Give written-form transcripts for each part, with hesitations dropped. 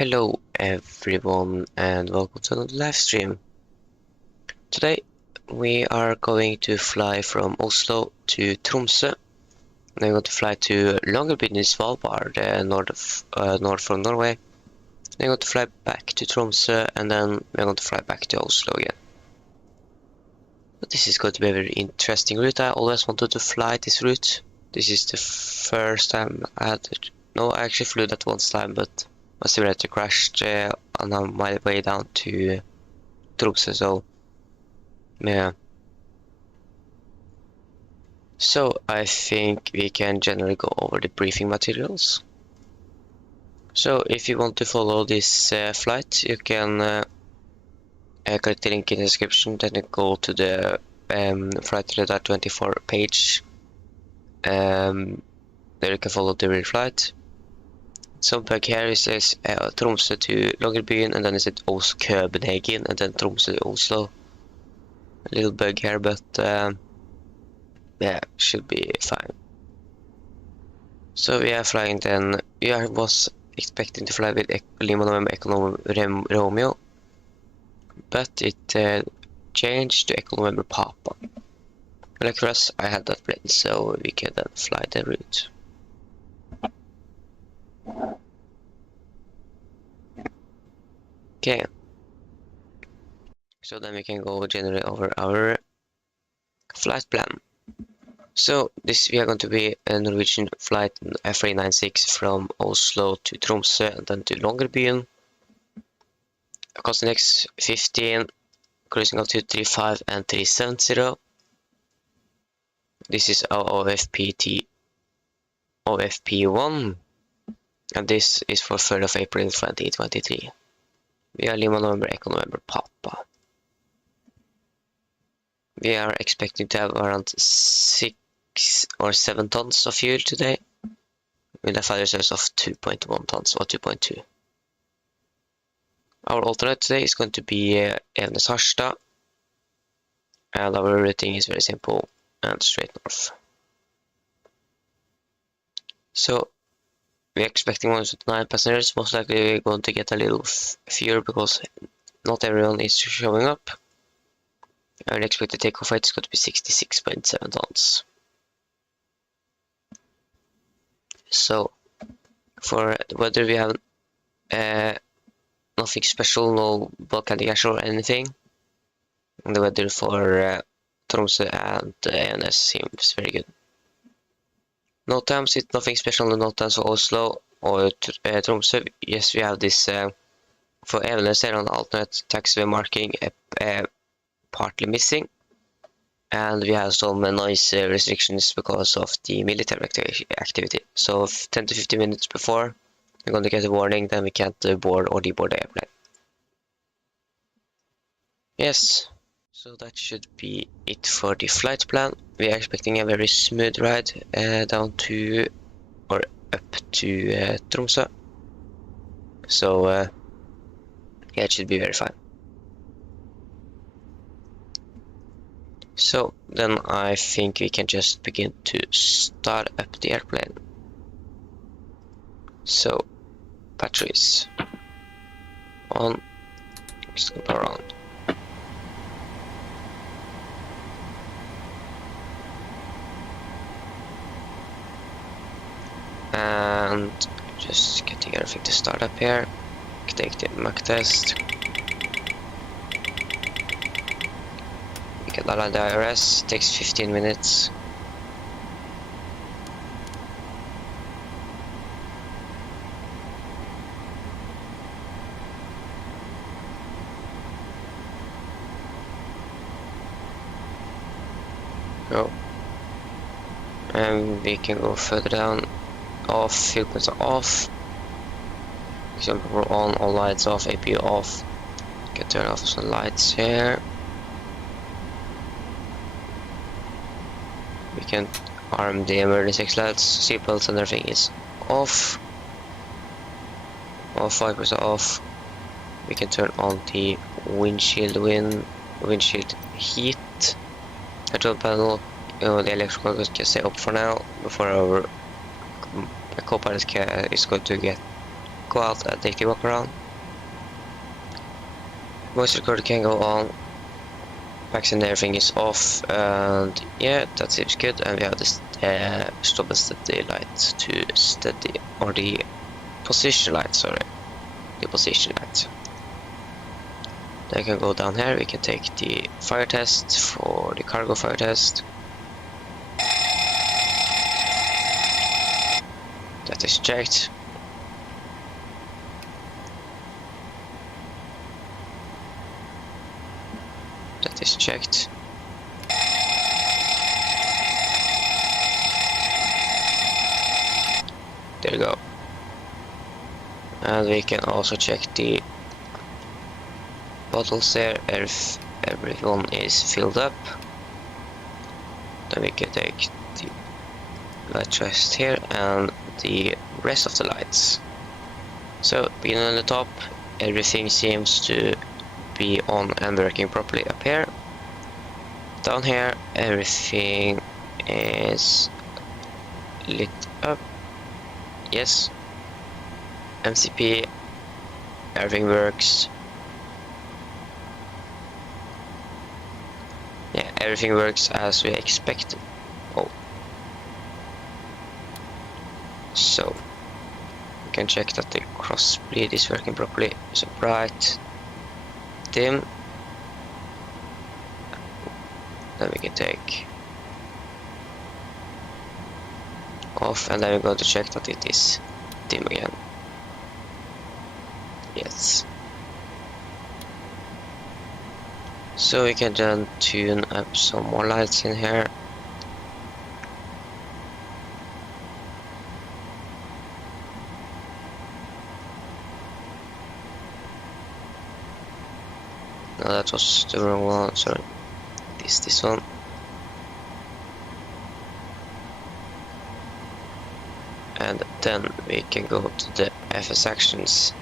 Hello everyone and welcome to another live stream. Today we are going to fly from Oslo to Tromsø. Then we're going to fly to Longerbyen in Svalbard, north from Norway. Then we're going to fly back to Tromsø and then we're going to fly back to Oslo again. But this is going to be a very interesting route. I always wanted to fly this route. This is the first time I had it. No, I actually flew that once time, but my simulator crashed on my way down to Tromsø, so yeah. So I think we can generally go over the briefing materials. So if you want to follow this flight, you can click the link in the description, then you go to the Flight Radar 24 page. There you can follow the real flight. So back here it says Tromsø to Longerbyen, and then it says Oslo Copenhagen, and then Tromsø to Oslo. A little bug here, but yeah, should be fine. So we are flying then. Was expecting to fly with Lima November Echo Romeo, but it changed to Echo November Papa. Like for us, I had that plane, so we can then fly the route. Okay, so then we can go generally over our flight plan. So we are going to be a Norwegian flight F396 from Oslo to Tromsø and then to Longerbyen. Across the next 15, cruising up to 35 and 370. This is our OFP1, and this is for 3rd of April 2023. We are Lima November Echo November Papa. We are expecting to have around 6 or 7 tons of fuel today, with a fuel reserves of 2.1 tons or 2.2. Our alternate today is going to be Evenes Harstad, and our routing is very simple and straight north. So we're expecting 109 passengers. Most likely we're going to get a little fewer because not everyone is showing up. Our expected takeoff weight is going to be 66.7 tons. So for the weather we have nothing special, no volcanic ash or anything. And the weather for Tromsø and Evenes seems very good. Note times, it's nothing special on the note times for Oslo or Tromsø. Yes, we have this for Evenes here on alternate taxiway marking partly missing, and we have some noise restrictions because of the military activity. So 10 to 15 minutes before we're going to get a warning, then we can't board or deboard the airplane. Yes, so that should be it for the flight plan. We are expecting a very smooth ride down to or up to Tromsø. So yeah, it should be very fine. So then I think we can just begin to start up the airplane. So batteries on, just go around. And just getting everything to start up here. Take the Mach test. We can align the IRS, takes 15 minutes. Go. And we can go further down. Off, fuel pumps are off. Example, we're on, all lights off, APU off. Can turn off some lights here. We can arm the emergency exit lights, seatbelts and everything is off. All wipers are off. We can turn on the windshield heat. Control panel, the electrical can stay up for now before our co-pilot is going to get go out and take a walk around. Voice recorder can go on. Packs and everything is off, and yeah, that seems good. And we have this stop and steady light to steady, or the position light, sorry, the position light. Then I can go down here. We can take the fire test for the cargo fire test. That is checked. That is checked. There you go. And we can also check the bottles there if everyone is filled up. Then we can take the light chest here and the rest of the lights. So beginning on the top, everything seems to be on and working properly up here. Down here, everything is lit up. Yes. MCP, everything works. Yeah, everything works as we expected. Oh. So, we can check that the cross bleed is working properly. So bright, dim. Then we can take off, and then we're going to check that it is dim again. Yes. So we can then tune up some more lights in here. No, that was the wrong one, sorry. This one. And then we can go to the FS actions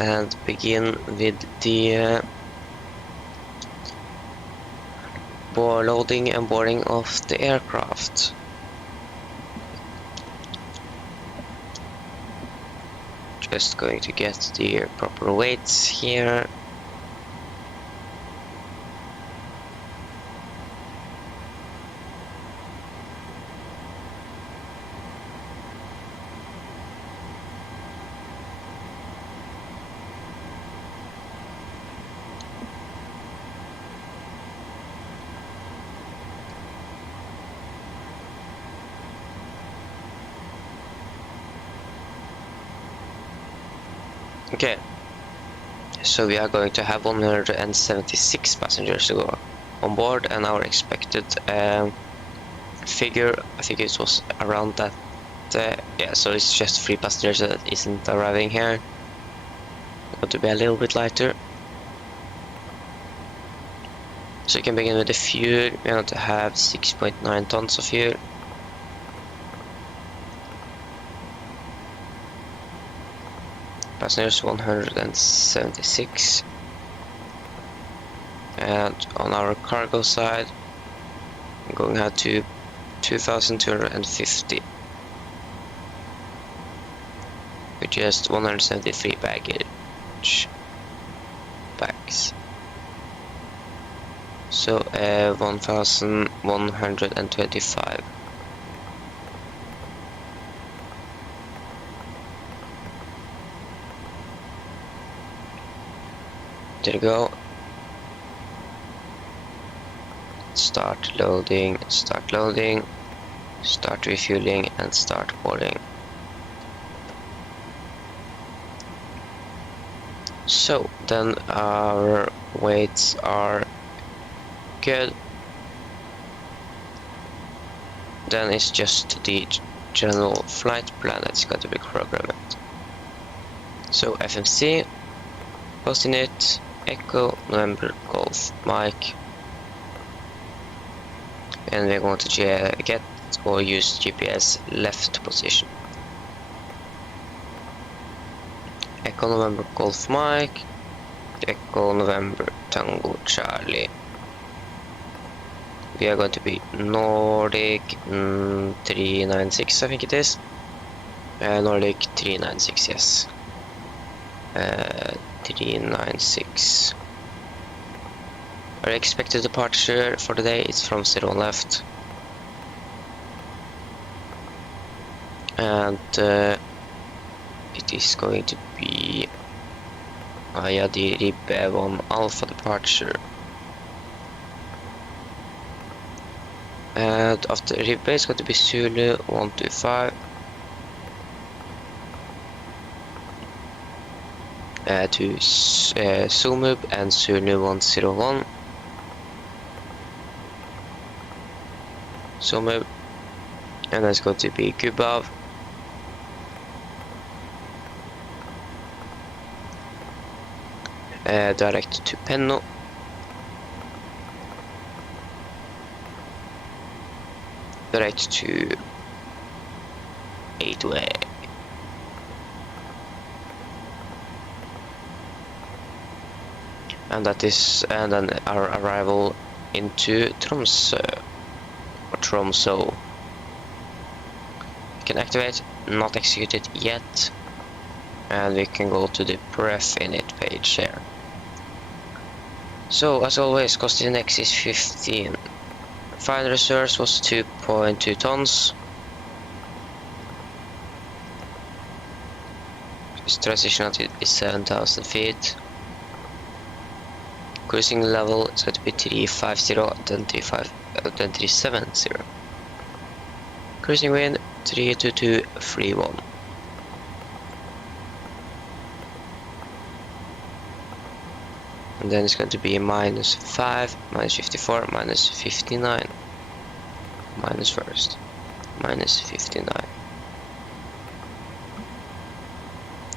and begin with the loading and boarding of the aircraft. Just going to get the proper weights here. Okay, so we are going to have 176 passengers to go on board, and our expected figure, I think it was around that. Yeah, so it's just 3 passengers that isn't arriving here. Going to be a little bit lighter. So you can begin with the fuel. We're going to have 6.9 tons of fuel. Passengers 176, and on our cargo side I'm going out to 2,250 with just 173 baggage bags. So 1,125. There you go. Start loading, start refueling, and start boarding. So then our weights are good. Then it's just the general flight plan that's got to be programmed. So FMC, posting it. Echo November Golf Mike, and we're going to get or use GPS left position. Echo November Golf Mike, Echo November Tango Charlie. We are going to be Nordic 396, I think it is. Nordic 396, yes. 396. Our expected departure for the day is from 01 left. And it is going to be via the Ribbe 1 Alpha departure. And after Ribbe it's going to be Zulu 125 to Sumub and Zulu 101. Sumub, and that's going to be Kubav. Direct to Penno. Direct to 8-way. And that is, and then our arrival into Tromsø, or Tromsø. We can activate, not executed yet, and we can go to the pref init page here. So as always, cost index is 15. Final reserves was 2.2 tons. This transition altitude is 7,000 feet. Cruising level is going to be 350, then 370. Cruising wind 32231. And then it's going to be -5, -54, -59, minus first, -59.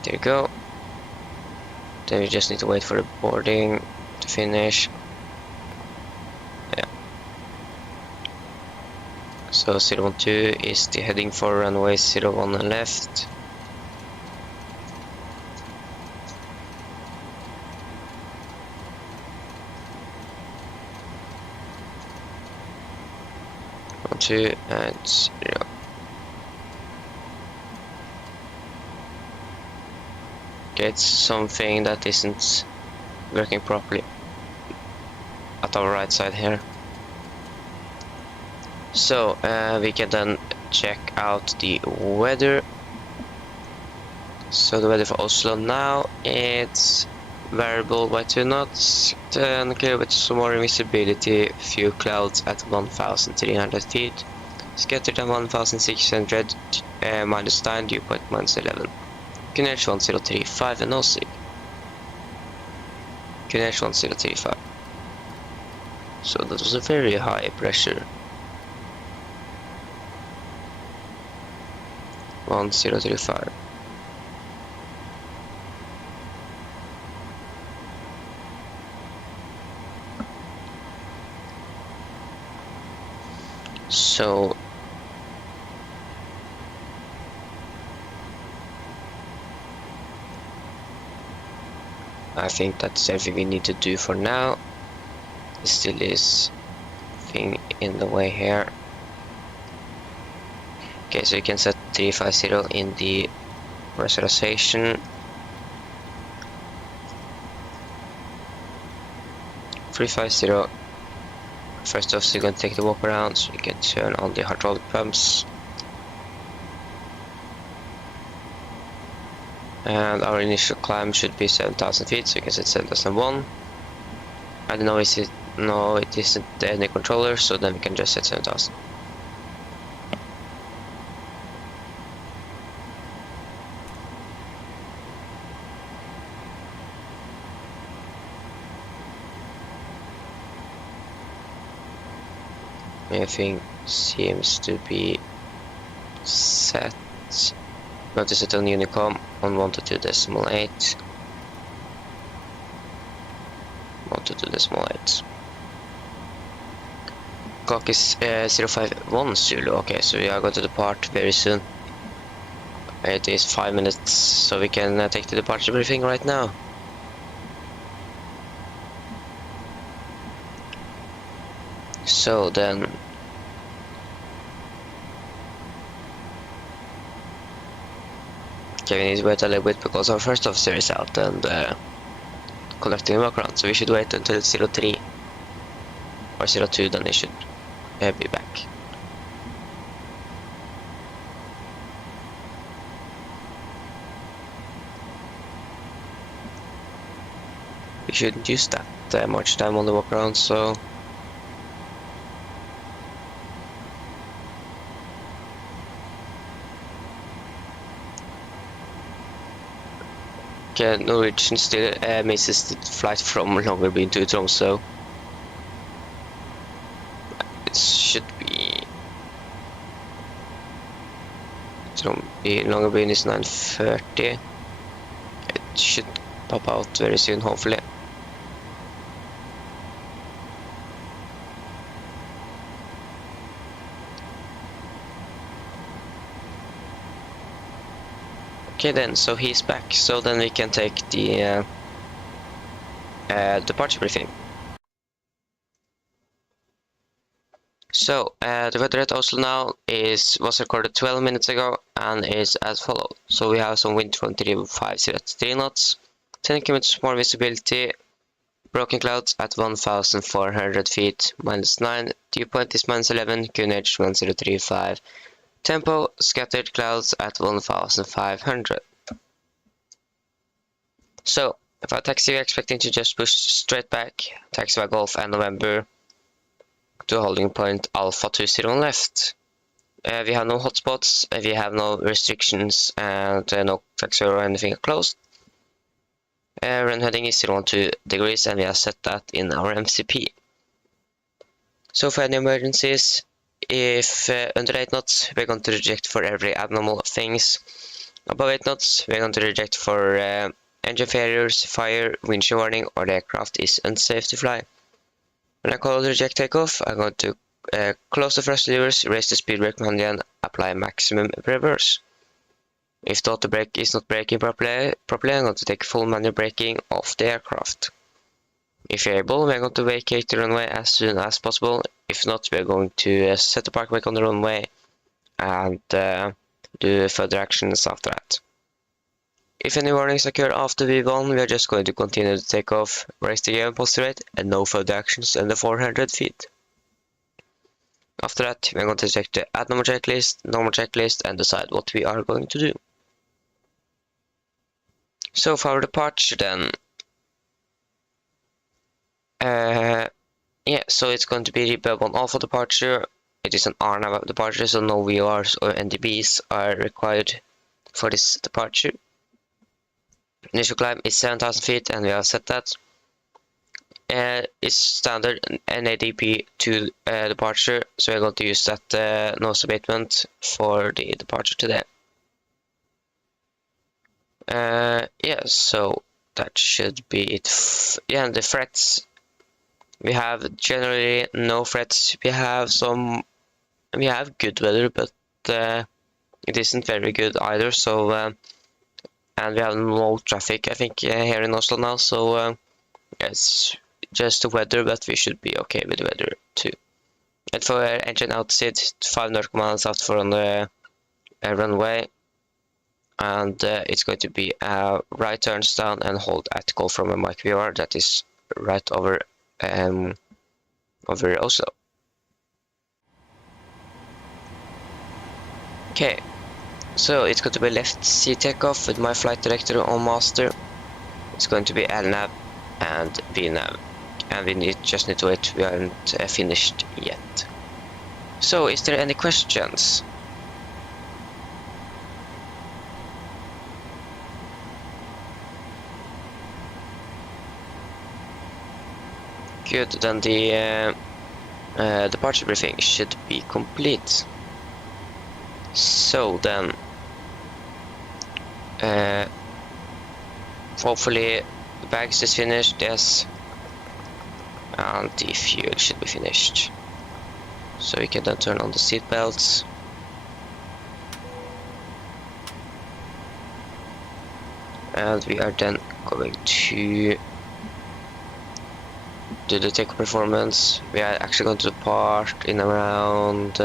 There you go. Then we just need to wait for the boarding to finish. Yeah. So 012 is the heading for runway 01 and left. Two and 0. Okay, it's something that isn't working properly at our right side here. So we can then check out the weather. So the weather for Oslo now, it's variable by 2 knots, then clear with some more visibility, few clouds at 1,300 feet, scattered at 1,600, -9, dew point -11. QNH 1035 and no sig. QNH 1035. So that was a very high pressure. 1035. So I think that's everything we need to do for now. There still is thing in the way here. Okay, so you can set 350 in the pressurization. 350. First off, so you're going to take the walk around, so you can turn on the hydraulic pumps. And our initial climb should be 7,000 feet, so you can set 7,001. I don't know if it isn't any controller, so then we can just set 7,000. Everything seems to be set. Notice it on Unicom on 122.8. 122.8. Clock is 051 Zulu. Okay, so we are going to depart very soon. It is 5 minutes, so we can take the departure briefing right now. So then Okay, we need to wait a little bit because our first officer is out and conducting a walk around, so we should wait until it's 03 or 02, then he should be back. We shouldn't use that much time on the walk around, so okay, Norwegian still misses the flight from Longerbyen to Tromsø. It should be Longerbyen is 9:30. It should pop out very soon, hopefully. Okay then, so he's back, so then we can take the departure briefing. So, the weather at Oslo now was recorded 12 minutes ago and is as follows. So we have some wind from 350 at 3 knots, 10 kilometers more visibility, broken clouds at 1,400 feet, -9, dew point is -11, QNH 1035. Tempo, scattered clouds at 1,500. So, if our taxi we're expecting to just push straight back, taxi by Golf and November to holding point Alpha 20 on left. We have no hotspots, we have no restrictions, and no taxi or anything closed. Run heading is 012 degrees, and we have set that in our MCP. So for any emergencies, if under 8 knots, we're going to reject for every abnormal things. Above 8 knots, we're going to reject for engine failures, fire, wind shear warning, or the aircraft is unsafe to fly. When I call reject takeoff, I'm going to close the thrust levers, raise the speed brake manually, and apply maximum reverse. If the auto brake is not braking properly, I'm going to take full manual braking of the aircraft. If you're able, we're going to vacate the runway as soon as possible. If not, we're going to set the park brake on the runway and do further actions after that. If any warnings occur after V1, we are just going to continue the takeoff, raise the gear and posture rate, and no further actions under 400 feet. After that, we're going to check the add normal checklist, and decide what we are going to do. So for our departure then, yeah, so it's going to be Rebub on Alpha departure. It is an RNAV departure, so no VORs or NDBs are required for this departure. Initial climb is 7,000 feet, and we have set that. It's standard NADP to departure, so we're going to use that nose abatement for the departure today. Yeah, so that should be it. Yeah, and the threats. We have generally no threats. We have good weather, but it isn't very good either. So and we have no traffic, I think, here in Oslo now. So it's just the weather, but we should be okay with the weather too. And for engine outside, 5 nautical miles out on the runway, and it's going to be a right turns down and hold at call from a Mike VR that is right over Oslo. Okay, so it's going to be left C takeoff with my flight director on master. It's going to be LNAV and VNAV, and we just need to wait. We aren't finished yet. So, is there any questions? Good, then the departure briefing should be complete. So then, hopefully the bags is finished, yes, and the fuel should be finished. So we can then turn on the seat belts. And we are then going to do the take performance. We are actually going to depart in around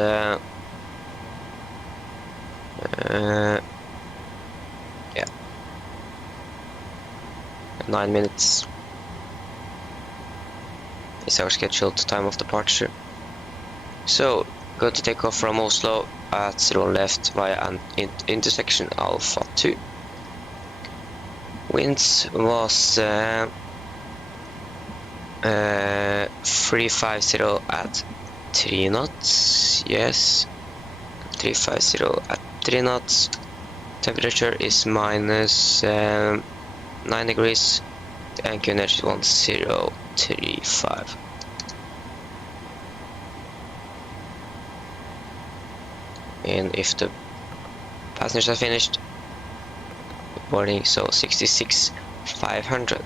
yeah, 9 minutes is our scheduled time of departure. So, going to take off from Oslo at 0 left via an intersection Alpha 2. Winds was 350 at 3 knots, yes, 350 at 3 knots. Temperature is minus 9 degrees, the anchor energy is 1035. And if the passengers are finished boarding, so 66,500.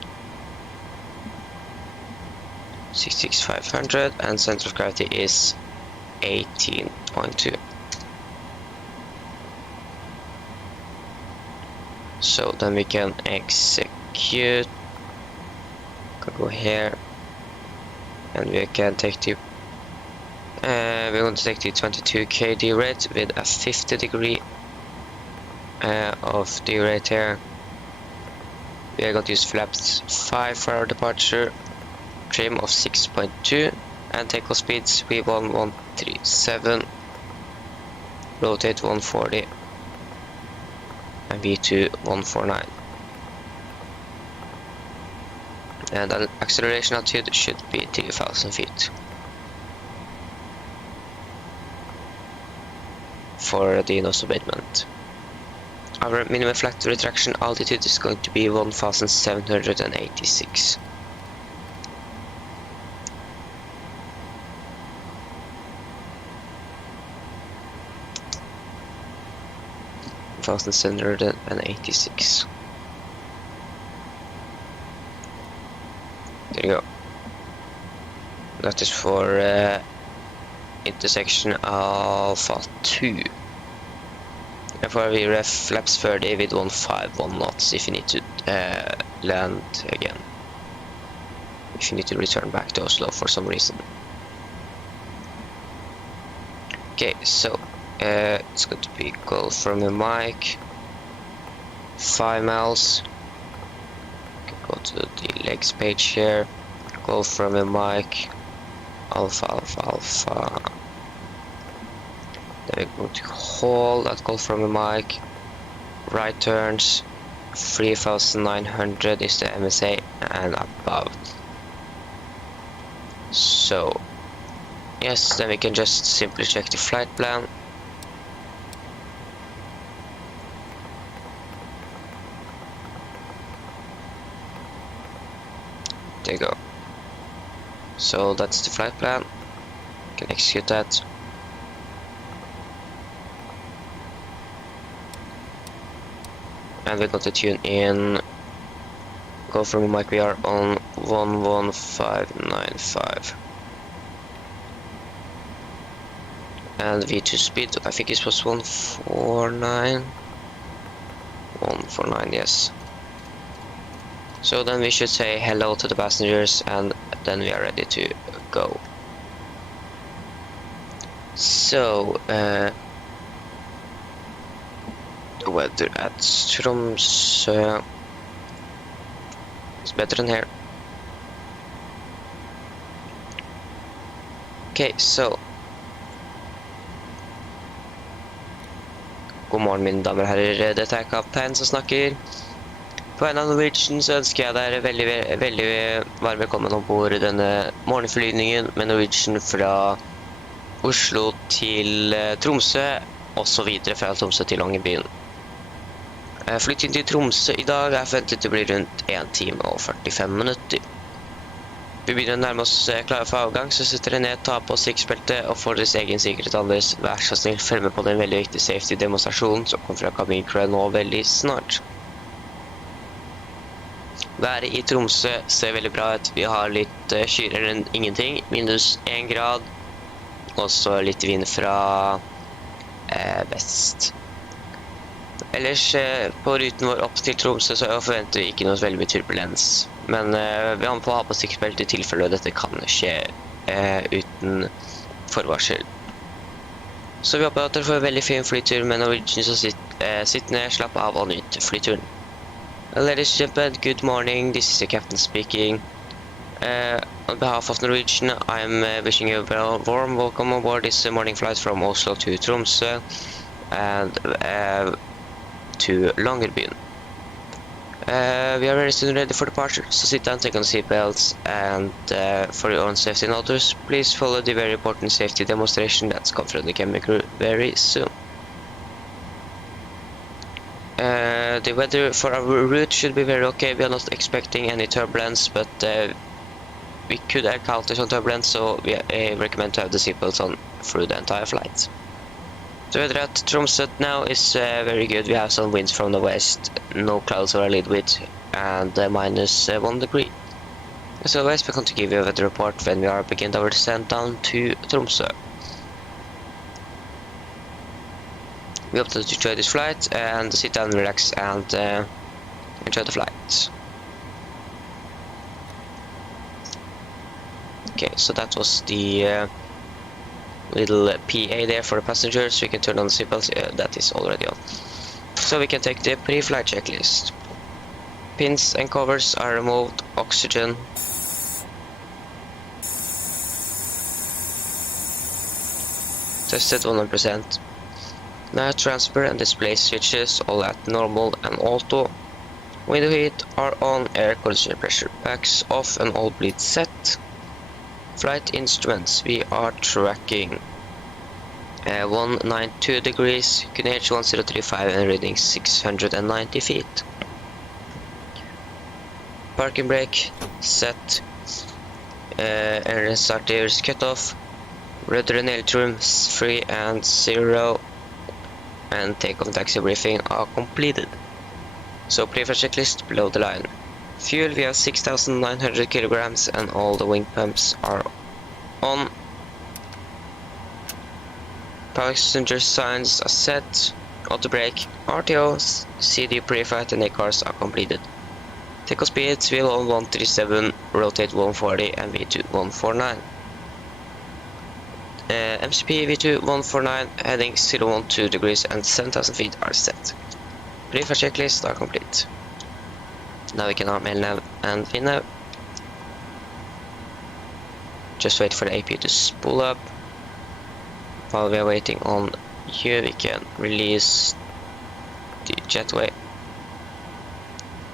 66,500, and center of gravity is 18.2. So then we can execute. Go here, and we can take the we're going to take the 22 kd rate with a 50 degree of the rate here. We are going to use flaps 5 for our departure, trim of 6.2, and takeoff speeds V1 137, rotate 140, and V2 149. And the acceleration altitude should be 3,000 feet. For the nose abatement. Our minimum flat retraction altitude is going to be 1,786. There you go. That is for intersection Alpha 2. Therefore we ref flaps 30 with 151 knots if you need to land again. If you need to return back to Oslo for some reason. Okay, so it's going to be call from the mic. 5 miles. Go to the legs page here. Call from the mic. Alpha. Then we're going to hold that call from the mic. Right turns 3,900 is the MSA and above. So yes, then we can just simply check the flight plan. There you go. So that's the flight plan. You can execute that. And we're going to tune in. Go from the mic, we are on 11595. And V2 speed, I think it was 149. 149, yes. So then we should say hello to the passengers, and then we are ready to go. So the weather at Tromsø is better than here. Okay, so god morgen mine damer og herrer, dette er kaptein som snakker. På vegne av Norwegian så ønsker jeg dere veldig varm velkommen ombord denne morgenflygningen med Norwegian fra Oslo til Tromsø, og så videre fra Tromsø til Longerbyen. Flytting til Tromsø i dag er forventet til å bli rundt 1 time og 45 minutter. Vi begynner å nærme oss klare for avgang, så setter dere ned, ta på sikkerhetsbeltet og for deres egen sikkerhet andres. Vær så snill, følg med på den veldig viktige safety-demonstrasjonen som kommer fra kabincrew nå veldig snart. Været i Tromsø ser veldig bra ut. Vi har litt skyere enn ingenting, minus 1 grad, og så litt vind fra vest. Ellers på ruten vår opp til Tromsø så forventer vi ikke noe veldig mye turbulens. Men vi har på å ha på sikkerhetsbelte i tilfelle dette kan skje uten forvarsel. Så vi håper at dere får en veldig fin flytur med Norwegian, så sitt ned, slapp av og nyt flyturen. Ladies and gentlemen, good morning. This is the captain speaking. On behalf of Norwegian, I'm wishing you a warm welcome aboard this morning flight from Oslo to Tromsø and to Longerbyen. We are very soon ready for departure, so sit down, take on seatbelts, and for your own safety and others, please follow the very important safety demonstration that's come from the cabin crew very soon. The weather for our route should be very okay. We are not expecting any turbulence, but we could encounter some turbulence, so we recommend to have the seatbelts on through the entire flight. The weather at Tromsø now is very good. We have some winds from the west, no clouds or a lead with, and -1 degree. As always, we're going to give you a weather report when we are beginning our descent down to Tromsø. We hope that you enjoy this flight and sit down, relax, and enjoy the flight. Okay, so that was the little PA there for the passengers. We can turn on the seatbelts. That is already on. So we can take the pre-flight checklist. Pins and covers are removed. Oxygen. Tested 100%. Now transfer and display switches all at normal and auto. Window heat are on, air conditioner pressure packs off, and all bleeds set. Flight instruments, we are tracking 192 degrees, QNH 1035 and reading 690 feet. Parking brake set, engine starters cut off, rudder and aileron 3 and 0, and takeoff taxi briefing are completed. So pre-flight checklist below the line. Fuel, we have 6,900 kilograms and all the wing pumps are on. Passenger signs are set. Auto brake, RTO, CD pre-flight and ACARs are completed. Takeoff speeds, wheel on 137, rotate 140 and V2 149. MCP V2 149, heading 012 degrees and 7,000 feet are set. Pre-flight checklist are complete. Now we can arm LNAV and VNAV. Just wait for the AP to spool up. While we are waiting on you, we can release the jetway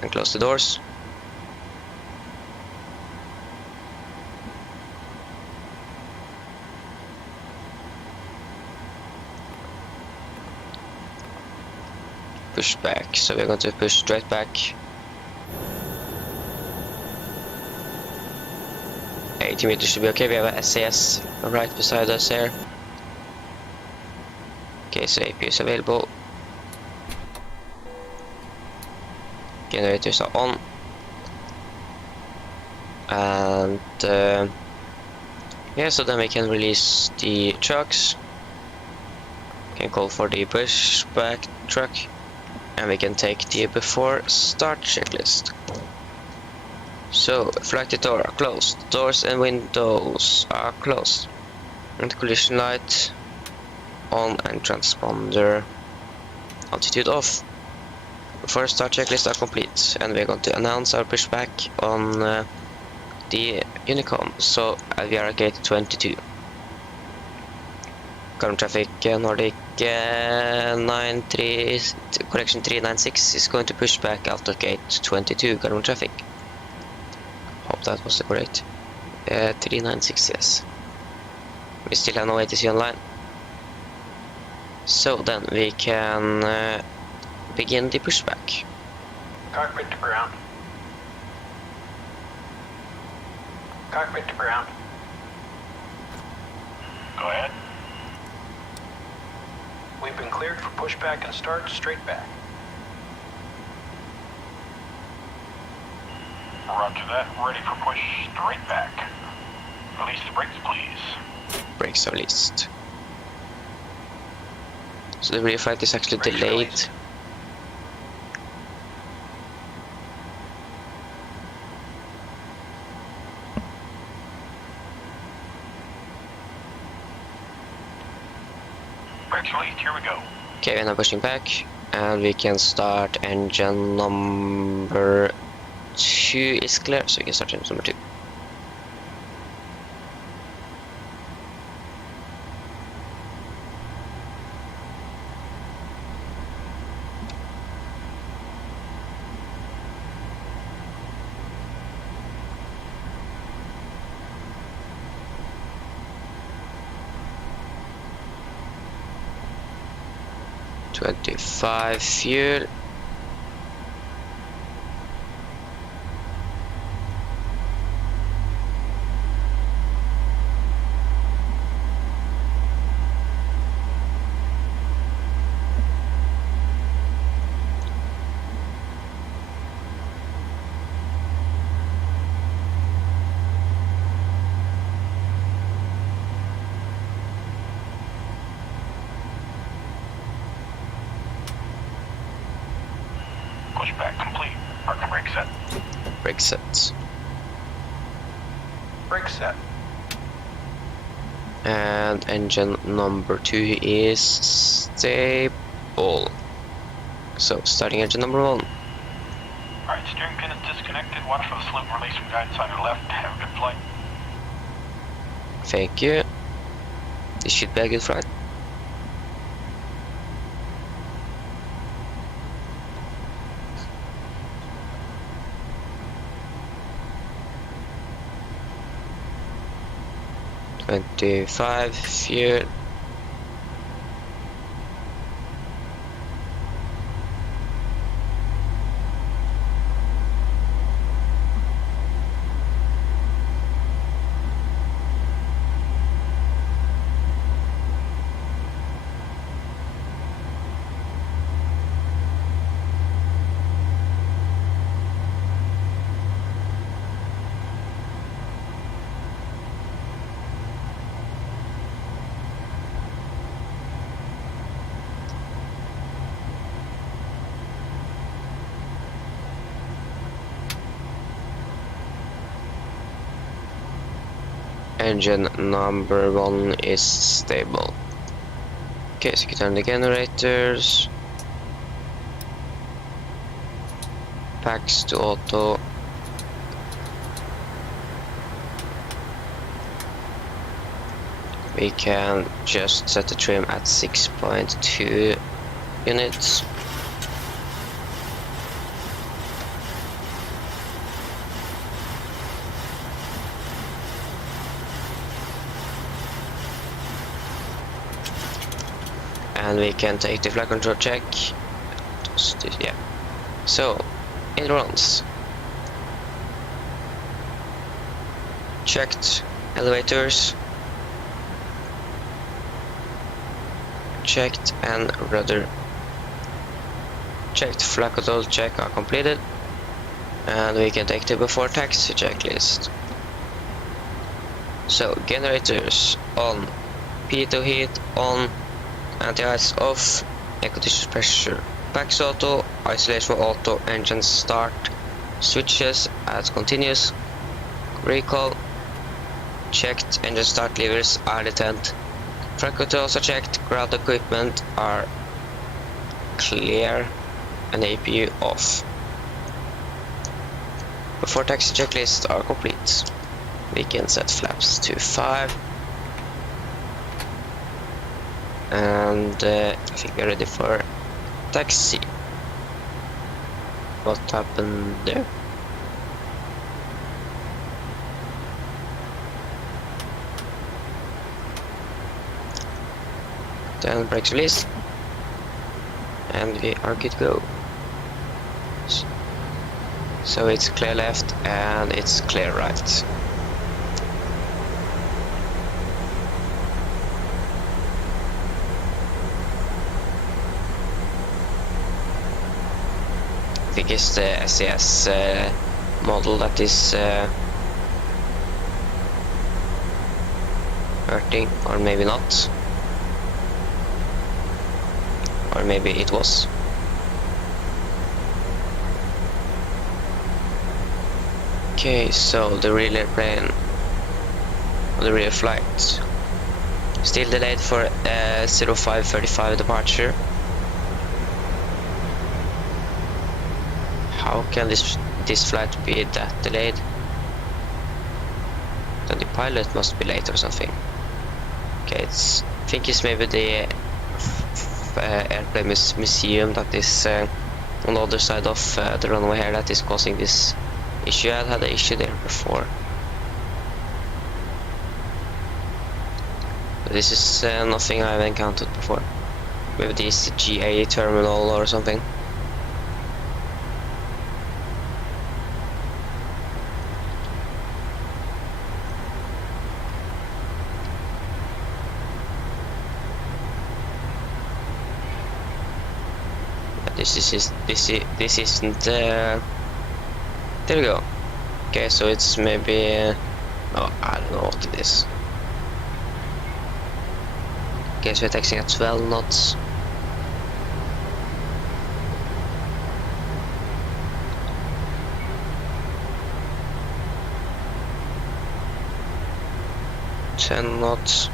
and close the doors. Push back, so we're going to push straight back. 80 meters should be okay. We have a SAS right beside us here. Okay, so AP is available. Generators are on. And yeah, so then we can release the trucks. We can call for the pushback truck. And we can take the before start checklist. So, flight door are closed, doors and windows are closed, and the collision light on and transponder altitude off. Before start checklist are complete, and we're going to announce our pushback on the Unicom. So, we are at gate 22. Current traffic Nordic 396 is going to push back out of gate 22. Current traffic. Hope that was the correct. 396, yes. We still have no ATC online. So then we can begin the pushback. Cockpit to ground. Cockpit to ground. Go ahead. We've been cleared for pushback and start straight back. Roger that. Ready for push straight back. Release the brakes, please. Brakes are released. So the rear flight is actually delayed. Brakes released. Here we go. Okay, we're now pushing back, and we can start engine number 2 is clear, so we can start engine number 2. $25 fuel. Pushback complete. Park and brake set. Brake set. Brake set. And engine number 2 is stable. So starting engine number 1. Alright, steering pin is disconnected. Watch for the slope and release from guidance on your left. Have a good flight. Thank you. This should be a good flight. $25 fuel. Engine number 1 is stable. Okay, so you can turn the generators. Packs to auto. We can just set the trim at 6.2 units. And we can take the flight control check. Yeah. So, in runs. Checked elevators. Checked and rudder. Checked flight control check are completed. And we can take the before taxi checklist. So, generators on. Pitot heat on. Anti-ice off, air conditioner pressure, packs auto, isolation auto, engine start, switches as continuous, recall, checked, engine start levers are detent, flight controls are checked, ground equipment are clear, and APU off. Before taxi checklists are complete, we can set flaps to 5. And I think we're ready for taxi. What happened there? Then brakes release. And we are good to go. So it's clear left and it's clear right. I think it's the SES model that is hurting, or maybe not, or maybe it was. Okay, so the real airplane, the real flight, still delayed for 0535 departure. how can this flight be that delayed? Then the pilot must be late or something. Okay, I think it's maybe the airplane museum that is on the other side of the runway here that is causing this issue. I had an issue there before. But this is nothing I've encountered before. Maybe this GA terminal or something. This isn't there we go. Okay, so it's maybe oh, I don't know what it is. Okay, so we're taxiing at 12 knots. Ten knots.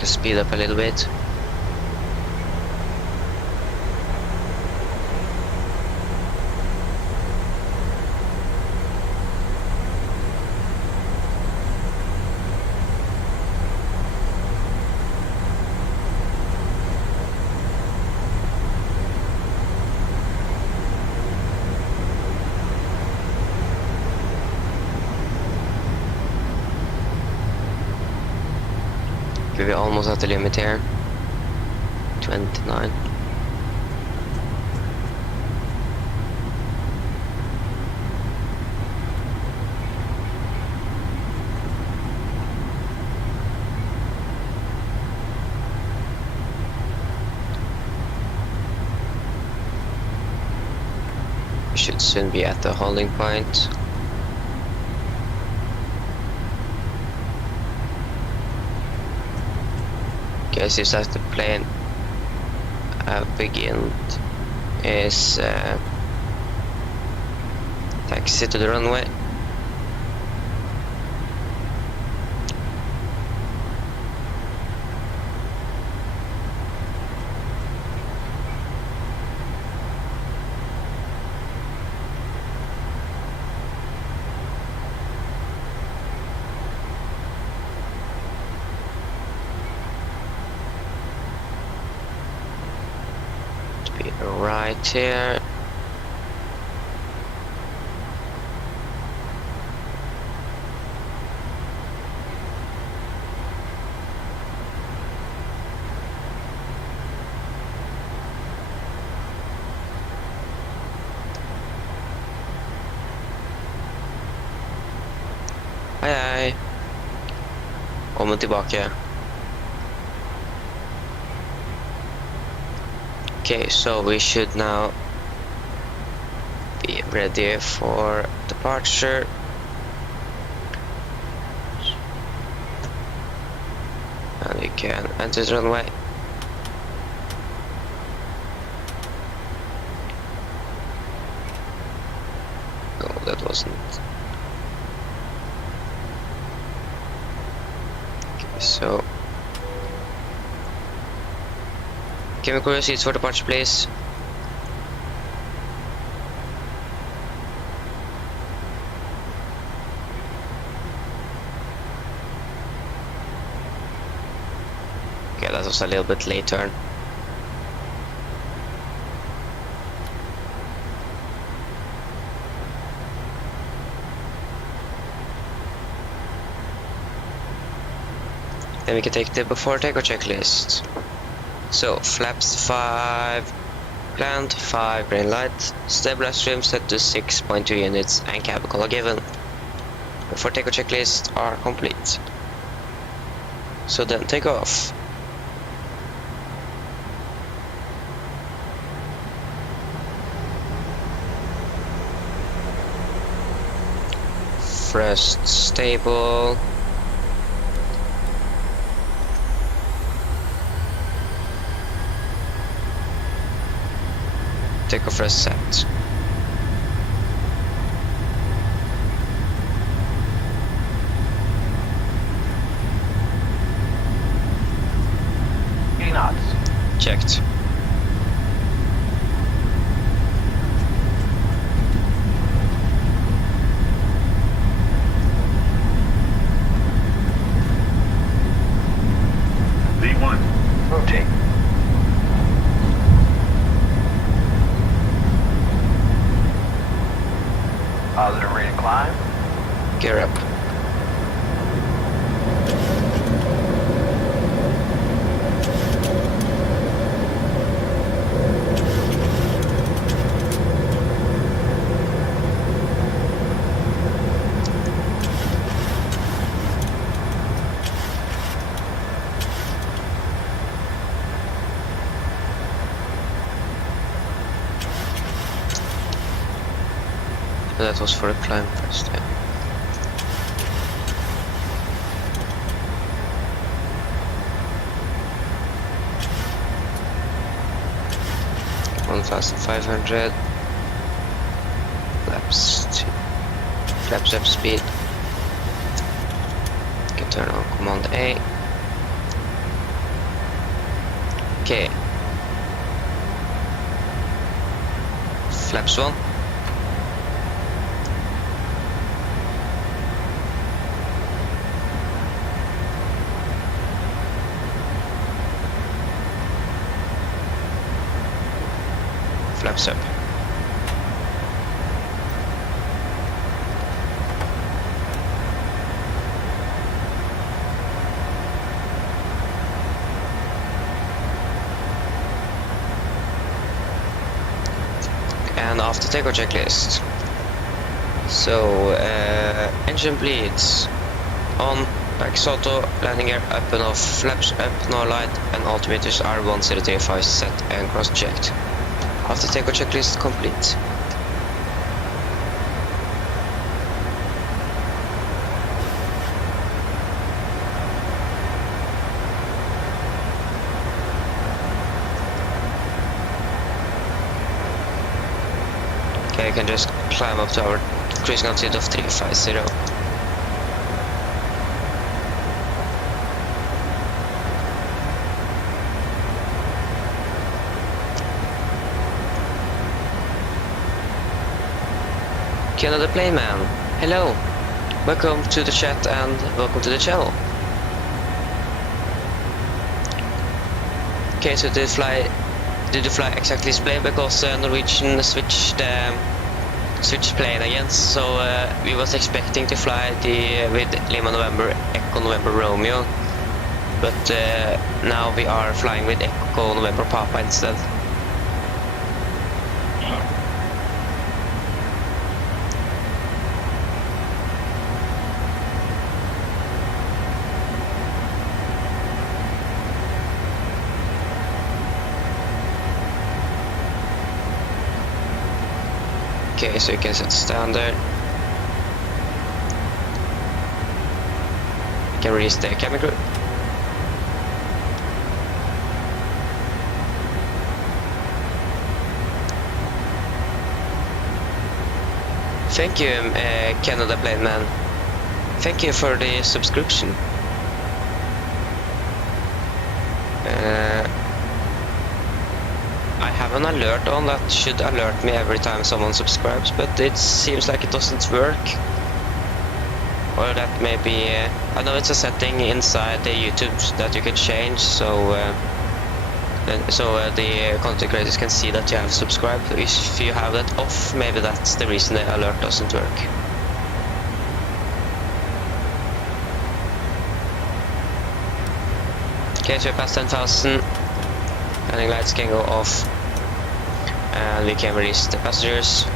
Just speed up a little bit. We're almost at the limit here. 29. We should soon be at the holding point. Okay, seems that the plane is taxi to the runway. Right here. Hei hei. Kommer tilbake. Okay, so we should now be ready for departure. And we can enter the runway. No, that wasn't. Okay, so can we call your seats for departure, please? Okay, that was a little bit late turn. Then we can take the before takeoff checklist. So flaps 5 planned, 5 green light, stabilizer trim set to 6.2 units, and cabin color given. Before takeoff checklist are complete. So then take off. Thrust stable. Takeoff thrust set. Knots. Checked. V1. Rotate. Positive rate of climb. Gear up. That was for a climb first, yeah. $1,500. Flaps up speed. Can turn on command A. Okay. Flaps 1. Flaps up. And after takeoff checklist. So engine bleeds on, back auto, landing gear up and off, flaps up, no light, and altimeters are 1035 set and cross checked. After takeoff checklist complete. Okay, I can just climb up to our cruising altitude of 350. Canada Playman, hello, welcome to the chat and welcome to the channel. Okay, so did you fly exactly display because Norwegian switched plane again, so we was expecting to fly with Lima November Echo November Romeo, but now we are flying with Echo November Papa instead. Okay, so you can set standard. You can release the cabin crew. Thank you, Canada Blade Man. Thank you for the subscription. I have an alert on that should alert me every time someone subscribes, but it seems like it doesn't work. Or that maybe I know it's a setting inside the YouTube that you can change, so the content creators can see that you have subscribed. If you have that off, maybe that's the reason the alert doesn't work. Okay, so we passed 10,000. Landing lights can go off. And we can release the passengers.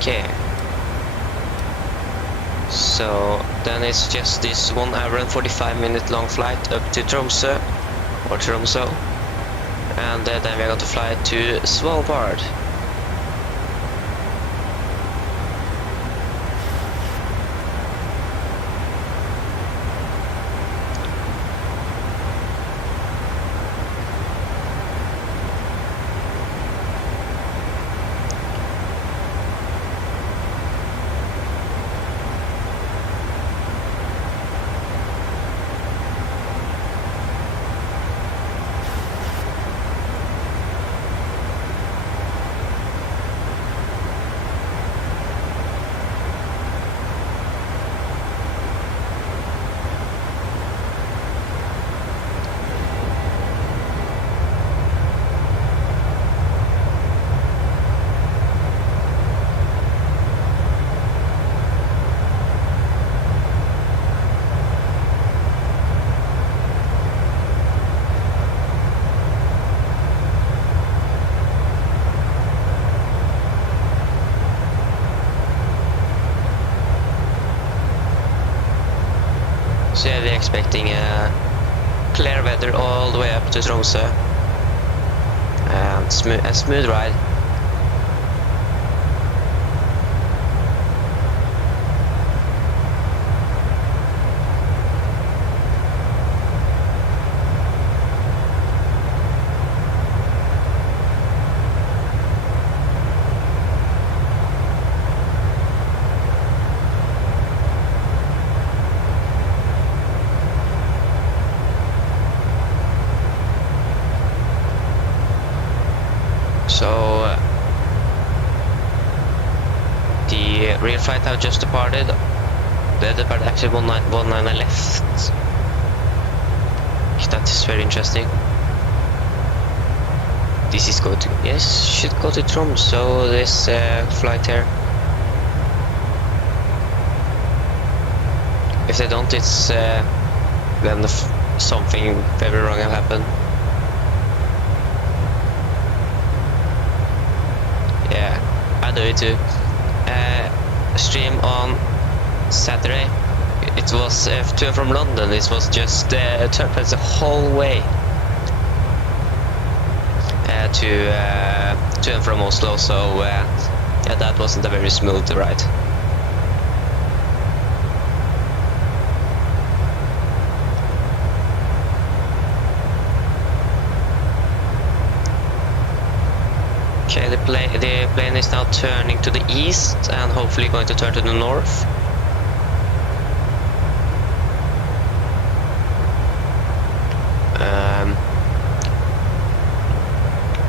Okay. So then it's just this 1 hour and 45-minute long flight up to Tromsø or Tromsø, and then we're going to fly to Svalbard. So yeah, we're expecting clear weather all the way up to Tromsø, and a smooth ride. So the real flight have just departed. They departed actually 199 left. That is very interesting. This is going to, yes, should go to Tromsø, this flight here. If they don't, it's then something very wrong will happen. Yeah, I do it too. Stream on Saturday. It was to and from London. It was just turbulence the whole way to and from Oslo. So yeah, that wasn't a very smooth ride. Okay, the plane is now turning to the east and hopefully going to turn to the north.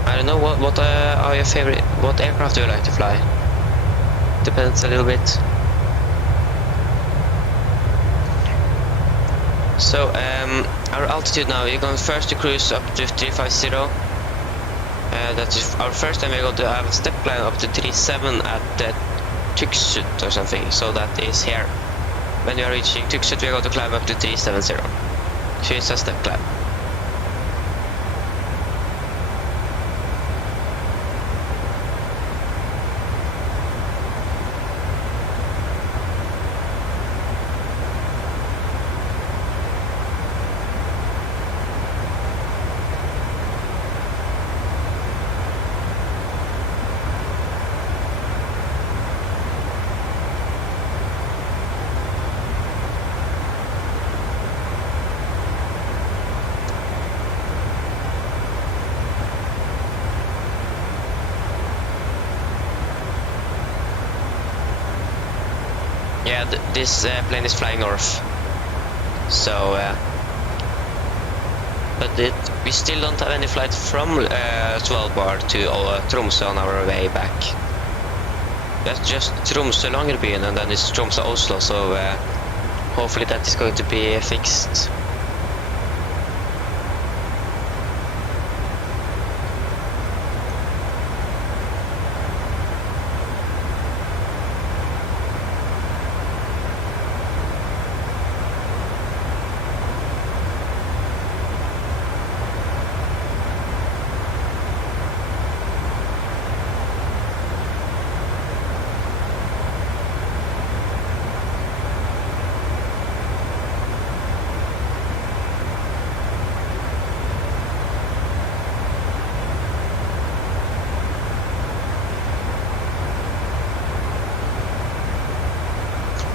I don't know what are your favorite. What aircraft do you like to fly? Depends a little bit. So our altitude now. We're going first to cruise up to 350. That's our first time we're going to have a step climb up to 37 at Tromsø or something. So that is here. When we are reaching Tromsø, we're going to climb up to 370. So it's a step climb. yeah, this plane is flying north. So, but we still don't have any flight from Svalbard to Tromsø on our way back. That's just Tromsø Longerbyen, and then it's Tromsø Oslo. So hopefully that is going to be fixed.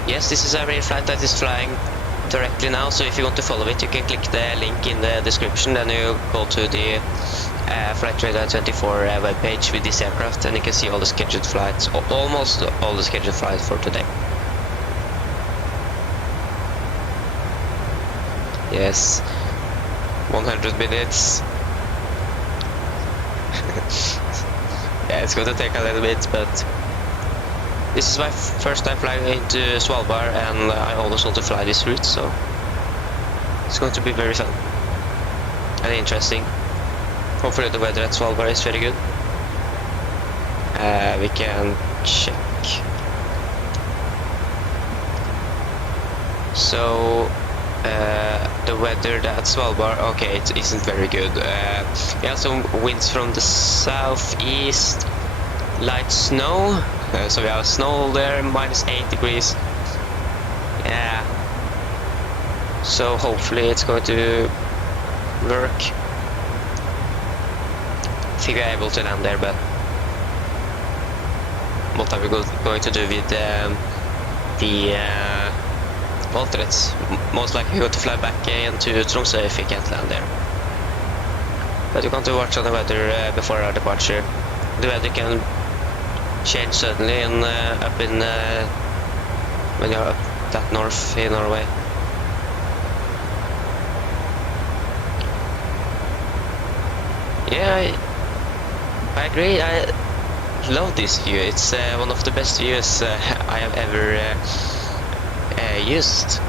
Yes, this is a real flight that is flying directly now, so if you want to follow it, you can click the link in the description, then you go to the Flight Radar 24 webpage with this aircraft, and you can see all the scheduled flights, almost all the scheduled flights for today. Yes, 100 minutes. Yeah, it's going to take a little bit, but this is my first time flying into Svalbard, and I always want to fly this route, so it's going to be very fun and interesting. Hopefully the weather at Svalbard is very good. We can check. So the weather at Svalbard, okay, it isn't very good. We have some winds from the southeast, light snow. So we have snow there, -8 degrees. Yeah. So hopefully it's going to work. I think we're able to land there, but what are we going to do with the alternates? Most likely we're going to fly back into Tromsø if we can't land there. But we're going to watch on the weather before our departure. The weather can change suddenly in up in when you're up that north in Norway. Yeah, I agree. I love this view. It's one of the best views I have ever used.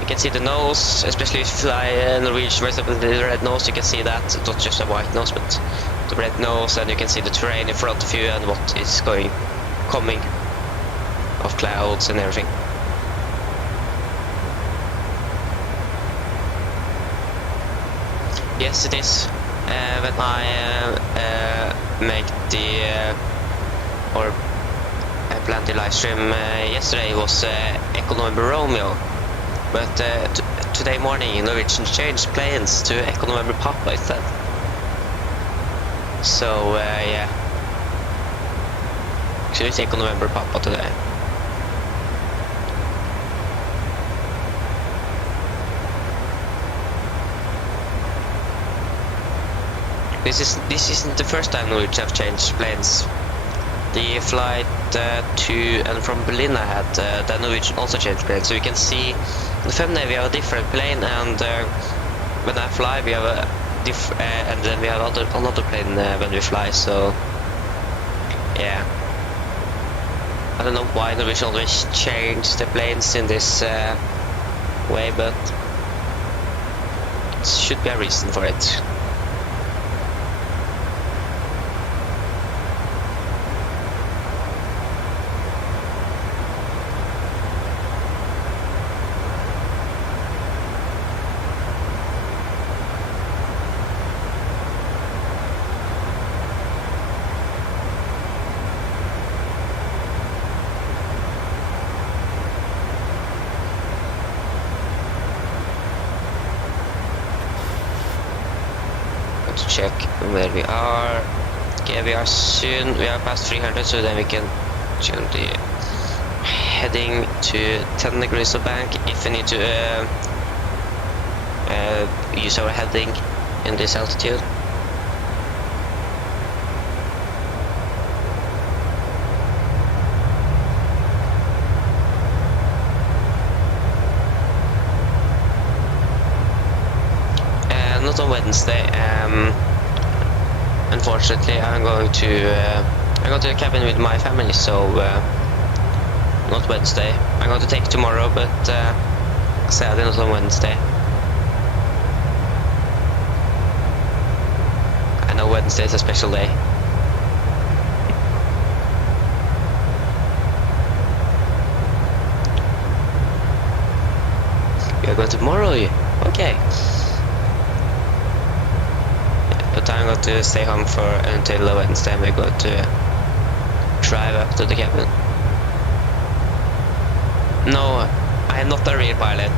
You can see the nose, especially if you fly Norwegian, for example, the red nose. You can see that, not just a white nose, but the red nose, and you can see the terrain in front of you and what is coming of clouds and everything. Yes, it is. When I make the or I planned the live stream yesterday, it was Echo November Romeo, but today morning Norwegian changed planes to Echo November Papa instead. So yeah, should take on November Papa today. This isn't the first time Norwegian have changed planes. The flight to and from Berlin I had, the Norwegian also changed planes. So you can see in the thumbnail we have a different plane, and when I fly we have a and then we have another plane when we fly, so yeah. I don't know why Norwegian always change the planes in this way, but it should be a reason for it. Check where we are. Okay, we are soon. We are past 300, so then we can tune the heading to 10 degrees of bank if we need to use our heading in this altitude. not on Wednesday. Unfortunately, I'm going to the cabin with my family, so not Wednesday. I'm going to take tomorrow, but sadly not on Wednesday. I know Wednesday is a special day. You're going tomorrow? Okay. But I'm going to stay home until Wednesday, and we're going to drive up to the cabin. No, I am not a real pilot,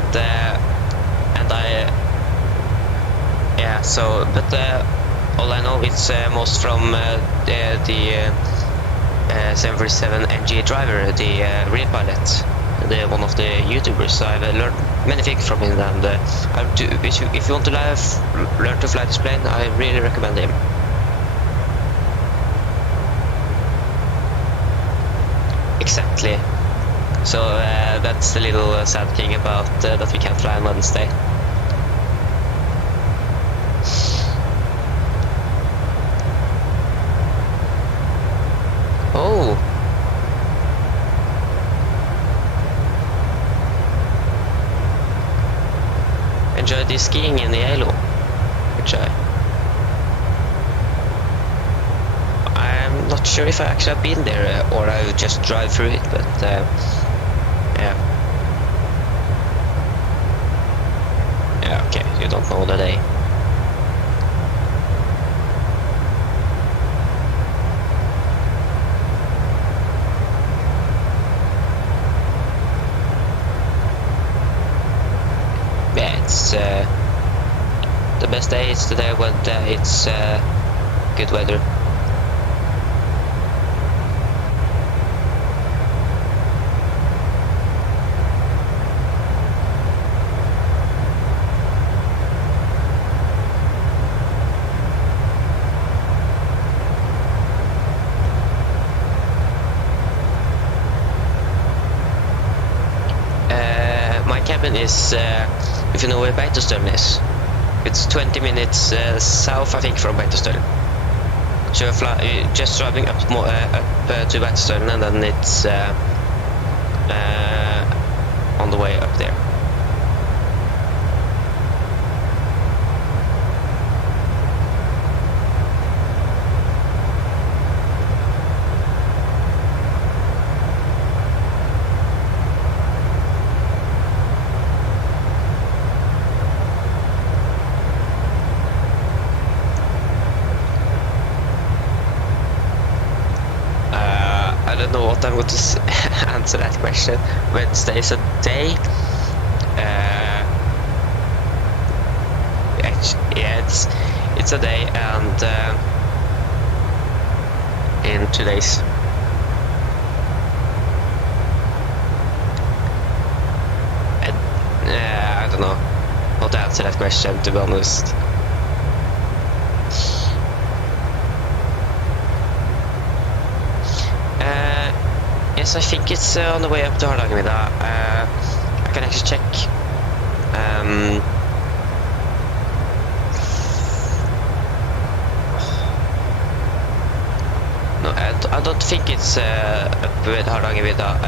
and but all I know is most from the 747 NG driver, the real pilot, one of the YouTubers. I've learned many things from him, and if you want to learn to fly this plane, I really recommend him. Exactly. So that's the little sad thing about that we can't fly on Wednesday. Oh. Enjoyed the skiing in the Oslo, which I'm not sure if I actually have been there or I would just drive through it, but yeah. Yeah, okay, you don't know the day. Yeah, it's the best day is the day when it's good weather. My cabin is, if you know where Beitostølen is, it's 20 minutes south, I think, from Beitostølen. So you're just driving up to Beitostølen, and then it's on the way up there. I don't know what I'm going to answer that question. Wednesday is a day. Yeah, it's a day, and in 2 days. I don't know how to answer that question, to be honest. Yes, I think it's on the way up to Hardangervidda. I can actually check. No, I don't think it's up with Hardangervidda.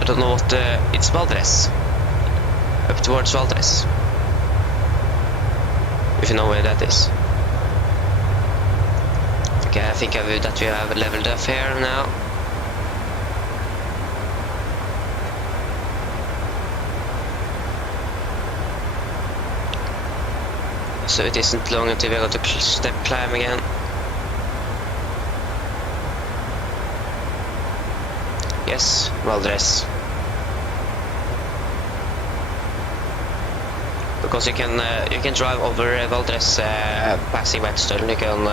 I don't know what it's Valdres. Up towards Valdres. If you know where that is. Okay, I think that we have leveled up here now. So it isn't long until we are going to step climb again. Yes, Valdres. Because you can drive over Valdres passing Beitostølen. You can,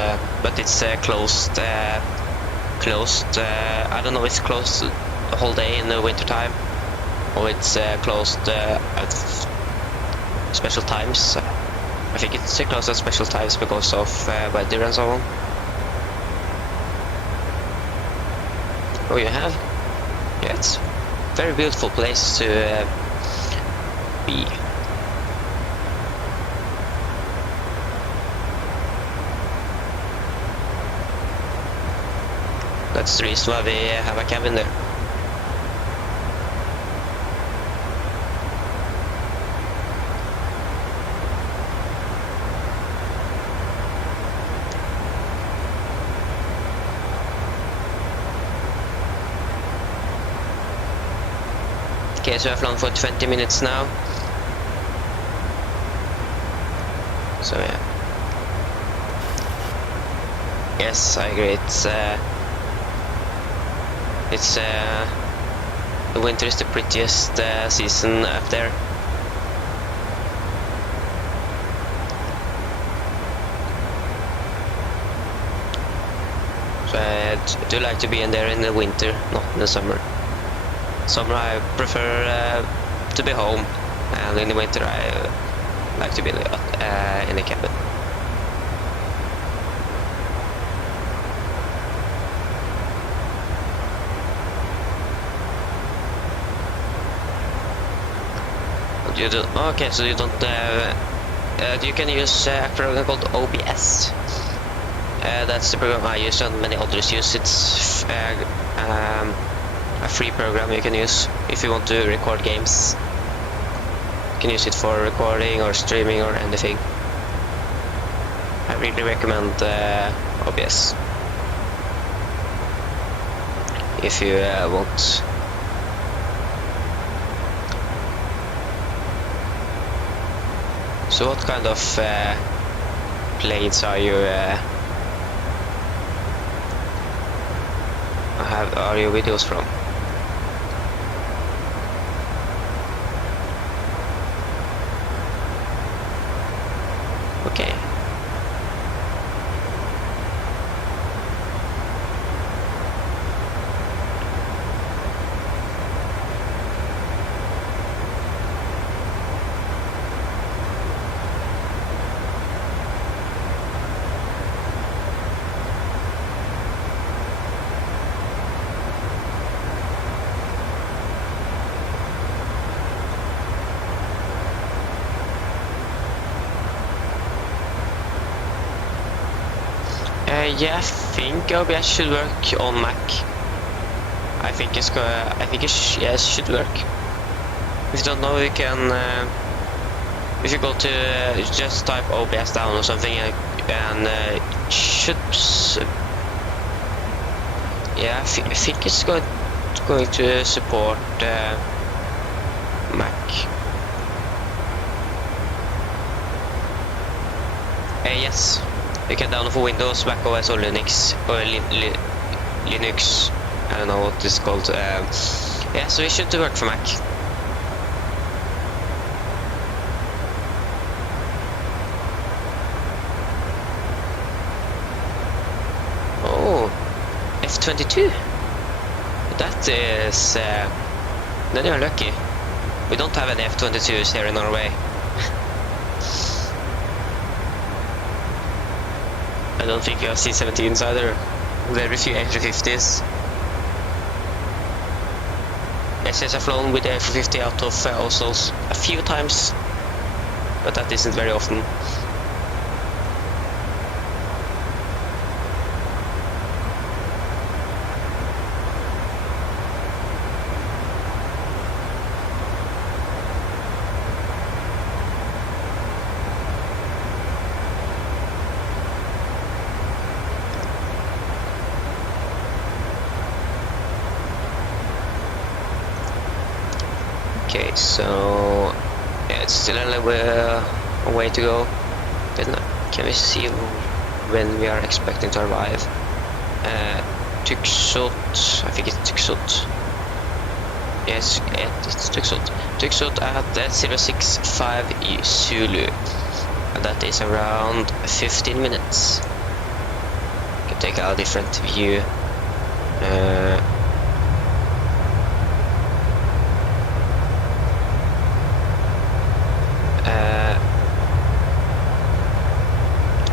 but it's closed. I don't know if it's closed the whole day in the winter time, or it's closed at special times. I think it's closed at special times because of weather and so on. Oh, you have? Yeah, it's a very beautiful place to be. That's the reason why we have a cabin there. Okay, so I've flown for 20 minutes now. So yeah. Yes, I agree. The winter is the prettiest season up there. So I do like to be in there in the winter, not in the summer. Summer I prefer to be home, and in the winter I like to be in the cabin. You do, okay, so you don't. You can use a program called OBS. That's the program I use, and many others use. It's a free program you can use if you want to record games. You can use it for recording or streaming or anything. I really recommend OBS if you want. So what kind of planes are you are your videos from? Okay. Yeah, I think OBS should work on Mac. I think it should work. If you don't know, you can. If you go to just type OBS down or something, and should. Yeah, I think it's going to support Mac. Yes. You can download for Windows, Mac OS or Linux, or Linux, I don't know what it's called. Yeah, so it should work for Mac. Oh, F22? That is... then you're lucky. We don't have any F22s here in Norway. I don't think you have C-17s either. Very few A350s. Yes, I've flown with the A350 out of Oslo a few times, but that isn't very often. Okay, so yeah, it's still a way to go. Then can we see when we are expecting to arrive? Tuksut, I think it's Tuksut. Yes, it's Tuksut. Tuksut at 065 Zulu, and that is around 15 minutes. You can take a different view.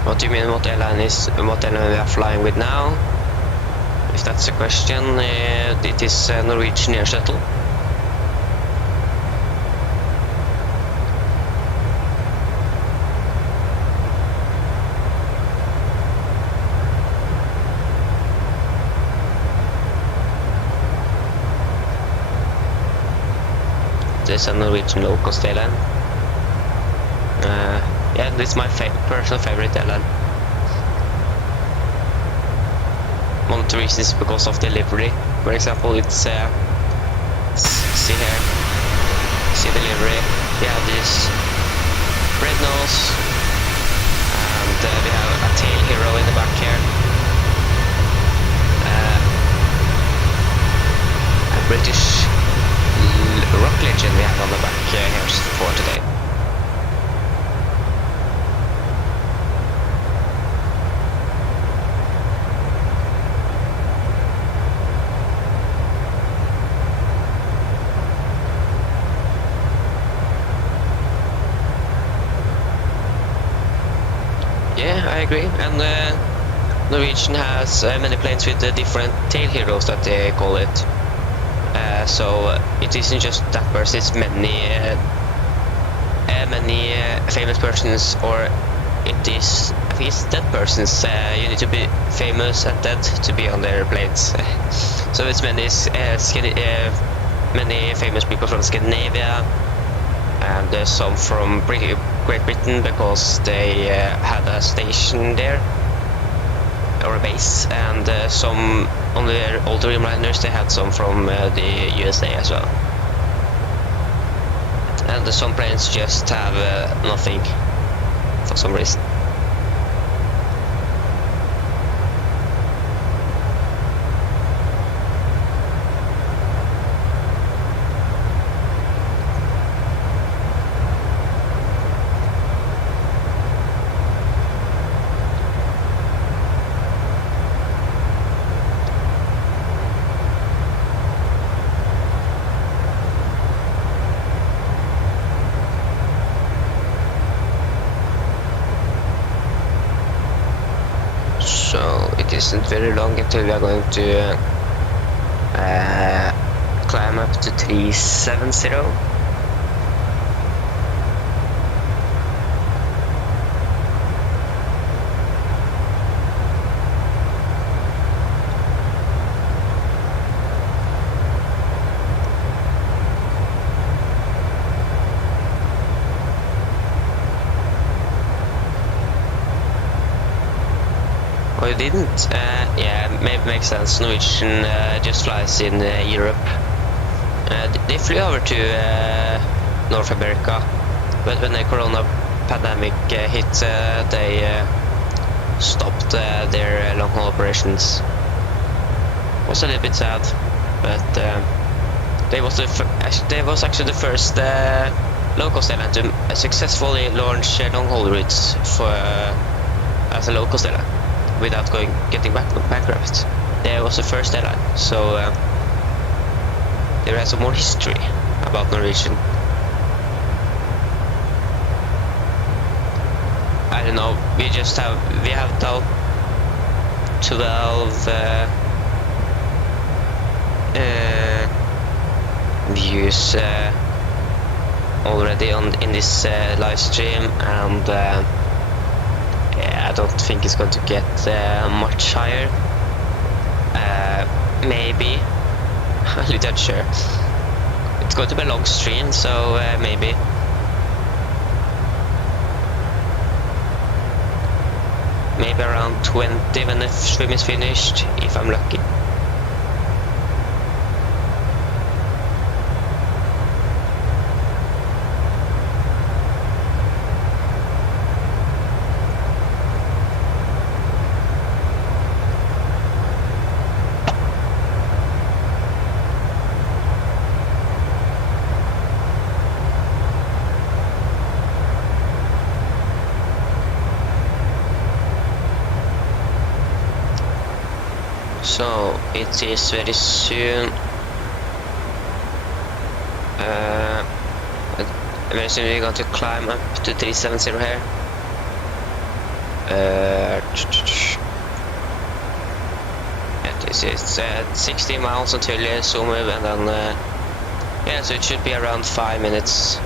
What do you mean, what airline we are flying with now? If that's a question, it is Norwegian Air Shuttle. is a Norwegian low-cost airline. Yeah, this is my personal favorite airline. One of the reasons is because of delivery. For example, it's see here, see delivery. We have this red nose, and we have a tail hero in the back here. A British rock legend we have on the back here for today. Yeah, I agree. And Norwegian has many planes with different tail heroes that they call it. So it isn't just that person, it's many famous persons, or it is at least dead persons. You need to be famous and dead to be on their planes. So it's many famous people from Scandinavia, and there's some from Great Britain because they had a station there, or a base, and some on their older Dreamliners they had some from the USA as well. And some planes just have nothing for some reason. So it isn't very long until we are going to climb up to 370. Oh, you didn't? Yeah, maybe makes sense. Norwegian just flies in Europe. They flew over to North America, but when the corona pandemic hit, they stopped their long-haul operations. It was a little bit sad, but they was actually the first low-cost airline to successfully launch long-haul routes for as a low-cost airline without getting bankrupt. They was the first airline, so there is some more history about Norwegian. I don't know. We have now 12 views already in this live stream, and yeah, I don't think it's going to get much higher. Maybe. A little unsure. It's going to be a long stream, so maybe. Maybe around 20 when the stream is finished, if I'm lucky. So it is very soon. Very soon we're going to climb up to 370 here. It is 60 miles until Sommerv, and then yeah, so it should be around 5 minutes.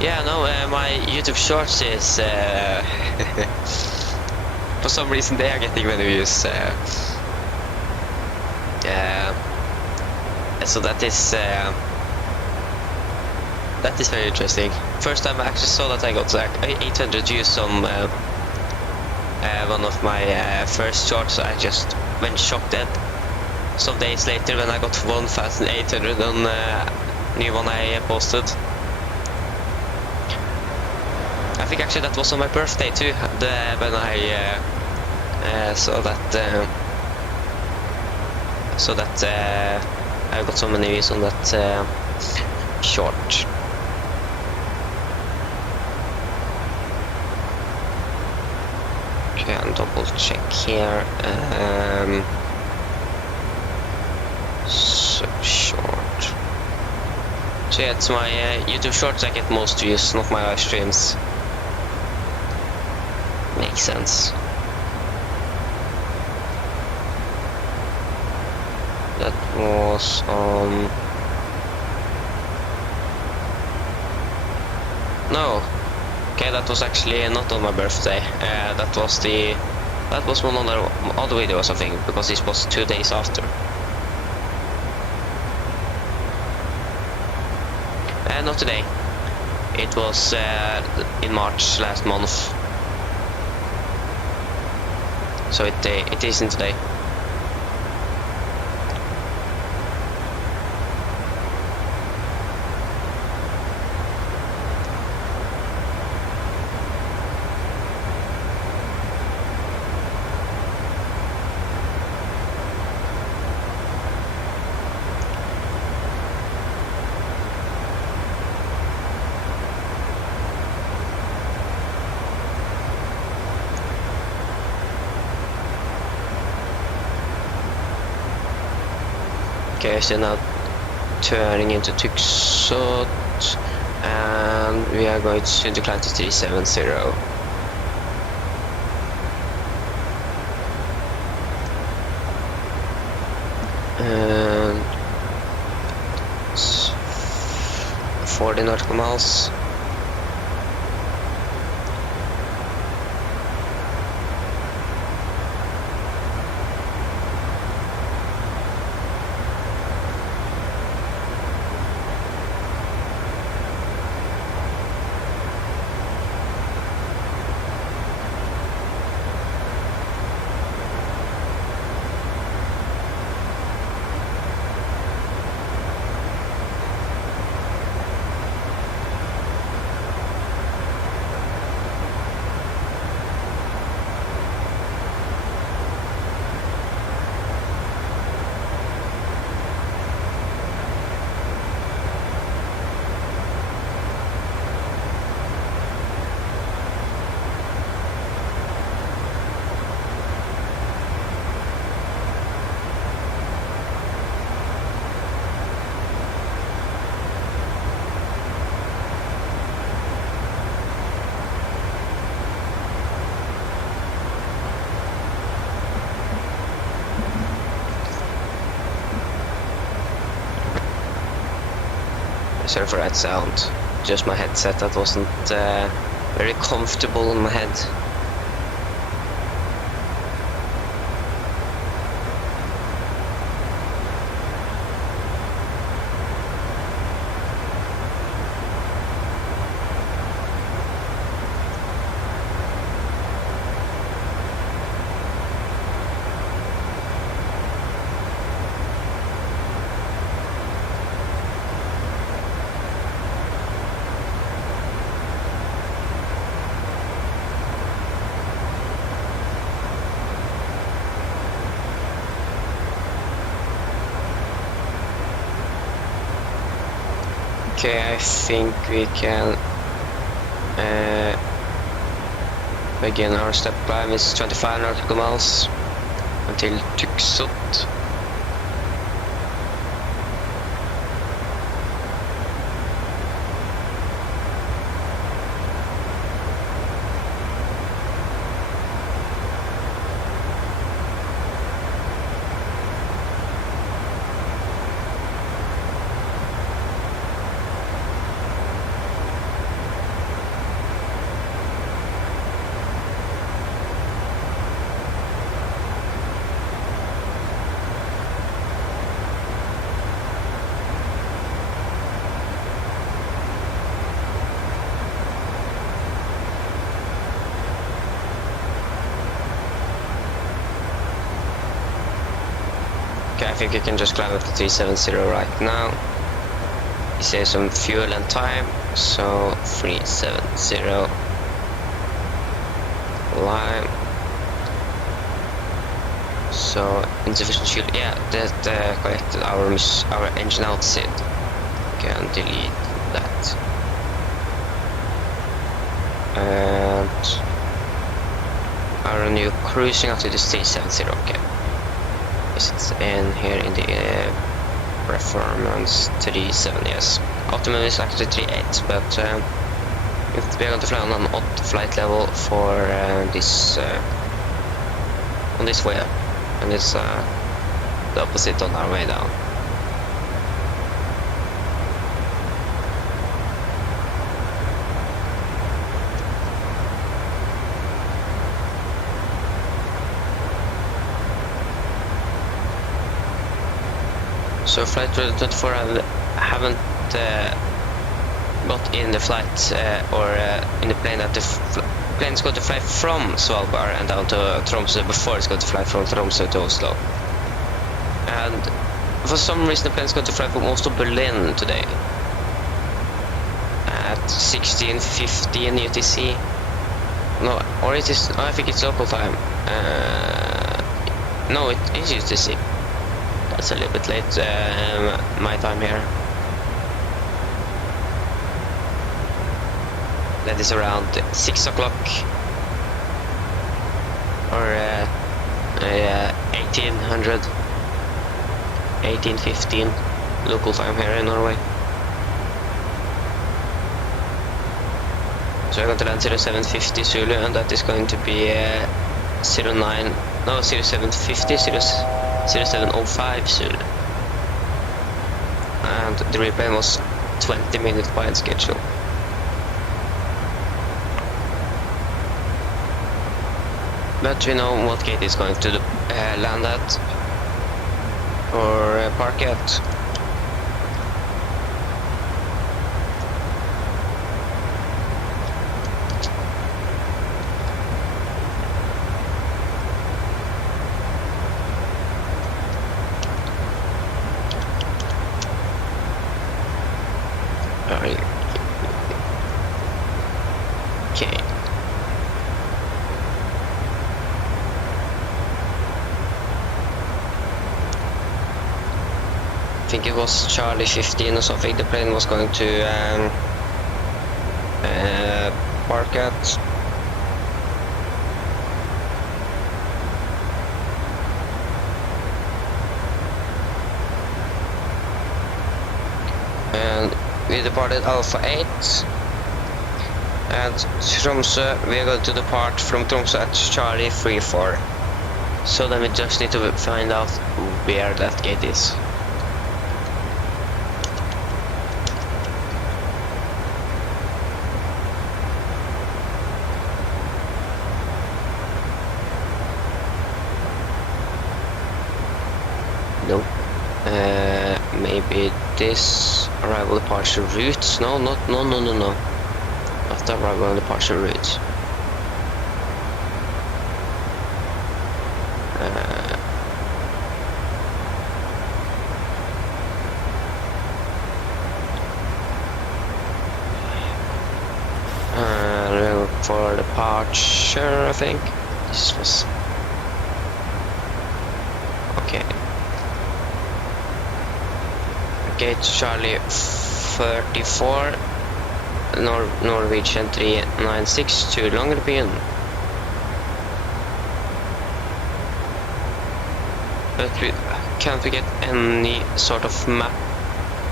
Yeah, no, my YouTube Shorts is for some reason they are getting many views. So that is very interesting. First time I actually saw that I got like 800 views on one of my first shorts. I just went shocked dead. Some days later when I got 1,800 on new one I posted. I think actually that was on my birthday too, when I saw that I got so many views on that short. Okay, I'll double check here. So short. So yeah, it's my YouTube shorts I get most views, not my live streams. Makes sense. That was on... No. Okay, that was actually not on my birthday. That was one of the other videos, I think, because this was 2 days after. Not today. It was in March last month. So it isn't today. Okay, so now turning into Tromsø, and we are going to decline to 370. And 40 nautical miles. Sorry for that sound. Just my headset that wasn't very comfortable in my head. Okay, I think we can begin our step climb. It's 25 nautical miles until Tromsø. Okay, I think you can just climb up to 370 right now. You save some fuel and time, so 370 climb. So insufficient fuel. Yeah, that collected our engine outside. Can delete that. And our new cruising up to the 370. Okay. It's in here in the performance 37. Yes. Optimum is actually 38, but we're going to fly on an odd flight level for this on this way up, and it's the opposite on our way down. So flight 24 haven't got in the flight or in the plane that the plane is going to fly from Svalbard and down to Tromsø before it's going to fly from Tromsø to Oslo. And for some reason the plane is going to fly from Oslo to Berlin today at 16:15 UTC. No, or it is. I think it's local time. No, it is UTC. That's a little bit late, my time here. That is around 6 o'clock or 1800, 1815 local time here in Norway. So we're going to land 0750 Zulu, and that is going to be 0750 0705 Zulu. And the replane was 20 minutes behind schedule. But we know what gate is going to land at or park at. Okay. I think it was Charlie 15 or something the plane was going to park at. And we departed Alpha 8, and Tromsø, we are going to depart from Tromsø at Charlie 34. So then we just need to find out where that gate is. Nope. Maybe this arrival departure route? No. Not the arrival and departure route. For departure, I think. This was... Okay. Gate Charlie 34, Norwegian 396 to Longerbyen. But can't we get any sort of map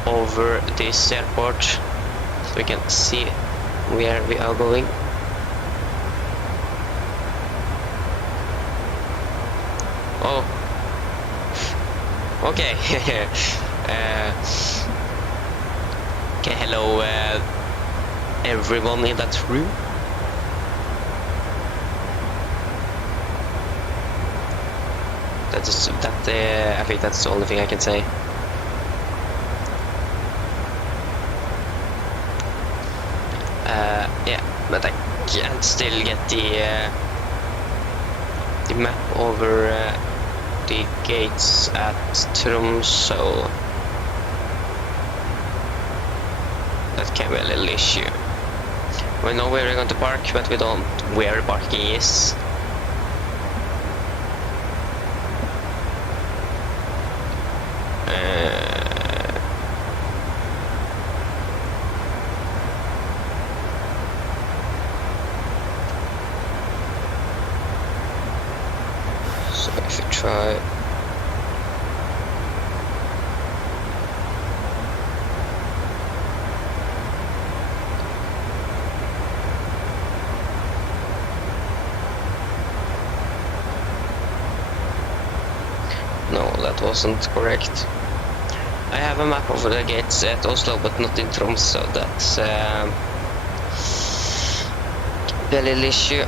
over this airport so we can see where we are going? Oh, okay. Okay, hello everyone in that room. I think that's the only thing I can say. Yeah, but I can't still get the map over the gates at Tromsø. That can be a little issue. We know where we're going to park, but we don't where the parking is. So if we try. No, that wasn't correct. I have a map of the gates at Oslo, but not in Tromsø. That's a little issue.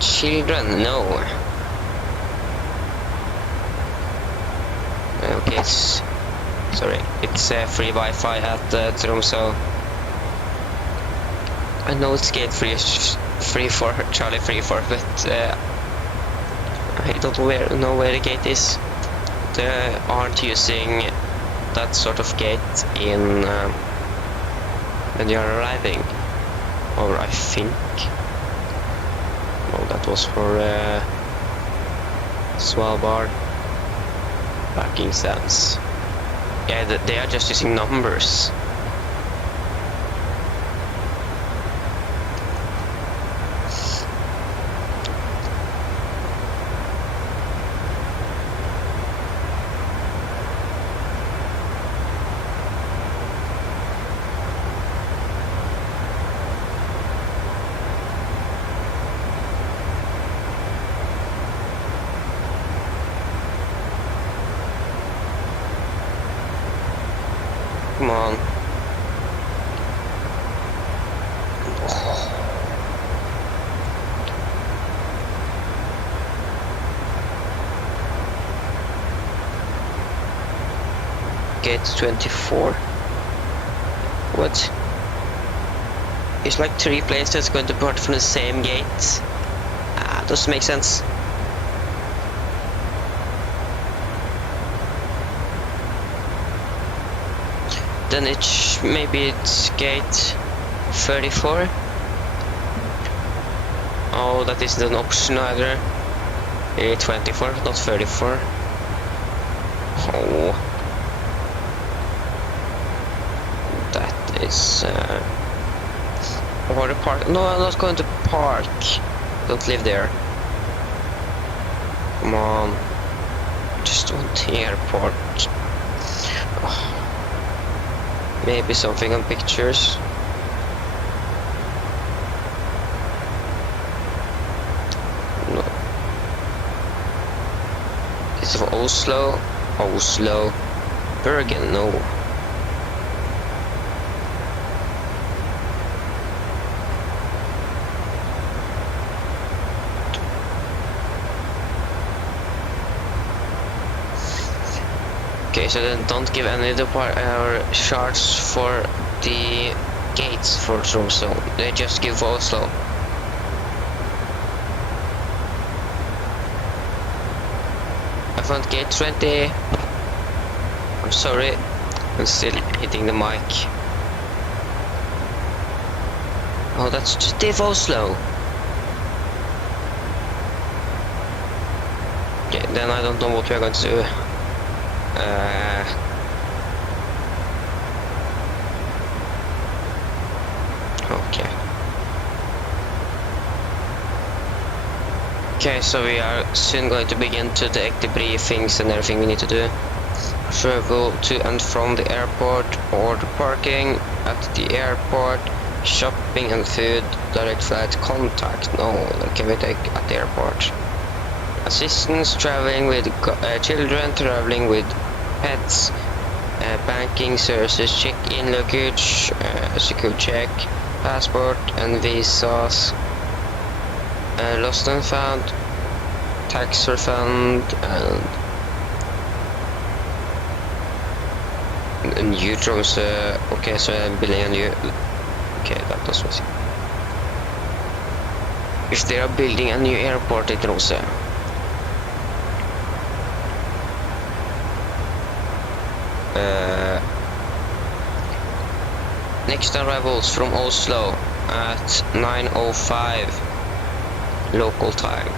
Children, no. Okay, it's free Wi-Fi at Tromsø. I know it's gate free for Charlie free for, but I don't know where the gate is. They aren't using that sort of gate in when you are arriving, or I think. Oh, that was for Svalbard parking stands. Yeah, they are just using numbers. Come on. Gate 24. What? It's like 3 places going to part from the same gate. Doesn't make sense. Then maybe it's gate 34. Oh, that isn't an option either. 24, not 34. Oh, that is. Or the park. No, I'm not going to park. Don't live there. Come on. Just want the airport. Oh. Maybe something on pictures. No. It's for Oslo. Oslo. Bergen, no. Okay, so then don't give any charge for the gates for Tromsø. They just give for Oslo. I found gate 20. I'm sorry, I'm still hitting the mic. Oh, that's just Div Oslo. Okay, then I don't know what we are going to do. Okay. Okay, so we are soon going to begin to take the briefings and everything we need to do. Travel to and from the airport, or the parking at the airport, shopping and food, direct flight contact. No, that can we take at the airport. Assistance, traveling with children, traveling with pets, banking services, check-in luggage, secure check, passport and visas, lost and found, tax refund, and new Tromsø. Okay, so I'm billing a new. Okay, that was what. if they are building a new airport in Tromsø. Next arrivals from Oslo at 9:05 local time.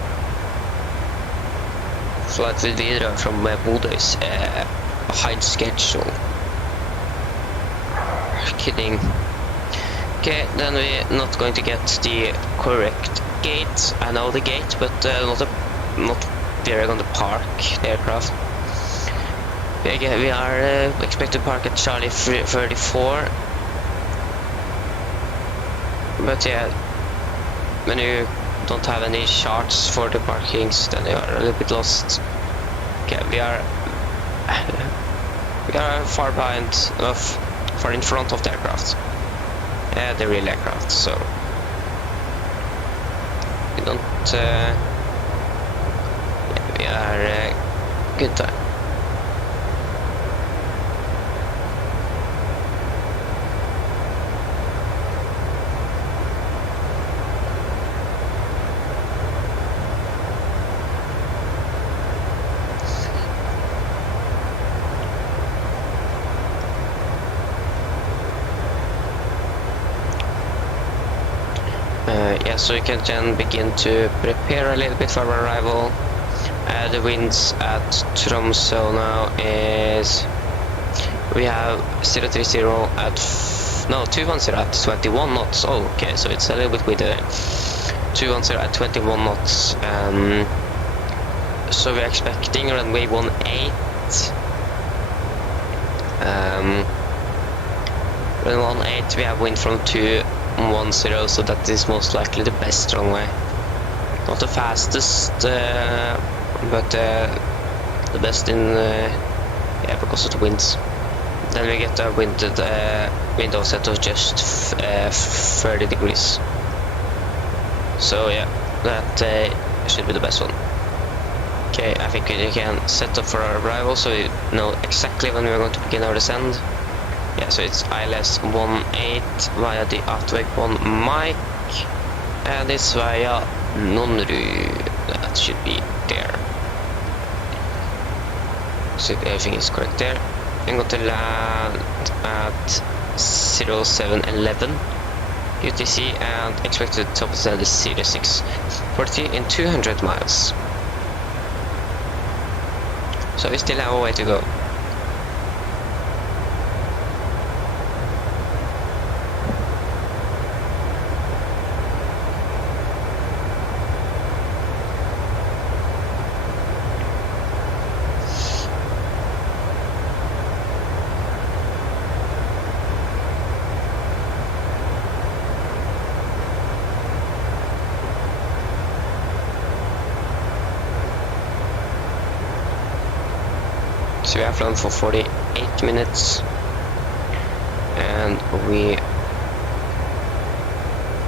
Flight with videre from Bodø is behind schedule. Kidding. Okay, then we're not going to get the correct gate. I know the gate, but not where we're going to park the aircraft. We are expected to park at Charlie 34. But yeah, when you don't have any charts for the parkings, then you are a little bit lost. Okay, we are far behind, far in front of the aircraft. The real aircraft, so we don't. We are good time. Yeah, so you can then begin to prepare a little bit for our arrival. The winds at Tromsø now is, we have 030 at 210 at 21 knots. Oh, okay, so it's a little bit with the 210 at 21 knots. So we're expecting runway 18. Runway 18, we have wind from 210, so that is most likely the best runway. Not the fastest, but the best in yeah, because of the winds. Then we get a wind offset of just 30 degrees. So yeah, that should be the best one. Okay, I think we can set up for our arrival, so we know exactly when we're going to begin our descent. Yeah, so it's ILS 18 via the Outwake 1 mic, and it's via Longerbyen. That should be there. So everything is correct there. I'm going to land at 0711 UTC and expected top descent is 0640 in 200 miles. So we still have a way to go. So we have flown for 48 minutes and we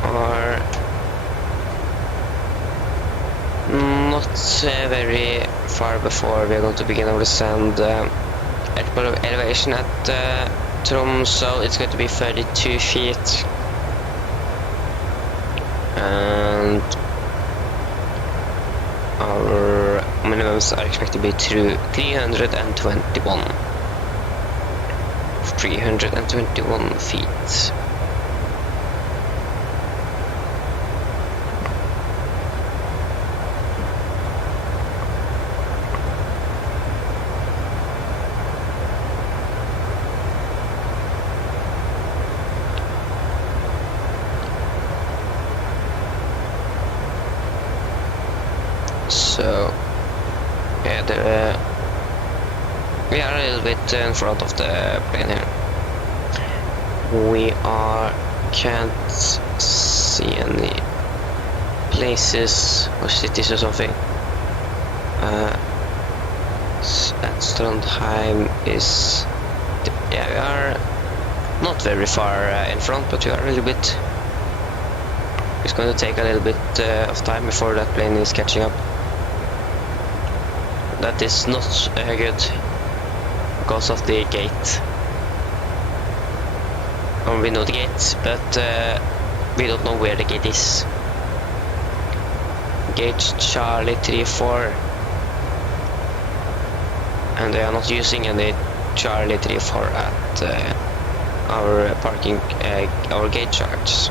are not very far before we're going to begin our descent. Airport elevation at Tromsø, it's going to be 32 feet, and our minimums are expected to be through 321 feet. So yeah, we are a little bit in front of the plane here. We can't see any places or cities or something. At Trondheim is, yeah, we are not very far in front, but we are a little bit. It's going to take a little bit of time before that plane is catching up. That is not good because of the gate. We know the gate, but we don't know where the gate is. gauge Charlie 34, and they are not using any Charlie 34 at our parking, our gate charge.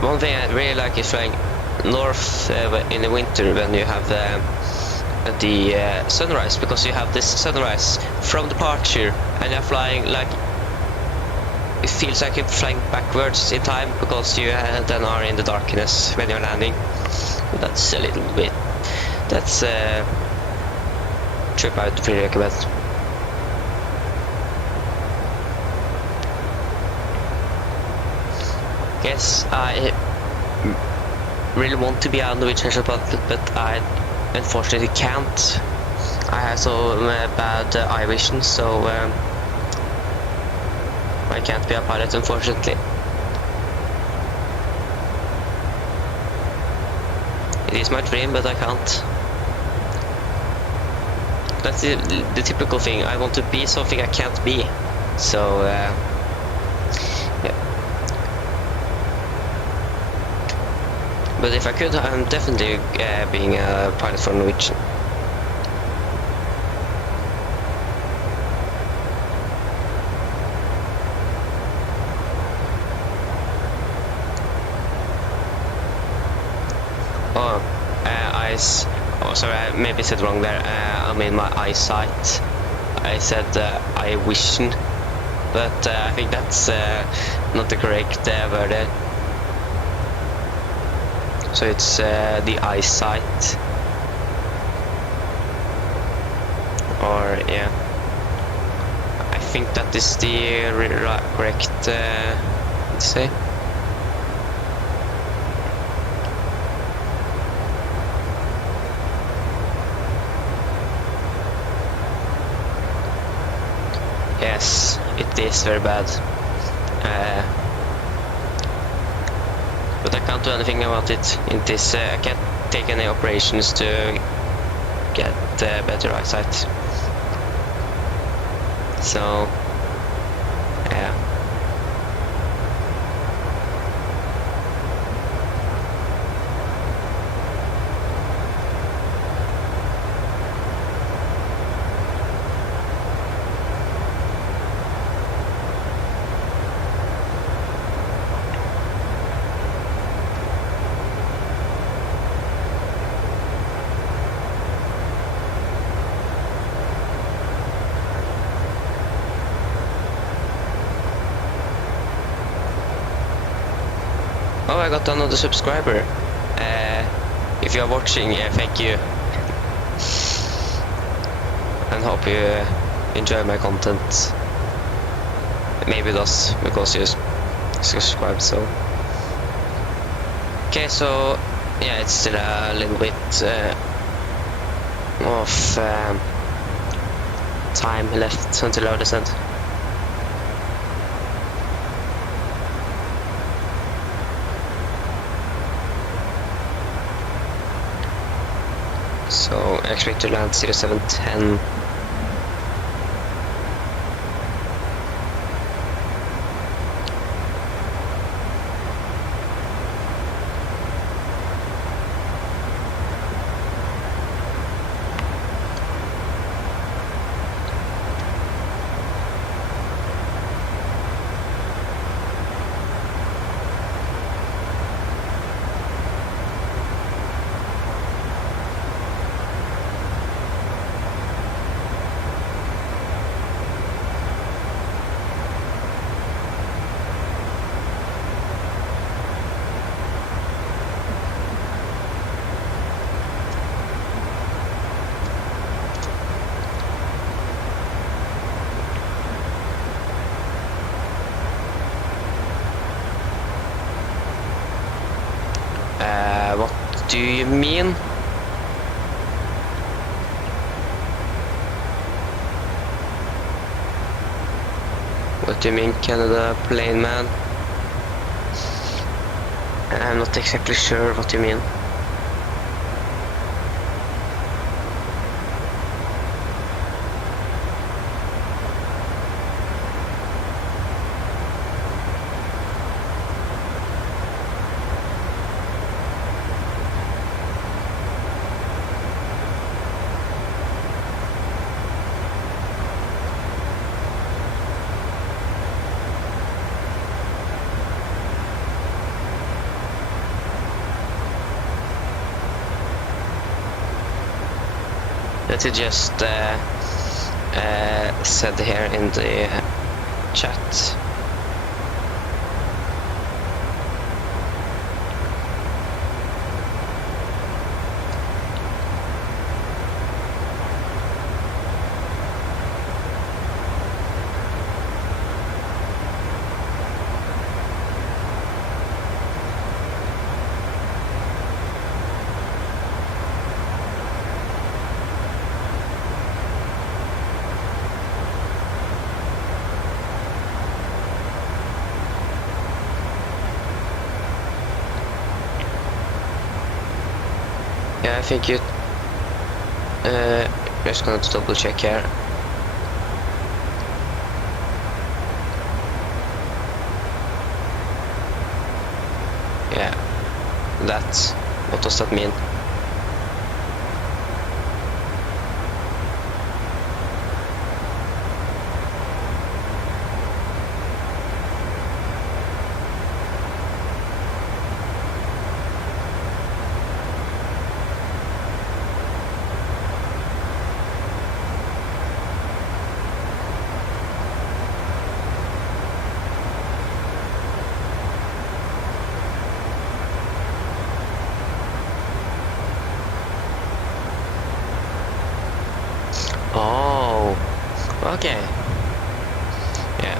One thing I really like is flying north in the winter when you have the sunrise, because you have this sunrise from departure and you're flying like, it feels like you're flying backwards in time because you then are in the darkness when you're landing. That's a little bit, that's a trip I would really recommend. Yes, I really want to be a Norwegian pilot, but I unfortunately can't. I have so bad eye vision, so I can't be a pilot, unfortunately. It is my dream, but I can't. That's the typical thing. I want to be something I can't be. So yeah. But if I could, I'm definitely being a pilot for Norwegian. Oh, eyes. Oh, sorry, I maybe said wrong there. I mean my eyesight. I said eye vision, but I think that's not the correct word there. So it's the eyesight, or yeah, I think that is the correct to say. Yes, it is very bad. But I can't do anything about it in this. I can't take any operations to get better eyesight. So, yeah. Oh, I got another subscriber. If you are watching, thank you. And hope you enjoy my content. Maybe does, because you subscribe, so. Okay, so yeah, it's still a little bit of time left until our descent. So I expect to land 0710. What do you mean? What do you mean, Canada plane man? I'm not exactly sure what you mean. That you just said here in the chat. Yeah, I think you just going to double check here. Yeah, that. What does that mean? Oh, okay. Yeah.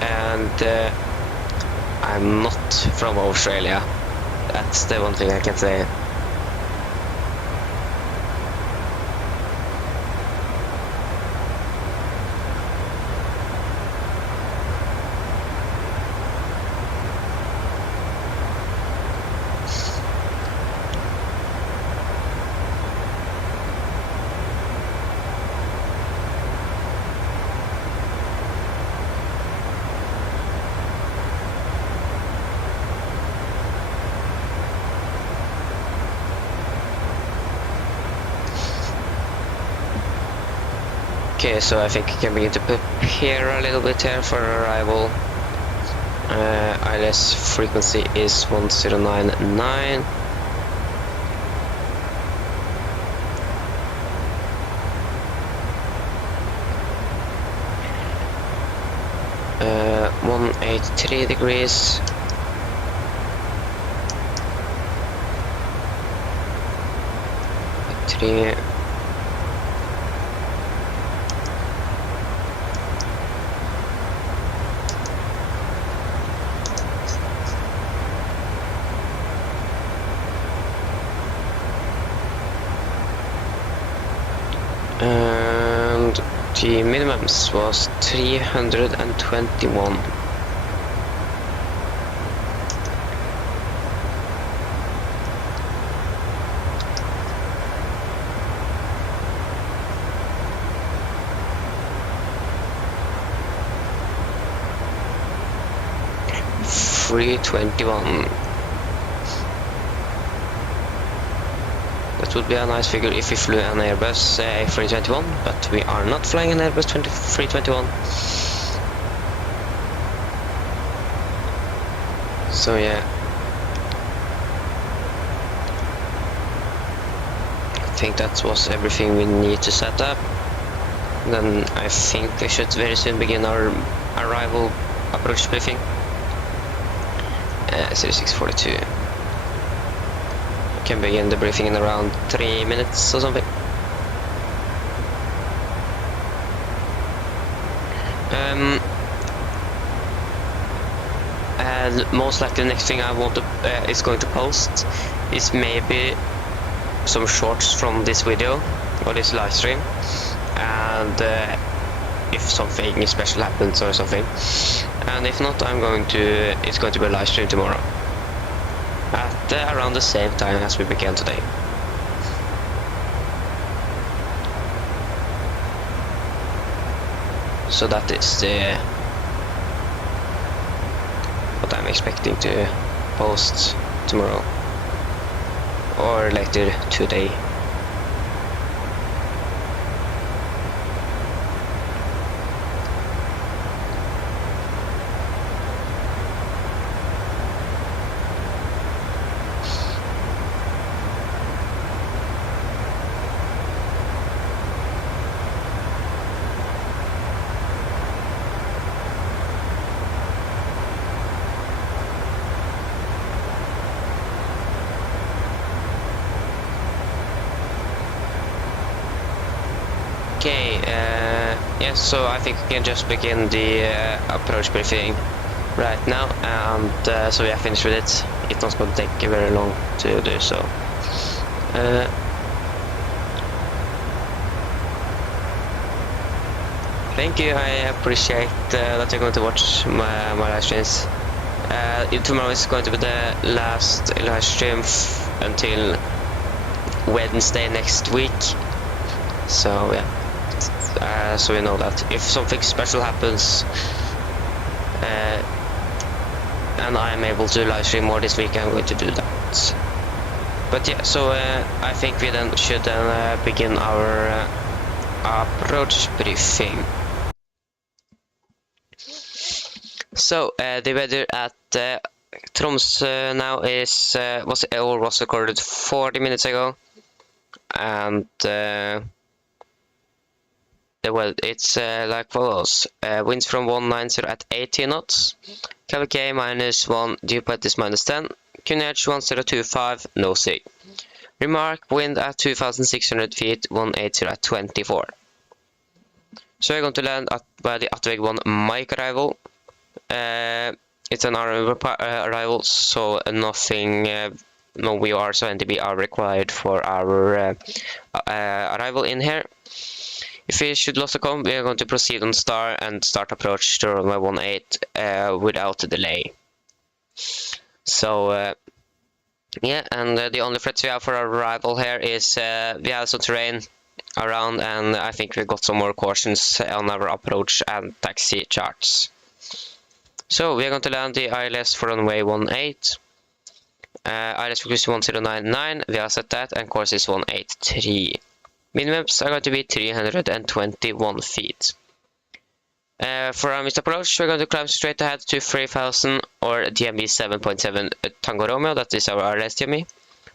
And I'm not from Australia. That's the one thing I can say. Okay, so I think I can begin to prepare a little bit here for arrival. ILS frequency is 1099. Uh, 183 degrees. Three. And the minimums was 321. $321. That would be a nice figure if we flew an Airbus A321, but we are not flying an Airbus 321. So yeah, I think that was everything we need to set up. Then I think we should very soon begin our arrival approach briefing. 0642. Can begin the briefing in around 3 minutes or something. And most likely the next thing I want to is going to post is maybe some shorts from this video or this live stream, and if something special happens or something. And if not, it's going to be a live stream tomorrow at around the same time as we began today. So that is what I'm expecting to post tomorrow or later today. Okay, yes, so I think we can just begin the approach briefing right now, and so we are finished with it. It's not going to take very long to do so. Thank you, I appreciate that you're going to watch my live streams. Tomorrow is going to be the last live stream until Wednesday next week. So yeah. So we know that if something special happens and I'm able to live stream more this week, I'm going to do that. But yeah, so I think we then should begin our approach briefing. So the weather at Tromsø now was recorded 40 minutes ago, and well, it's like follows. Winds from 190 at 80 knots. KVK -1, dew point is -10. QNH 1025, no sig. Remark, wind at 2,600 feet, 180 at 24. So we're going to land by the Atveg 1 Mike arrival. It's an arrival, so nothing, no VRs or NDB are required for our arrival in here. If we should lose a comb, we are going to proceed on star and start approach to runway 18 without a delay. So yeah, and the only threats we have for our arrival here is we have some terrain around, and I think we got some more cautions on our approach and taxi charts. So we are going to land the ILS for runway 18. ILS frequency 1099, we have set that, and course is 183. Minimums are going to be 321 feet. For our missed approach, we're going to climb straight ahead to 3000 or DME 7.7 Tango Romeo, that is our ILS DME,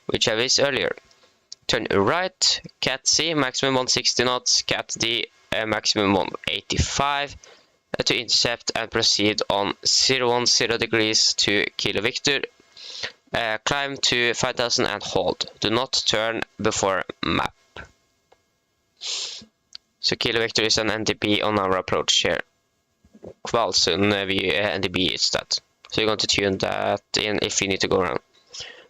which I was earlier. Turn right, Cat C, maximum 160 knots, Cat D, maximum 185, to intercept and proceed on 010 degrees to Kilo Victor. Climb to 5000 and hold. Do not turn before map. So Kilo Victor is an NDB on our approach here. Kvalsund NDB is that. So you're going to tune that in if you need to go around.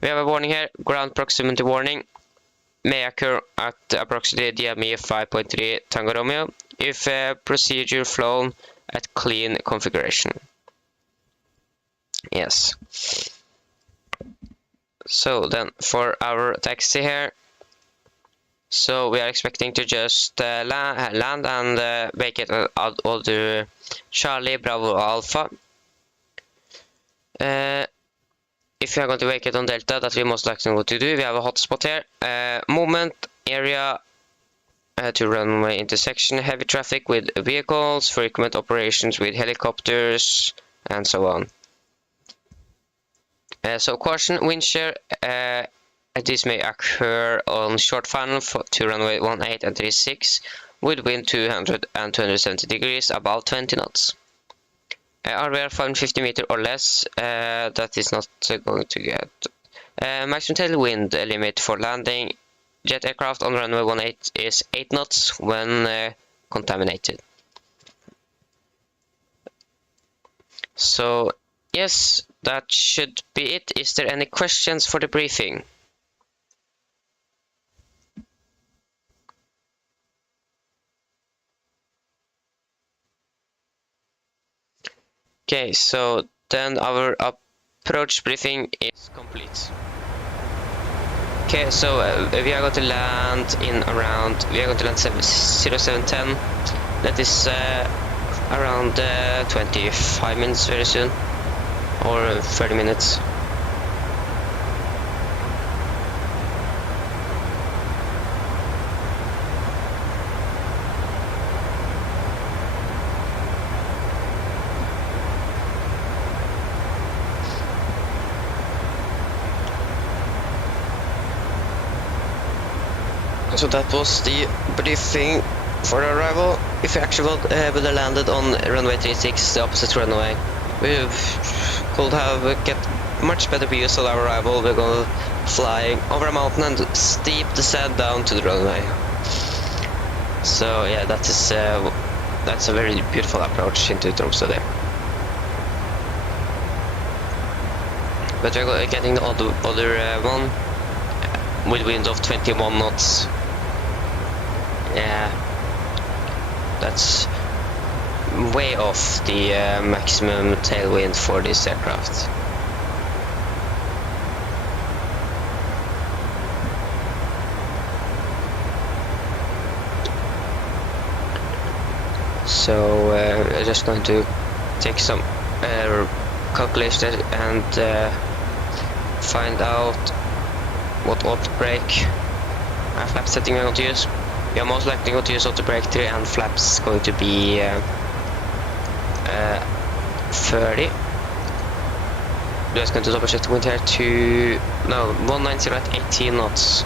We have a warning here, ground proximity warning. May occur at approximately DME 5.3 Tango Romeo if procedure flown at clean configuration. Yes. So then for our taxi here, so we are expecting to just land and vacate all the Charlie Bravo Alpha. If we are going to vacate on Delta, that we most likely going to do. We have a hotspot here. Movement area to runway intersection, heavy traffic with vehicles, frequent operations with helicopters, and so on. So caution, wind shear. This may occur on short final to runway 18 and 36 with wind 200 and 270 degrees, about 20 knots. RVR 550 meter or less, that is not going to get. Maximum tailwind limit for landing jet aircraft on runway 18 is 8 knots when contaminated. So yes, that should be it. Is there any questions for the briefing? Okay, so then our approach briefing is complete. Okay, so we are going to land in around, we are going to land 0710. That is around 25 minutes very soon, or 30 minutes. So that was the briefing for the arrival. If we actually would have landed on runway 36, the opposite runway, we could have get much better views of our arrival. We're going flying over a mountain and steep descent down to the runway. So yeah, that's a very beautiful approach into Tromsø there. But we're getting the other one with wind of 21 knots. Yeah, that's way off the maximum tailwind for this aircraft. So I'm just going to take some calculations and find out what auto brake and flap setting I'm going to use. We are most likely going to use auto brake 3 and flaps going to be 30. Just going to double check the wind here to 190 at 18 knots.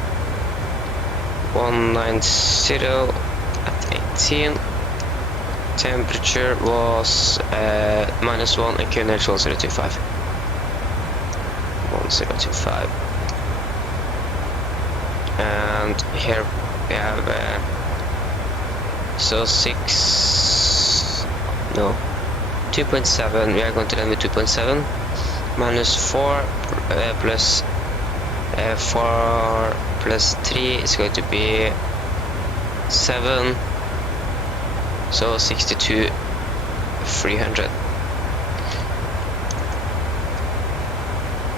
190 at 18. Temperature was -1 and QNH was 1025. 1025. And here we have 2.7. We are going to land with 2.7 -4 plus 4 plus 3 is going to be 7. So 62,300.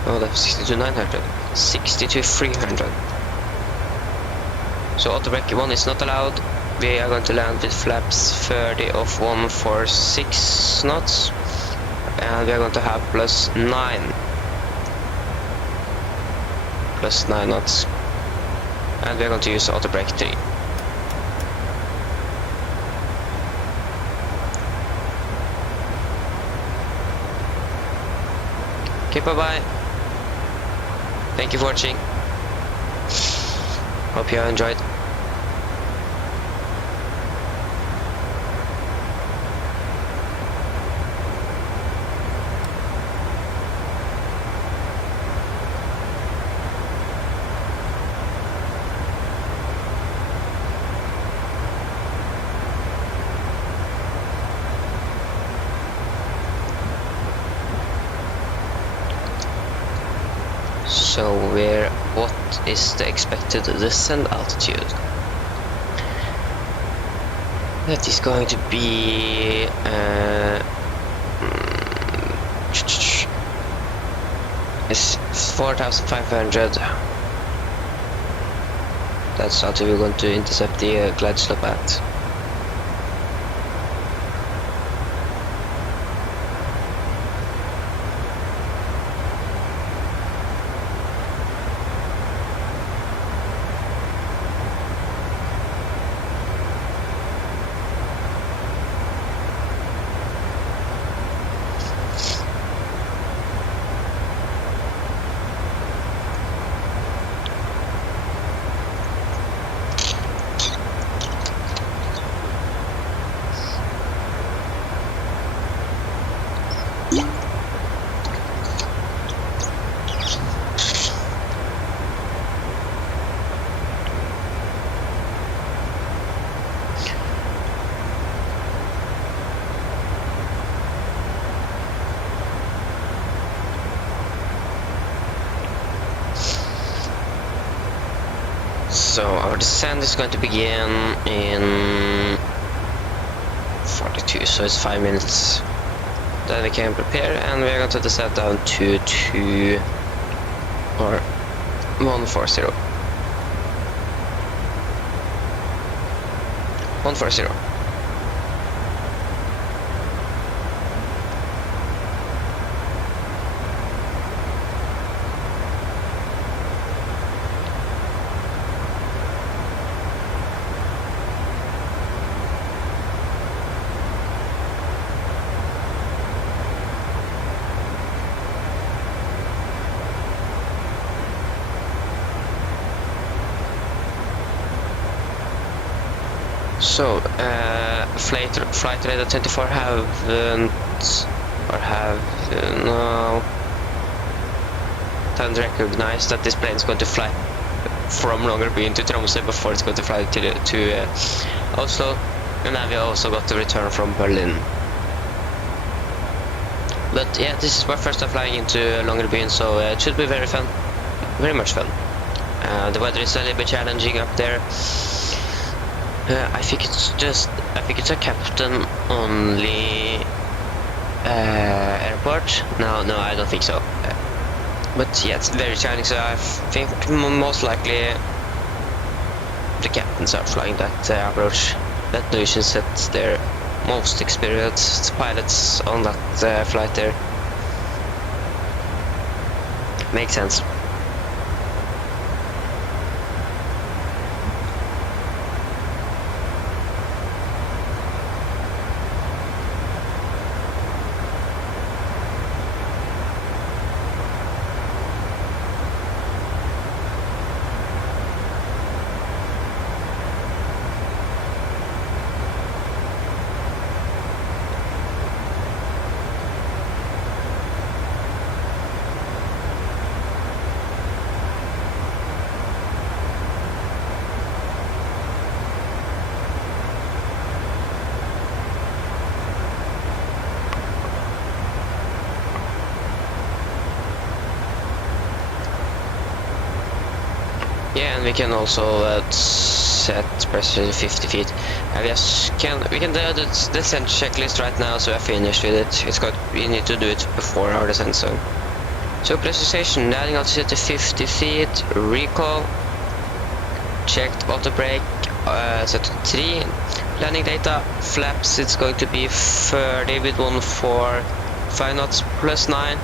Oh, that's 62,900. 62,300. So auto brake 1 is not allowed. We are going to land with flaps 30 of 146 knots, and we are going to have +9 knots, and we are going to use auto brake 3. Okay, bye bye. Thank you for watching. Hope you enjoyed. So what is the expected descent altitude? That is going to be it's 4,500. That's how we're going to intercept the glide slope at. So our descent is going to begin in 42, so it's 5 minutes. Then we can prepare, and we're going to descend down to 2 or 140. 140. So, flight radar 24 haven't recognized that this plane is going to fly from Longerbyen to Tromsø before it's going to fly to Oslo, and now we also got the return from Berlin. But yeah, this is my first time flying into Longerbyen, so it should be very fun, very much fun. The weather is a little bit challenging up there. I think it's a captain only airport. No, I don't think so. But yeah, it's very challenging, so I think most likely the captains are flying that approach. That Norwegian sets their most experienced pilots on that flight there. Makes sense. Yeah, and we can also set pressure to 50 feet. We can do the descent checklist right now, so we're finished with it. We need to do it before our descent zone. So pressurization, landing altitude to 50 feet, recall, checked auto brake, set to 3, landing data, flaps, it's going to be 30 with 145 knots plus 9,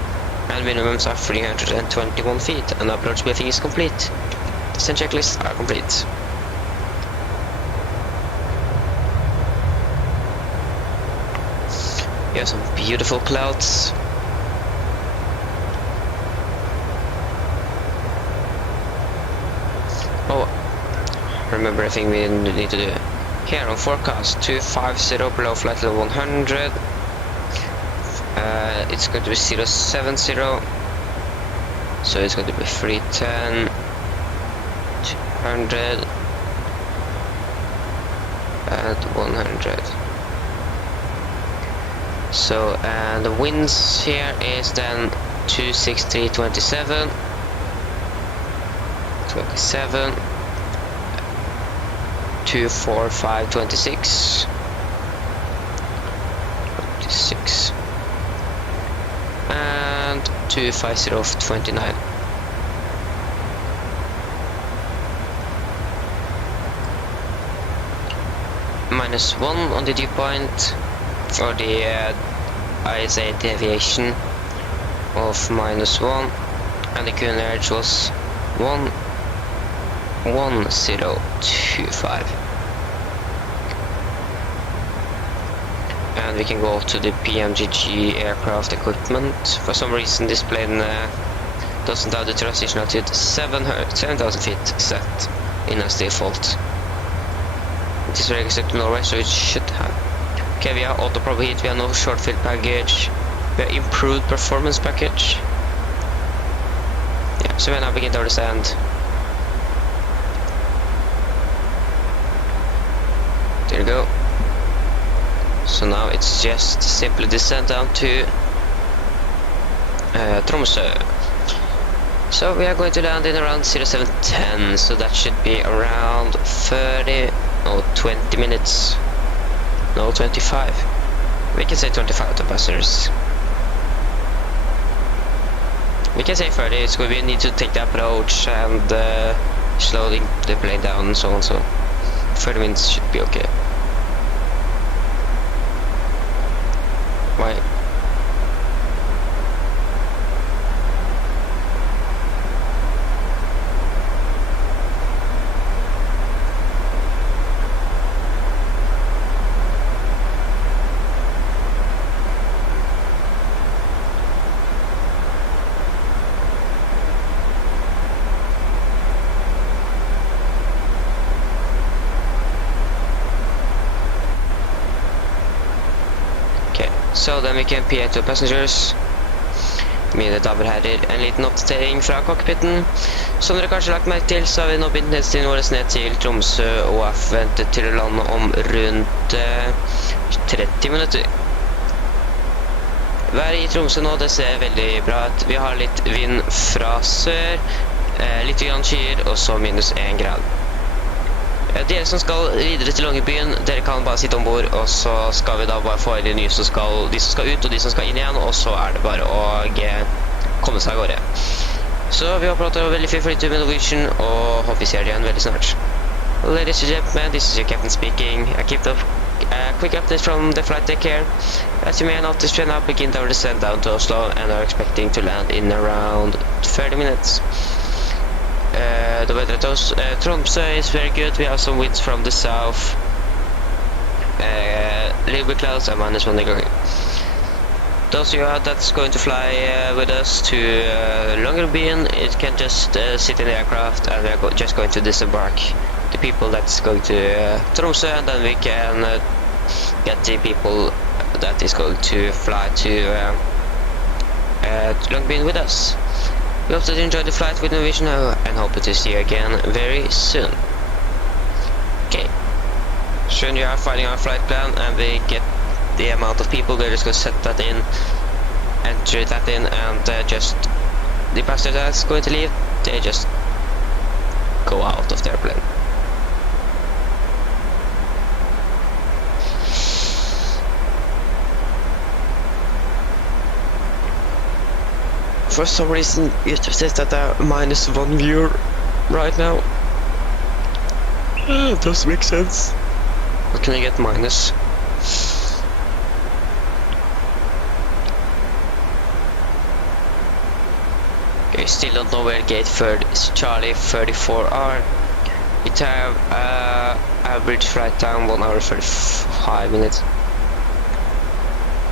and minimums are 321 feet, and approach briefing is complete. Descent checklists are complete. Here are some beautiful clouds. Oh, remember everything we need to do. Here on forecast 250 below flight level 100. It's going to be 070. So it's going to be 310. 200 and 100. So the winds here is then 263, 27, 245, 26, and 250, 29. -1 on the dew point, or the ISA deviation of -1, and the cooling edge was 11025. And we can go to the PMDG aircraft equipment. For some reason this plane doesn't have the transition altitude 7,000 feet set in as default. It is registered to Norway, so it should have. Okay, we have auto probe heat, we have no short field package, we have improved performance package. Yeah, so we now begin to understand. There we go. So now it's just simply descend down to Tromsø. So we are going to land in around 0710, so that should be around 20 minutes. No, 25. We can say 25 to passengers. We can say 30, so we need to take the approach and slowly the plane down and so on, so 30 minutes should be okay. Why? Så then we can PA to passengers. Mine damer og herrer, en liten oppdatering fra cockpiten. Som dere kanskje har lagt merke til, så har vi nå begynt nedstillingen vår ned til Tromsø og er forventet til å lande om rundt 30 minutter. Været i Tromsø nå, det ser veldig bra ut. Vi har litt vind fra sør, litt grann skyer, og så minus 1 grad. Dere som skal videre til Longerbyen, dere kan bare sitte ombord, og så skal vi da bare få inn de som skal ut og de som skal inn igjen, og så er det bare å komme seg av gårde. Så vi håper at det var veldig fin flytur med Norwegian, og håper vi ser det igjen veldig snart. Ladies and gentlemen, this is your captain speaking. I keep a quick update from the flight deck here. As you may notice, we now begin our descent down to Oslo and are expecting to land in around 30 minutes. The weather at Tromsø is very good. We have some winds from the south, a little bit clouds and -1 degree. Those of you that's going to fly with us to Longerbyen, it can just sit in the aircraft, and we're just going to disembark the people that's going to Tromsø, and then we can get the people that is going to fly to Longerbyen with us. We hope that you enjoyed the flight with Norwegian and hope to see you again very soon. Okay. Soon you are finding our flight plan and we get the amount of people. We're just going to set that in, enter that in, and just the passenger that's going to leave, they just go out of their plane. For some reason, YouTube says that there are -1 viewer right now. It does make sense. What can I get minus? Okay, still don't know where gate Charlie 34 are. It have average flight time 1 hour 35 minutes.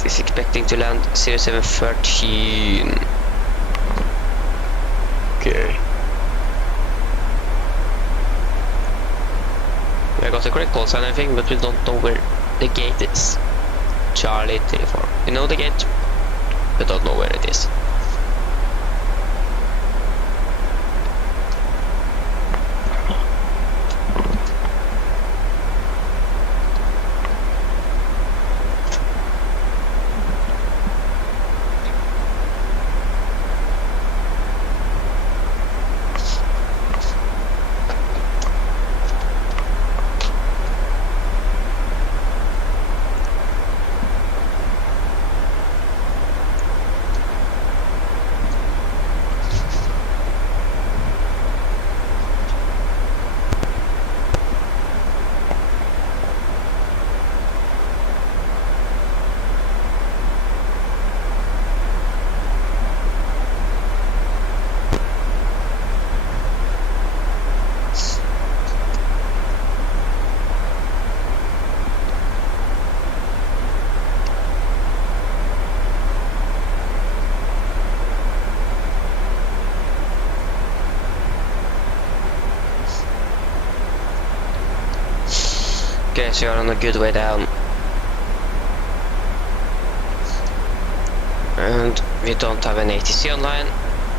It's expecting to land 0713. Okay. We got the correct call sign, I think, but we don't know where the gate is. Charlie 34. We know the gate, but don't know where it is. Okay, so you're on a good way down. And we don't have an ATC online.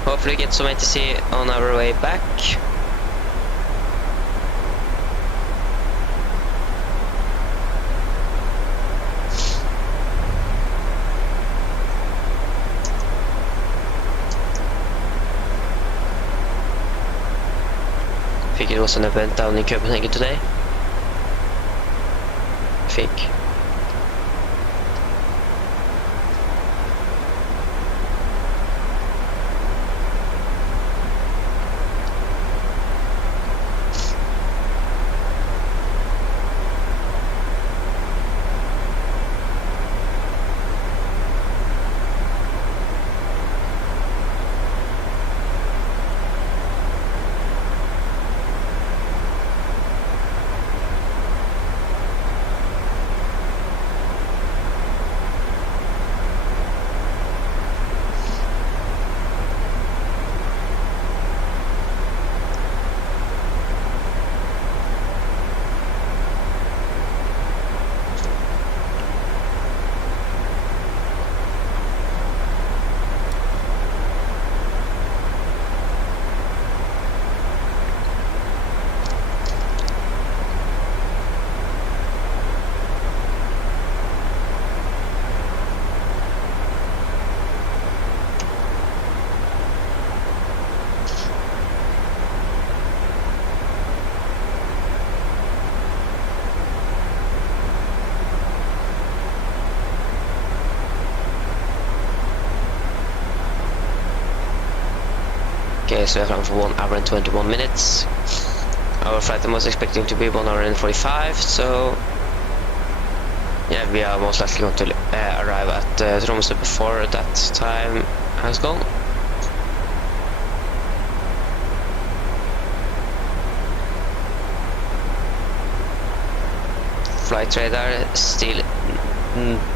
Hopefully get some ATC on our way back. I think it was an event down in Copenhagen today. I think. Okay, so we have time for 1 hour and 21 minutes. Our flight was expecting to be 1 hour and 45, so yeah, we are most likely going to arrive at Tromsø before that time has gone. Flight radar still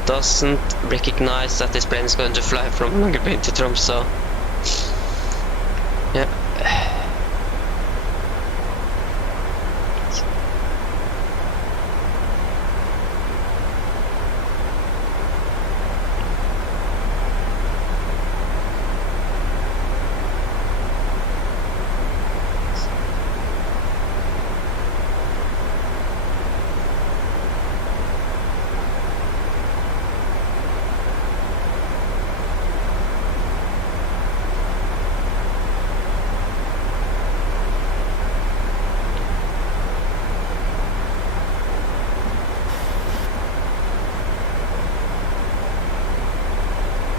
doesn't recognize that this plane is going to fly from Longerbyen to Tromsø. Yeah.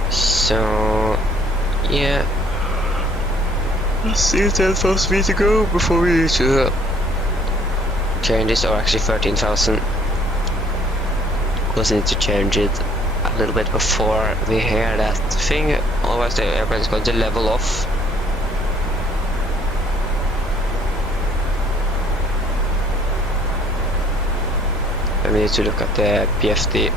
So, yeah, still 10,000 feet to go before we need to change this, or actually 13,000. Because we need to change it a little bit before we hear that thing, otherwise the airplane is going to level off. And we need to look at the PFD.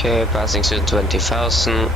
Okay, passing soon 20,000.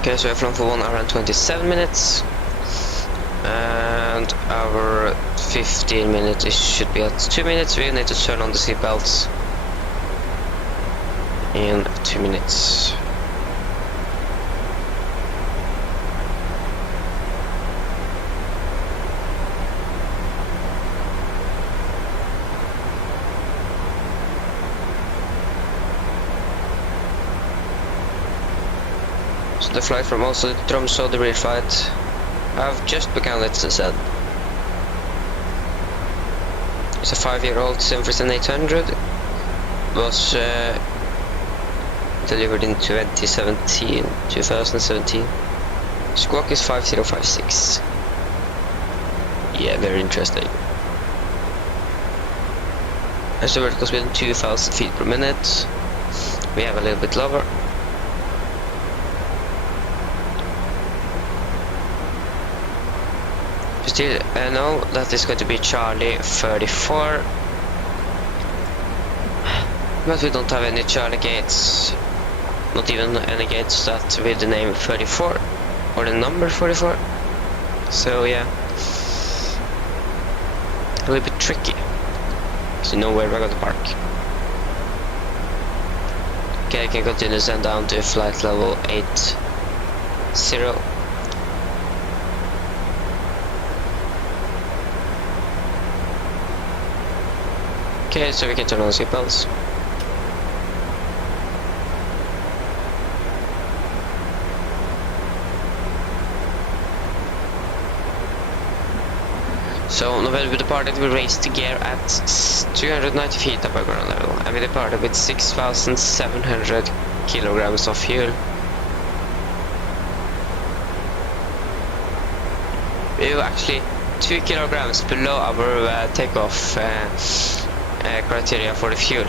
Okay, so we have flown for 1 hour and 27 minutes. And our 15 minutes should be at 2 minutes. We need to turn on the seatbelts in 2 minutes. So the flight from Oslo to Tromsø, the rear flight, have just begun, let's said. It's a 5-year-old 737-800. Was delivered in 2017. Squawk is 5056. Yeah, very interesting. As the vertical speed 2000 feet per minute. We have a little bit lower. Still, I know that is going to be Charlie 34. But we don't have any Charlie gates. Not even any gates that with the name 34 or the number 44. So yeah, a little bit tricky to know where we're going to park. Okay, I can continue to send down to flight level 80. Okay, so we can turn on the seatbelts. So when we departed, we raised the gear at 290 feet above ground level, and we departed with 6,700 kilograms of fuel. We were actually 2 kilograms below our takeoff criteria for the fuel.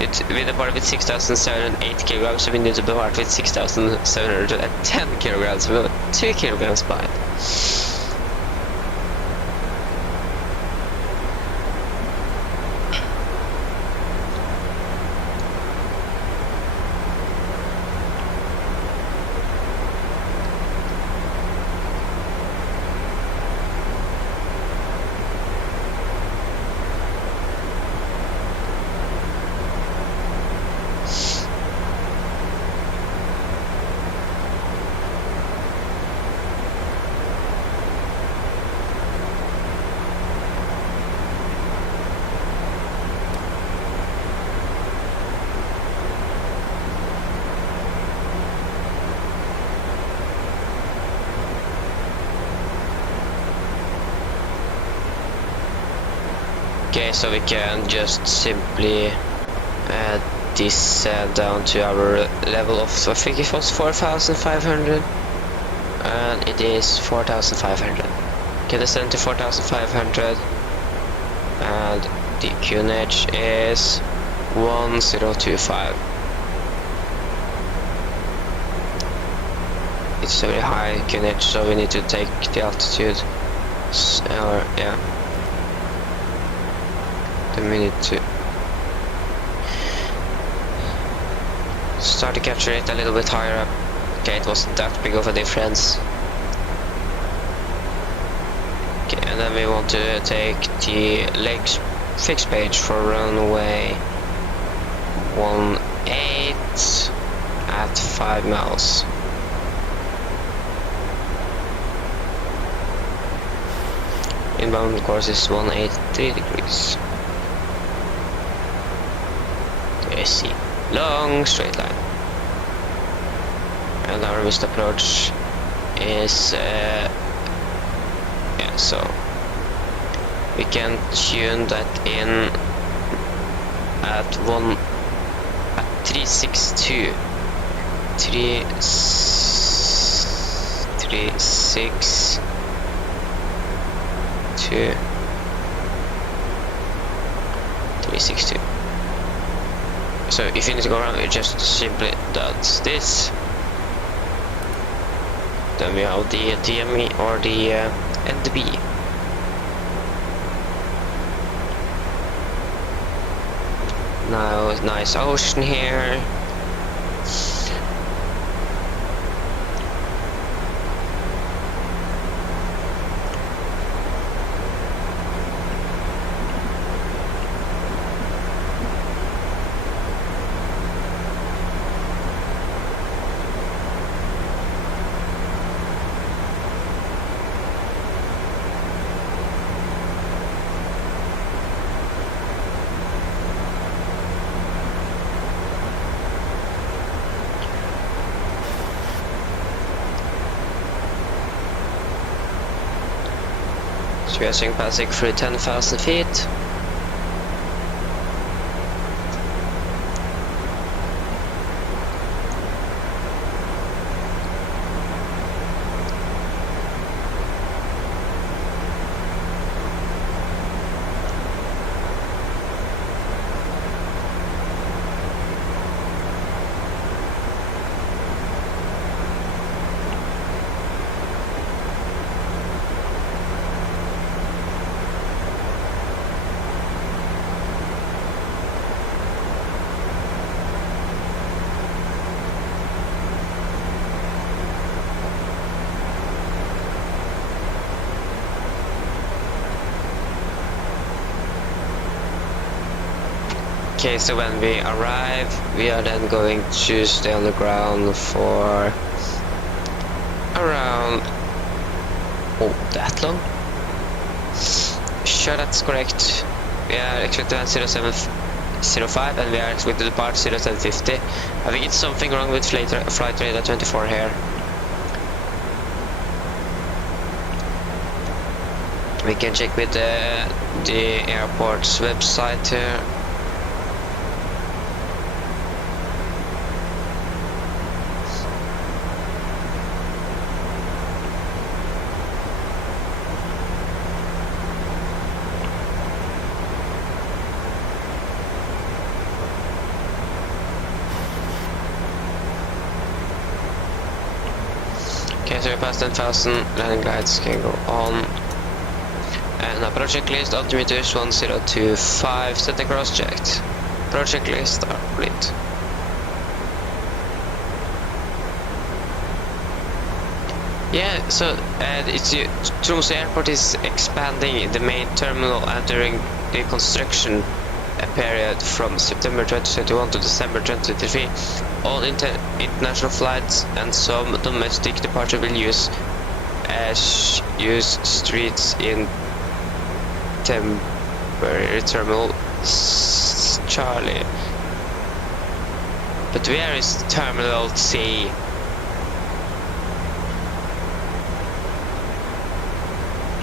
We departed with 6,708 kilograms, so we need to depart with 6,710 kilograms. We were 2 kilograms behind. Okay, so we can just simply add this down to our level of, I think it was 4,500, and it is 4,500. Okay, descend to 4,500, and the QNH is 1025. It's a very high QNH, so we need to take the altitude, or yeah. We need to start to capture it a little bit higher up. Okay, it wasn't that big of a difference. Okay, and then we want to take the legs fixed page for runway 18 at 5 miles. Inbound course is 183 degrees. I see. Long straight line. And our missed approach is yeah, so we can tune that in at 362. 362. So if you need to go around, it just simply does this. Then we have the DME or the NDB. Now, nice ocean here. So we are passing through 10,000 feet. Okay, so when we arrive, we are then going to stay on the ground for around, oh, that long? Sure, that's correct. We are expected at 0705 and we are expected to depart 0750. I think it's something wrong with flight radar 24 here. We can check with the airport's website here. Okay, so we passed 10,000, landing lights can go on. And a project list, altimeters 1025, set and cross checked. Project list are complete. Yeah, so Tromsø Airport is expanding the main terminal and during the construction period from September 2021 to December 2023. All international flights and some domestic departure will use streets in temporary terminal Charlie. But where is terminal C?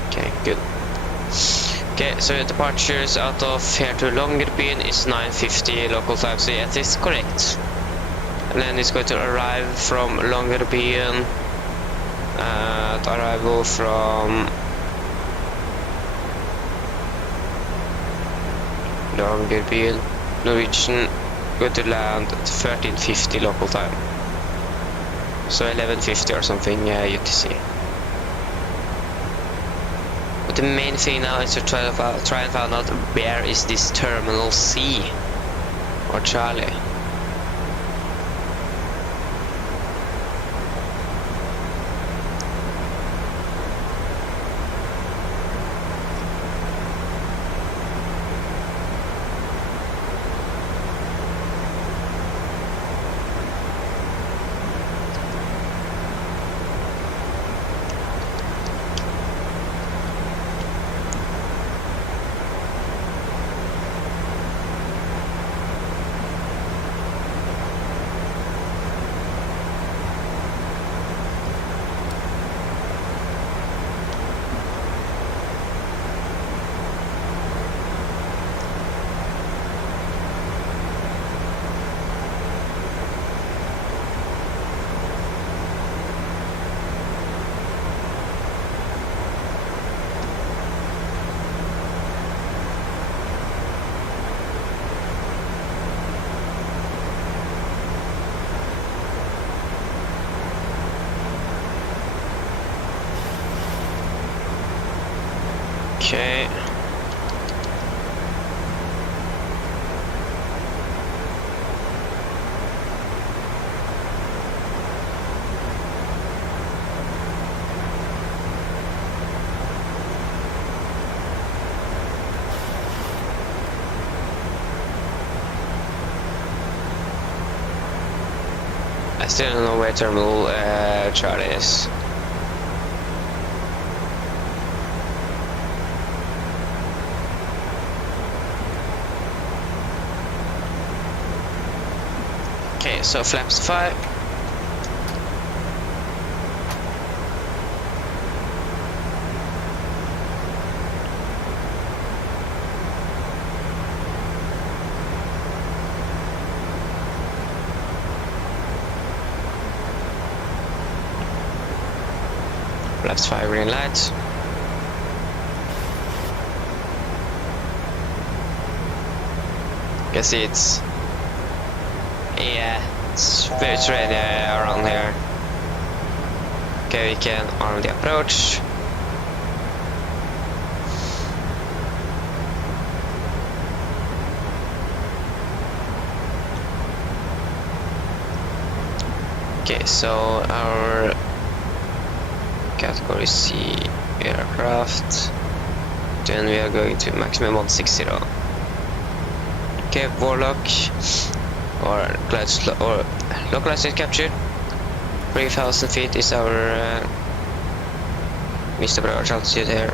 Okay, good. Okay, so departures out of here to Longerbyen is 9:50 local time, so yes, it's correct. And then it's going to arrive from Longerbyen at arrival from Longerbyen, Norwegian, going to land at 13:50 local time. So 11:50 or something UTC. But the main thing now is to try and find out where is this terminal C or Charlie. Okay. I still don't know where terminal Charlie is. Okay, so flaps 5. Left 5 green light. You can see it's very rainy around here. Okay, we can arm the approach. Okay, so our category C aircraft, then we are going to maximum 160. Okay, Warlock or localized capture. 3,000 feet is our Mr. Approach altitude here.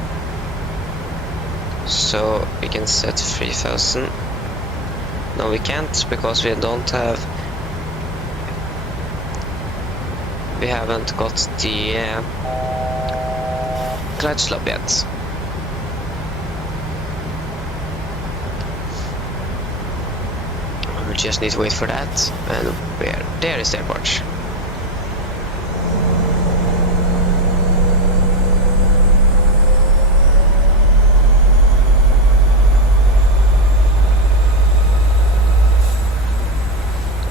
So we can set 3,000. No, we can't because we don't have. We haven't got the glide slope yet. We just need to wait for that, and there is the airport.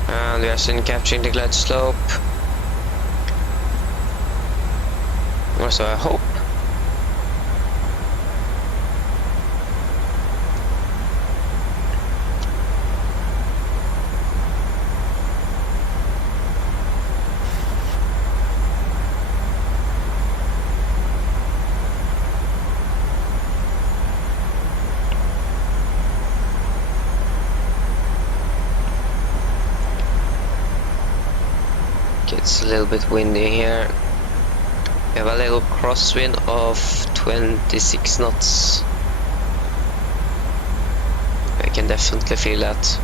And we are soon capturing the glide slope. Or so I hope. It's a little bit windy here. We have a little crosswind of 26 knots. I can definitely feel that.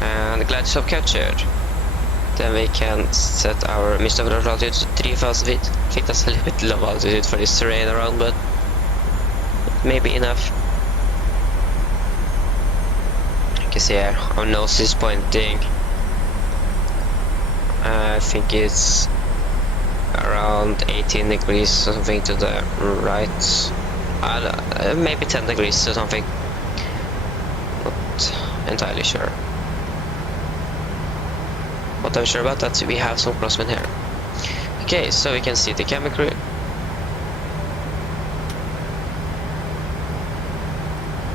And the glide slope captured. Then we can set our Mr. Approach altitude to 3,000 feet. I think that's a little bit low altitude for this terrain around, but maybe enough. You can see here, our nose is pointing. I think it's around 18 degrees or something to the right. Maybe 10 degrees or something. Not entirely sure. What I'm sure about that, we have some crosswind here. Okay, so we can see the camera crew.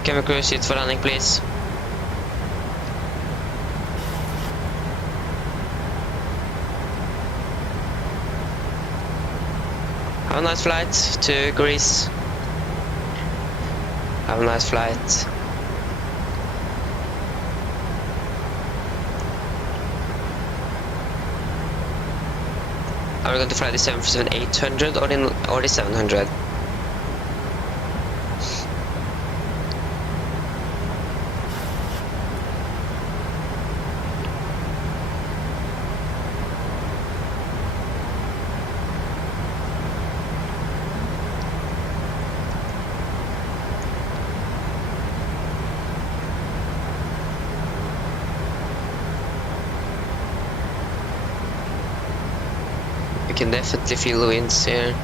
Camera crew, sit for landing, please. Have a nice flight to Greece. Have a nice flight. Are we going to fly the 747-800 or the 700? You can definitely feel the winds here.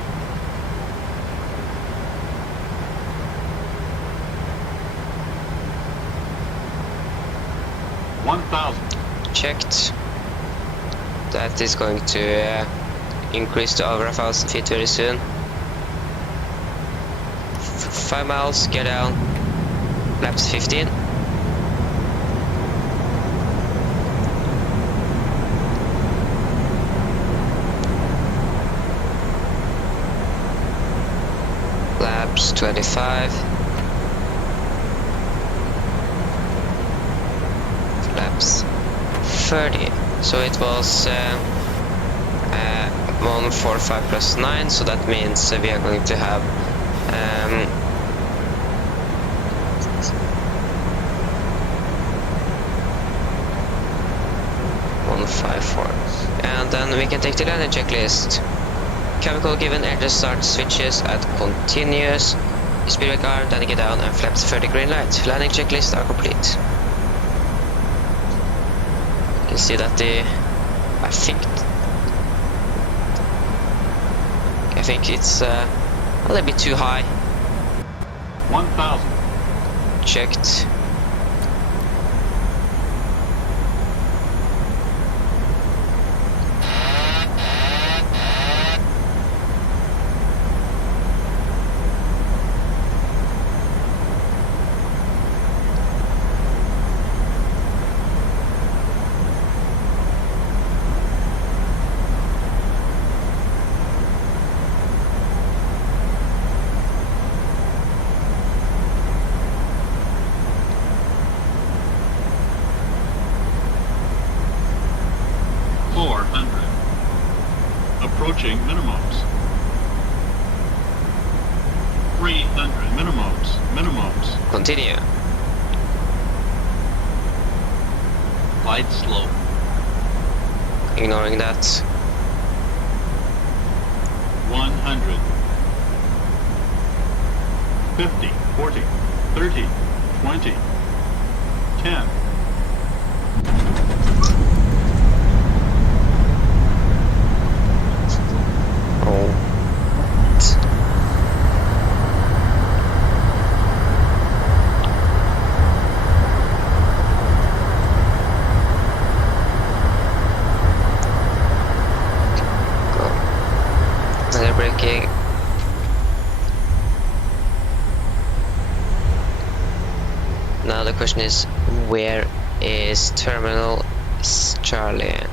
Checked. That is going to increase to over 1,000 feet very soon. 5 miles, get down. Laps 15. Laps 25. Laps 30. So it was 145 plus 9, so that means we are going to have 154. And then we can take the landing checklist. Chemical given engine start switches at continuous. Speed brake arm, then get down and flaps 30 green light. Landing checklist are complete. You can see that I think I think it's a little bit too high. 1,000. Checked. Approaching minimums. 300 minimums. Continue. Light slope. Ignoring that. 100. 50, 40, 30, 20, 10. Braking. Now the question is, where is Terminal Charlie?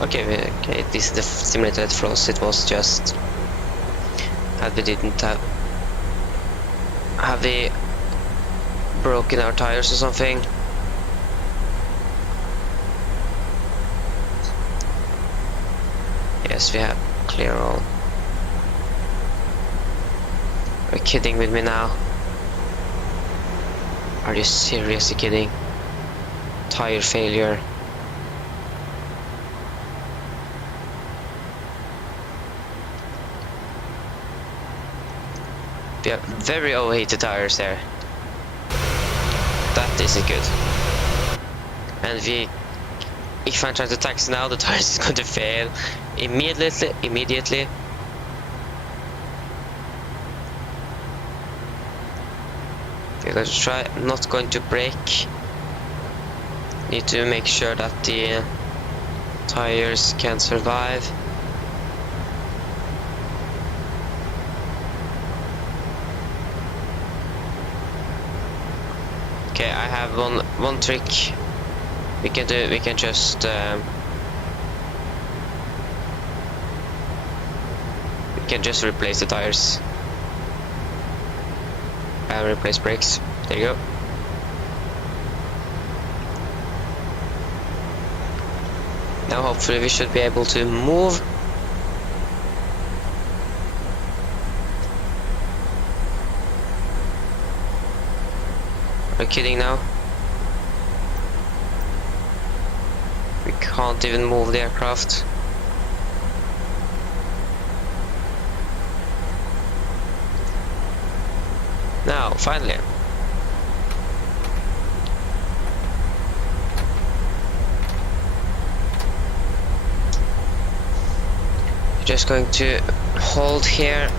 Okay, this is the simulated frost. It was just that we didn't have we broken our tires or something. Yes, we have clear all. Are you kidding with me now? Are you seriously kidding? Tire failure. We have very overheated tires there. That isn't good. And if I'm trying to taxi now, the tires is going to fail immediately. We're going to try not going to brake. Need to make sure that the tires can survive. Okay, I have one trick we can do. We can just replace the tires and replace brakes. There you go. Now hopefully we should be able to move. Are you kidding now? We can't even move the aircraft. Now, finally. Just going to hold here.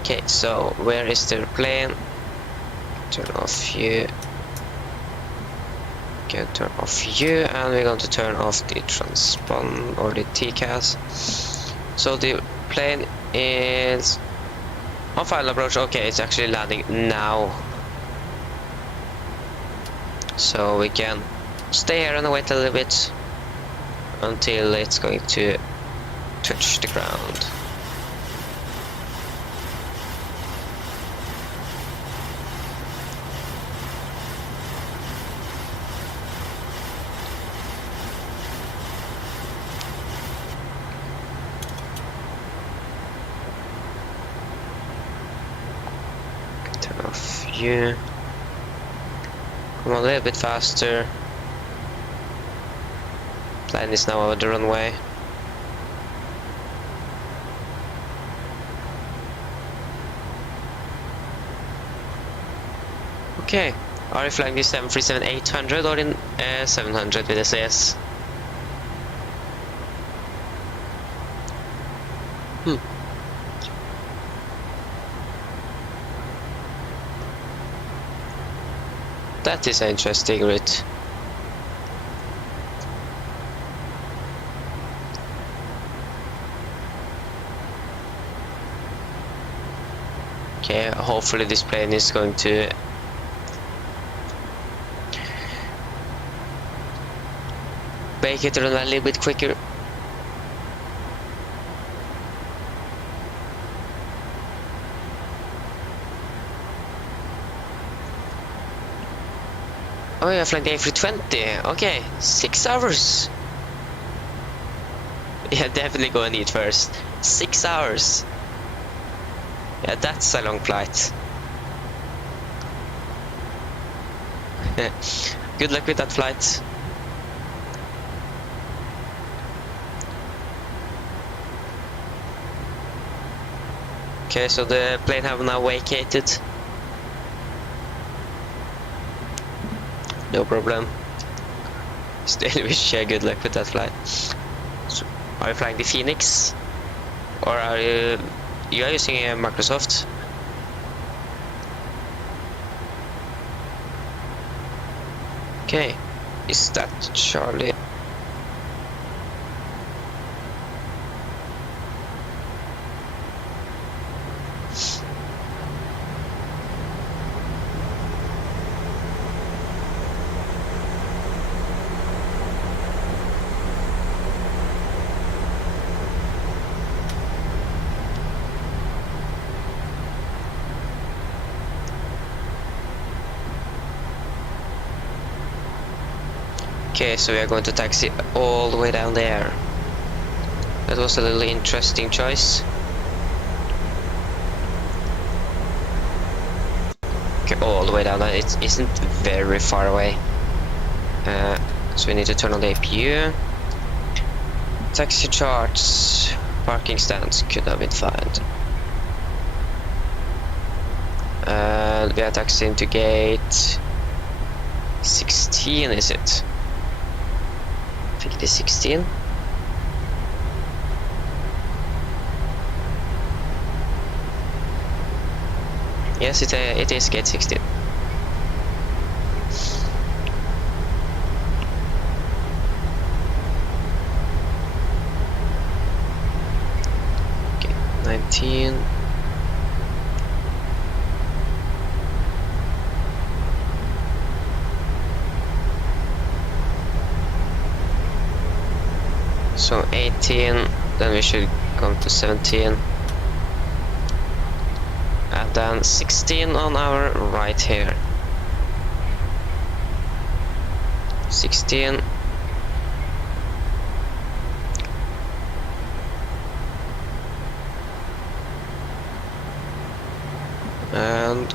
Okay, so where is the plane? Turn off you. Okay, turn off you, and we're going to turn off the transpond or the TCAS. So the plane is on final approach. Okay, it's actually landing now. So we can stay here and wait a little bit until it's going to touch the ground. Turn off you. Come on, a little bit faster. Plane is now over the runway. Okay, are you flying the 737-800 or in 700 with SAS? That is an interesting route. Okay, hopefully this plane is going to make it run a little bit quicker. Oh, you're flying the A320. Okay, 6 hours. Yeah, definitely go and eat first. 6 hours. Yeah, that's a long flight. Good luck with that flight. Okay, so the plane have now vacated. No problem. Still wish you good luck with that flight. So, are you flying the Phoenix? Or are you are using a Microsoft? Okay, is that Charlie? Okay, so we are going to taxi all the way down there. That was a little interesting choice. Okay, all the way down there. It isn't very far away. So we need to turn on the APU. Taxi charts. Parking stands could have been found. And we are taxiing to gate 16, is it? I think it is 16. Yes, it is gate 16. Okay, 19. So 18, then we should come to 17. And then 16 on our right here. 16. And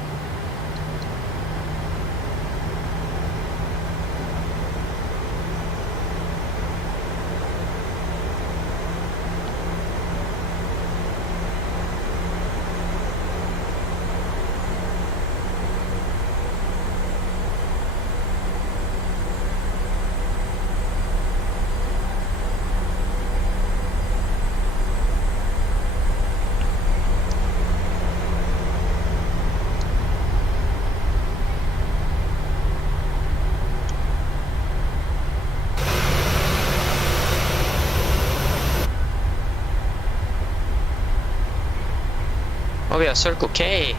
oh yeah, Circle K. Okay,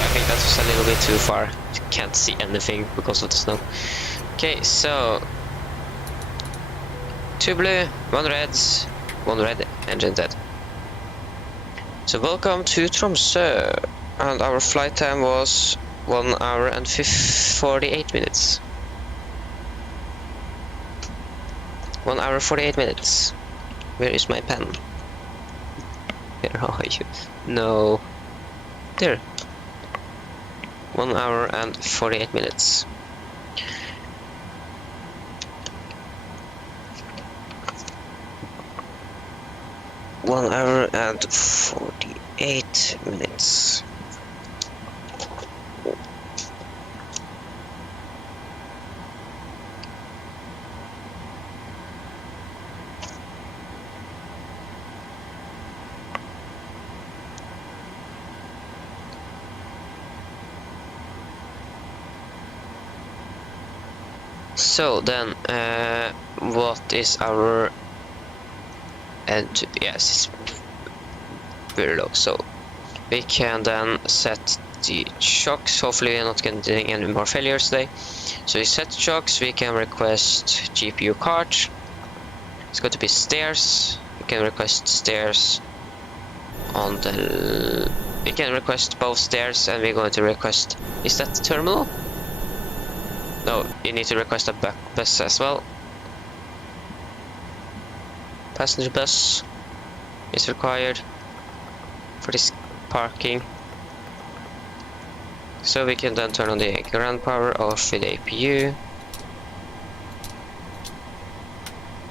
I think that was a little bit too far. Can't see anything because of the snow. Okay, so 2 blue, 1 red, 1 red, engine dead. So welcome to Tromsø, and our flight time was 1 hour and 48 minutes. 1 hour 48 minutes. Where is my pen? Where are you? No. There. 1 hour and 48 minutes. 1 hour and 48 minutes. So then, what is our yes, it's very low. So we can then set the shocks. Hopefully we're not getting any more failures today. So we set shocks. We can request GPU card. It's going to be stairs. We can request stairs on the. We can request both stairs, and we're going to request. Is that the terminal? No, you need to request a bus as well. Passenger bus is required for this parking. So we can then turn on the ground power off with the APU.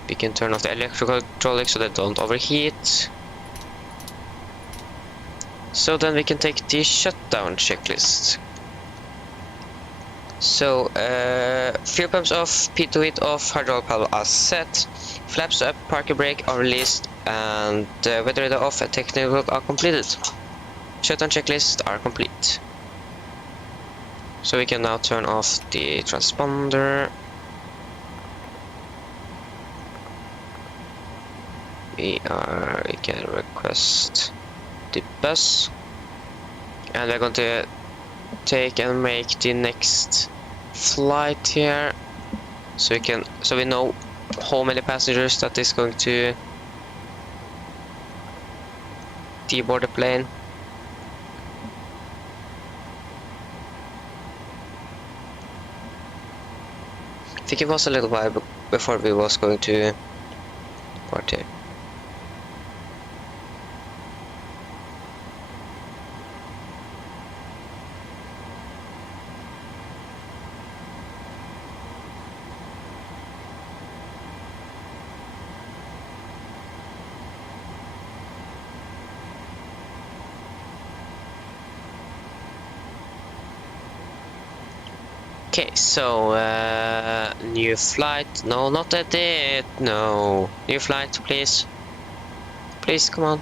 We can turn off the electrical hydraulics so they don't overheat. So then we can take the shutdown checklist. So, fuel pumps off, P2 heat off, hydraulic valve are set, flaps up, parking brake are released, and weather radar off and technical work are completed. Shutdown checklist are complete. So we can now turn off the transponder. We can request the bus, and we're going to take and make the next flight here, so we know how many passengers that is going to deboard the plane. I think it was a little while before we was going to depart here. Okay, so new flight. No, not at it. No, new flight, please. Please, come on.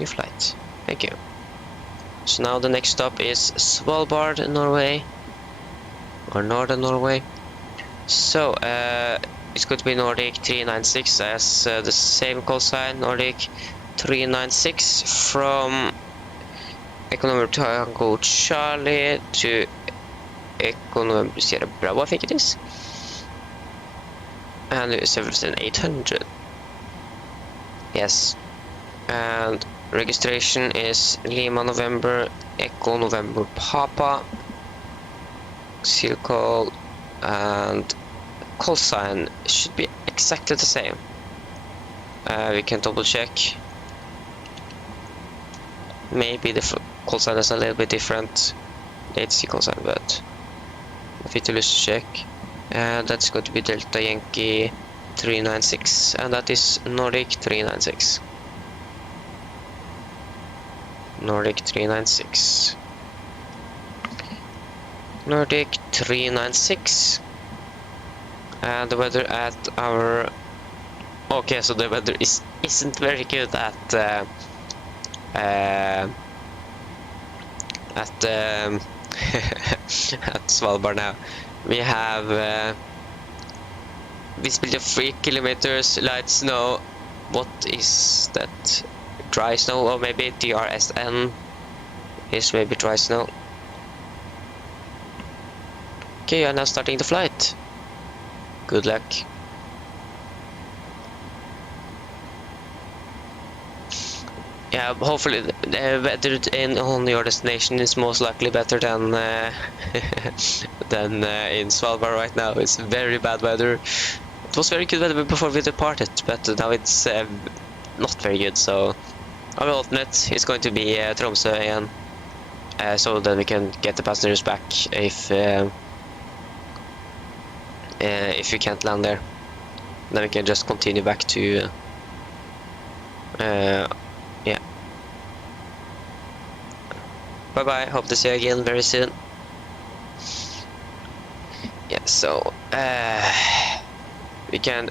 New flight. Thank you. So now the next stop is Svalbard, Norway, or Northern Norway. So it's going to be Nordic 396 as the same call sign, Nordic 396 from Economy Tango Charlie to Economy Sierra Bravo, I think it is, and it's 7800. Yes, and registration is Lima November Echo November Papa, seal call, and call sign should be exactly the same. We can double check. Maybe the call sign is a little bit different. It's call sign, but if it is check, and that's going to be Delta Yankee 396, and that is Nordic 396. Nordic 396. Nordic 396. And the weather at our. Okay, so the weather isn't very good at at Svalbard now. We have visibility of 3 kilometers, light snow. What is that? Dry snow, or maybe DRSN is maybe dry snow. Okay, you are now starting the flight. Good luck. Yeah, hopefully the weather on your destination is most likely better than than in Svalbard right now. It's very bad weather. It was very good weather before we departed, but now it's not very good. So our alternate is going to be Tromsø again, so that we can get the passengers back if you can't land there. Then we can just continue back to Yeah. Bye bye. Hope to see you again very soon. Yeah. So we can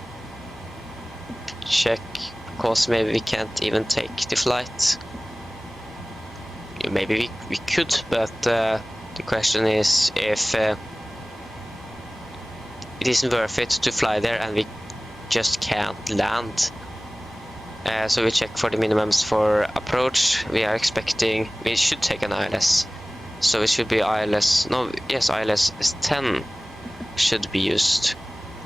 check, because maybe we can't even take the flight. Maybe we could, but the question is if it isn't worth it to fly there and we just can't land. So we check for the minimums for approach. We are expecting, we should take an ILS. So it should be ILS, no, yes, ILS 10 should be used.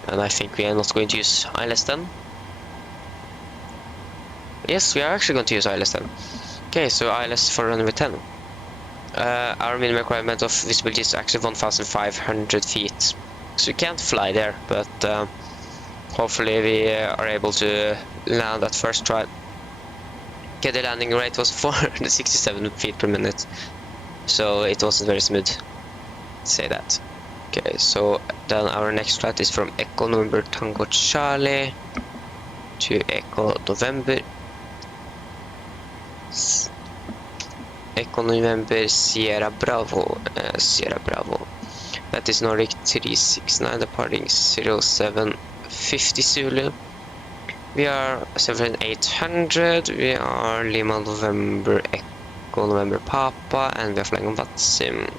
And I think we are not going to use ILS 10. Yes, we are actually going to use ILS 10. Okay, so ILS for runway 10. Our minimum requirement of visibility is actually 1,500 feet. So we can't fly there, but hopefully we are able to land at first try. Okay, the landing rate was 467 feet per minute, so it wasn't very smooth, say that. Okay, so then our next flight is from Echo November Tango Charlie to Echo November Echo November Sierra Bravo, Sierra Bravo. That is Nordic 369, departing 0750 Zulu. We are 7800, we are Lima November Echo November Papa, and we are flying on Vatsim.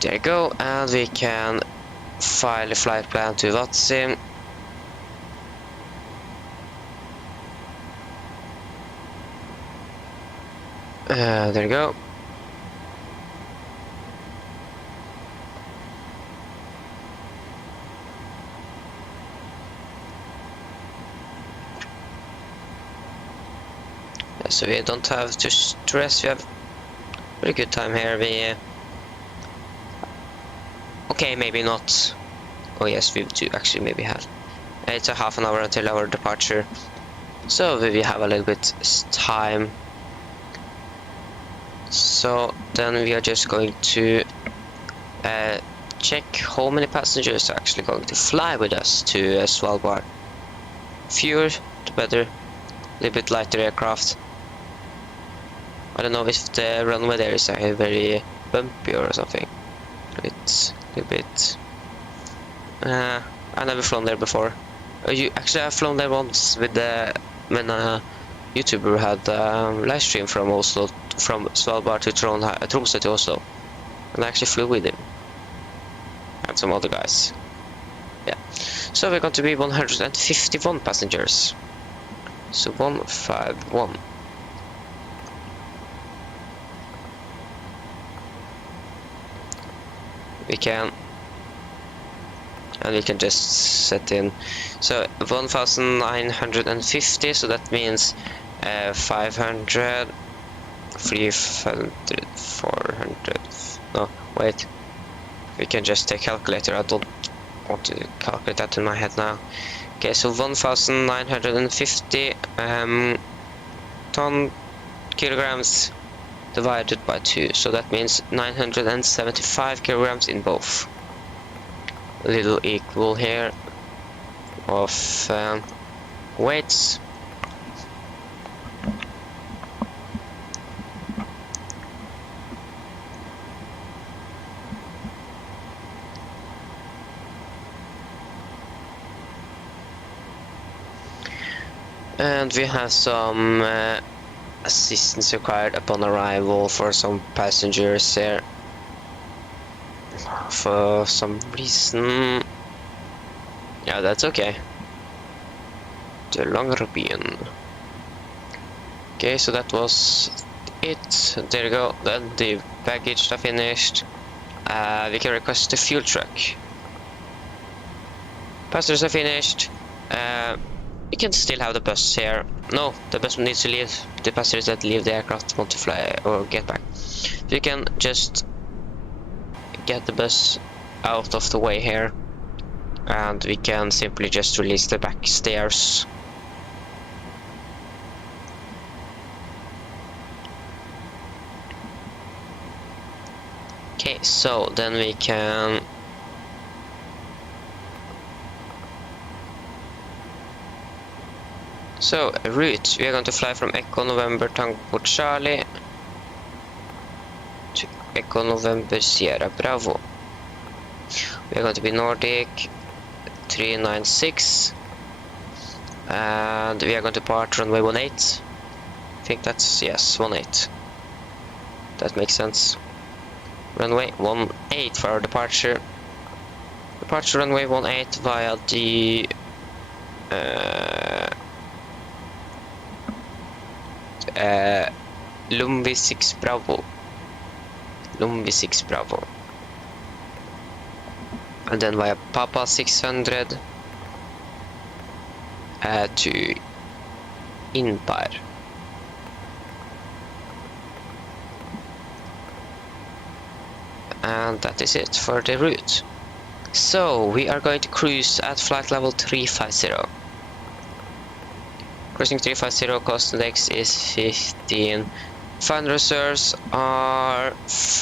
There you go, and we can file a flight plan to Vatsim. There you go. So we don't have to stress, we have pretty good time here. We okay, maybe not. Oh yes, we do actually maybe have. It's a half an hour until our departure, so we have a little bit time. So then we are just going to check how many passengers are actually going to fly with us to Svalbard. Fewer the better, a little bit lighter aircraft. I don't know if the runway there is very bumpy or something. It's a little bit. I never flown there before. Actually, I've flown there once with when a YouTuber had a live stream from Oslo, from Svalbard to Tromsø to Oslo, and I actually flew with him and some other guys. Yeah. So we're going to be 151 passengers. So 151. We can, and we can just set in, so 1950, so that means 500, 300, 400, no, wait, we can just take calculator, I don't want to calculate that in my head now. Okay, so 1950 kilograms divided by 2, so that means 975 kilograms in both. A little equal here of weights. And we have some assistance required upon arrival for some passengers here. For some reason. Yeah, that's okay. The Longerbyen. Okay, so that was it. There you go. Then the baggage are finished. We can request a fuel truck. Passengers are finished. We can still have the bus here. No, the bus needs to leave. The passengers that leave the aircraft want to fly or get back. You can just get the bus out of the way here, and we can simply just release the back stairs. Okay, so then we can So, route. We are going to fly from Echo November Tango Charlie to Echo November Sierra Bravo. We are going to be Nordic 396. And we are going to depart runway 18. I think that's, yes, 18. That makes sense. Runway 18 for our departure. Departure runway 18 via the Lumbi 6 Bravo. Lumbi 6 Bravo. And then via Papa 600 to Inpar. And that is it for the route. So we are going to cruise at flight level 350. Cruising 350, cost index is 15. Final reserves are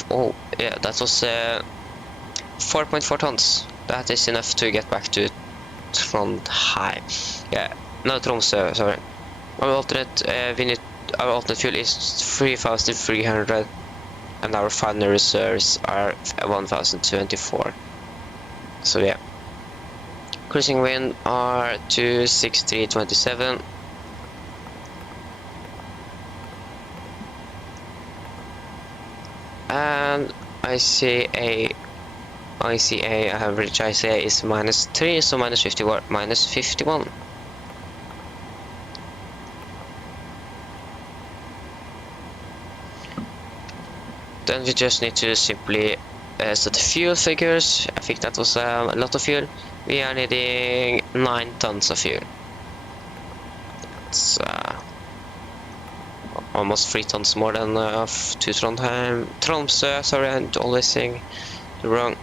oh yeah, that was 4.4 tons. That is enough to get back to Trondheim. Yeah, no, Tromsø, sorry. Our alternate fuel is 3,300 and our final reserves are 1,024. So yeah. Cruising wind are 263.27. And ICA average ICA is -3, so -51. Then we just need to simply set the fuel figures. I think that was a lot of fuel. We are needing 9 tons of fuel. It's almost 3 tons more than to Trondheim. Tromsø, sorry, I'm always saying the wrong.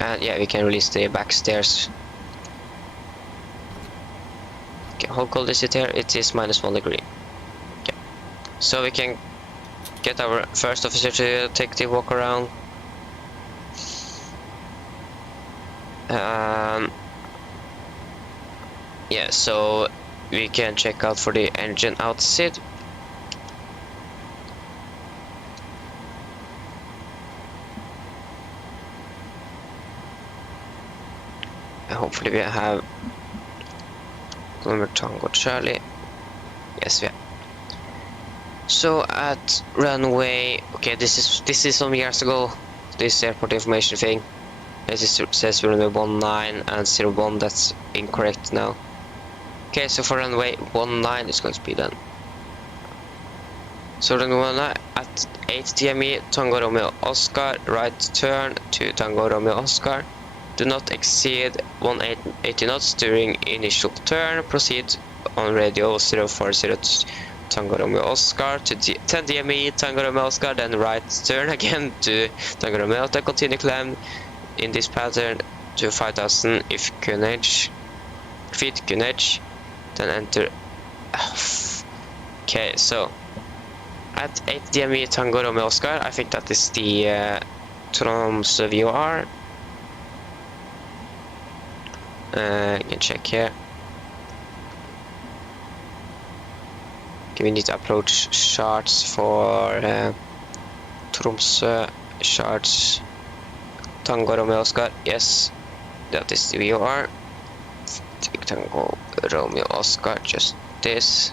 And yeah, we can release the back stairs. Okay, how cold is it here? It is -1 degree. Okay, so we can get our first officer to take the walk around. Yeah, so we can check out for the engine outside. And hopefully we have November Tango Charlie. Yes, we have. So at runway, okay, this is some years ago. This airport information thing. This says runway 19 and 01. That's incorrect now. Okay, so for runway 19 it's going to be done. So runway 19 at 8 DME, Tango Romeo Oscar, right turn to Tango Romeo Oscar. Do not exceed 180 knots during initial turn. Proceed on radio 040 Tango Romeo Oscar to 10 DME, Tango Romeo Oscar, then right turn again to Tango Romeo Oscar. Continue climb in this pattern to 5,000 if feet QNH, then enter. Okay, so at 8 DME Tango Romeo Oscar, I think that is the Tromsø VOR. You can check here. Okay, we need to approach charts for Tromsø charts. Tango Romeo Oscar, yes, that is the VOR. Tango Romeo Oscar, just this.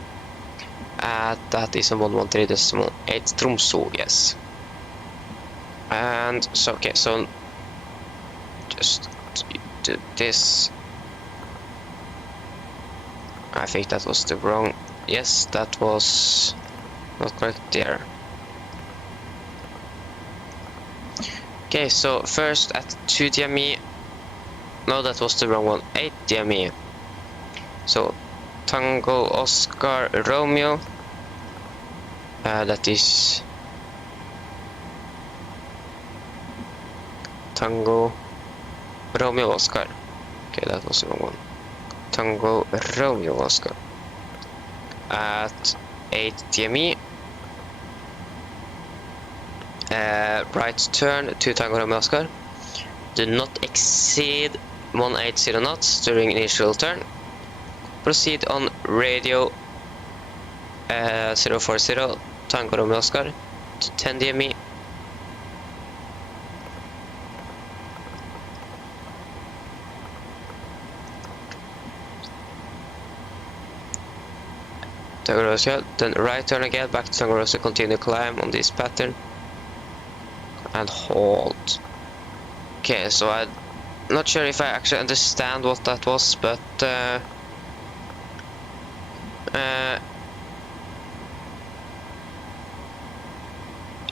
That is a 113.8 Tromsø, yes. And so, okay, so just do this. I think that was the wrong. Yes, that was not correct there. Okay, so first at 2 DME. No, that was the wrong one. 8 DME. So Tango Oscar Romeo. That is Tango Romeo Oscar. Okay, that was the wrong one. Tango Romeo Oscar. At 8 DME. Right turn to Tango Romeo Oscar. Do not exceed 180 knots during initial turn. Proceed on radio 040 Tango Romeo Oscar to 10 DME. Tango Romeo, then right turn again back to Tango Romeo, continue climb on this pattern and hold. Okay, so I'm not sure if I actually understand what that was, but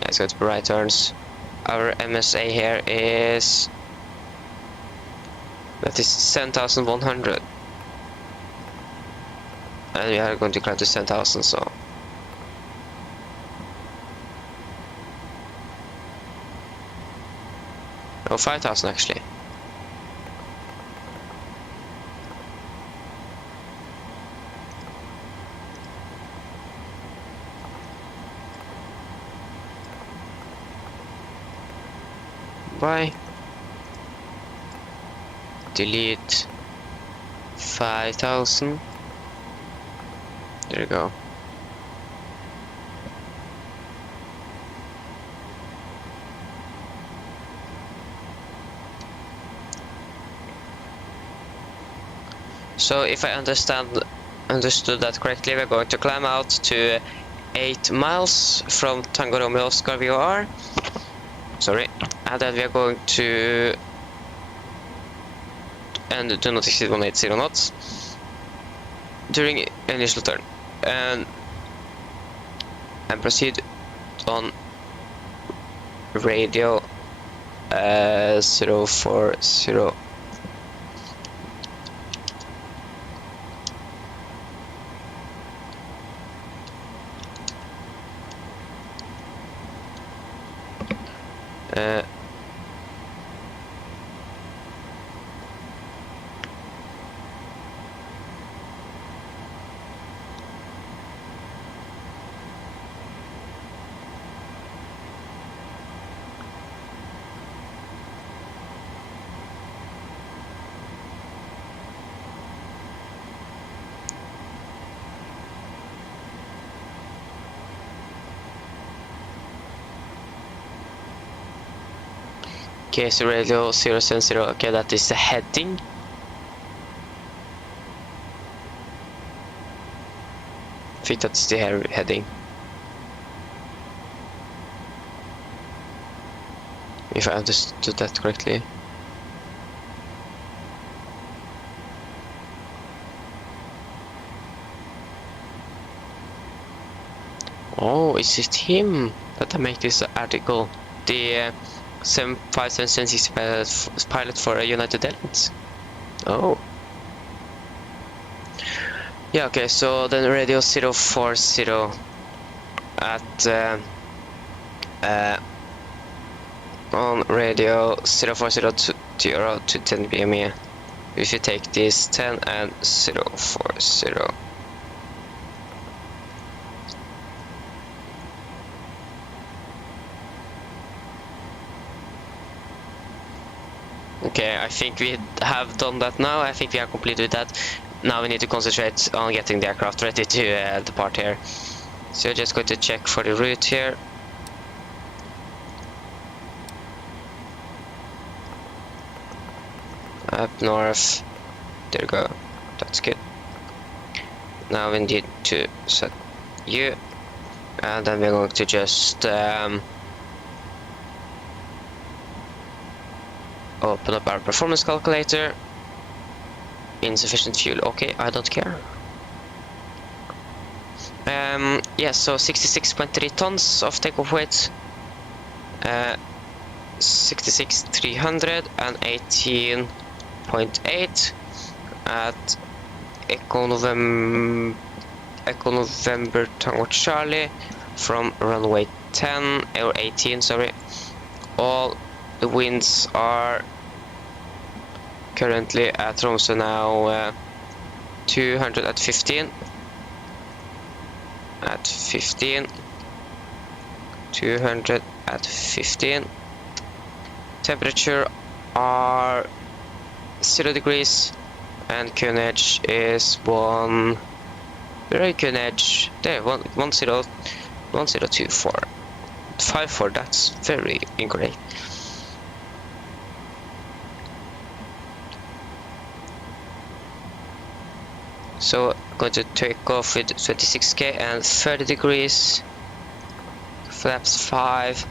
let's go to right turns. Our MSA here is, that is 7,100, and we are going to climb to 10,000, so no, 5,000 actually. Bye. Delete 5,000. There you go. So if I understood that correctly, we're going to climb out to 8 miles from Tango Romeo Oscar VOR. Sorry, and then we are going to, and do not exceed 180 knots during initial turn, and proceed on radio 040. Okay, so radio 070, okay, that is the heading. I think that's the heading. If I understood that correctly. Oh, is it him that I make this article? The 75776 pilot for United Airlines. Oh. Yeah, okay, so then radio 040 at on radio 040 to 10 BME. If you take this 10 and 040. Okay, I think we have done that now. I think we are complete with that. Now we need to concentrate on getting the aircraft ready to depart here. So we're just going to check for the route here. Up north. There we go. That's good. Now we need to set you. And then we're going to just open up our performance calculator. Insufficient fuel. Okay, I don't care. Yeah, so 66.3 tons of takeoff weight. 66,300 and 18.8 at Echo November Tango Charlie from runway 10 or 18, sorry. All the winds are currently at Tromsø now 200 at 15. At 15. 200 at 15. Temperature are 0 degrees, and QNH is 1. Where are QNH? There, 1024. 54, that's very incorrect. So I'm going to take off with 26k and 30 degrees, flaps 5,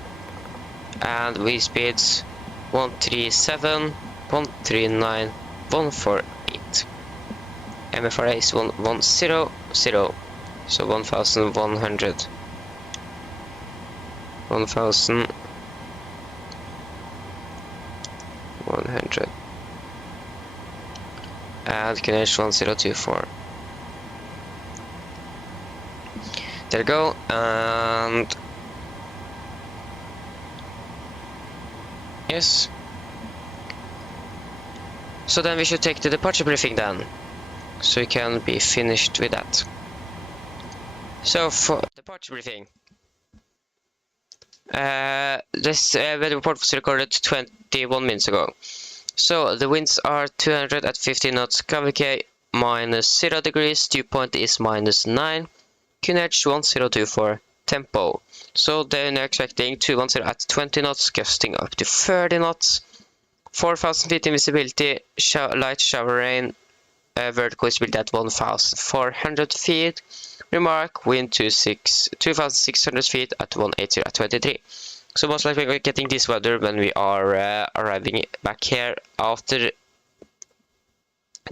and V speeds 137, 139, 148. MFRA is 1100, so 1100. 1100. And QNH 1024. There we go, and yes. So then we should take the departure briefing then, so we can be finished with that. So for departure briefing, this weather report was recorded 21 minutes ago. So the winds are 200 at 50 knots, KVK minus 0 degrees, dew point is -9, QNH 1024, tempo. So they're now expecting 210 at 20 knots, gusting up to 30 knots, 4,000 feet in visibility, light shower rain, vertical visibility at 1,400 feet. Remark, wind 2,600 feet at 180 at 23. So most likely we're getting this weather when we are arriving back here after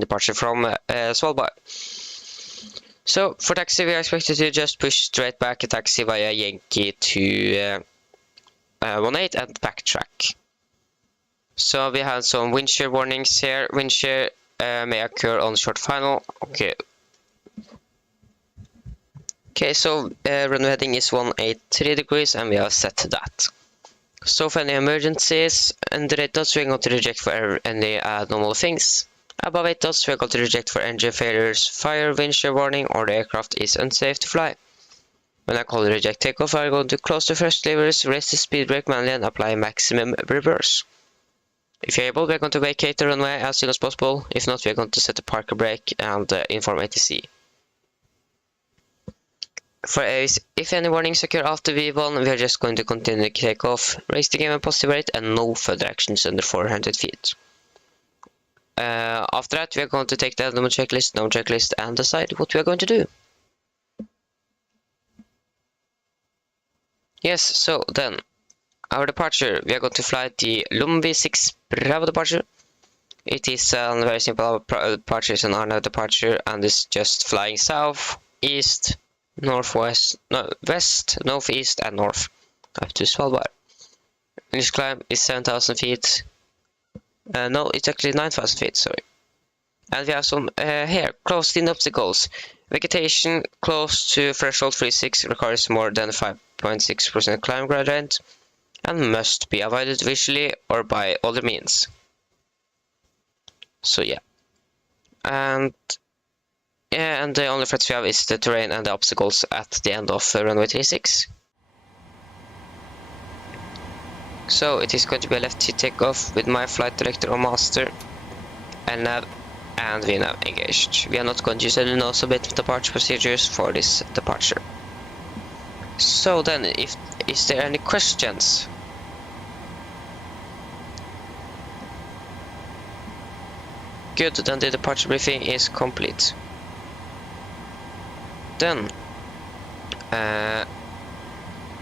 departure from Svalbard. So for taxi we are expected to just push straight back a taxi via Yankee to 18 and backtrack. So we have some wind shear warnings here. Wind shear may occur on short final. Okay, so runway heading is 183 degrees and we have set that. So for any emergencies, under 8 knots we are going to reject for any abnormal things. Above 8 knots we are going to reject for engine failures, fire, wind shear warning, or the aircraft is unsafe to fly. When I call reject takeoff, we are going to close the thrust levers, raise the speed brake manually and apply maximum reverse. If you're able, we are going to vacate the runway as soon as possible. If not, we are going to set the parker brake and inform ATC. For if any warnings occur after V1, we are just going to continue takeoff, raise the game and positive rate, and no further actions under 400 feet. After that, we are going to take the abdomen checklist, and decide what we are going to do. Yes, so then, our departure, we are going to fly the Longerbyen 6 Bravo departure. It is a very simple departure, it's an RNAV departure, and it's just flying south, east, northwest, no, west, northeast, and north up to Svalbard. Initial climb is 7,000 feet. No, it's actually 9,000 feet, sorry. And we have some here, closed-in obstacles. Vegetation close to threshold 36 requires more than 5.6% climb gradient and must be avoided visually or by other means. So yeah. And the only threats we have is the terrain and the obstacles at the end of runway 36. So it is going to be a left seat takeoff with my flight director or master, LNAV and VNAV engaged. We are not going to use any nose bit departure procedures for this departure. So then, is there any questions? Good, then the departure briefing is complete. Then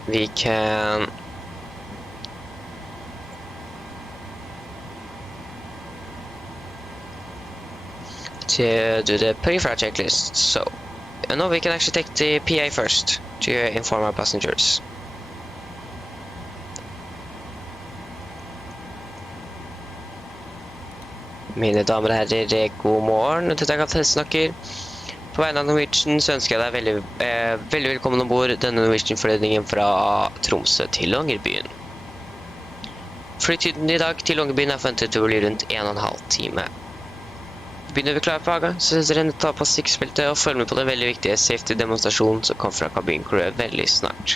we can to do the peripheral checklist. So no, we can actually take the PA first to inform our passengers. Mine damer og herrer, god morgen. Dette er kaptein snakker. På vegne av Norwegian så ønsker jeg deg veldig velkommen ombord denne Norwegian-fløydingen fra Tromsø til Longerbyen. Flytiden i dag til Longerbyen er forventet til å bli rundt 1,5 time. Begynner vi klare på avgang, så setter dere ta på sikkerhetsbeltet og følg med på den veldig viktige safety-demonstrasjonen som kommer fra kabincrewet veldig snart.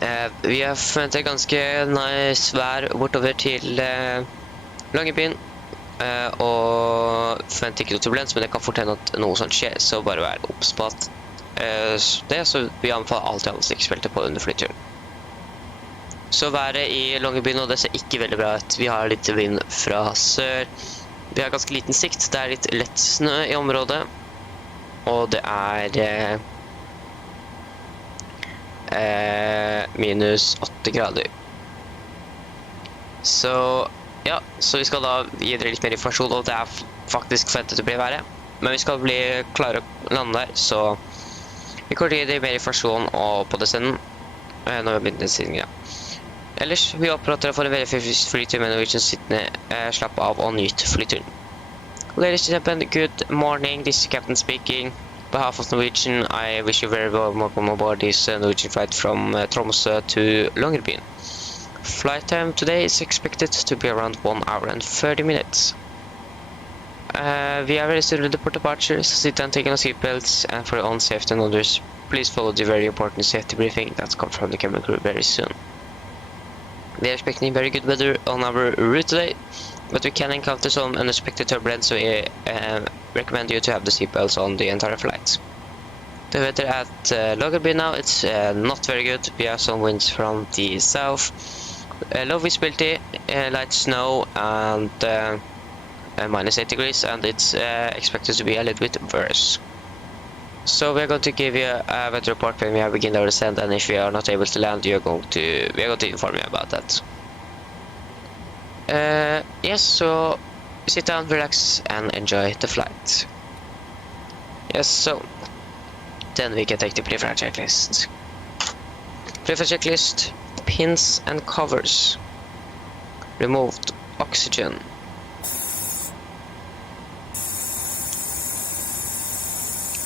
Vi har forventet ganske nice vær bortover til Longerbyen. Og forventer ikke noe turbulens, men det kan fort hende at noe sånt skjer, så bare vær obs på at så vi anbefaler alltid alle stikkspilte på under flyturen. Så været i Longerbyen nå, det ser ikke veldig bra ut. Vi har litt vind fra sør. Vi har ganske liten sikt. Det er litt lett snø i området. Og det er minus 8 grader. Så ja, så vi skal da gi dere litt mer informasjon, og det er faktisk forventet å bli været. Men vi skal bli klare å lande der, så vi kommer til å gi dere mer informasjon på det siden når vi har begynt den siden, ja. Ellers, vi håper at dere får en veldig flytur med Norwegian sittende, slapp av og nyt flyturen. Ladies and gentlemen, good morning, this is Captain speaking. On behalf of Norwegian, I wish you very welcome aboard this Norwegian flight from Tromsø to Longerbyen. Flight time today is expected to be around 1 hour and 30 minutes. We are very soon with the port departure, so sit down, take on seatbelts, and for your own safety and others, please follow the very important safety briefing that's come from the cabin crew very soon. We are expecting very good weather on our route today, but we can encounter some unexpected turbulence, so we recommend you to have the seatbelts on the entire flight. The weather at Longerbyen now, it's not very good. We have some winds from the south, low visibility, light snow, and minus 8 degrees, and it's expected to be a little bit worse. So we are going to give you a weather report when we have begun our descent, and if we are not able to land, we are going to inform you about that. Yes, so sit down, relax, and enjoy the flight. Yes, so then we can take the pre-flight checklist. Pre-flight checklist: pins and covers, removed oxygen,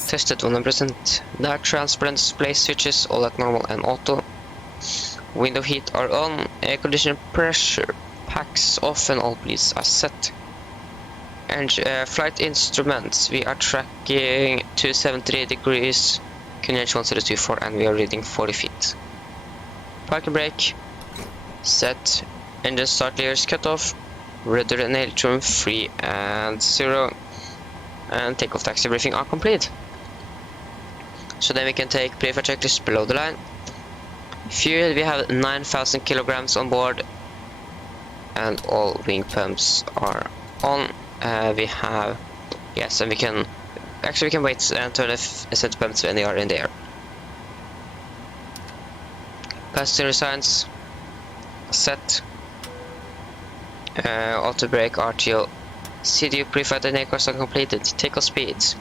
tested 100%, dark transparent display switches all at normal and auto, window heat are on, air conditioner pressure packs off and all bleeds are set. And flight instruments, we are tracking 273 degrees, QNH 1024, and we are reading 40 feet. Parking brake set, engine start layers cut off, rudder and electron free and 0, and takeoff taxi briefing are complete. So then we can take pre-flight checklist below the line. Fuel, we have 9,000 kilograms on board, and all wing pumps are on. We have, yes, and we can wait and turn the center pumps when they are in the air. Passenger signs set, auto brake, RTO, CDU pre-flight and ACORS are completed. Takeoff speeds,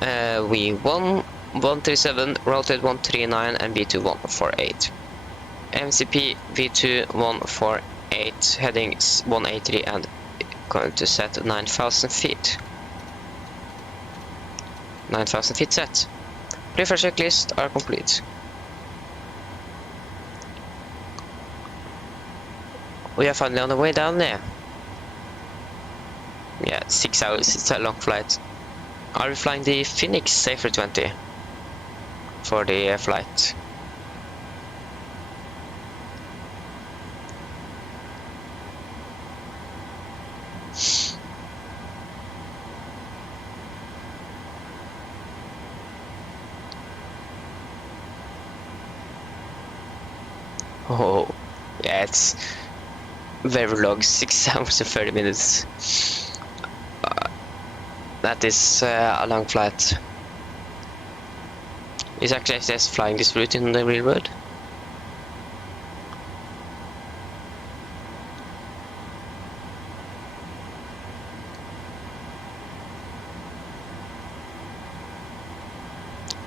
V1 137, rotate 139, and V2 148. MCP V2 148, heading 183, and going to set 9,000 feet. 9,000 feet set. Pre-flight checklist are complete. We are finally on the way down there. Yeah, 6 hours, it's a long flight. Are we flying the Phoenix Safer 20 for the flight? Oh, yeah, it's very long, 6 hours and 30 minutes. That is a long flight. Is actually SAS flying this route in the real world?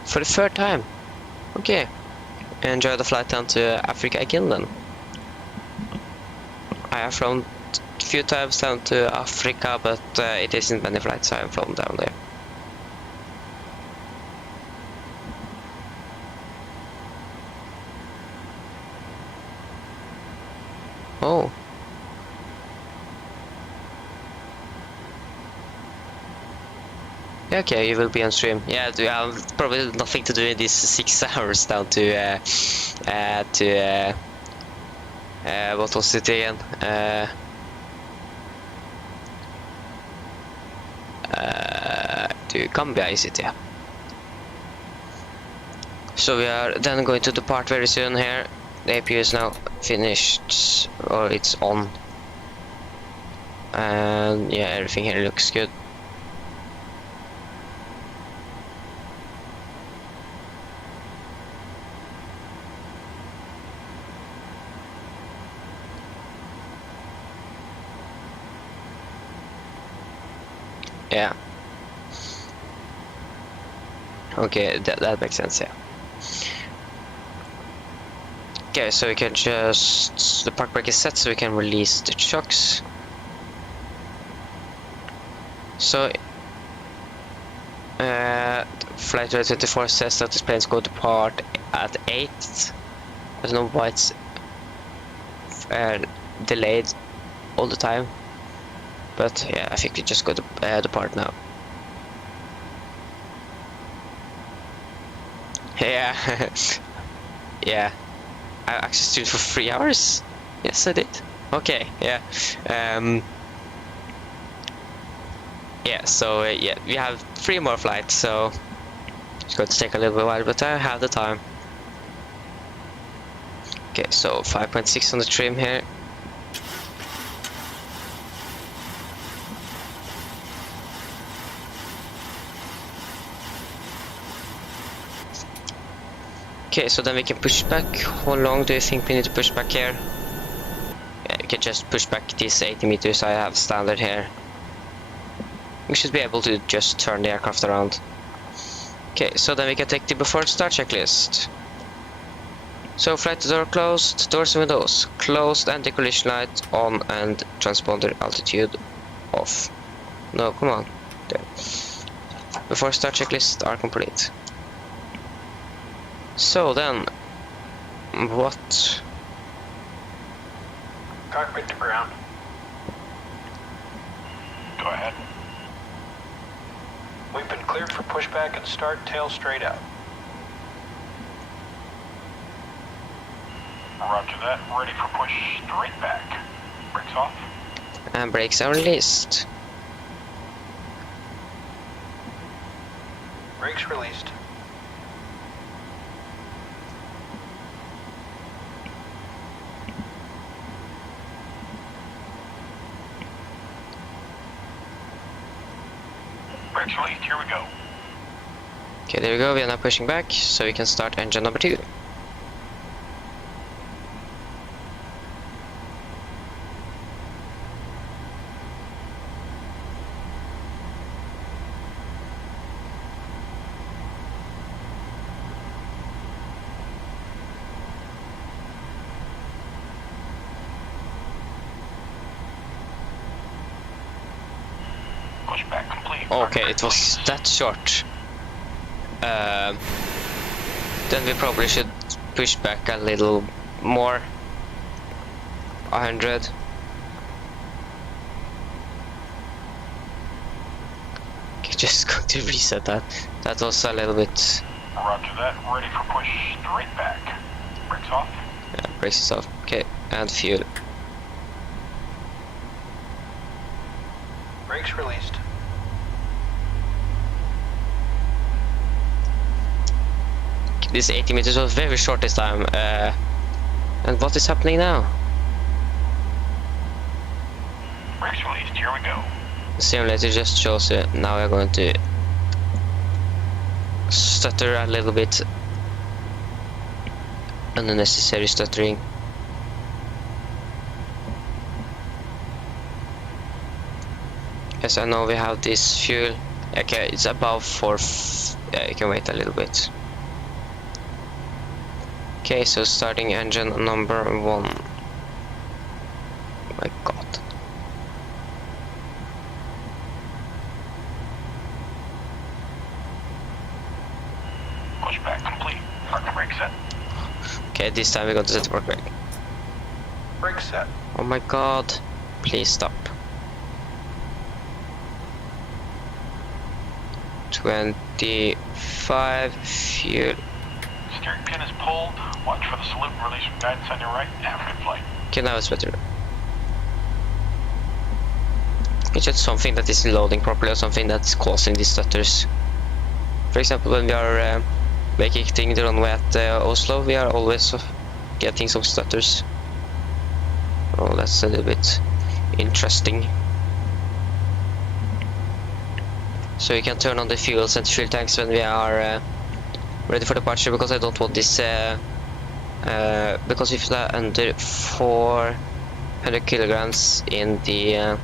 For the third time. Okay. Enjoy the flight down to Africa again then. I have flown a few times down to Africa, but it isn't many flights I have flown down there. Oh. Yeah, okay, you will be on stream. Yeah, probably nothing to do in these 6 hours down to what was it again? To Gambia, is it? Yeah. So we are then going to depart very soon here. The APU is now finished, or it's on. And yeah, everything here looks good. Yeah. Okay, that makes sense, yeah. Okay, so we can just... the park brake is set, so we can release the chocks. So... Flight 24 says that this plane's going to depart at 8. I don't know why it's delayed all the time. But yeah, I think we just go to depart now. Yeah. Yeah. I actually streamed for 3 hours. Yes, I did. Okay, yeah. Yeah, so yeah, we have 3 more flights, so it's going to take a little while, but I have the time. Okay, so 5.6 on the trim here. Okay, so then we can push back. How long do you think we need to push back here? Yeah, we can just push back these 80 meters I have standard here. We should be able to just turn the aircraft around. Okay, so then we can take the before start checklist. So flight door closed, doors and windows closed, anti-collision light on, and transponder altitude off. No, come on. There. Before start checklist are complete. So then, what? Cockpit to ground. Go ahead. We've been cleared for pushback and start tail straight out. Roger that. Ready for push straight back. Brakes off. And brakes are released. Brakes released. Brakes released. Here we go. Okay, there we go. We are now pushing back, so we can start engine number 2. Pushback complete. Okay, it was that short. Then we probably should push back a little more. 100. Okay, just going to reset that. That was a little bit. Roger that. Ready for push straight back. Brakes off. Yeah, brakes is off. Okay, and fuel. Brakes released. This 80 meters was very short this time. And what is happening now? Brakes released. Here we go. The simulator just shows you. Now we're going to stutter a little bit. Unnecessary stuttering. Yes, I know we have this fuel. Okay, it's above 4. Yeah, you can wait a little bit. Okay, so starting engine number 1. Oh my god. Pushback complete. Parking brake set. Okay, this time we're going to set the park brake. Brake set. Oh my god. Please stop. 25 fuel. Steering pin is pulled. Watch for the salute and release from guidance on your right. Have a good flight. Okay, now it's better. It's just something that isn't loading properly or something that's causing these stutters. For example, when we are vacating the runway at Oslo, we are always getting some stutters. Oh, that's a little bit interesting. So you can turn on the fuels and fuel tanks when we are ready for departure, because I don't want this because if they're under 400 kilograms in the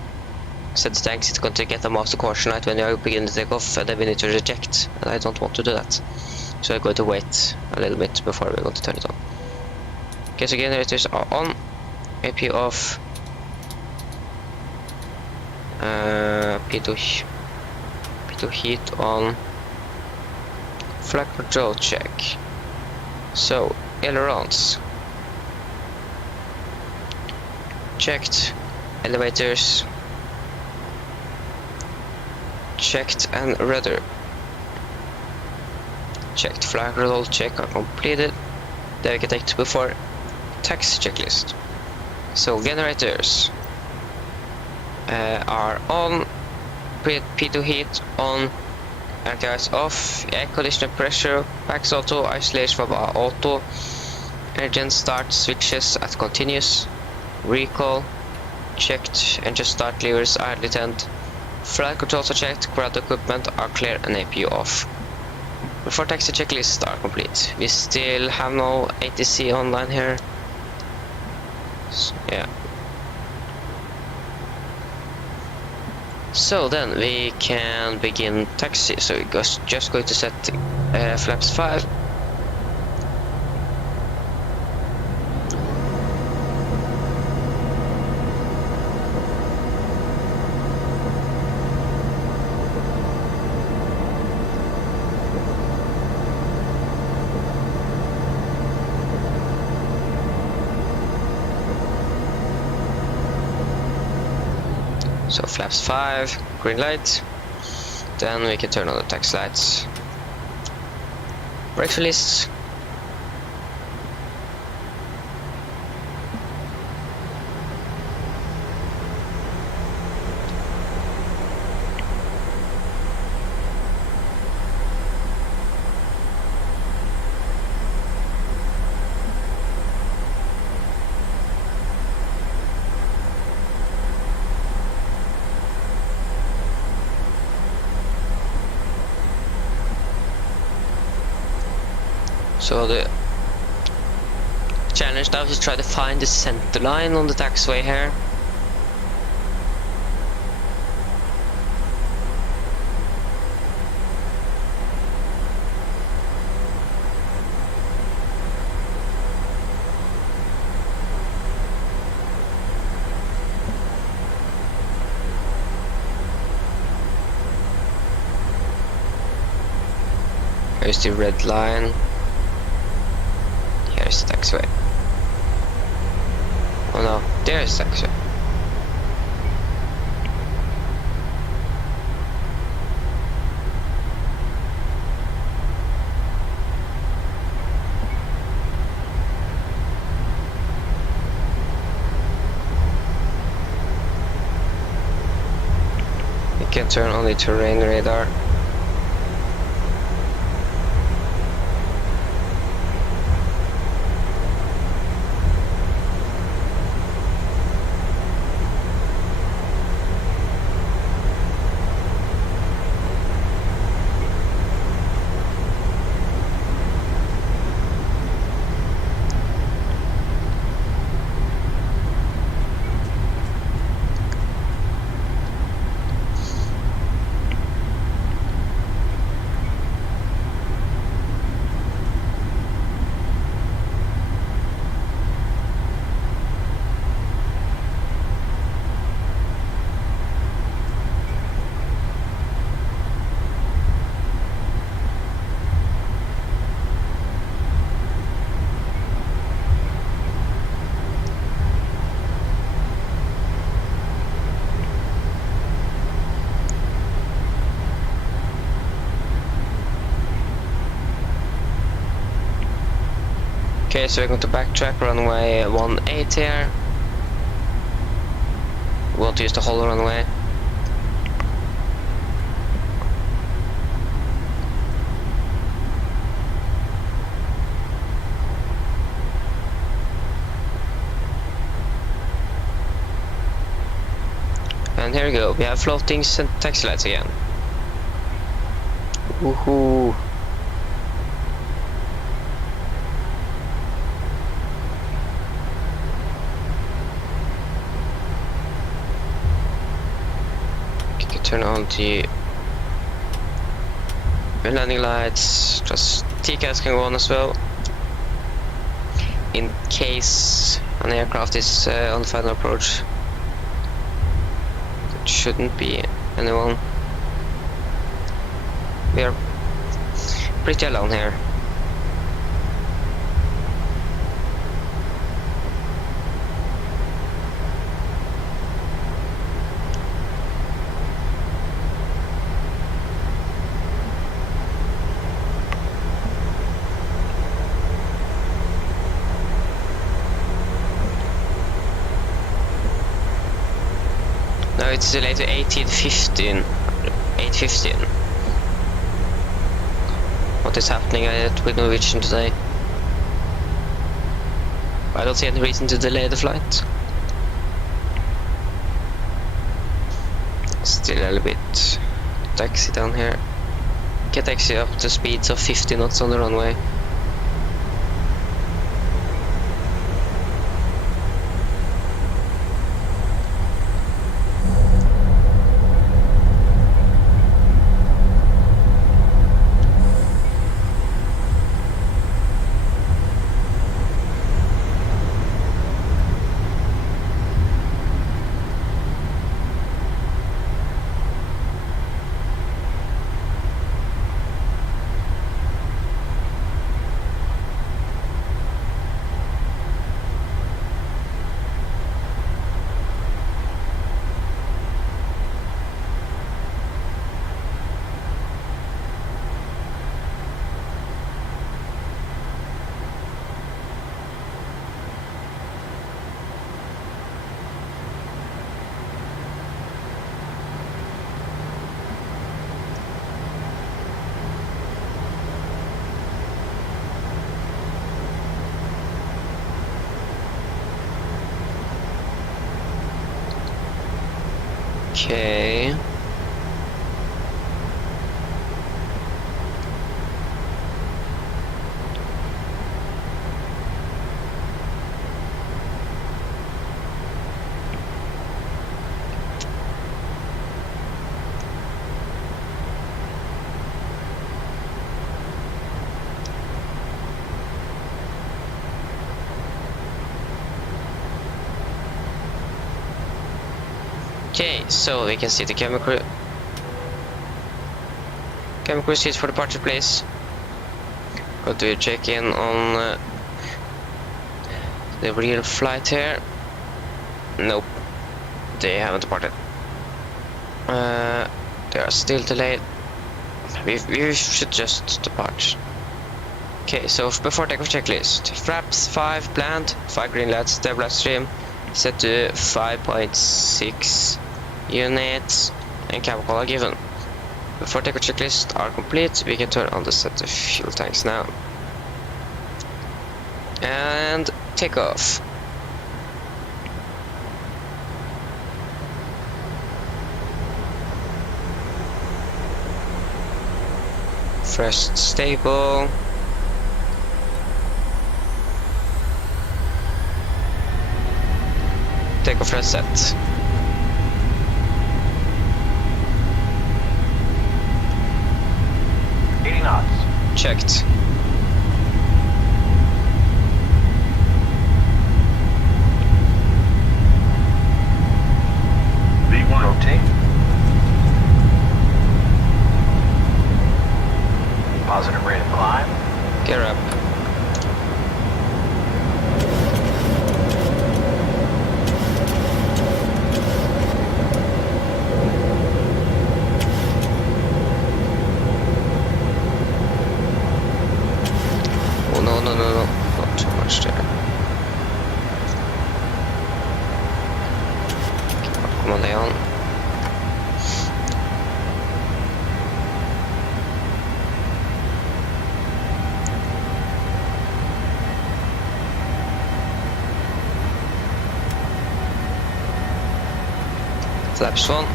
set tanks, it's going to get a master caution light when you are beginning to take off, and then we need to reject, and I don't want to do that. So I'm going to wait a little bit before we're going to turn it on. Okay, so generators are on, AP off, P2 heat on, flight control check. So ailerons checked, elevators checked, and rudder checked. Flight control check are completed. Then we can take before taxi checklist. So generators are on, P2 heat on, anti-ice off, air conditioner pressure, packs auto, isolation from auto, engine start switches at continuous, recall checked, engine start levers idly turned, flight controls are checked, ground equipment are clear, and APU off. Before taxi checklists are complete. We still have no ATC online here. So, yeah. So then we can begin taxi. So we're just going to set flaps 5. So flaps 5, green light. Then we can turn on the taxi lights. Brake release. So the challenge now is to try to find the center line on the taxiway here. Here's the red line. Here's the taxiway. Oh no, there's the taxiway. You can turn on the terrain radar. Okay, so we're going to backtrack runway 18 here. We want to use the whole runway. And here we go, we have floating taxi lights again. Woohoo! Okay, turn on the landing lights, just TCAS can go on as well. In case an aircraft is on the final approach. Shouldn't be anyone. We are pretty alone here. No, it's delayed to 8:15. What is happening with Norwegian today? I don't see any reason to delay the flight. Still a little bit taxi down here. Get taxi up to speeds of 50 knots on the runway. Okay. Okay, so we can see the camera crew. Camera crew seats for departure, please. Go to check in on the real flight here. Nope, they haven't departed. They are still delayed. We should just depart. Okay, so before takeoff checklist. Flaps 5 planned, 5 green lights, stable stream set to 5.6 units, and cabin call are given. Before takeoff checklist are complete, we can turn on the set of fuel tanks now. And take off. First stable. Takeoff reset. Checked. V1. Rotate. Positive rate of climb. Gear up. Oh no, not too much. Flaps 1.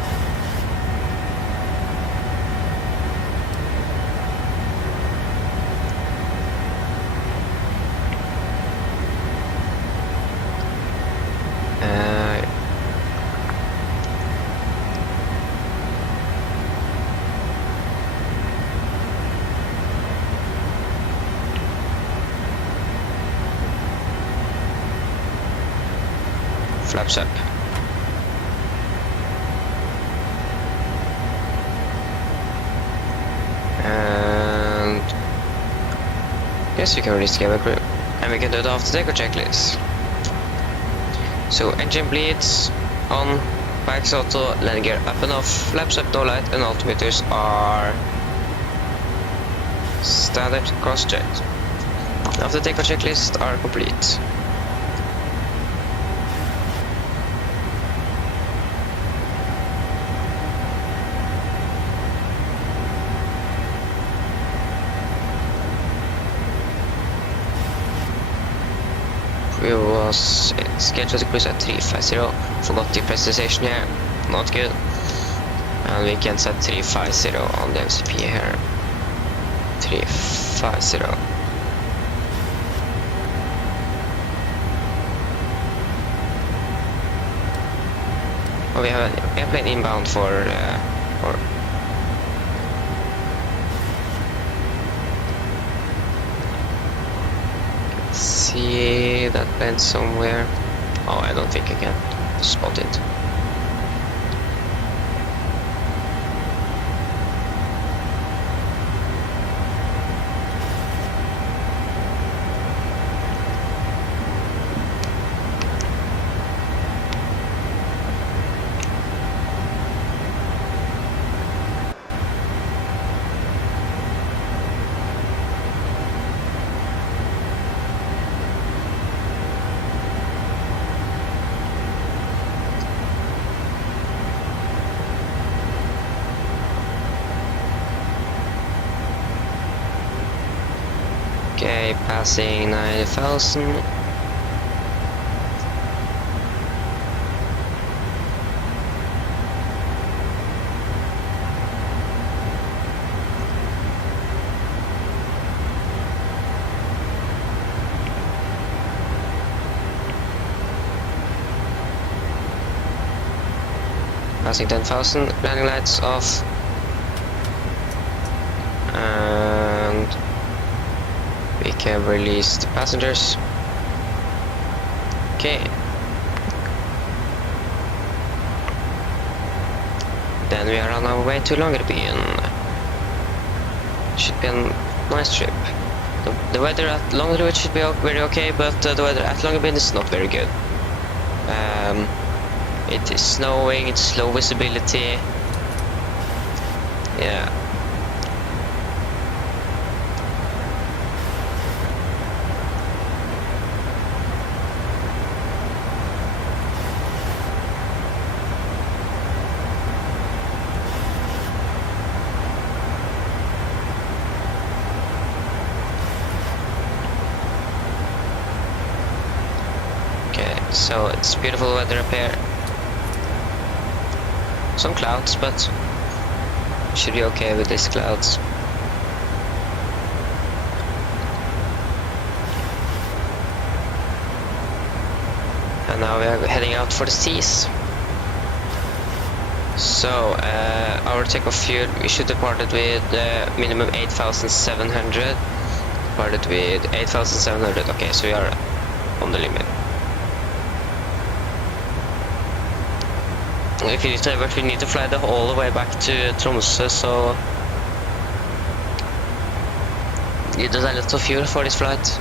Flaps up. And yes, we can release the cabin crew. And we can do the after takeoff checklist. So engine bleeds on, bikes auto, landing gear up and off, flaps up, no light, and altimeters are standard cross-checked. After takeoff checklist are complete. We was scheduled to cruise at 350, forgot the presentation here, not good. And we can set 350 on the MCP here. 350. Oh, we have an airplane inbound for see that plane somewhere. Oh, I don't think I can spot it. Okay, passing 90,000. Passing 10,000, landing lights off. And we can release the passengers. Okay. Then we are on our way to Longerbyen. Should be a nice trip. The weather at Longerbyen should be very okay, but the weather at Longerbyen is not very good. It is snowing, it's low visibility. Yeah. So it's beautiful weather up here. Some clouds, but should be okay with these clouds. And now we are heading out for the seas. So our takeoff fuel, we should depart it with minimum 8,700. Departed with 8,700. Okay, so we are on the limit. If you but we need to fly all the way back to Tromsø, so you need a lot of fuel for this flight.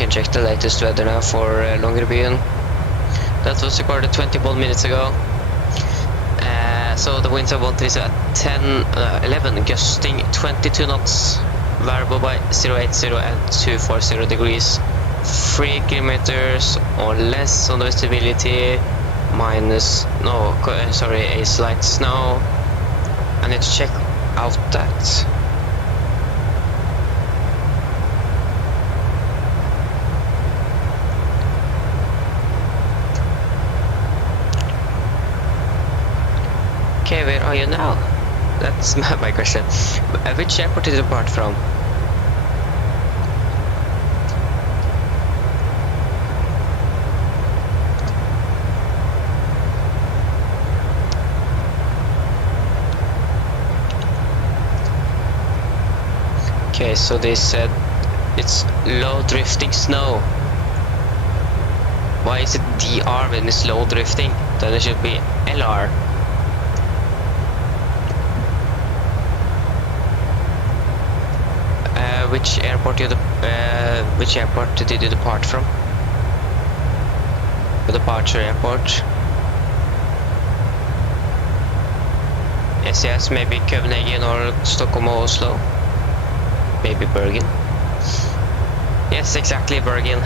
can check the latest weather now for Longerbyen. That was recorded 21 minutes ago. So the winds of 11 gusting 22 knots, variable by 080 and 240 degrees, 3 kilometers or less on the visibility, a slight snow. I need to check out that. Okay, where are you now? That's my question. Which airport did you depart from? Okay, so they said it's low drifting snow. Why is it DR when it's low drifting? Then it should be LR. Which airport did you depart from? The departure airport. Yes, maybe Copenhagen or Stockholm or Oslo. Maybe Bergen. Yes, exactly, Bergen.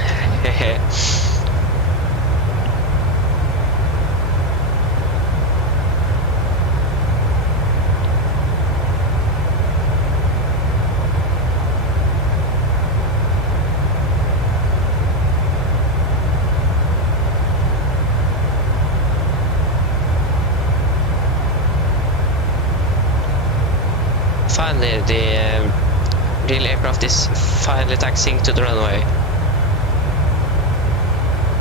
Finally, the real aircraft is finally taxiing to the runway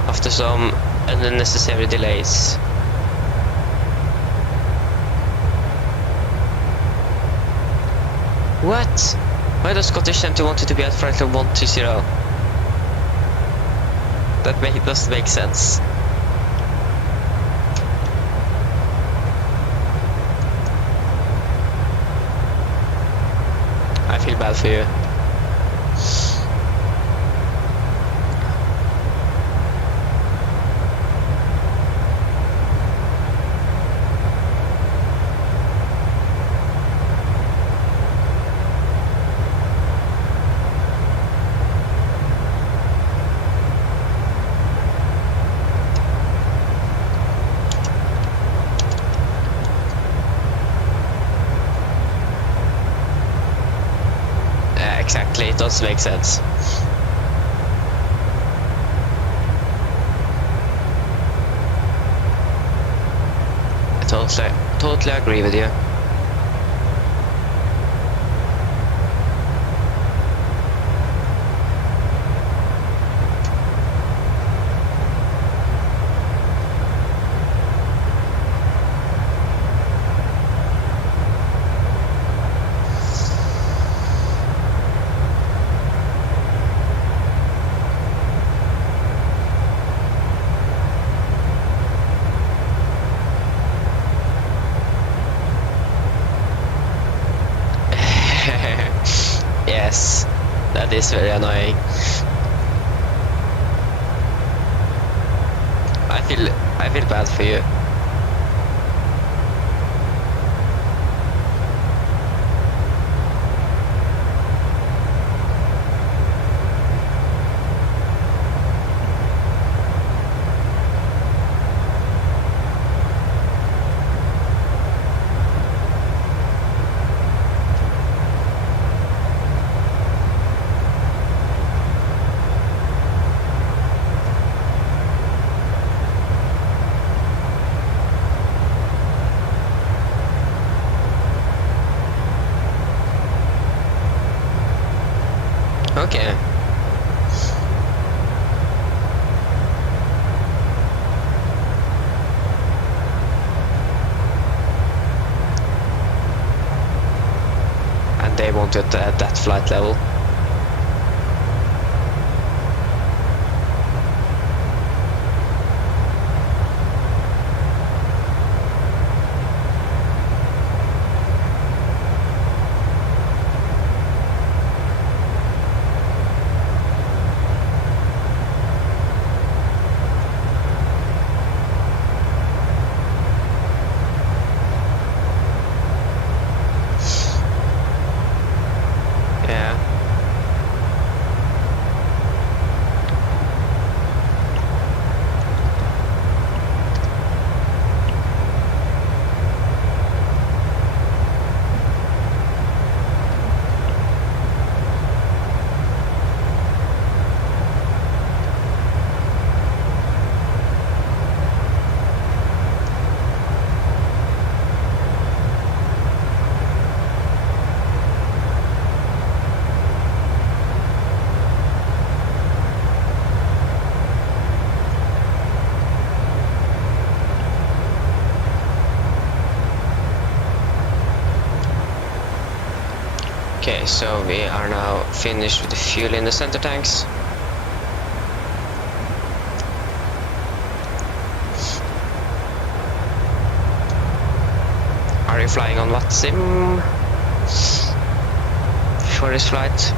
after some unnecessary delays. What? Why does Scottish Center want it to be at flight level 120? That doesn't make sense. I feel bad for you. Exactly, it does make sense. I totally agree with you. Yes, that is very annoying. I feel bad for you. Okay. And they want it at that flight level. Okay, so we are now finished with the fuel in the center tanks. Are you flying on what sim for this flight?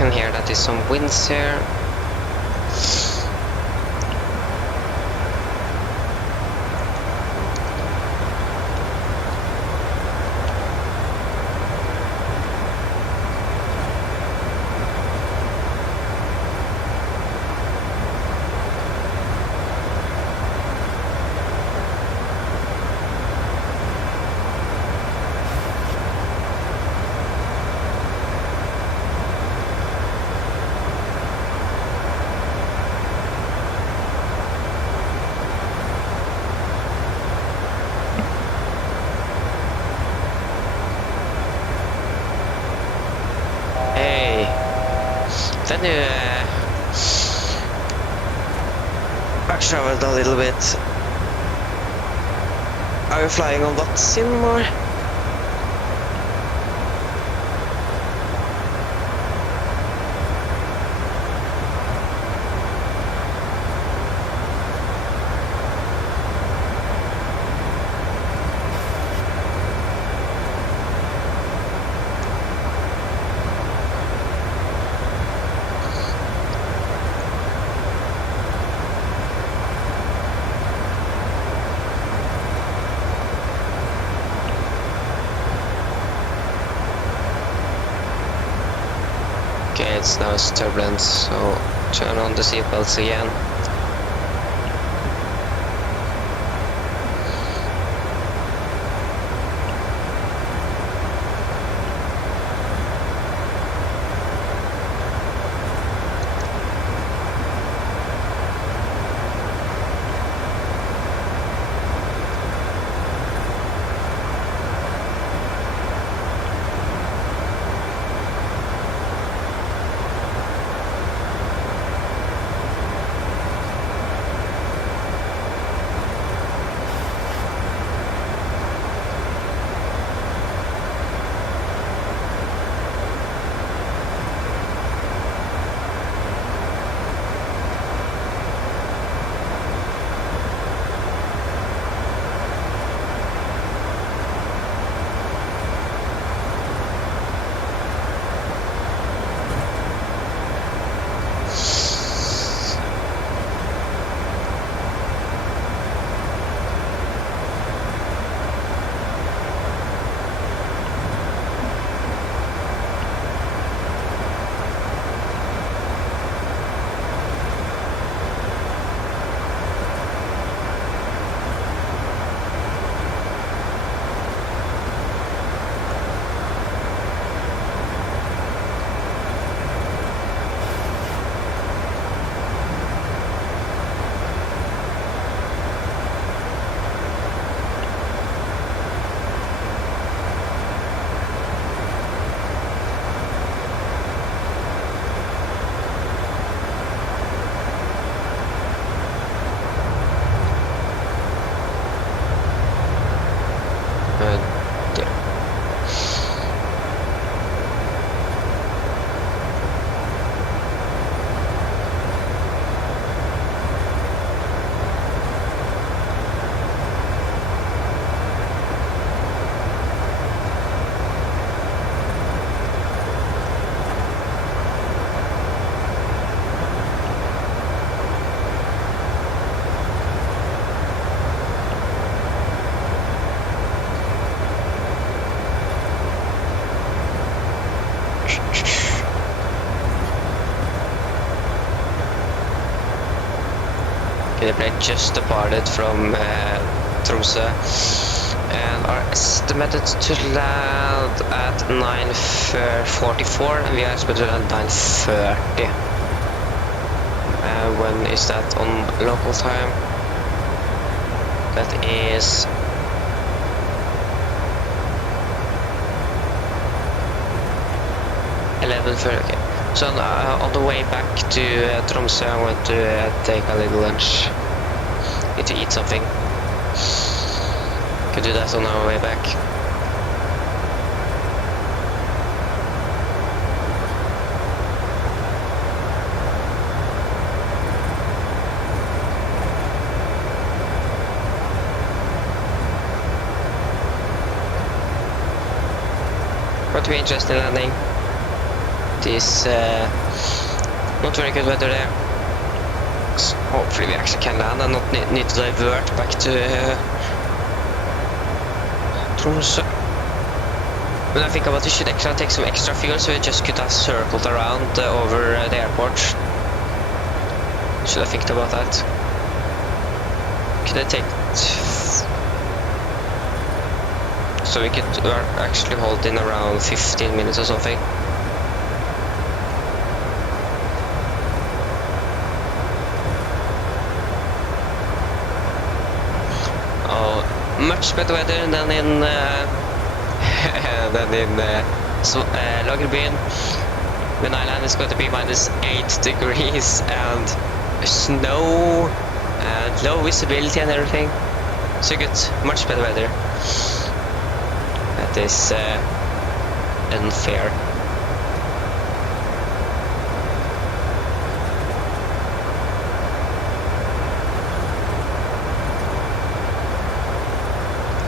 Can hear that there's some winds here. Then you back traveled a little bit. Are you flying on what sim or? Okay, it's now turbulence, so turn on the seatbelts again. The plane just departed from Tromsø and are estimated to land at 9:44 and we are expected to land 9:30. When is that on local time? That is 11:30. Okay. So on the way back to Tromsø, I want to take a little lunch. Need to eat something. Could do that on our way back. Going to be interesting landing. It is not very good weather there. So hopefully we actually can land and not need to divert back to Tromsø. When I think about it, we should actually take some extra fuel, so we just could have circled around over the airport. Should I think about that? Could I take... So we could actually hold in around 15 minutes or something. Oh, much better weather than in Longerbyen. When I land, it's going to be -8 degrees and snow and low visibility and everything. So good, much better weather. That is unfair.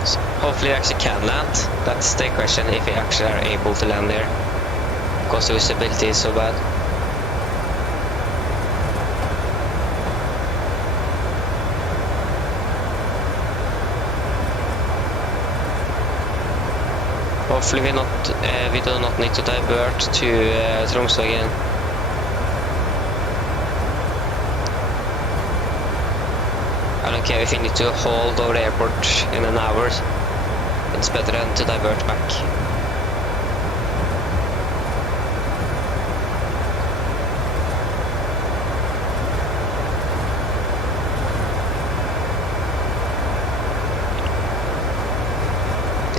So hopefully we actually can land. That's the question, if we actually are able to land there. Because the visibility is so bad. Hopefully we do not need to divert to Tromsø again. I don't care if we need to hold over the airport in an hour. It's better than to divert back.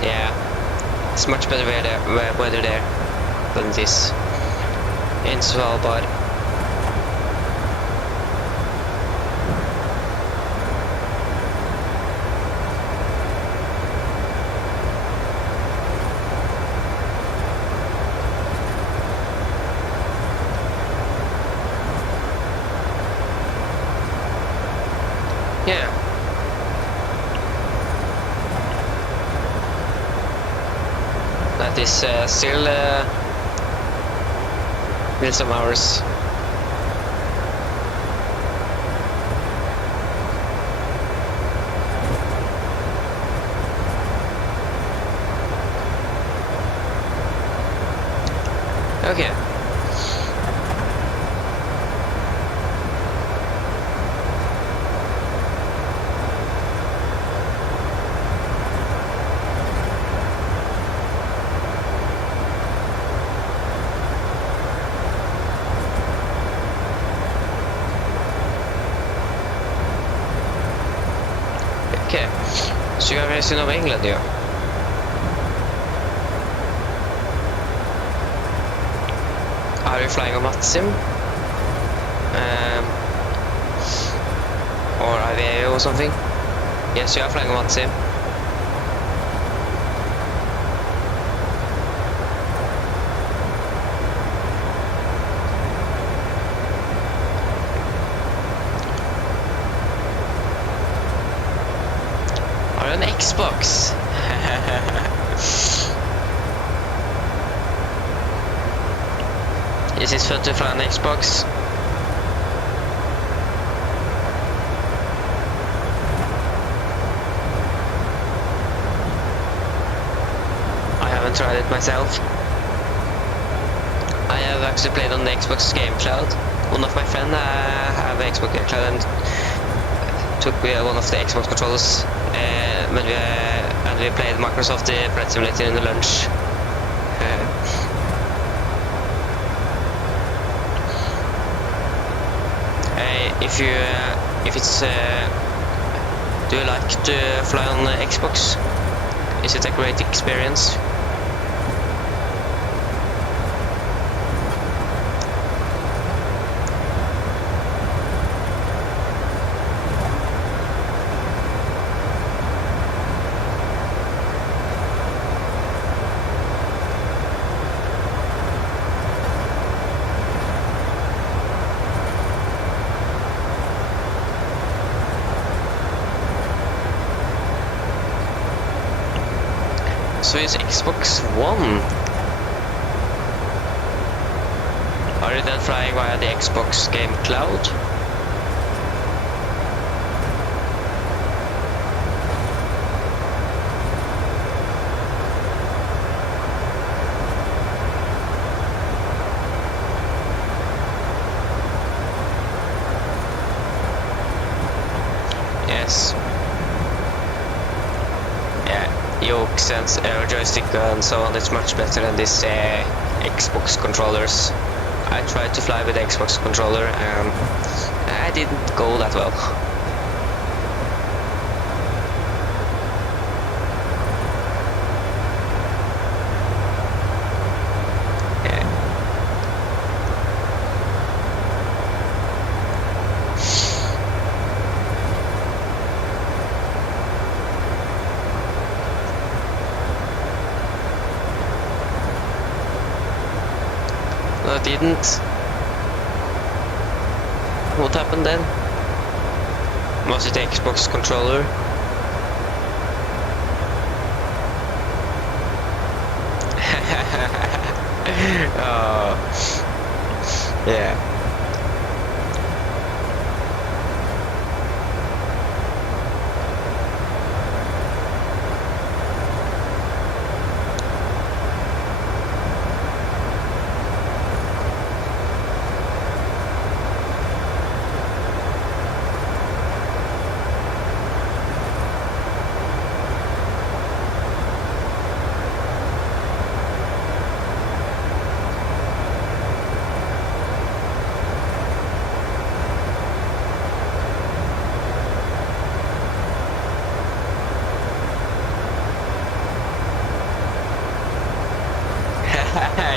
Yeah. It's much better weather there than this in Svalbard. Yeah. That is still with some hours. Okay. Okay, so you are racing over England, yeah? Are you flying a Matsim? Or IVA or something? Yes, you are flying a Matsim. An Xbox. Is it fun to fly an Xbox? I haven't tried it myself. I have actually played on the Xbox Game Cloud. One of my friends have Xbox Game Cloud, and took one of the Xbox controllers and we played Microsoft Flight Simulator in the lunch. Do you like to fly on Xbox? Is it a great experience? So it's Xbox One. Are you then flying via the Xbox Game Cloud? Yes. Yoke and joystick and so on, it's much better than this Xbox controllers. I tried to fly with the Xbox controller and I didn't go that well. I didn't. What happened then? Was it the Xbox controller? Oh, yeah.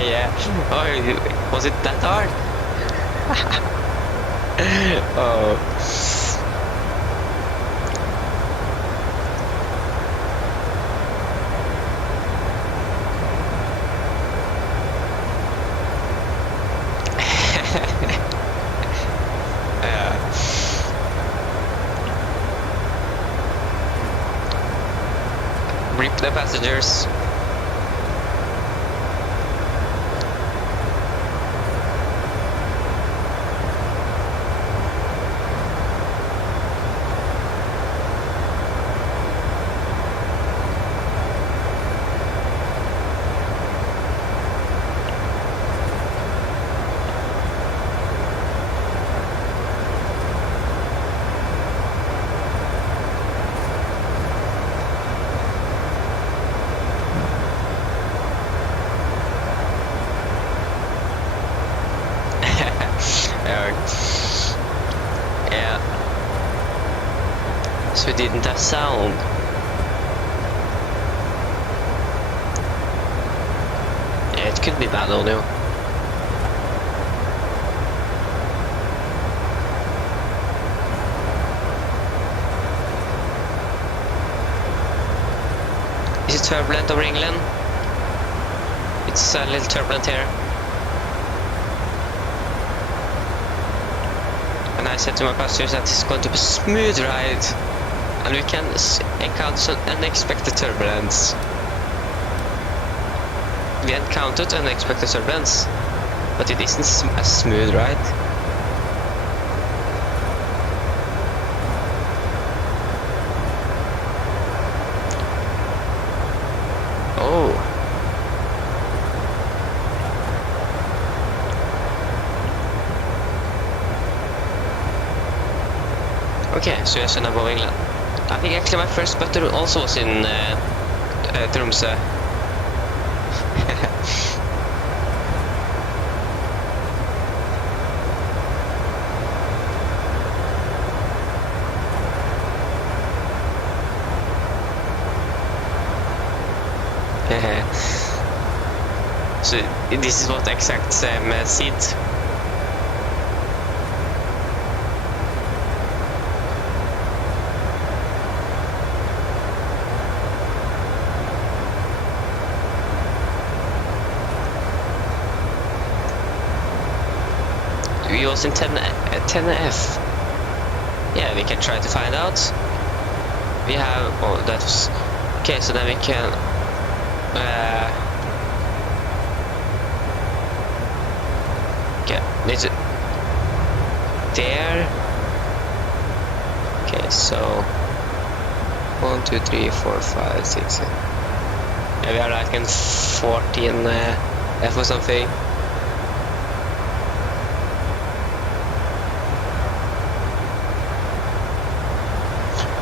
Yeah. Oh, was it that hard? Oh. Rip the passengers. Yeah. So it didn't have sound. Yeah, it could be bad audio. Is it turbulent over England? It's a little turbulent here. And I said to my passengers that it's going to be a smooth ride and we can encounter some unexpected turbulence. We encountered unexpected turbulence, but it isn't a smooth ride. Oh. Okay, so you're above England. I think actually my first battle also was in Tromsø. So this is what exact same seat. We was in 10F. Yeah, we can try to find out. We have, oh, that was, okay, so then we can, okay, is it there? Okay, so 1, 2, 3, 4, 5, 6, 7. Yeah, we are like in 14 F or something.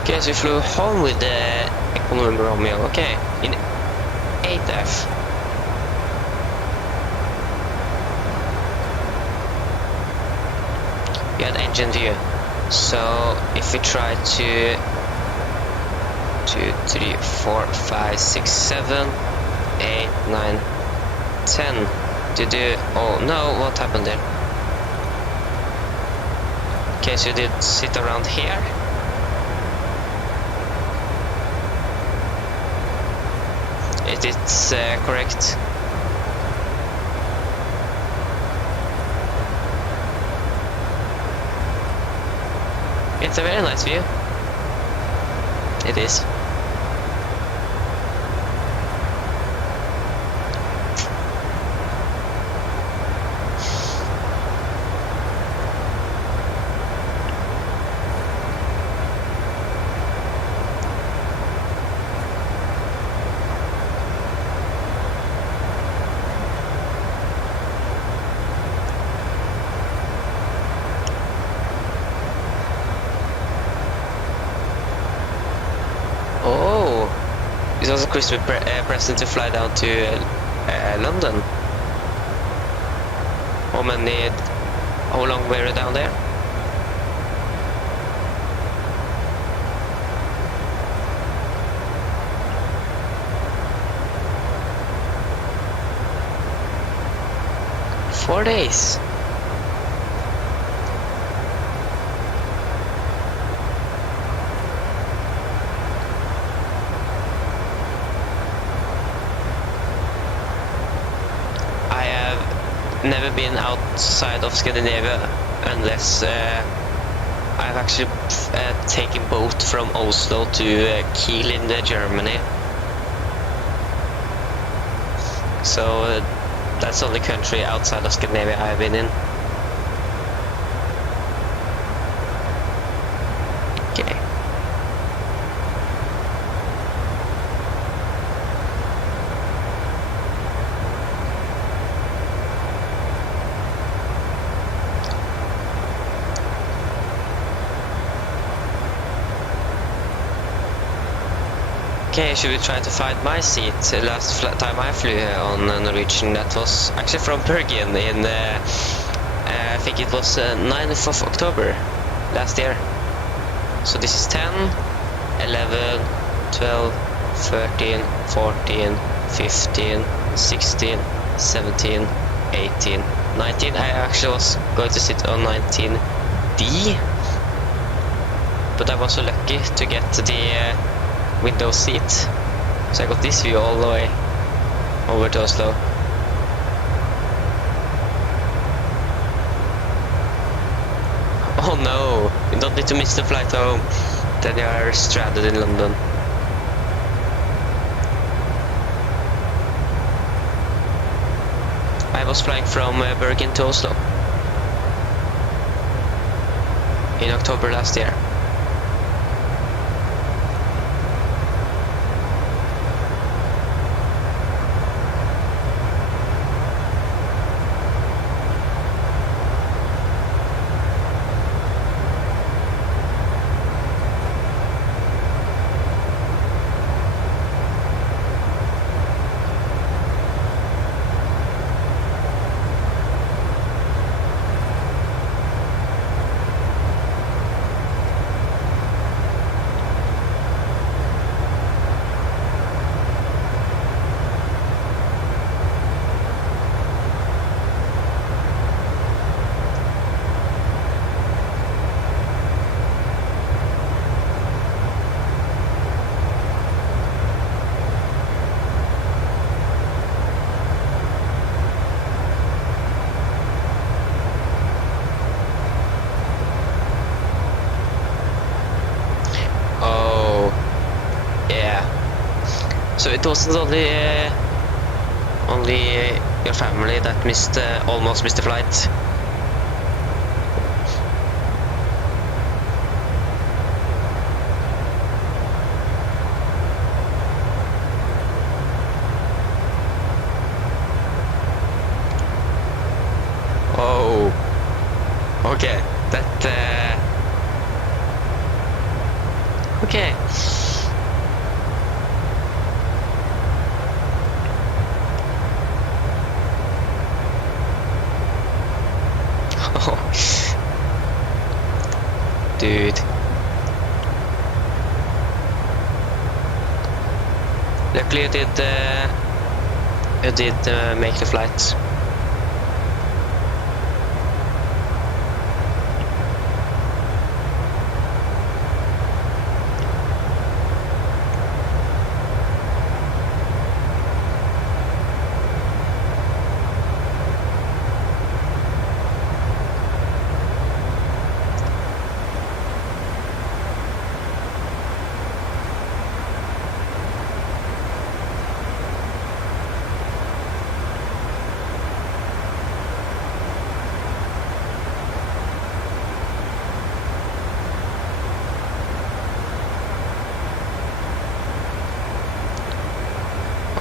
Okay, so we flew home with the economy Romeo, okay, in 8F. We had engine view, so if we try to 2, 3, 4, 5, 6, 7, 8, 9, 10 to do, oh no, what happened there? Okay, so you did sit around here. It's correct. It's a very nice view. It is. Oh, it's also Christmas present to fly down to London. How long were you down there? Four days. Never been outside of Scandinavia unless I've actually taken boat from Oslo to Kiel in Germany. So that's the only country outside of Scandinavia I've been in. Okay. Okay, should we try to find my seat? Last time I flew on Norwegian, that was actually from Bergen in, I think it was 9th of October last year. So this is 10, 11, 12, 13, 14, 15, 16, 17, 18, 19. I actually was going to sit on 19D, but I was so lucky to get the window seat, so I got this view all the way over to Oslo. Oh no, you don't need to miss the flight home, then you are stranded in London. I was flying from Bergen to Oslo in October last year. it wasn't only your family that almost missed the flight. Oh, okay, okay. Oh, dude. Luckily you did make the flight.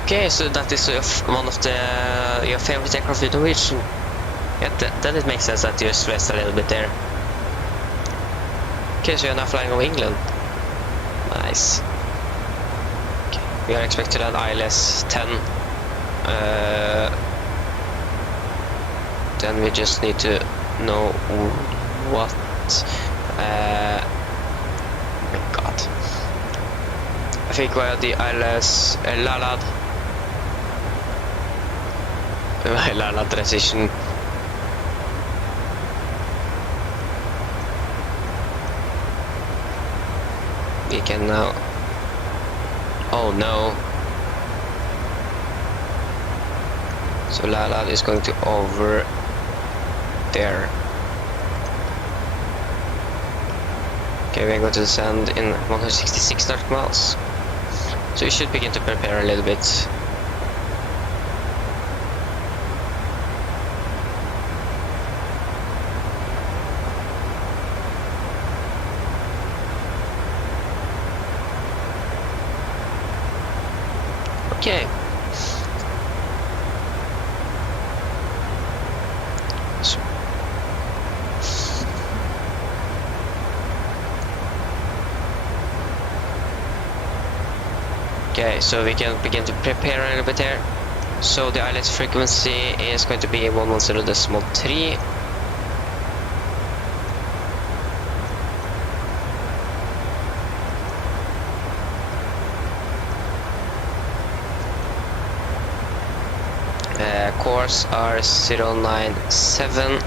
Okay, so that is one of your favorite aircraft with Norwegian. Yeah, then it makes sense that you just rest a little bit there. Okay, so you're now flying over England. Nice. Okay, we are expected at ILS 10. Then we just need to know what. Oh my god. I think we're at the ILS Lalad. Lalad transition. We can now. Oh no. So Lalad is going to over there. Okay, we're going to descend in 166 nautical miles. So we should begin to prepare a little bit. Okay. Okay, so we can begin to prepare a little bit here. So the ILS frequency is going to be 110.3. Course are 097.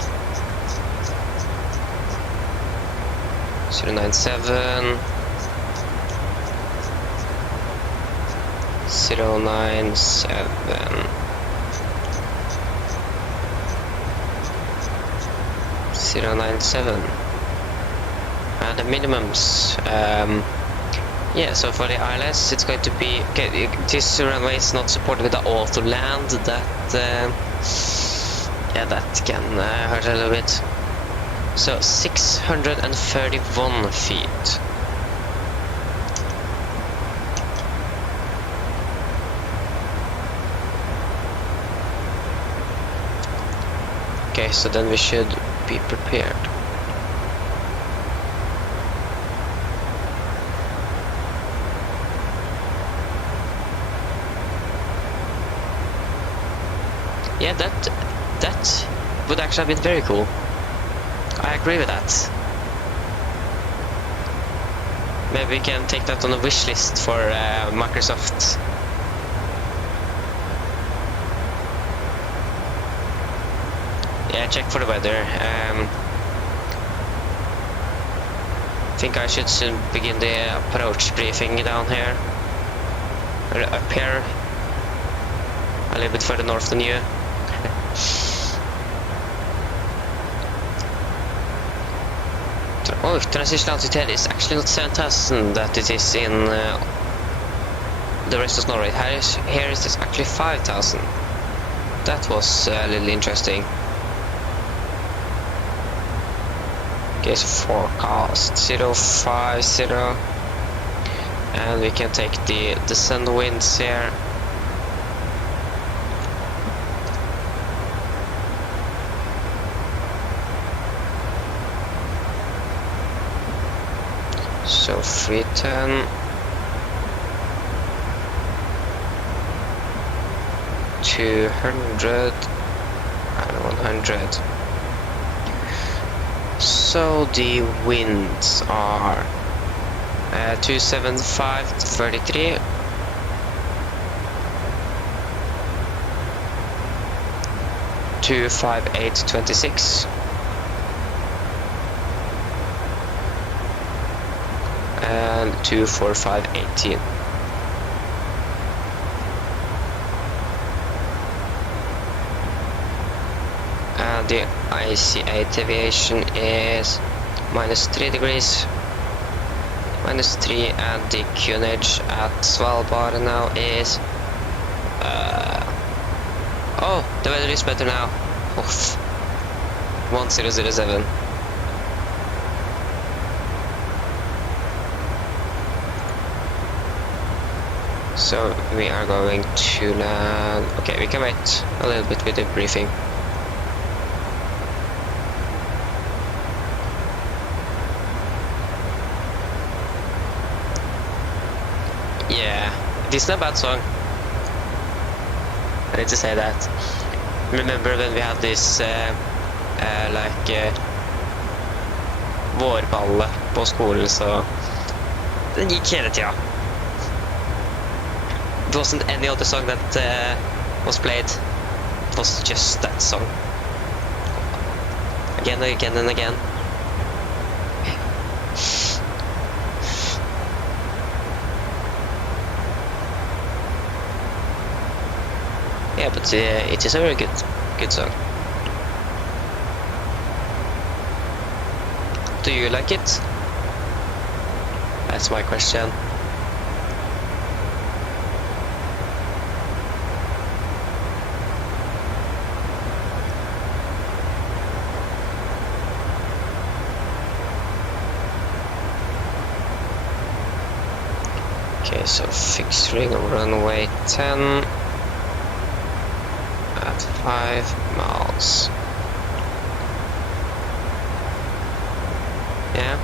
097. 097. 097. The minimums. Yeah, so for the ILS it's going to be okay. This runway is not supported with the auto land. Yeah, that can hurt a little bit. So 631 feet. Okay, so then we should be prepared. Yeah, that would actually have been very cool. I agree with that. Maybe we can take that on a wish list for Microsoft. Yeah, check for the weather. I think I should soon begin the approach briefing down here. Or up here. A little bit further north than you. Oh, transition altitude is actually not 7,000 that it is in the rest of Norway. Here is this actually 5,000. That was a little interesting. Okay, so forecast 050, and we can take the sun winds here. So 310, 200 and 100. So the winds are 275 to 33, 258 to 26, and 245 18. And the ICA deviation is -3 degrees, -3, and the QNH at Svalbard now is oh, the weather is better now. Oof. 1007. So we are going to land. Okay, we can wait a little bit with the briefing. Yeah, it isn't a bad song. I need to say that. Remember when we had this vårballe på skolen, så den gikk hele tida. It wasn't any other song that was played. It was just that song. Again and again and again. Yeah, but it is a very good song. Do you like it? That's my question. Okay, so fixed ring of runway 10 at 5 miles. Yeah.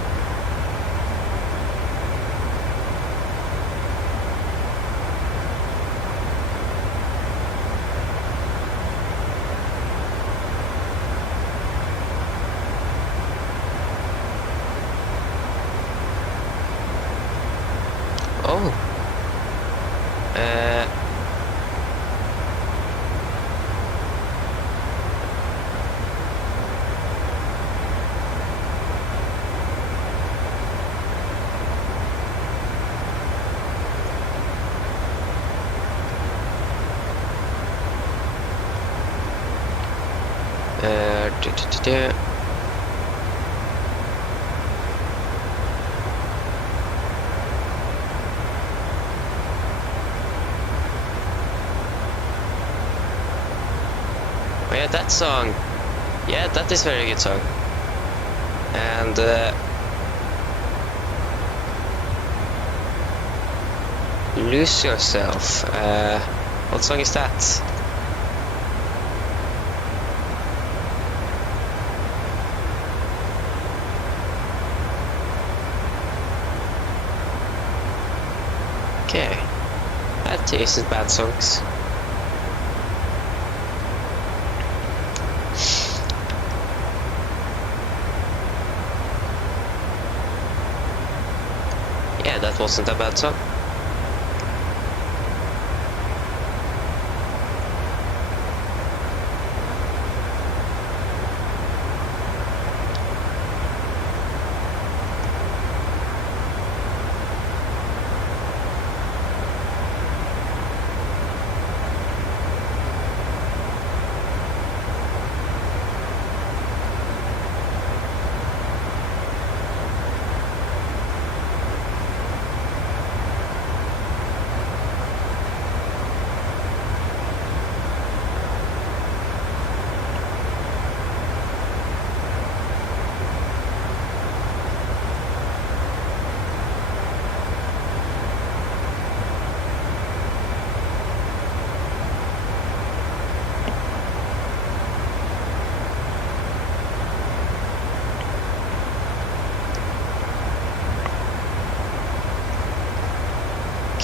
Oh. Oh yeah, that song. Yeah, that is a very good song. And Lose Yourself. What song is that? Okay, that isn't bad songs. Yeah, that wasn't a bad song.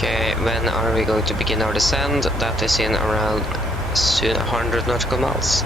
Okay, when are we going to begin our descent? That is in around 100 nautical miles.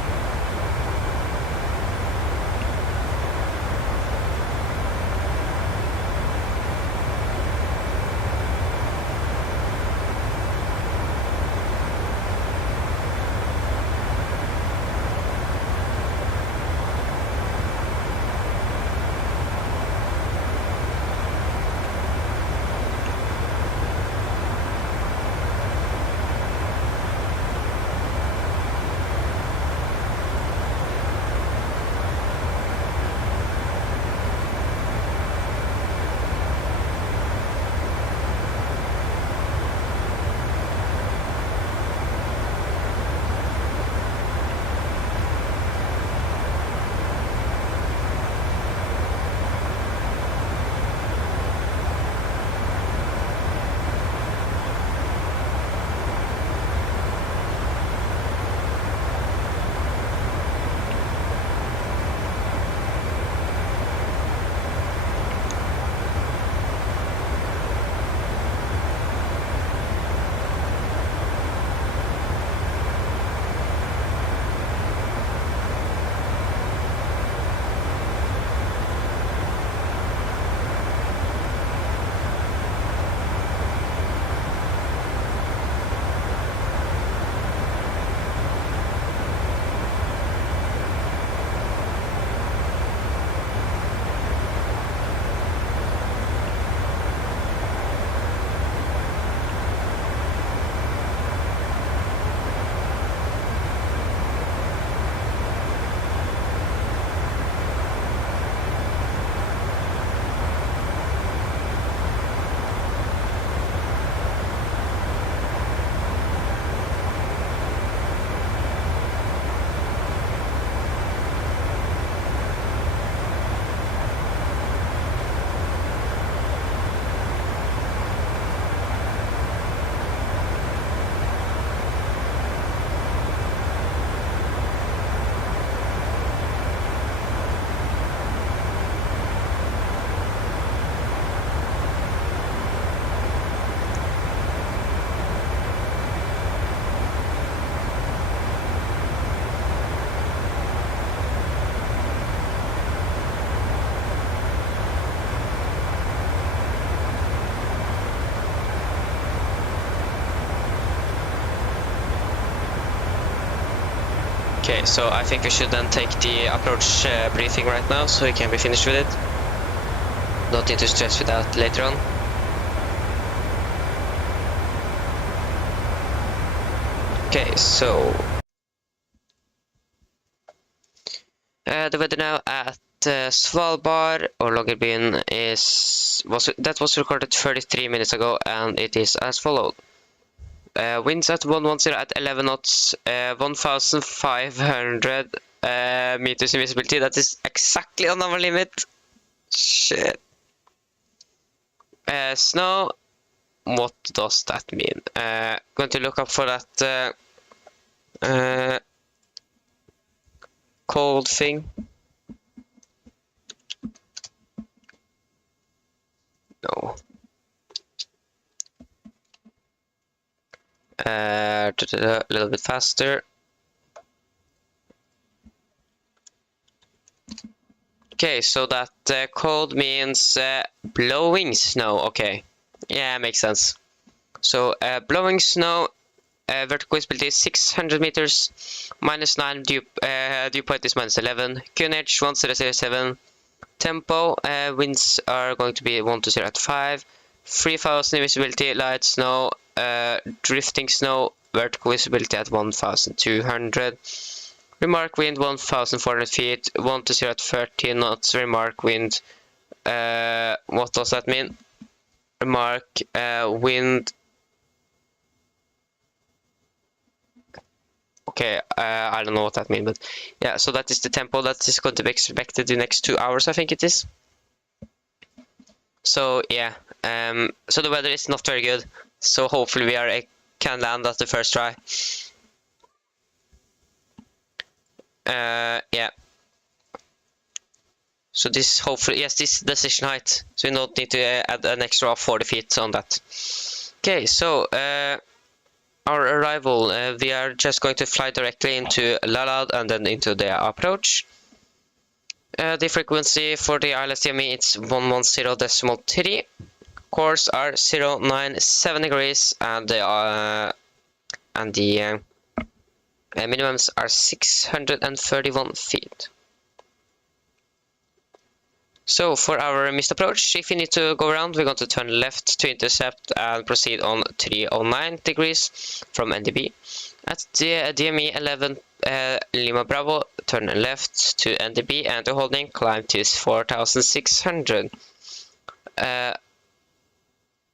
Okay, so I think we should then take the approach briefing right now, so we can be finished with it. Not need to stress with that later on. Okay, so the weather now at Svalbard or Longerbyen was recorded 33 minutes ago, and it is as follows. Winds at 110 at 11 knots, 1,500 meters in visibility. That is exactly on our limit. Shit. Snow. What does that mean? Going to look up for that cold thing. No. A little bit faster. Okay, so that cold means blowing snow. Okay, yeah, makes sense. So blowing snow, vertical visibility is 600 meters, -9, dew point is -11, QNH 1007, tempo, winds are going to be 1 to 0 at 5, 3000 visibility, light snow, drifting snow, vertical visibility at 1200, remark wind 1400 feet, 1 to 0 at 13 knots, remark wind, what does that mean? Remark wind. Okay, I don't know what that means, but yeah, so that is the tempo that is going to be expected in the next 2 hours, I think it is. So yeah, so the weather is not very good, so hopefully we can land at the first try. Yeah. So this hopefully, yes, this is decision height, so you don't need to add an extra 40 feet on that. Okay, so our arrival, we are just going to fly directly into Lalad and then into the approach. The frequency for the ILS-TME it's 110.3. Course are 097 degrees and the minimums are 631 feet. So for our missed approach, if we need to go around, we're going to turn left to intercept and proceed on 309 degrees from NDB. At the DME 11 Lima Bravo, turn left to NDB and to holding, climb to 4,600.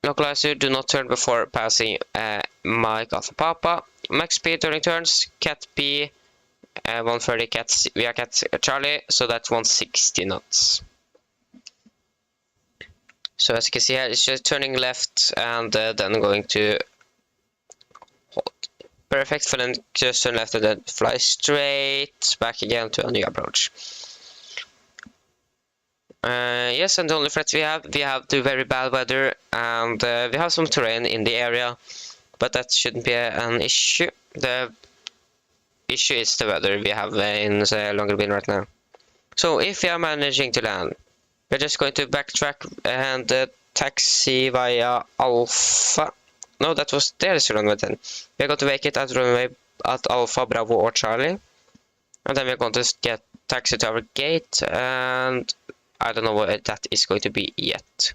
Localizer, do not turn before passing Mike Alpha Papa. Max speed during turns, Cat B, 130 Cat via Cat Charlie, so that's 160 knots. So as you can see here, it's just turning left and then going to hold. Perfect, for then just turn left and then fly straight back again to a new approach. Yes, and the only threats we have the very bad weather, and we have some terrain in the area, but that shouldn't be an issue. The issue is the weather we have in Longerbyen right now. So if we are managing to land, we're just going to backtrack and taxi via Alpha. No, that was there's runway 10. We're going to make it at runway at Alpha, Bravo or Charlie. And then we're going to get taxi to our gate, and I don't know what that is going to be yet.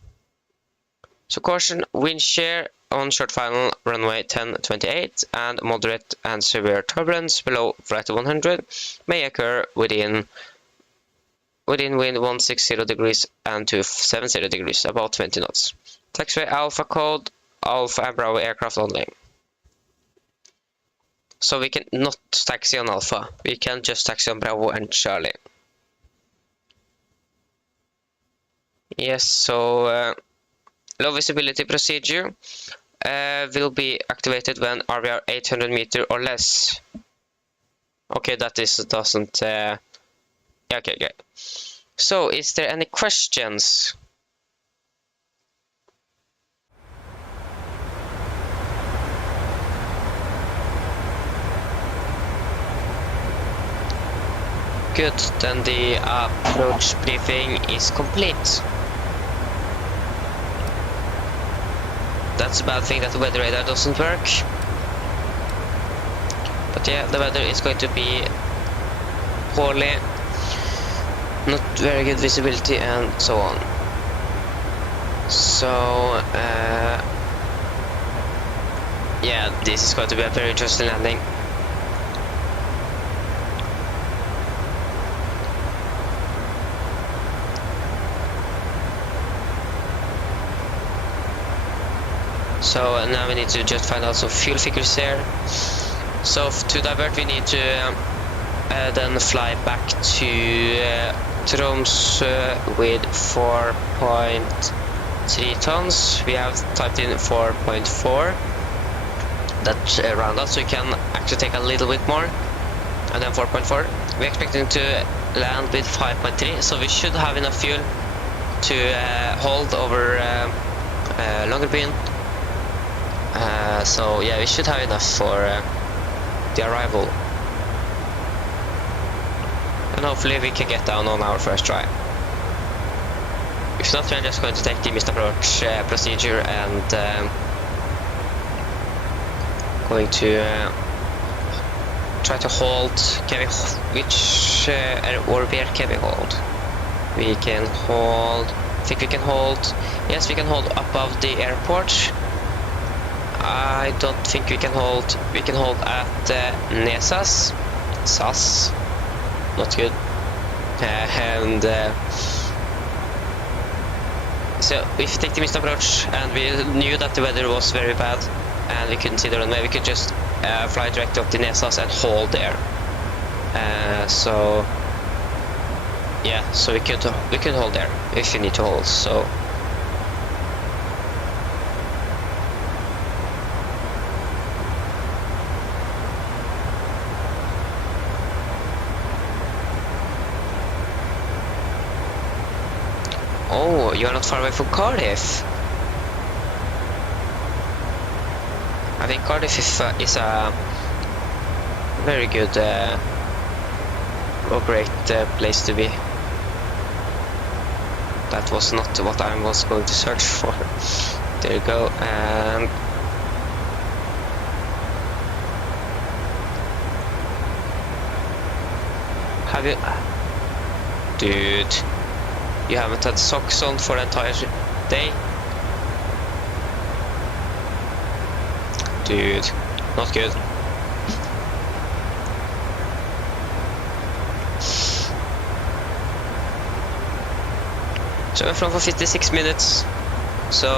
So caution, wind shear on short final runway 1028 and moderate and severe turbulence below flight 100 may occur within wind 160 degrees and 270 degrees, about 20 knots. Taxiway Alpha code, Alpha and Bravo aircraft only. So we can not taxi on Alpha, we can just taxi on Bravo and Charlie. Yes, so low visibility procedure will be activated when RVR 800 meter or less. Okay, that doesn't. Okay, great. So, is there any questions? Good, then the approach briefing is complete. That's a bad thing that the weather radar doesn't work. But yeah, the weather is going to be poorly, not very good visibility and so on. So yeah, this is going to be a very interesting landing. So now we need to just find out some fuel figures here. So to divert we need to then fly back to Tromsø with 4.3 tons. We have typed in 4.4. That's around that, so we can actually take a little bit more. And then 4.4. We're expecting to land with 5.3, so we should have enough fuel to hold over Longerbyen. So yeah, we should have enough for the arrival, and hopefully we can get down on our first try. If not, we're just going to take the missed approach procedure and going to try to hold. Can we, which or where can we hold? We can hold. I think we can hold. Yes, we can hold above the airport. I don't think we can hold. We can hold at Nesas. SAS. Not good. And so if we take the missed approach and we knew that the weather was very bad and we couldn't see the runway, we could just fly direct up to Nesas and hold there. So yeah, so we could hold there if you need to hold. So oh, you are not far away from Cardiff. I think Cardiff is a very good or great place to be. That was not what I was going to search for. There you go. And have you, dude? You haven't had socks on for the entire day, dude. Not good. So we're from for 56 minutes. So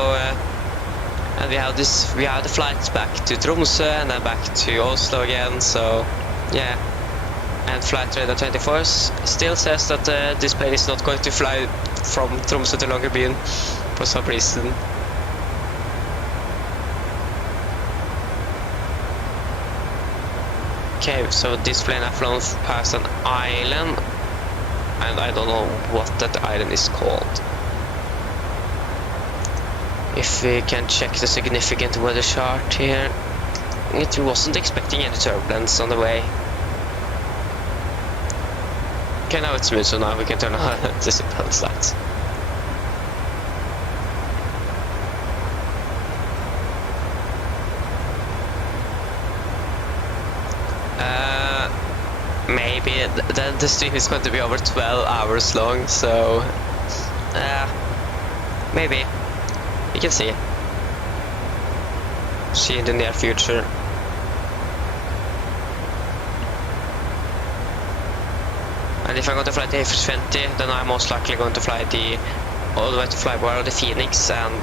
and we have the flights back to Tromsø and then back to Oslo again. So yeah. And flight radar 24 still says that this plane is not going to fly from Tromsø to Longerbyen for some reason. Okay, so this plane has flown past an island, and I don't know what that island is called. If we can check the significant weather chart here, it wasn't expecting any turbulence on the way. Okay, now it's smooth, so now we can turn on the seatbelt lights. Maybe then the stream is going to be over 12 hours long, so maybe we can see in the near future. And if I'm going to fly the MSFS2020, then I'm most likely going to fly all the way to Flybar or the Phoenix, and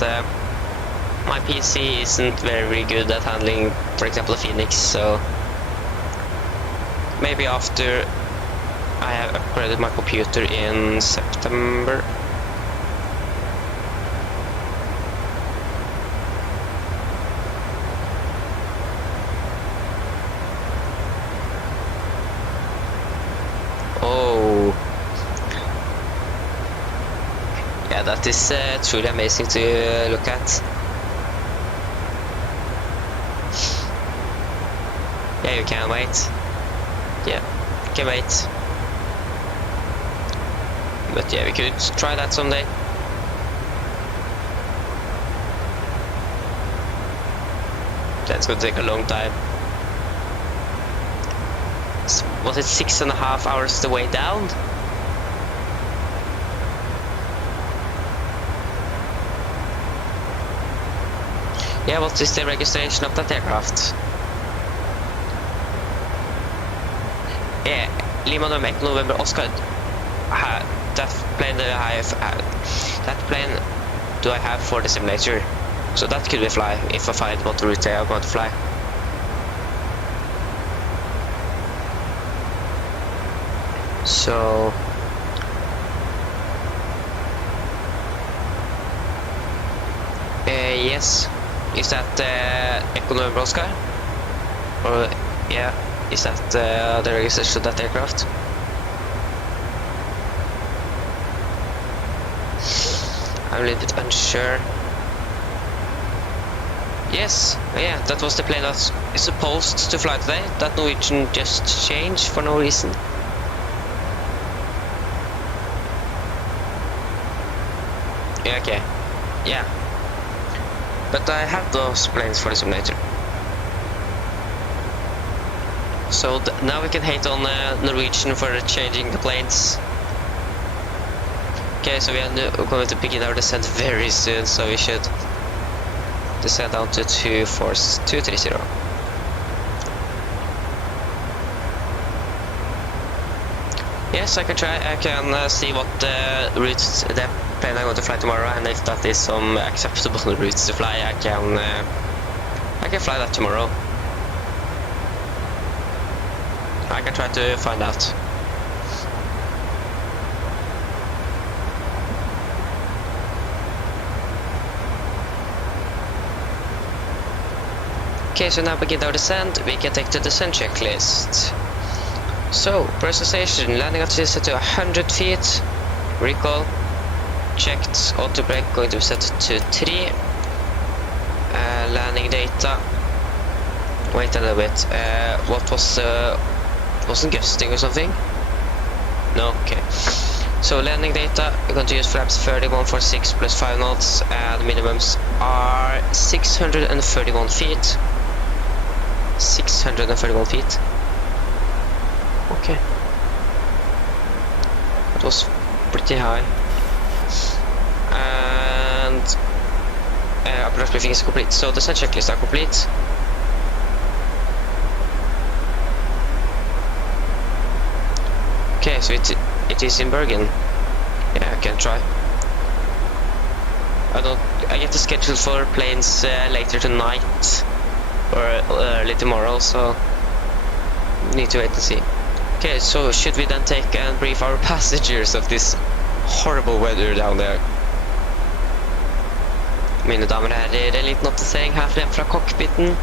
my PC isn't very good at handling, for example, the Phoenix, so maybe after I have upgraded my computer in September. Oh, yeah, that is truly amazing to look at. Yeah, you can wait. Yeah, can wait. But yeah, we could try that someday. That's gonna take a long time. Was it 6.5 hours the way down? Yeah, what is the registration of that aircraft? Yeah, Lima November Oscar. That plane that I have, that plane do I have for the simulator? So that could be fly if I find what route I want to fly. So yes, is that Echo November Oscar? Or yeah, is that the registration of that aircraft? I'm a little bit unsure. Yes, yeah, that was the plane that's supposed to fly today. That Norwegian just changed for no reason. Yeah, okay. Yeah. But I have those planes for the simulator. So now we can hate on Norwegian for changing the planes. Okay, so we are going to begin our descent very soon, so we should descend down to 230. Yes, I can try. I can see what routes the plane I'm going to fly tomorrow, and if that is some acceptable routes to fly, I can fly that tomorrow. I can try to find out. Okay, so now begin our descent. We can take the descent checklist. So, pressurization, landing altitude to 100 feet. Recall, checked. Auto brake going to be set to 3. Landing data. Wait a little bit. What was wasn't gusting or something? No, okay. So landing data, we're going to use flaps 3146 plus 5 knots, and the minimums are 631 feet. 631 feet. Okay. That was pretty high. And upper briefing is complete. So the set checklist are complete. Okay, so it is in Bergen. Yeah, I can try. I get the schedule for planes later tonight or early tomorrow, so need to wait and see. Okay, so should we then take and brief our passengers of this horrible weather down there? Mine damer og herrer, en liten oppdatering her frem fra cockpiten.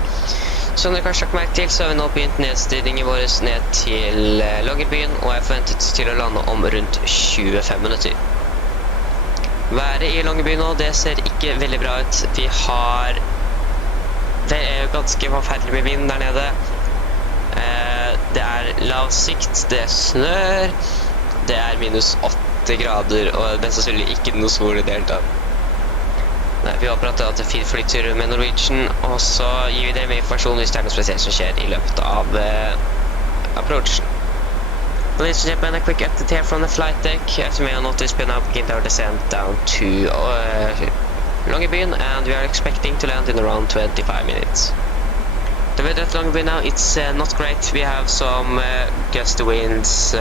Som dere kanskje har merket til, så har vi nå begynt nedstigningen vår ned til Longerbyen, og er forventet til å lande om rundt 25 minutter. Været i Longerbyen nå, det ser ikke veldig bra ut. Vi har ganske forferdelig med vind der nede. Det er lav sikt, det snør, det er minus 8 grader, og mest sannsynlig ikke noe sol i det hele tatt. Nei, vi håper at det er 4 flyturer med Norwegian, og så gir vi dere med informasjon hvis det er noe spesielt som skjer i løpet av approachen. Ladies and gentlemen, a quick update here from the flight deck. As you may have noticed, we are now beginning our descent down to Longerbyen, and we are expecting to land in around 25 minutes. The weather at Longerbyen now, it's not great. We have some gusty winds,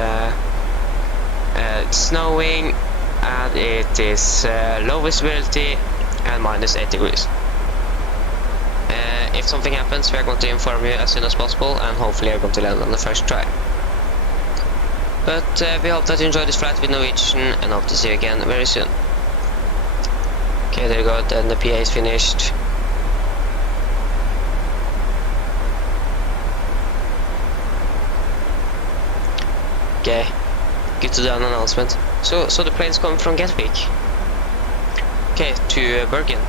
it's snowing, and it is low visibility and minus 8 degrees. If something happens, we are going to inform you as soon as possible, and hopefully you're going to land on the first try. But we hope that you enjoyed this flight with Norwegian, and hope to see you again very soon. Okay, there you go, then the PA is finished. Okay, good to do an announcement. So the plane's coming from Gatwick. Okay, to Bergen.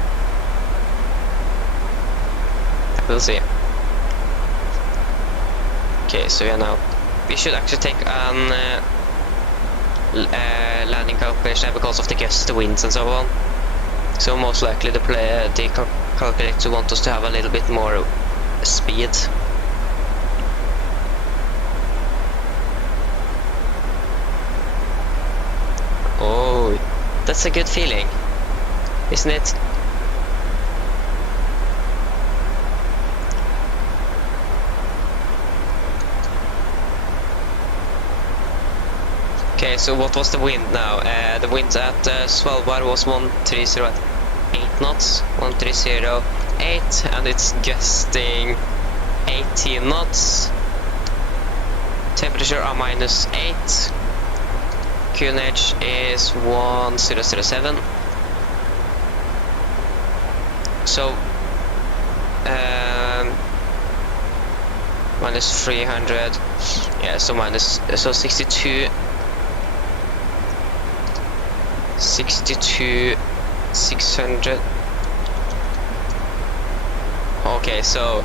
We'll see. Okay, so we should actually take an landing calculation because of the gust winds and so on. So most likely the calculator want us to have a little bit more speed. Oh, that's a good feeling, isn't it? Okay, so what was the wind now? The wind at Svalbard was 1308 knots, 1308, and it's gusting 18 knots. Temperature are minus 8. QNH is 1007. So minus 300. Yeah, so 62. 600. Okay, so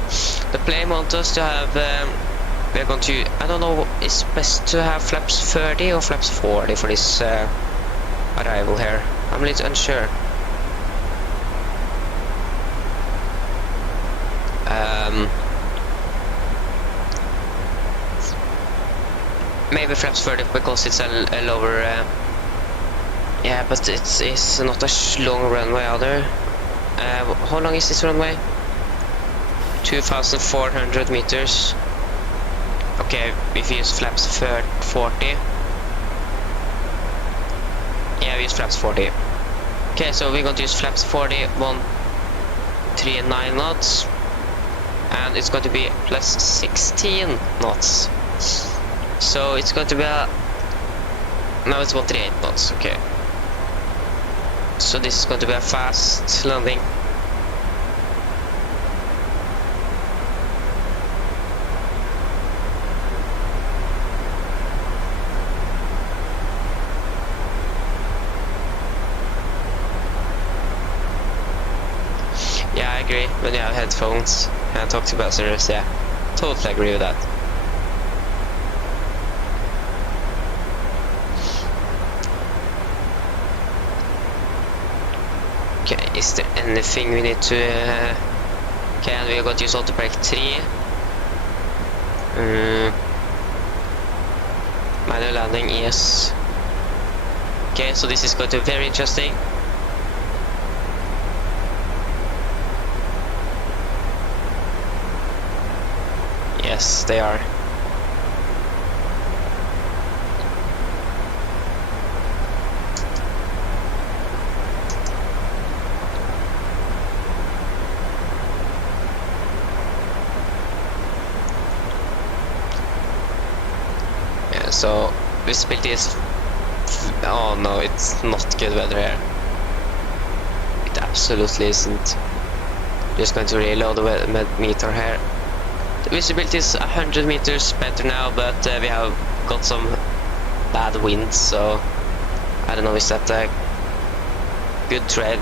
the plane wants us to have we're going to, I don't know, it's best to have flaps 30 or flaps 40 for this arrival here. I'm a little unsure. Maybe flaps 30 because it's a lower yeah, but it's not a long runway either. How long is this runway? 2,400 meters. Okay, if you use flaps 40. Yeah, we use flaps 40. Okay, so we're going to use flaps 40, 139 knots. And it's going to be plus 16 knots. So it's going to be a... Now it's 138 knots, okay. So this is going to be a fast landing. Yeah, I agree. When you have headphones and talk to passengers, yeah. totally agree with that. Okay, is there anything we need to... okay, and we got use auto brake 3. Manual landing, yes. Okay, so this is going to be very interesting. Yes, they are. Yeah, so visibility is... oh no, it's not good weather here. It absolutely isn't. Just going to reload the meter here. The visibility is 100 meters better now, but we have got some bad winds, so I don't know, is that a good trade?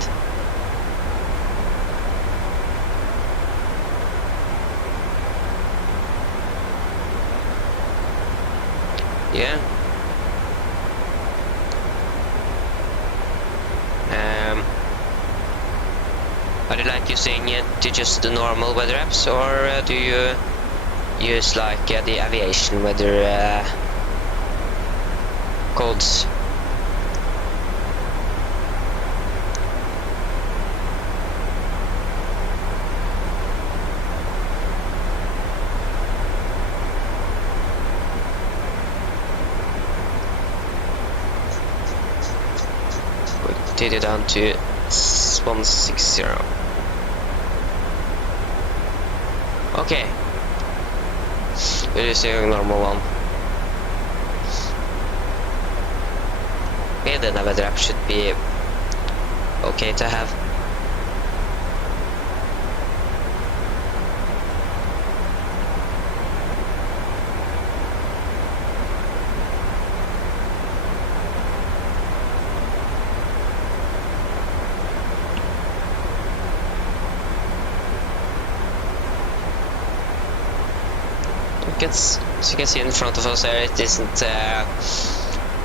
Yeah. Are you like using just the normal weather apps, or do you use like the aviation weather codes? We did it down to 160. Okay, we're using a normal one. Yeah, the weather app should be okay to have. As you can see in front of us there, it isn't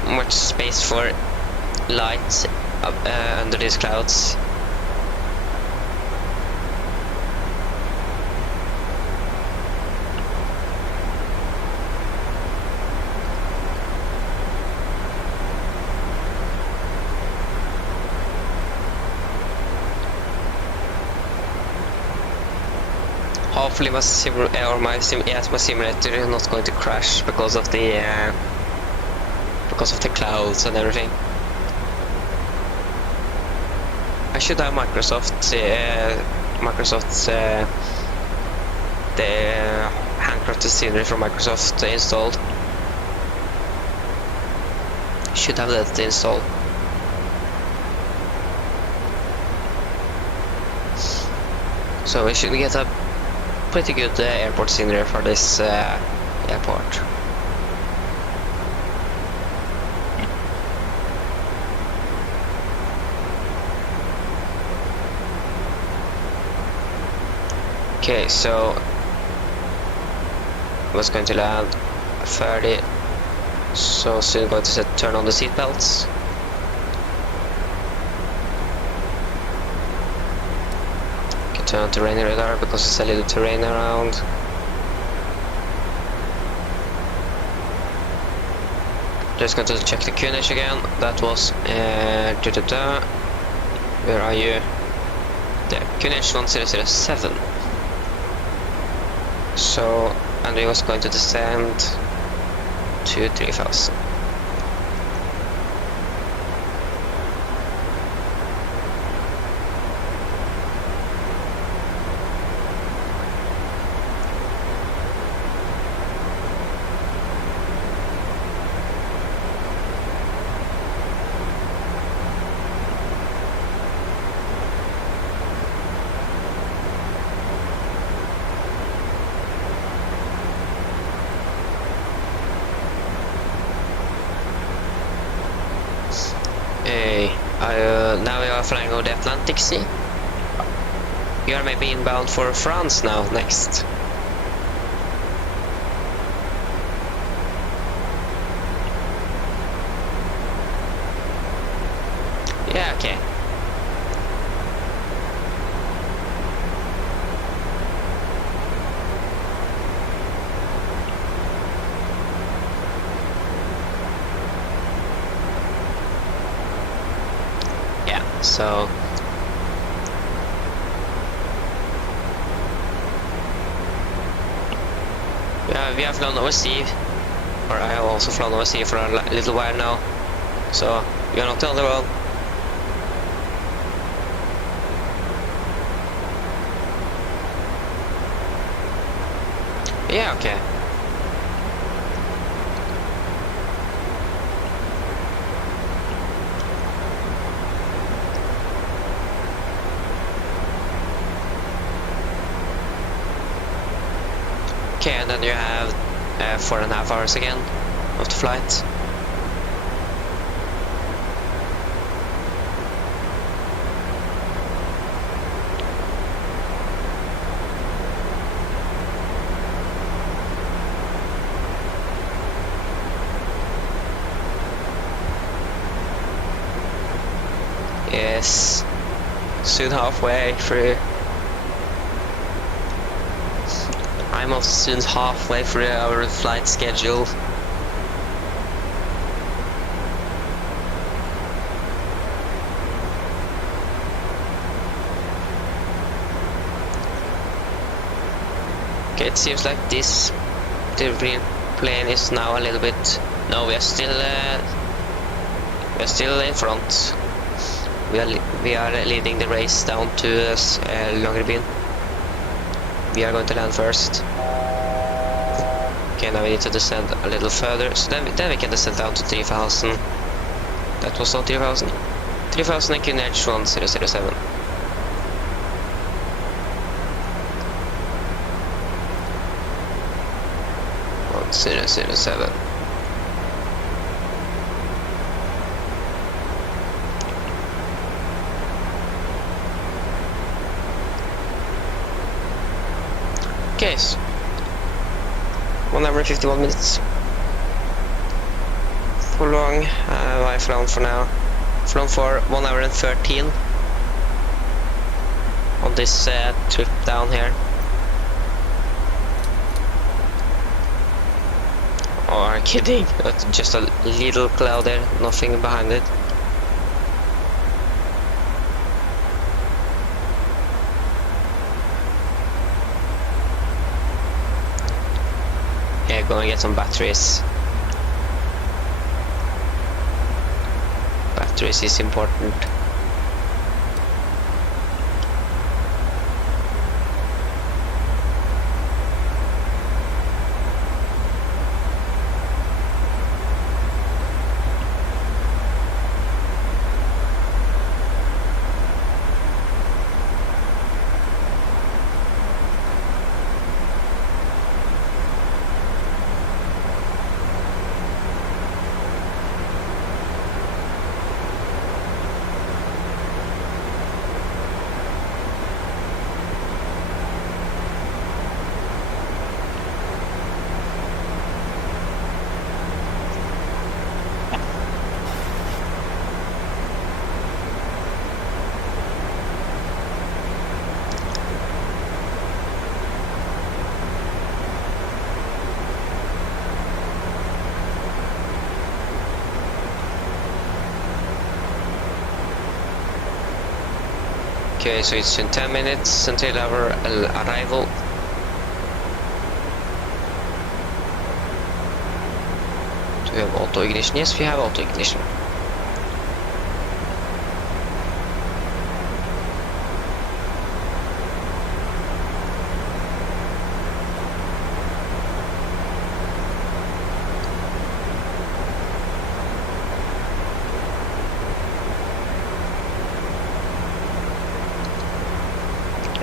much space for light under these clouds. Hopefully my simulator is not going to crash because of the clouds and everything. I should have Microsoft's the handcrafted scenery from Microsoft installed. Should have that installed. So we should get a pretty good airport scenery for this airport. Okay, so I was going to land 30, so soon going to turn on the seat belts. Turn on terrain radar because it's a little terrain around. Just going to check the QNH again. That was where are you? There, QNH 1007. So, and we was going to descend to 3000. Now we are flying over the Atlantic Sea. We are maybe inbound for France now, next. Yeah, okay. Yeah, so we have flown over sea, or I have also flown over sea for a little while now, so we are not the only one. Yeah, okay. Okay, and then you have 4.5 hours again of the flight. Yes, soon halfway through. I'm also soon halfway through our flight schedule. Okay, it seems like the real plane is now a little bit. No, we are still in front. We are leading the race down to Longerbyen. We are going to land first. Okay, now we need to descend a little further, so then we can descend down to 3000. That was not 3000. 3000 and QNH 1007. 1007. Okay, 1 hour and 51 minutes. How long have I flown for now? Flown for 1 hour and 13 on this trip down here. Oh, are you kidding? That's just a little cloud there, nothing behind it. Yeah, go and get some batteries. Batteries is important. Okay, so it's in 10 minutes until our arrival. Do we have auto ignition? Yes, we have auto ignition.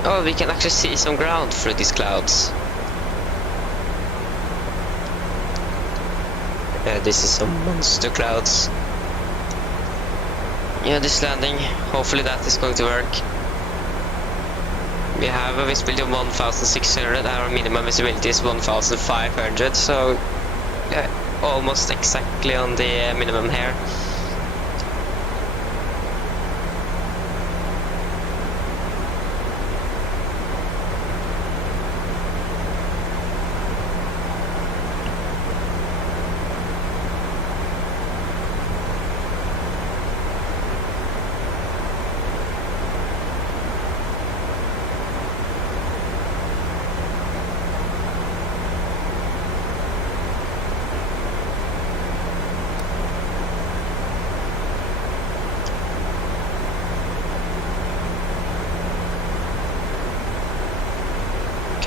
Oh, we can actually see some ground through these clouds. Yeah, this is some monster clouds. Yeah, this landing, hopefully that is going to work. We have a visibility of 1600, our minimum visibility is 1500, so yeah, almost exactly on the minimum here.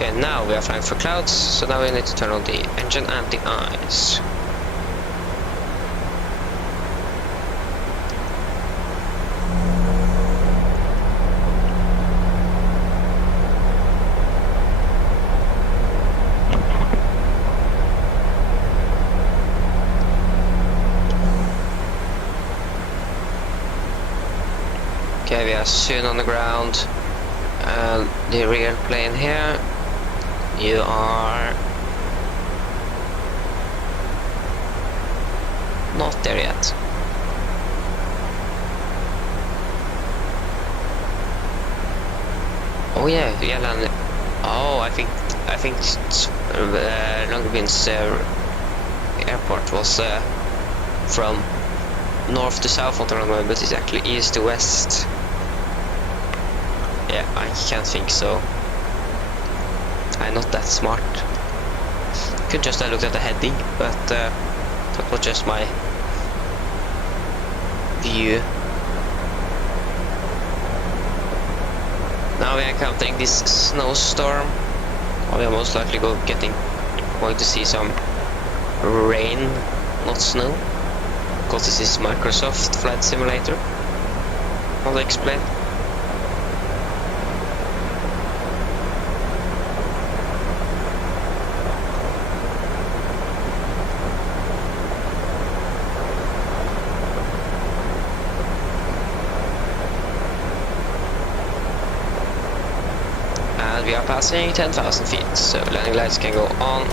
Okay, now we are flying for clouds, so now we need to turn on the engine and the eyes. Okay, we are soon on the ground. The rear plane here. You are not there yet. Oh yeah, we are landing. Oh, I think Longerbyen's airport was from north to south on the runway, but it's actually east to west. Yeah, I can't think so. I'm not that smart. Could just have looked at the heading, but that was just my view. Now we are encountering this snowstorm. We are most likely going to see some rain, not snow, because this is Microsoft Flight Simulator. I'll explain. We are passing 10,000 feet, so landing lights can go on.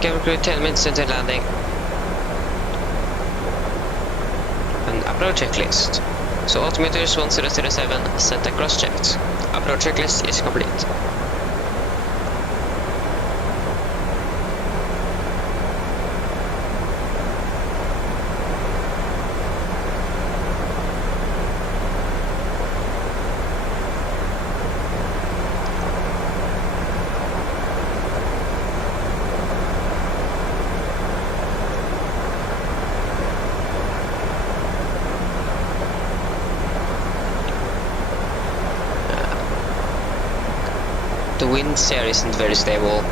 Cabin crew 10 minutes into landing. And approach checklist. So altimeters 1007 set and cross checked. Approach checklist is complete. The wind here isn't very stable.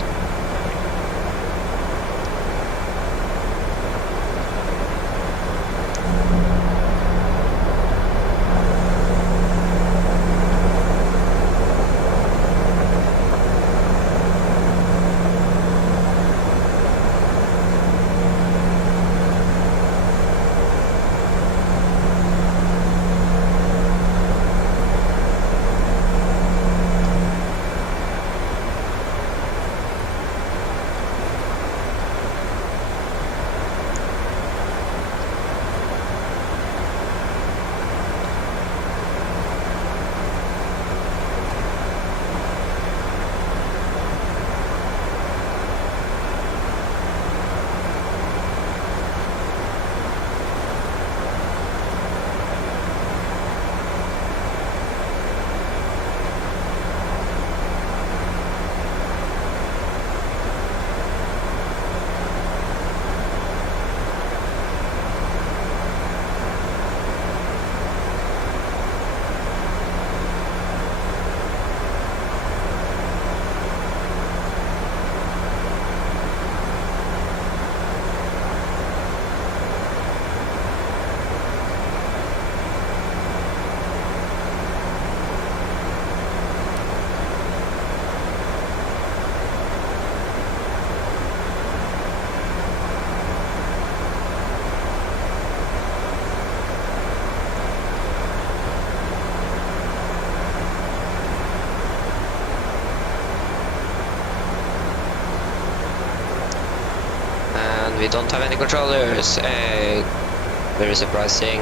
We don't have any controllers. Very surprising.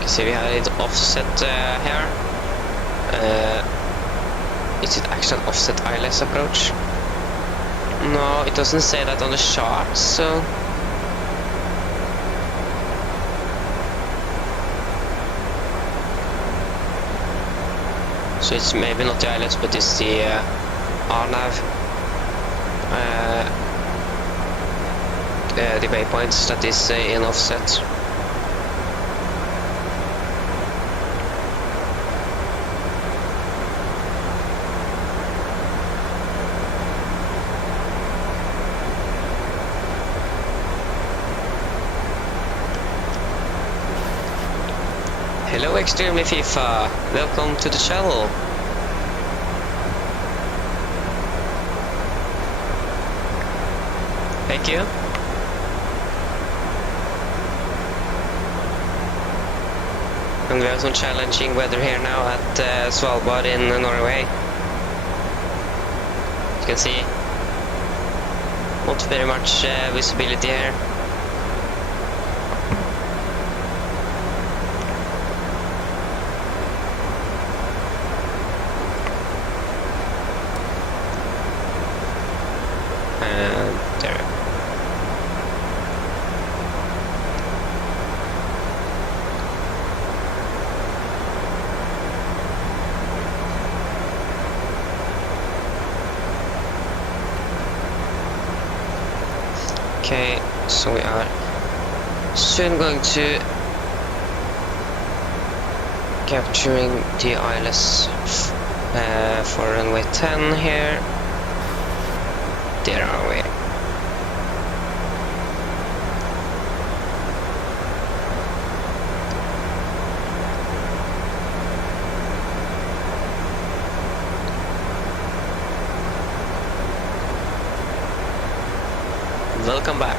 You see, we have it offset here. Is it actually an offset ILS approach? No, it doesn't say that on the chart, so. So it's maybe not the islets, but it's the RNAV, the waypoints that is in offset. Hello Extremely FIFA, welcome to the channel. Thank you. And we have some challenging weather here now at Svalbard in Norway. You can see not very much visibility here. And there. Okay, so we are soon going to capturing the ILS for runway 10 here. There are we. Welcome back.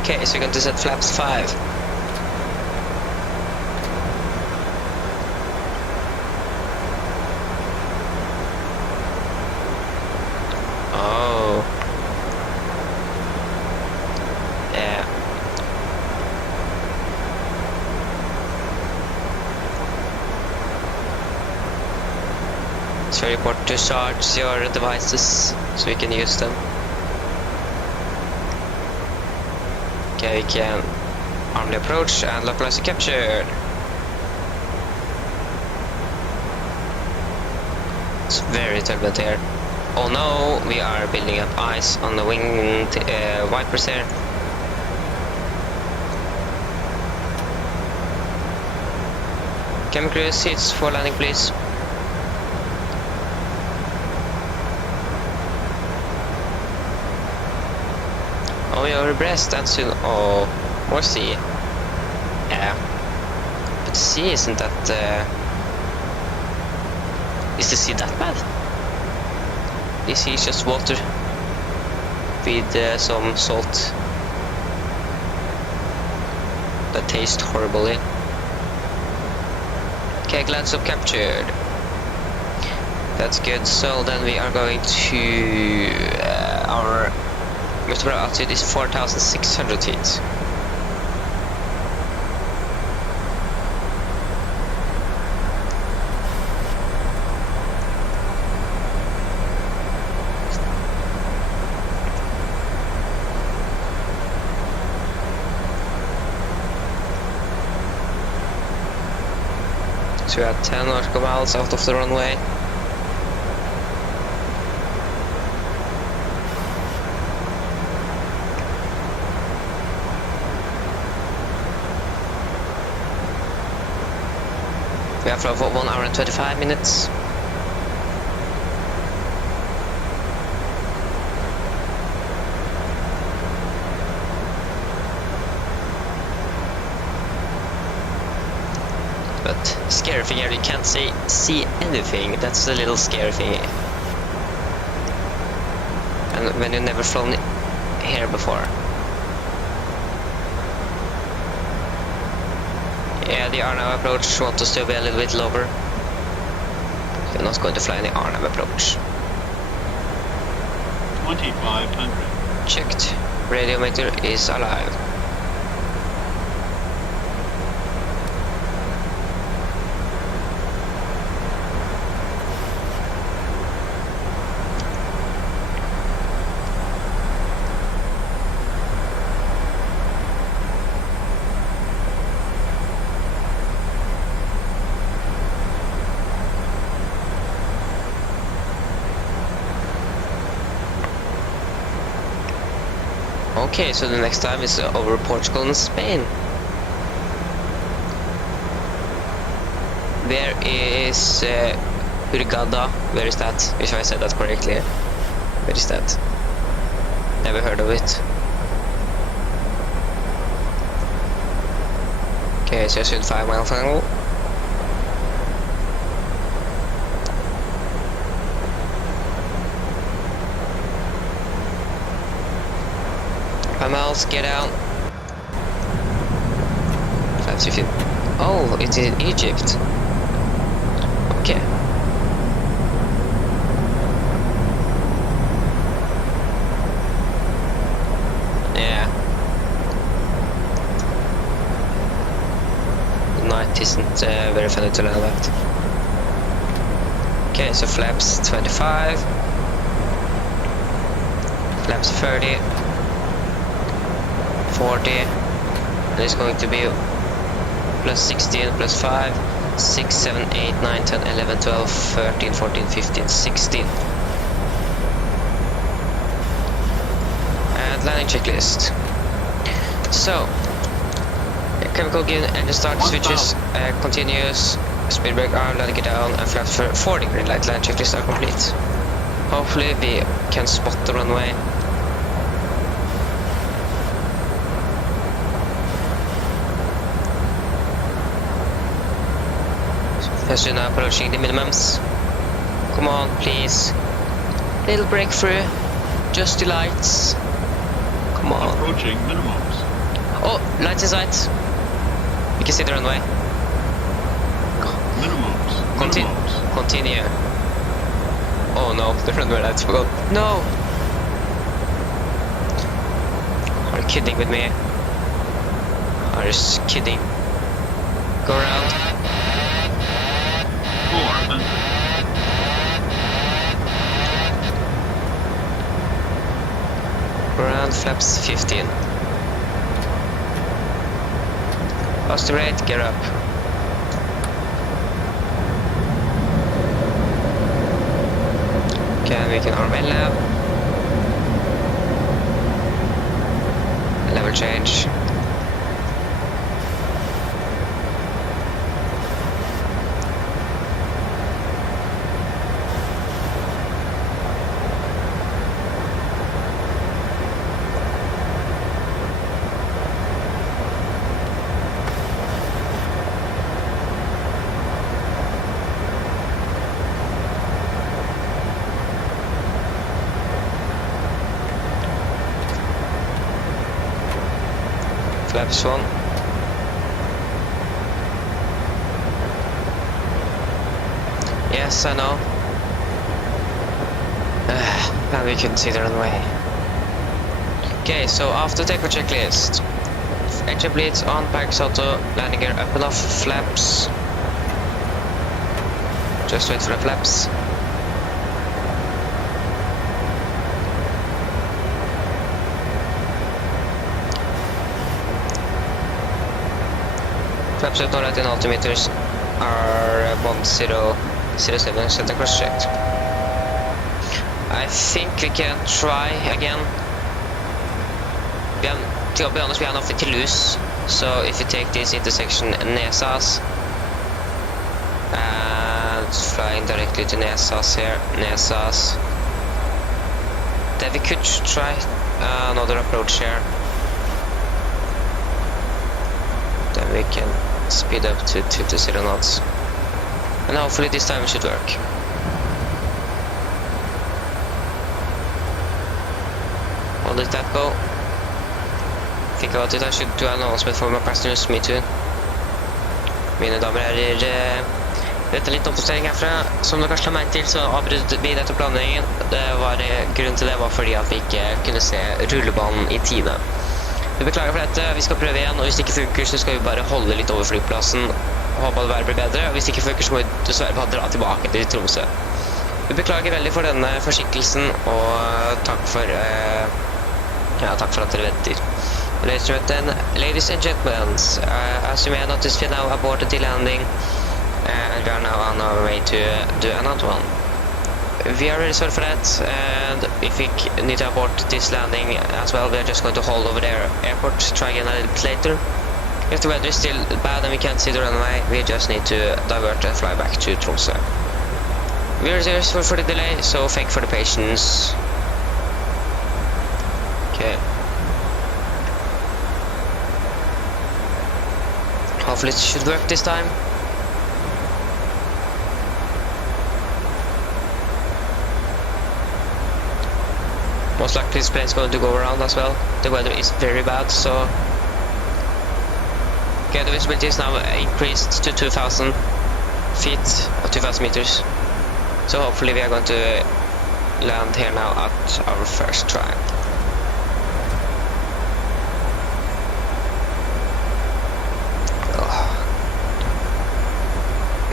Okay, so you're going to set flaps 5. Oh. Yeah. It's very important to charge your devices so you can use them. Okay, we can armly approach and localizer captured. It's very turbulent here. Oh no, we are building up ice on the wing wipers here. Cabin crew, seats for landing please. Oh, we are abreast and soon. Oh, more sea. Yeah. But the sea isn't that. Is the sea that bad? The sea is just water with some salt that tastes horribly. Okay, glance up captured. That's good. So then we are going to our vertical altitude is 4,600 feet. So we are 10 nautical miles out of the runway. We have for 1 hour and 25 minutes. But scary thing here, you can't see anything. That's a little scary thing. And when you've never flown here before. Yeah, the RNAV approach wants us to be a little bit lower. We're not going to fly any RNAV approach. 2500. Checked. Radiometer is alive. Okay, so the next time is over Portugal and Spain. Where is Hurghada? Where is that? If I said that correctly. Where is that? Never heard of it. Okay, so soon 5 mile final. Miles, get out. Oh, it's in Egypt. Okay. Yeah. The night isn't very funny to learn about. Okay, so flaps 25. Flaps 30. 40, and it's going to be plus 16, plus 5, 6, 7, 8, 9, 10, 11, 12, 13, 14, 15, 16. And landing checklist. So, chemical gain engine start switches, continuous, speed brake arm, landing it down, and flaps for 40 green light. Landing checklist are complete. Hopefully we can spot the runway. As you're now approaching the minimums. Come on, please. Little breakthrough. Just the lights. Come on. Approaching minimums. Oh, lights in sight. You can see the runway. Minimums. Continue. Oh no, the runway lights forgot. No! Are you kidding with me? Are you just kidding? Go around. Around flaps 15. Positive rate, gear up. Okay, we can arm lab. Level change. Flaps 1. Yes, I know. Now we can see the runway. Okay, so after takeoff checklist. Engine bleeds on, parks auto, landing gear up and off, flaps. Just wait for the flaps. Flaps at right in altimeters are 1007 center cross checked. I think we can try again. To be honest, we have nothing to lose. So if you take this intersection Nesas and flying directly to Nesas here, Nesas, then we could try another approach here. Then we can speed up to 50 knots, and hopefully this time it should work. How did that go? Think about it, I should do an announcement for my passengers, me too. Mine damer og herrer, dette er litt oppdatering herfra. Som dere kanskje la merke til, så avbrøt vi dette planleggingen. Grunnen til det var fordi at vi ikke kunne se rullebanen i tide. Vi beklager for dette, vi skal prøve igjen, og hvis det ikke funker så skal vi bare holde litt over flyplassen og håpe at været blir bedre, og hvis det ikke funker så må vi dessverre bare dra tilbake til Tromsø. Vi beklager veldig for denne forsinkelsen, og takk for at dere venter. Ladies and gentlemen, as you may notice, we are now aboard the landing, and we are now on our way to do another one. we are really sorry for that, and if we need to abort this landing as well, we are just going to hold over there airport, try again a little bit later. If the weather is still bad and we can't see the runway, we just need to divert and fly back to Tromsø. We are sorry for the delay, so thank you for the patience. Okay. Hopefully it should work this time. Most likely this plane is going to go around as well. The weather is very bad, so... Okay, the visibility is now increased to 2,000 feet, or 2,000 meters. So hopefully we are going to land here now at our first try.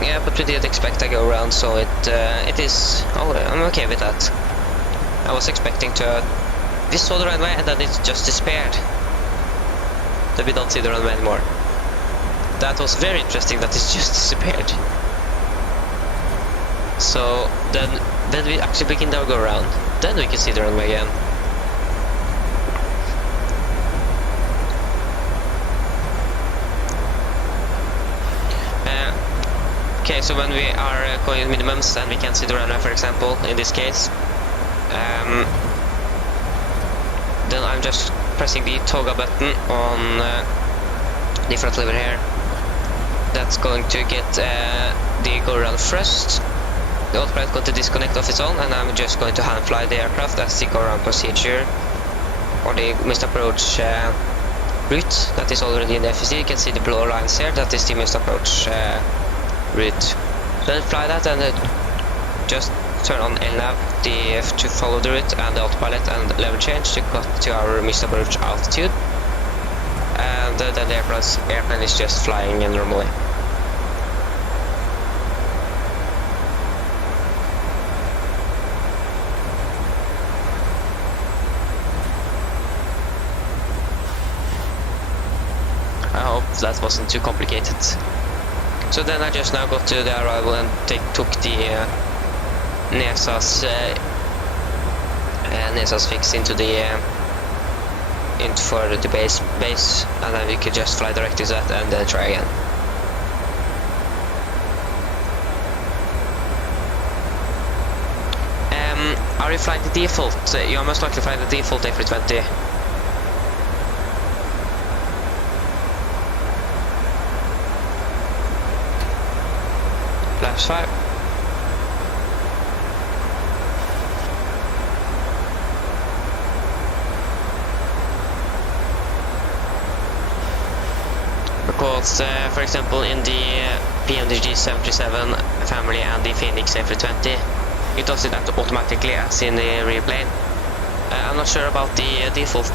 Yeah, but we did expect a go around, so it is... Oh, I'm okay with that. I was expecting to... We saw the runway and then it just disappeared. Then we don't see the runway anymore. That was very interesting that it just disappeared. So then we actually begin our go around. Then we can see the runway again. Okay, so when we are going at minimums and we can see the runway, for example, in this case, then I'm just pressing the toggle button on the front lever here. That's going to get the go around first. The autopilot is going to disconnect off its own, and I'm just going to hand fly the aircraft as the go around procedure, or the missed approach route that is already in the FSD. You can see the blue lines here, that is the missed approach route. Then fly that and just turn on LNAV to follow the route, and the autopilot and level change to cut to our missed approach altitude. And then the airplane is just flying normally. I hope that wasn't too complicated. So then I just now got to the arrival and took the NASA's fix into the for the base, and then we could just fly directly to that and then try again. Are you flying the default? You are most likely flying the default A320. Flaps 5. Because, for example, in the PMDG 737 family and the Phoenix A320, it does it automatically as in the real plane. I'm not sure about the default.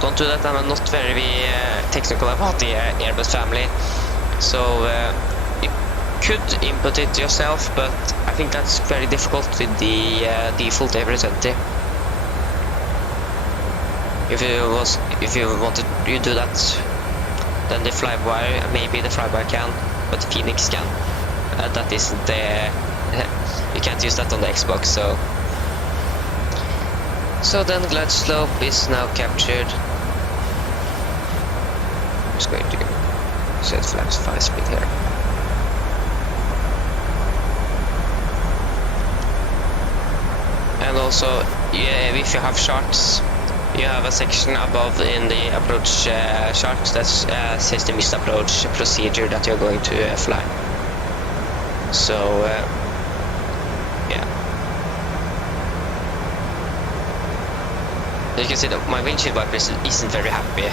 Don't do that. I'm not very technical about the Airbus family, so you could input it yourself, but I think that's very difficult with the default A320. If you wanted to do that, then the flyby, maybe the flyby can, but the Phoenix can. That isn't the... you can't use that on the Xbox, so... So then glide slope is now captured. I'm just going to set flaps 5 speed here. And also, yeah, if you have charts, you have a section above in the approach chart that says the missed approach procedure that you're going to fly. So, yeah. You can see that my windshield wiper isn't very happy.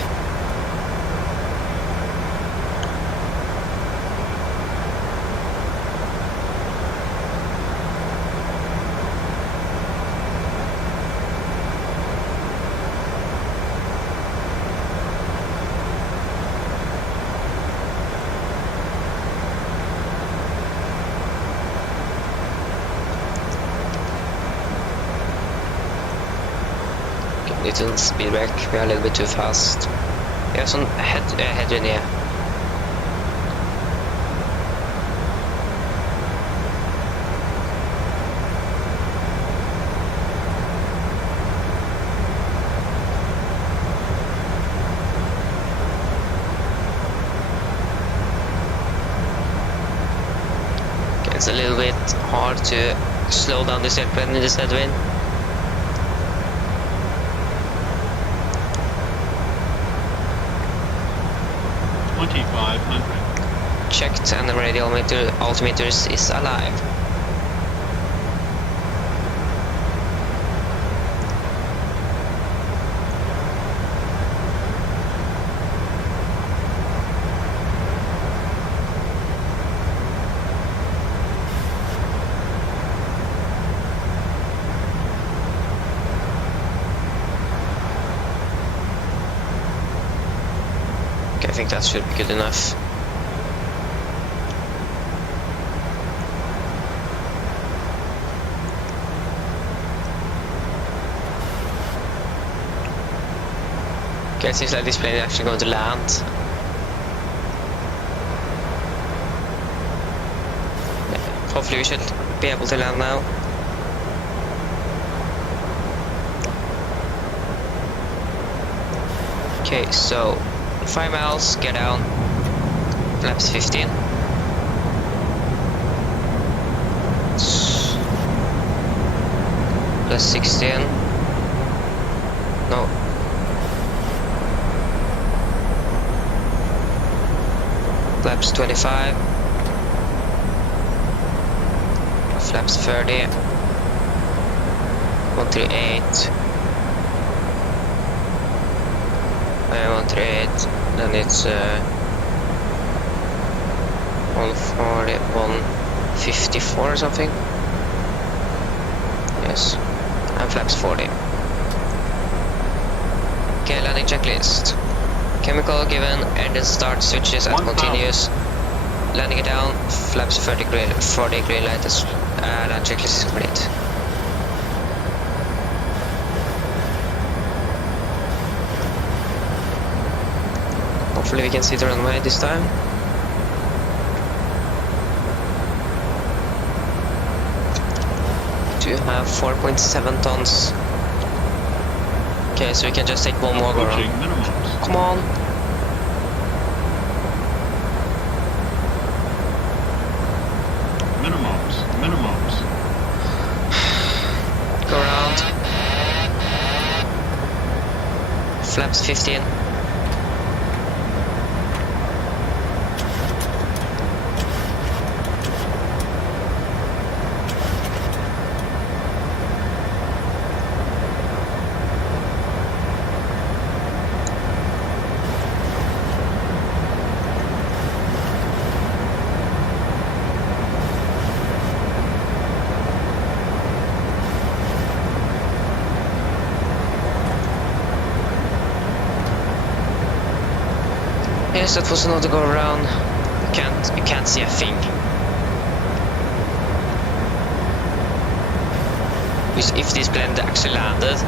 Little speed brake, we are a little bit too fast. We have some headwind here. it's a little bit hard to slow down this airplane in this headwind. Checked, and the radial altimeter is alive. Okay, I think that should be good enough. Okay, it seems like this plane is actually going to land. Hopefully we should be able to land now. Okay, so 5 miles, get down, flaps 15. Plus 16. No. Flaps 25. Flaps 30. 138. 138. Then it's 140, 154 or something. Yes. And flaps 40. Okay, landing checklist. Chemical given, engine start switches at continuous. Landing it down, flaps 40 green light, land checklist is complete. Hopefully we can see the runway this time. We do have 4.7 tons. Okay, so we can just take one more go around. Come on! Minimums. Go around. Flaps 15. Yes, that was another go around. You can't see a thing. If this plane actually landed.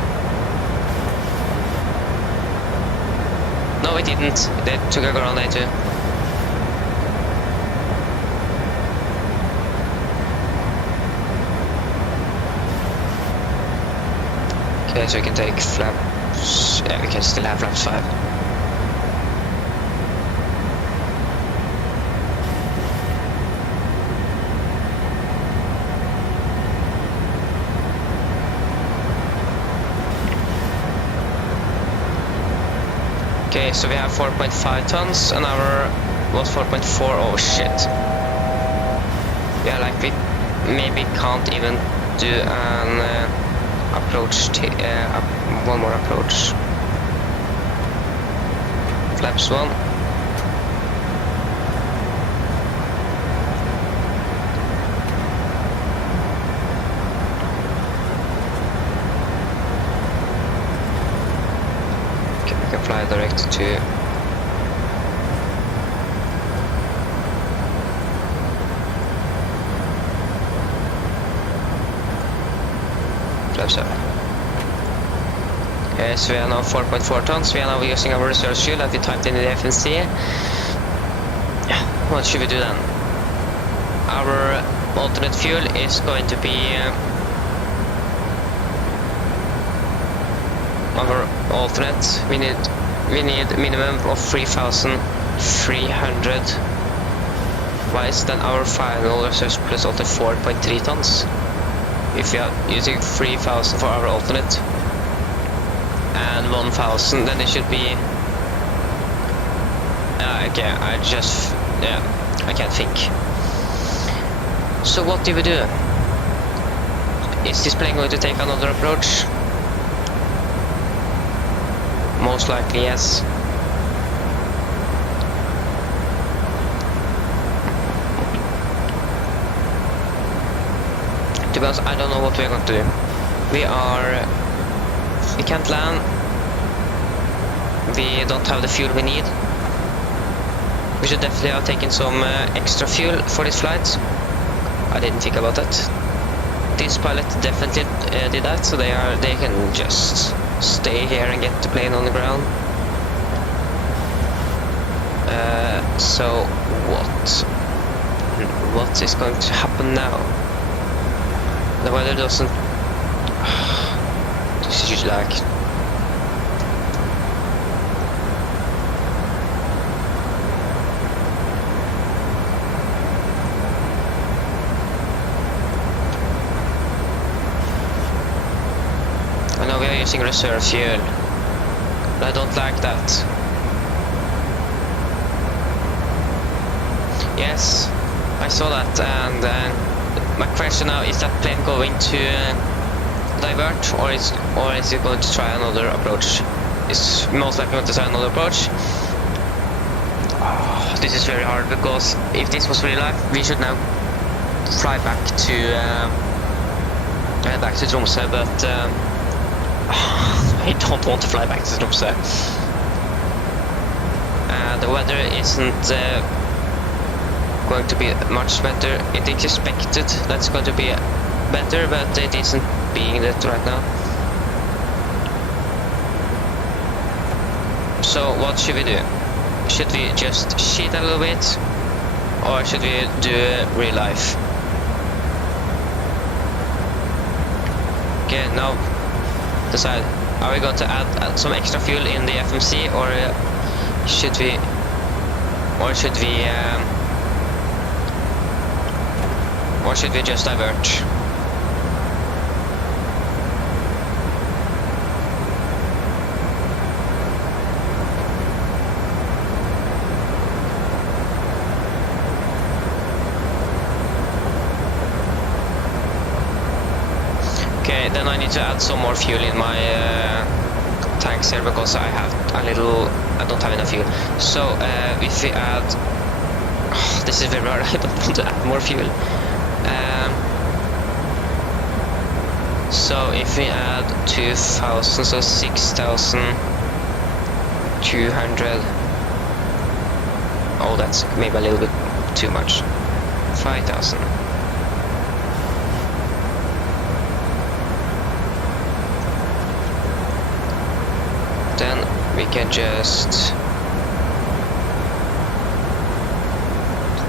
No, it didn't. They took a go around there too. Okay, so we can take flaps. Yeah, we can still have flaps 5. Okay, so we have 4.5 tons, and our was 4.4. Oh shit. Yeah, like we maybe can't even do an approach, one more approach. Flaps 1. Fly direct to flaps up. Okay, so we are now 4.4 tons. We are now using our reserve fuel that we typed in the FNC. What should we do then? Our alternate fuel is going to be our alternate. We need minimum of 3,300 Why is then our final surplus only 4.3 tons? If we are using 3,000 for our alternate and 1,000, then it should be... okay, I can't think. So what do we do? Is this plane going to take another approach? Most likely, yes. To be honest, I don't know what we're going to do. We can't land. We don't have the fuel we need. We should definitely have taken some extra fuel for this flight. I didn't think about that. This pilot definitely did that, so they can just stay here and get the plane on the ground. So what is going to happen now? The weather doesn't... This is just like... I know we are using reserve fuel, but I don't like that. Yes, I saw that, and my question now, is that plane going to divert, or is it going to try another approach? It's most likely going to try another approach. Oh, this is very hard, because if this was real life, we should now fly back to Tromsø, but I don't want to fly back to Tromsø. The weather isn't going to be much better. It is expected that's going to be better, but it isn't being that right now. So what should we do? Should we just cheat a little bit, or should we do real life? Okay, now decide. Are we going to add some extra fuel in the FMC, or should we just divert? Okay, then I need to add some more fuel in my tanks here, because I don't have enough fuel. So if we add... this is very hard, I don't want to add more fuel. So if we add 2,000, so 6,200. Oh, that's maybe a little bit too much. 5,000. Then we can just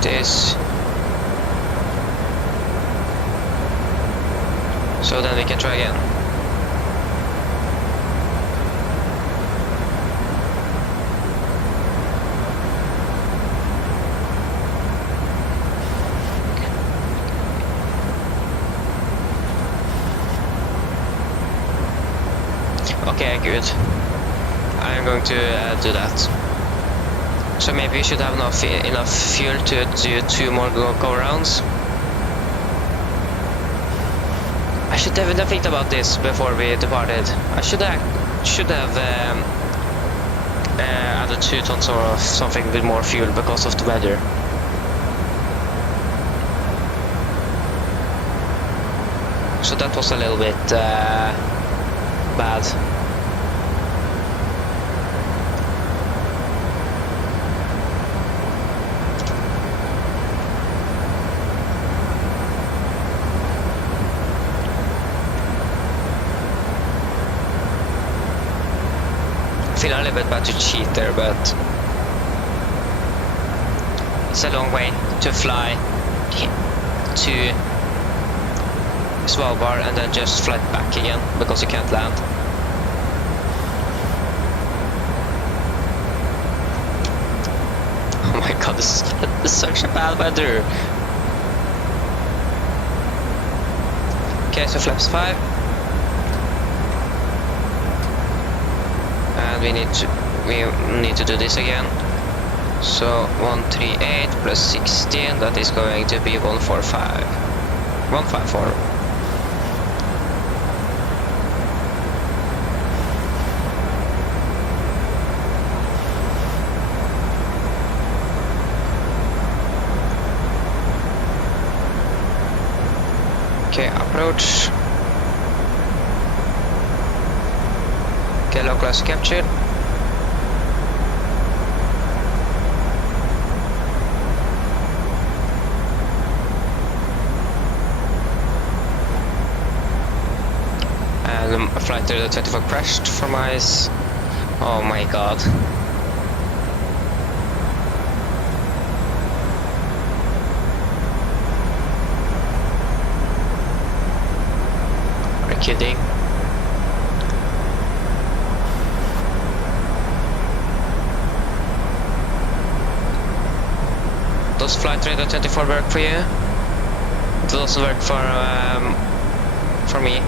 do this. So then we can try again. Okay, good. I'm going to do that. So maybe we should have enough fuel to do 2 more go-rounds. I should definitely think about this before we departed. I should have added 2 tons or something with more fuel because of the weather. So that was a little bit bad. I feel a little bit bad to cheat there, but it's a long way to fly to Svalbard and then just fly back again because you can't land. Oh my god, this is such a bad weather. Okay, so flaps 5. And we need to do this again. So 138 plus 16, that is going to be 145. 154. Okay, approach. Okay, localize captured. And flight 24 crashed from ice. Oh my god. Are you kidding? Does flight radar 24 work for you? It doesn't work for me.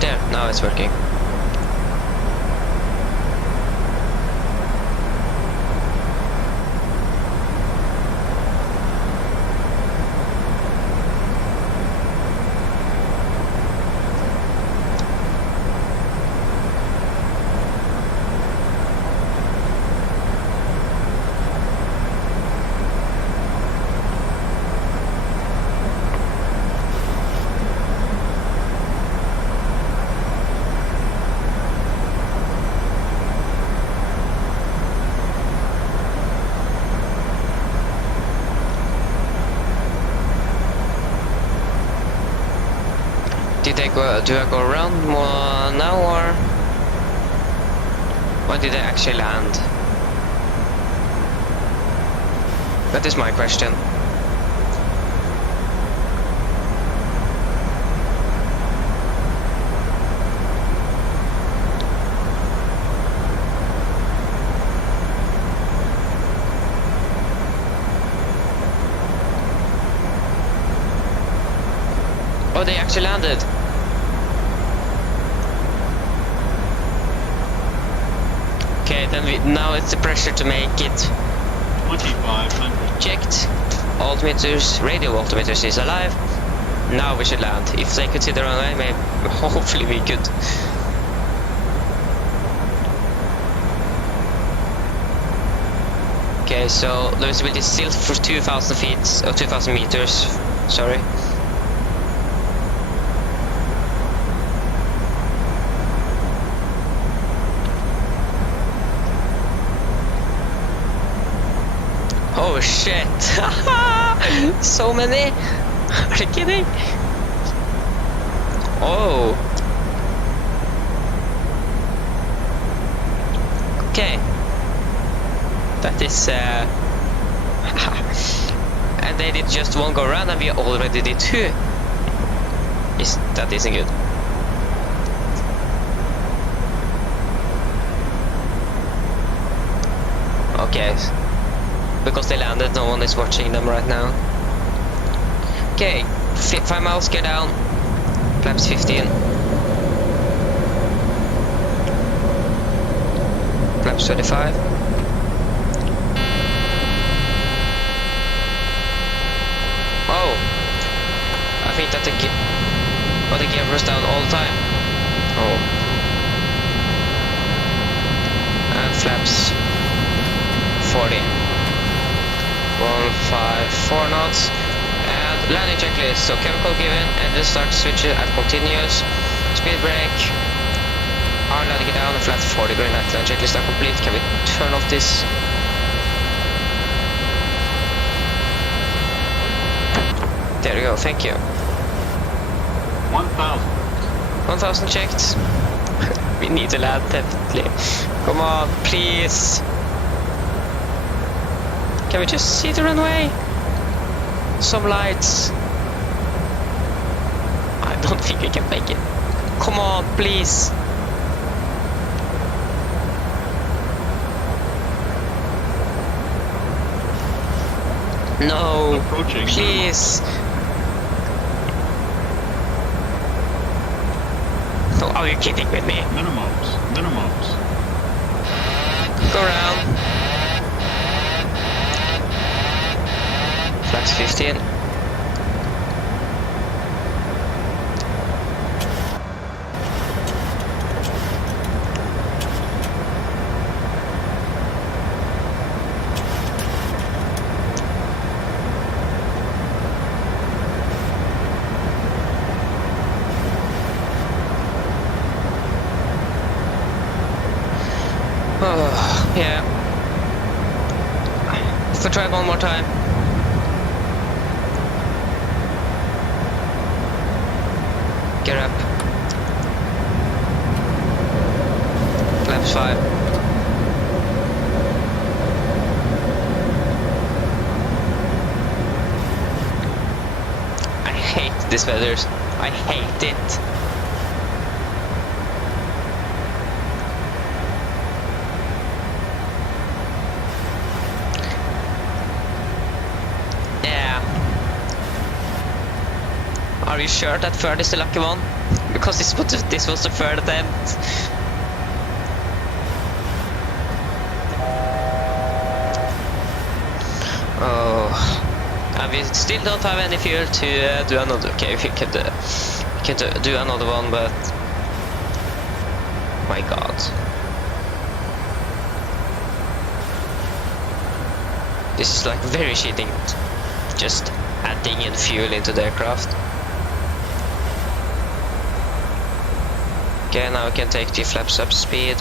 There, now it's working. Do I go around more now, or did I actually land? That is my question. Oh, they actually landed. Okay, then now it's the pressure to make it. 2500. Checked. Altimeters, radio altimeters is alive. Now we should land. If they could see the runway, maybe, hopefully we could. Okay, so the visibility is still for 2,000 feet, or 2,000 meters, sorry. Oh shit! So many! Are you kidding? Oh! Okay. That is and they did just one go round and we already did two. That isn't good. Okay. Because they landed, no one is watching them right now. Okay, 5 miles, get down. Flaps 15. Flaps 25. Oh, I think that the gear was down all the time. Oh. And flaps 40. 154 knots. And landing checklist. So chemical given, engine start switch at continuous. Speed brake. Arm landing it down and flat 40. Green light. Landing checklist are complete. Can we turn off this? There we go, thank you. 1000. 1000 checked. We need to land definitely. Come on, please. Can we just see the runway? some lights. I don't think we can make it. Come on, please. No, Approaching. please. No, are you kidding with me? Minimums. Go around. Flags 15. Oh, yeah. Let's try one more time. Get up. Laps 5. I hate this weather. I hate it. Are you sure that third is the lucky one? Because this was the third attempt. Oh, and we still don't have any fuel to do another. Okay, we can do another one, but my God, this is like very cheating. Just adding in fuel into the aircraft. Okay, now we can take the flaps up speed.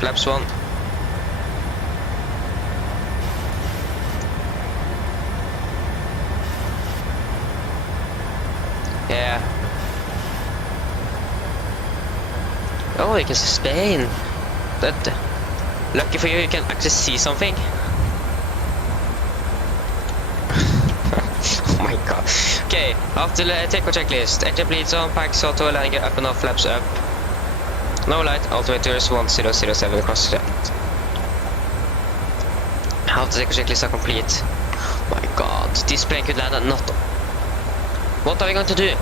Flaps 1. Yeah. Oh, you can see Spain. That lucky for you, you can actually see something. Oh my God. Okay, after the takeoff checklist, engine bleeds on, packs auto, landing gear up and off, flaps up. No light, altimeters 1007 across the left. After the takeoff checklist are complete. Oh my God, this plane could land and not. What are we going to do?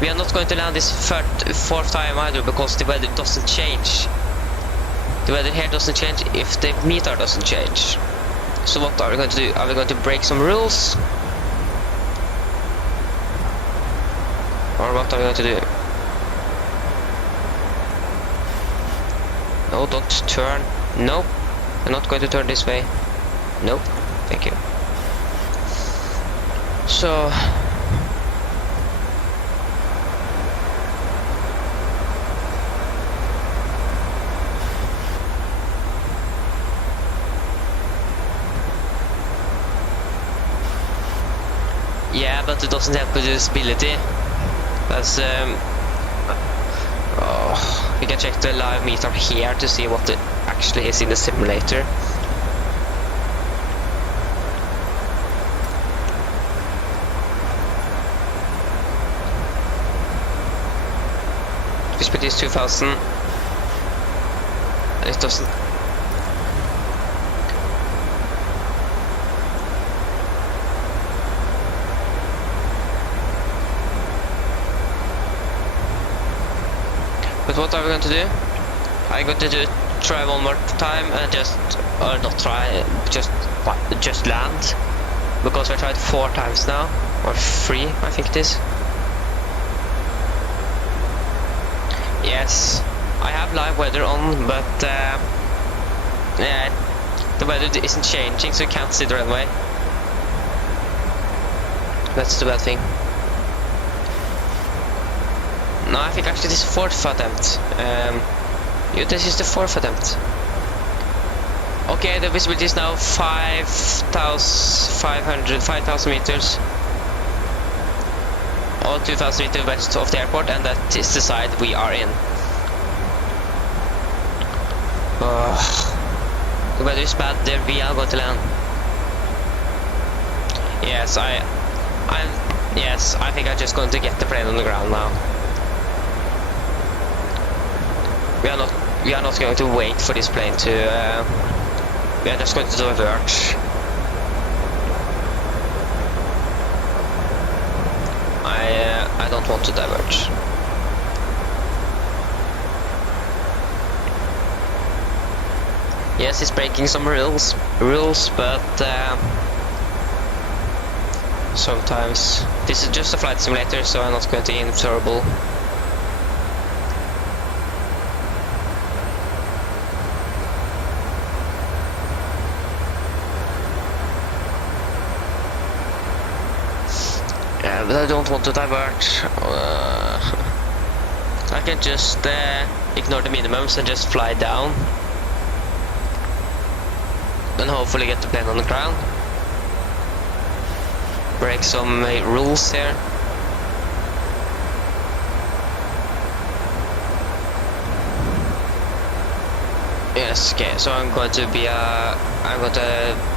We are not going to land this fourth time either, because the weather doesn't change. The weather here doesn't change if the meter doesn't change. So what are we going to do? Are we going to break some rules? Or what are we going to do? No, don't turn. Nope. I'm not going to turn this way. Nope. Thank you. So... yeah, but it doesn't help with usability. That's oh, you can check the live meter here to see what it actually is in the simulator. Speed is 2000. It doesn't. But what are we going to do? I'm going to try one more time and or not try, just land. Because I tried 4 times now, or 3, I think it is. Yes, I have live weather on, but yeah, the weather isn't changing, so you can't see the runway. That's the bad thing. No, I think actually this is 4th attempt. Yeah, this is the 4th attempt. Okay, the visibility is now 5,000 meters. Or 2,000 meters west of the airport, and that is the side we are in. The weather is bad there. We are going to land. Yes, I think I'm just going to get the plane on the ground now. We are not going to wait for this plane to. We are just going to divert. I don't want to divert. Yes, it's breaking some rules, but sometimes this is just a flight simulator, so I'm not going to get in trouble. Yeah, but I don't want to divert. I can just ignore the minimums and just fly down. And hopefully get the plane on the ground. Break some rules here. Yes, okay, so I'm going to be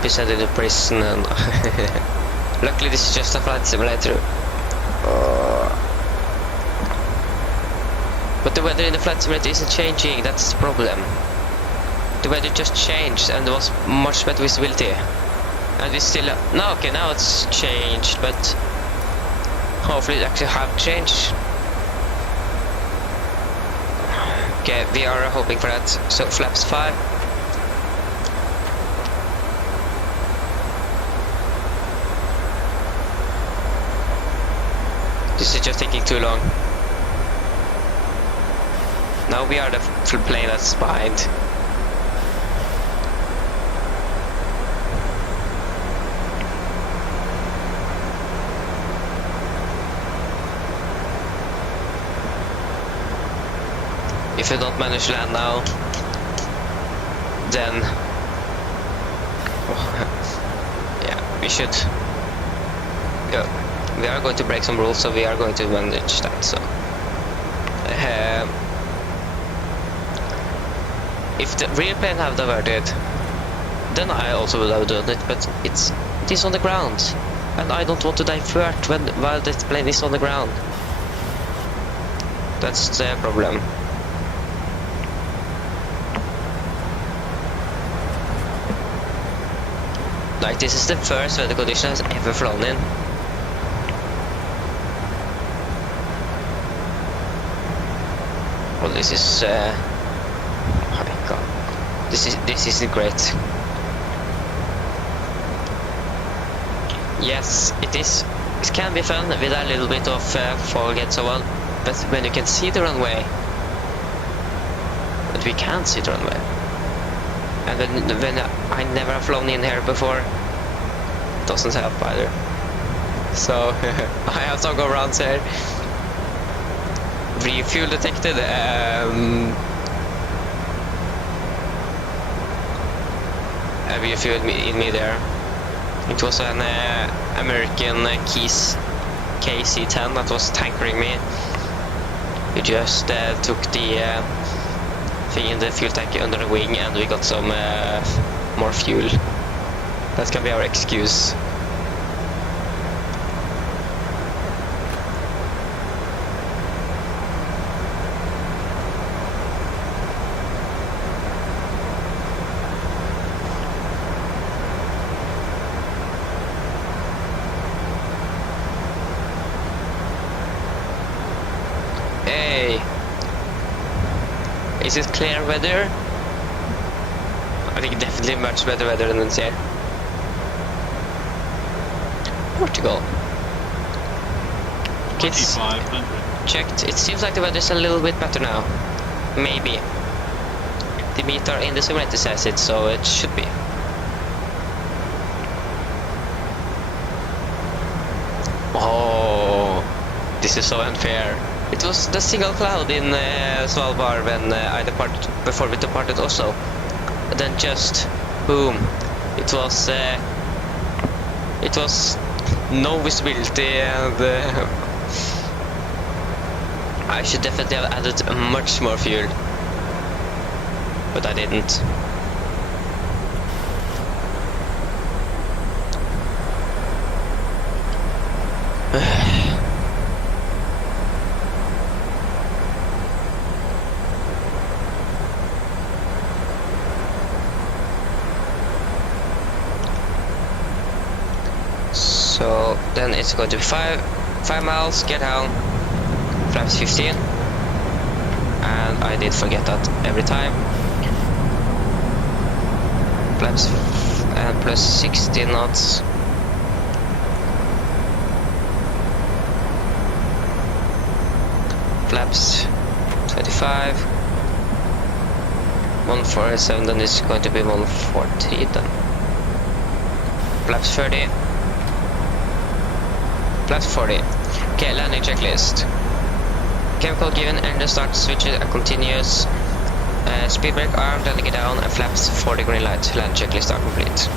sent into prison and luckily this is just a flight simulator. But the weather in the flight simulator isn't changing, that's the problem. The weather just changed and there was much better visibility. And we still no, okay, now it's changed, but hopefully it actually have changed. Okay, we are hoping for that. So flaps 5. This is just taking too long. Now we are the plane that's behind. If we don't manage to land now, then yeah, we should. Yeah, we are going to break some rules, so we are going to manage that. So, if the rear plane have diverted, then I also would have done it. But it is on the ground, and I don't want to divert while this plane is on the ground. That's the problem. Like, this is the first weather condition I've ever flown in. Well, this is oh my god, this isn't great. Yes, it is. It can be fun with a little bit of fog and so on, but when you can see the runway, but we can't see the runway. And when I never have flown in here before, it doesn't help either. So I have some go rounds here. Refuel detected. Refueled in me there. It was an American KC-10 that was tankering me. We just took the thing in the fuel tank under the wing and we got some more fuel. That can be our excuse. Hey! Is it clear weather? I think definitely much better weather than it's here. Portugal. Kids checked. It seems like the weather's a little bit better now. Maybe. The meter in the simulator says it, so it should be. Oh, this is so unfair. It was the single cloud in Svalbard when I departed, before we departed Oslo. And then just boom, it was no visibility, and I should definitely have added much more fuel. but I didn't. So then it's going to be 5 miles, get down, flaps 15, and I did forget that every time. Flaps and plus 60 knots. Flaps 25. 147, then it's going to be 140 then. Flaps 30. Flaps 40. Okay, landing checklist. Chemical given, engine start switch a continuous. Speed brake arm, landing it down, and flaps 40 green light. Land checklist are complete.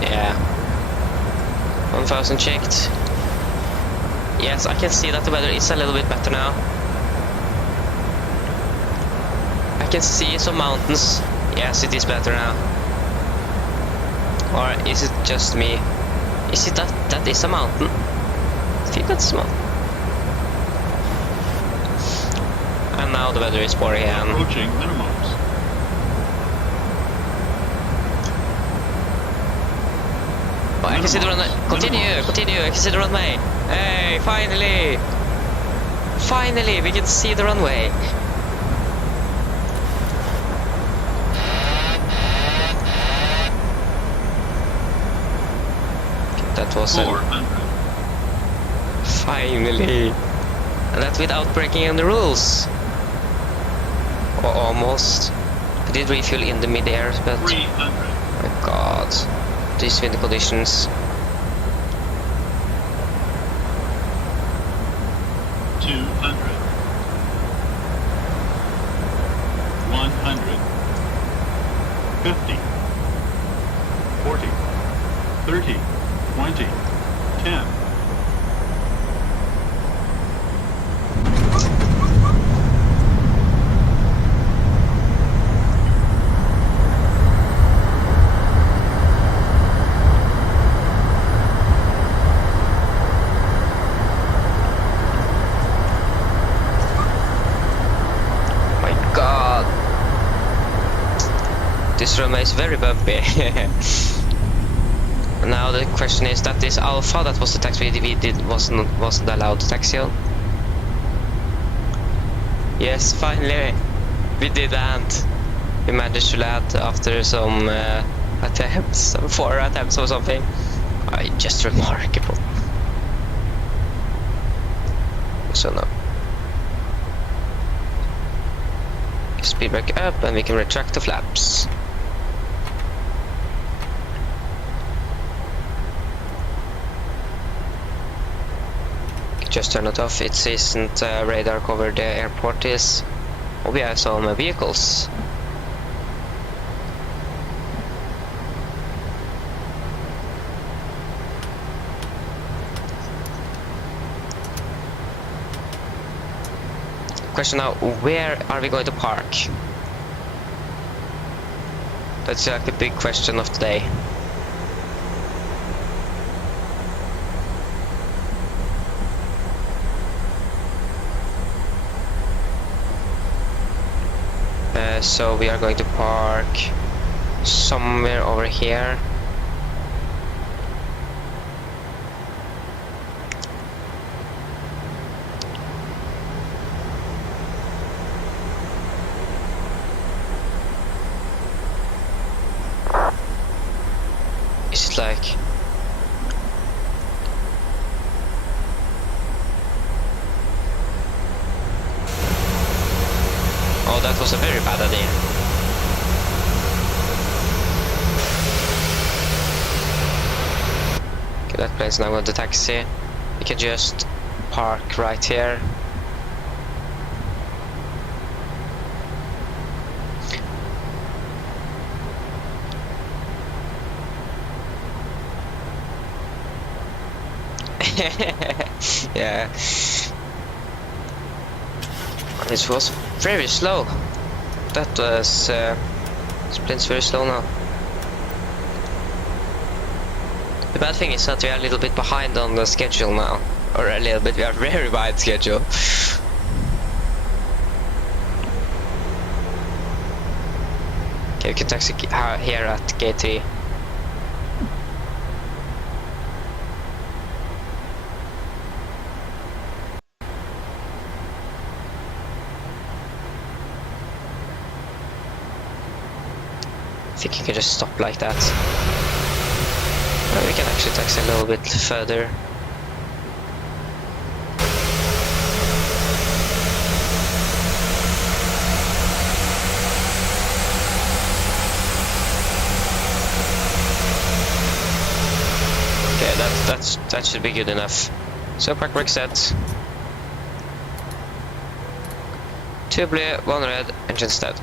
Yeah. 1000 checked. Yes, I can see that the weather is a little bit better now. I can see some mountains. Yes, it is better now. Or is it just me? Is it that is a mountain? I think that's a mountain. And now the weather is poor again. Approaching minimums. Oh, I can see the runway. Continue, continue. I can see the runway. Hey, finally! Finally, we can see the runway. That was finally, and that without breaking any rules, or almost. I did refuel in the mid-air, but 300. my God, these wind conditions. 200. 100. 50. 40. 30. 20. 10. My God, this runway is very bumpy. Now the question is that this Alpha, that was the taxi we did, wasn't allowed to taxi on. Yes, finally we did land. We managed to land after some attempts, some 4 attempts or something. Just remarkable. So now speed brake up, and we can retract the flaps. Just turn it off. It isn't radar covered. The airport is. Oh, we have some vehicles. Question now: where are we going to park? That's like the big question of the day. So we are going to park somewhere over here. Is it like... Oh, that was a very bad idea. Okay, that place now going to taxi. We can just park right here. Yeah. It was very slow. That was Sprint's very slow now. The bad thing is that we are a little bit behind on the schedule now. Or a little bit, we are very behind schedule. Okay, we can taxi here at gate 3. I think you can just stop like that. We can actually taxi a little bit further. Okay, that should be good enough. So park brake set. 2 blue, 1 red, engine dead.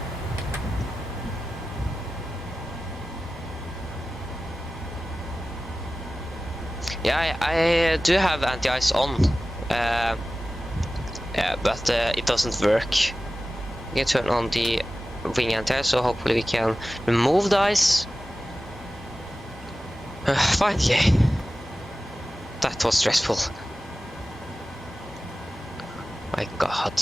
Yeah, I do have anti-ice on, yeah, but it doesn't work. We can turn on the wing anti-ice, so hopefully we can remove the ice. Finally, that was stressful. My God.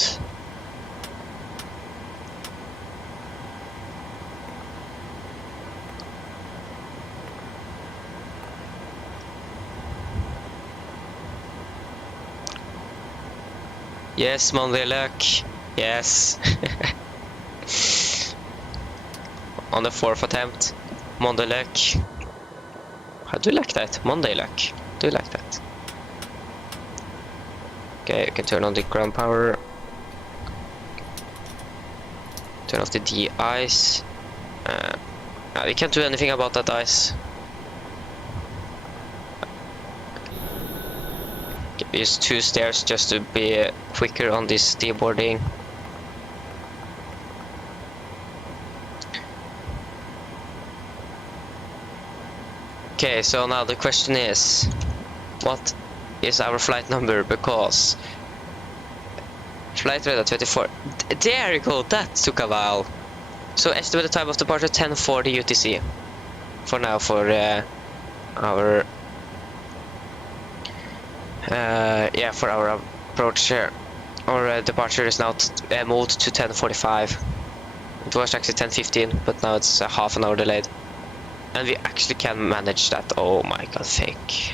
Yes, Monday luck. Yes. On the 4th attempt. Monday luck. I do like that. Monday luck. Do like that. Okay, you can turn on the ground power. Turn off the de-ice. We can't do anything about that ice. Use 2 stairs just to be quicker on this deboarding. Okay, so now the question is, what is our flight number? Because flight radar 24. There you go, that took a while. So estimated time of departure 10:40 UTC. For now, for our yeah, for our approach here. Our departure is now moved to 10:45. It was actually 10:15, but now it's half an hour delayed. And we actually can manage that. Oh my God, thank.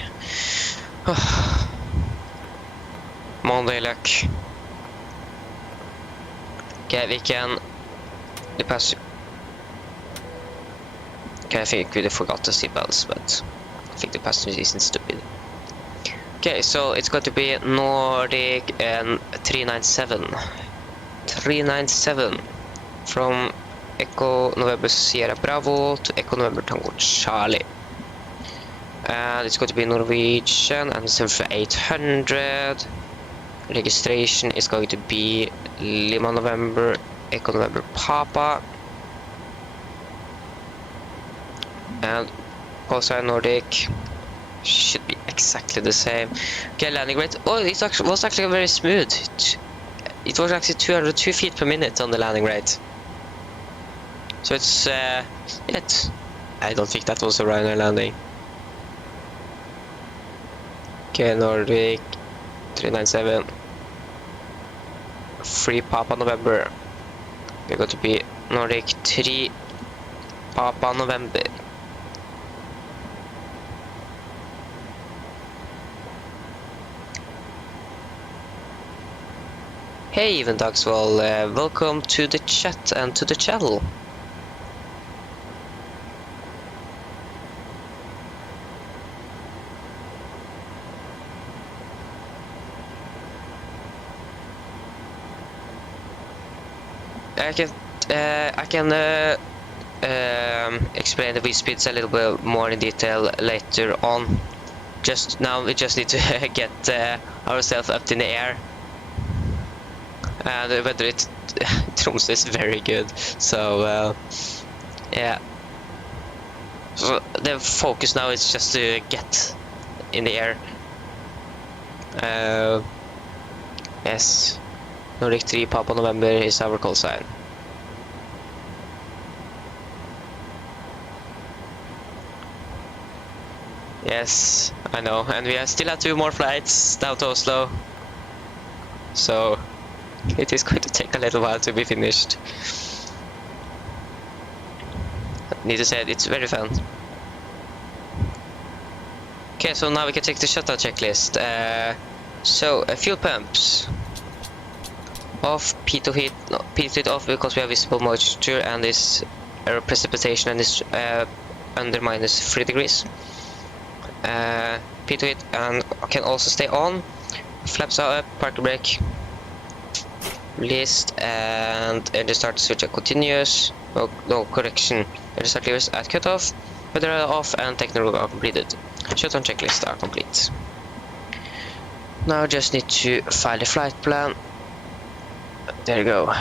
Monday luck. Okay, we can pass. Okay, I think we forgot the seatbelts, but I think the passenger isn't stupid. Okay, so it's going to be Nordic and 397. 397 from Echo November Sierra Bravo to Echo November Tango Charlie. And it's going to be Norwegian and it's 800. Registration is going to be Lima November, Echo November Papa. And also Nordic should be exactly the same. Okay, landing rate. Oh, it was actually very smooth. It was actually 202 feet per minute on the landing rate. So it's I don't think that was a Ryanair landing. Okay, Nordic 397. 3 Papa November. We're going to be Nordic 3 Papa November. Hey Even Dogswell, welcome to the chat and to the channel. I can explain the V-speeds a little bit more in detail later on. Just now we just need to get ourselves up in the air. And the weather at Tromsø is very good, so yeah. So the focus now is just to get in the air. Yes, Nordic 3 Papa November is our call sign. Yes, I know, and we still have 2 more flights down to Oslo, so it is going to take a little while to be finished. Need to say it's very fun. Okay, so now we can check the shutdown checklist. Fuel pumps off, pitot heat, no, pitot heat off because we have visible moisture and this air precipitation and is under -3 degrees. Pitot heat and can also stay on. Flaps are up, parking brake released, and engine start switch are continuous. No correction. Engine start levers at cutoff, weather are off, and technical are completed. Shutdown checklist are complete. Now I just need to file the flight plan. There you go.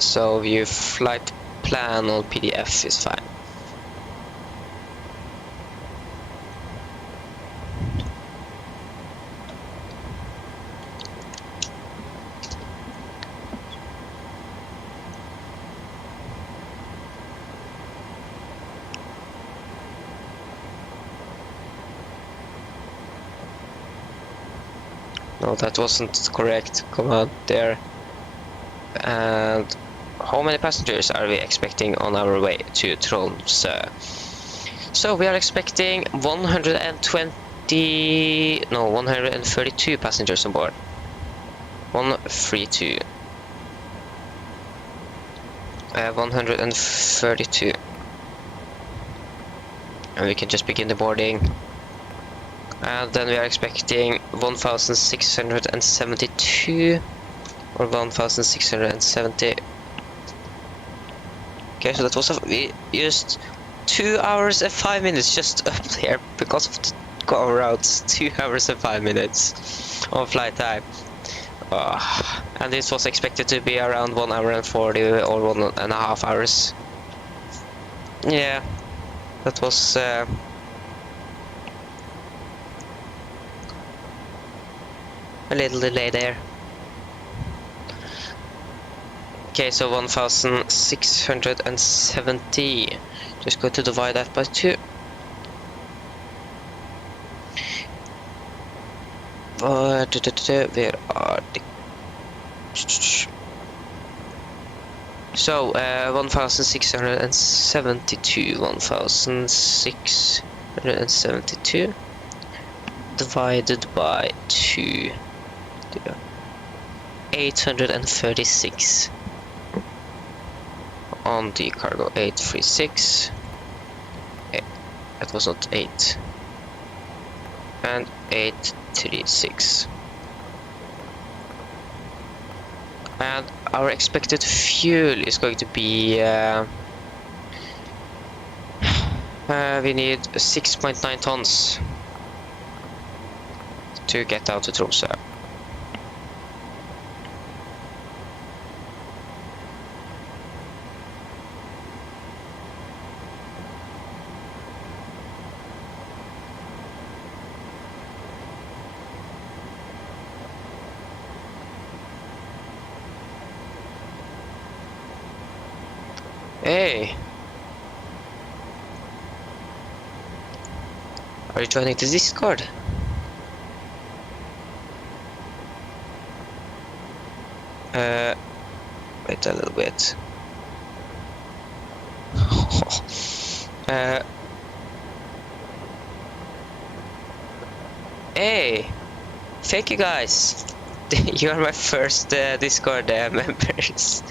So view flight plan on PDF is fine. No, that wasn't correct. Come on there. And how many passengers are we expecting on our way to Tromsø? So we are expecting 132 passengers on board. 132. 132. And we can just begin the boarding. And then we are expecting 1,672 or 1,670. Okay, so that was we used 2 hours and 5 minutes just up there because of the go routes. 2 hours and 5 minutes on flight time. And this was expected to be around 1 hour and 40 or 1.5 hours. Yeah, that was a little delay there. Okay, so 1,670. Just go to divide that by 2. Where are the... So 1,672. 1,672 divided by 2. 836 on the cargo. 836. That was not 8. And 836. And our expected fuel is going to be we need 6.9 tons to get out to Tromsø. Hey! Are you joining the Discord? Wait a little bit. Hey! Thank you guys! You are my first Discord members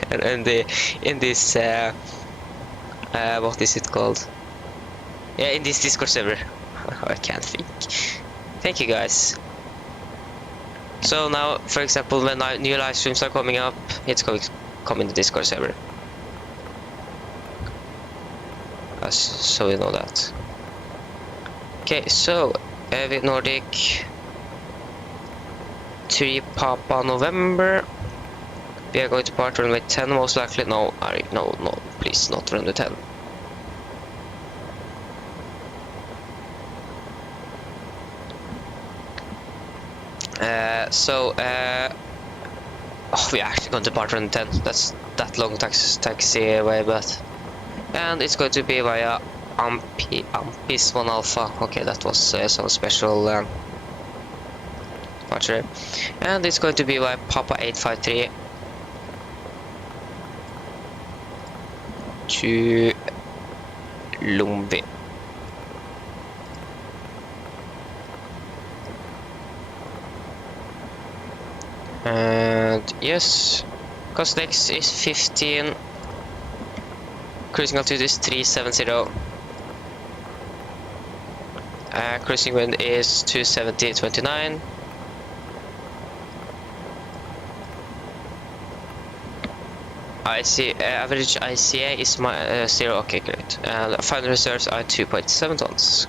in this what is it called? Yeah, in this Discord server. I can't think. Thank you guys. So now, for example, when new live streams are coming up, it's going to come in the Discord server. So you know that. Okay, so with Nordic 3 Papa November. We are going to part runway 10 most likely. No, no, please not runway 10. Oh, we are actually going to part runway 10. That's that long taxi way, but... And it's going to be via Ampis 1 Alpha. Okay, that was some special departure. And it's going to be via Papa 853 to Longerbyen. And yes, cost next is 15. Cruising altitude is 370. Cruising wind is 270.29. Average ICA is 0. Okay, great. And final reserves are 2.7 tons.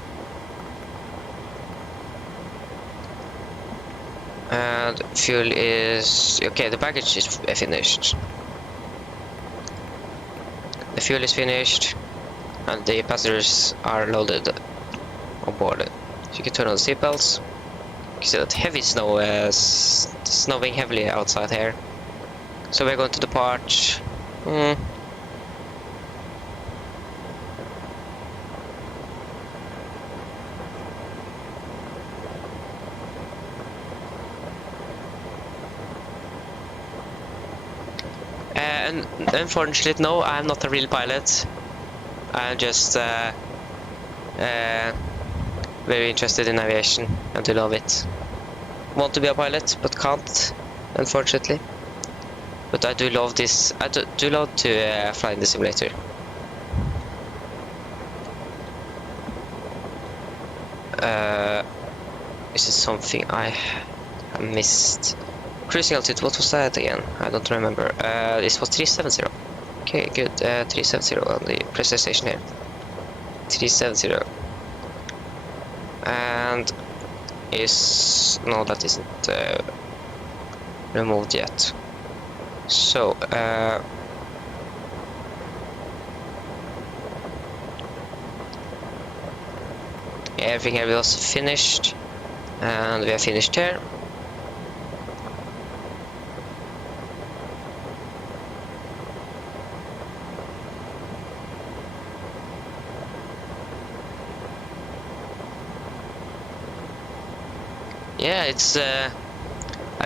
And fuel is okay. The baggage is finished. The fuel is finished, and the passengers are loaded on board. So you can turn on the seatbelts. You can see that heavy snow is snowing heavily outside here. So we're going to depart. And unfortunately, no, I'm not a real pilot. I'm just very interested in aviation and do love it. Want to be a pilot, but can't, unfortunately. But I do love this. I do love to fly in the simulator. Is it something I have missed? Cruising altitude, what was that again? I don't remember. This was 370. Okay, good. 370 on the pressure station here. 370. And is... no, that isn't removed yet. So, everything here was finished. And we are finished here. Yeah, it's I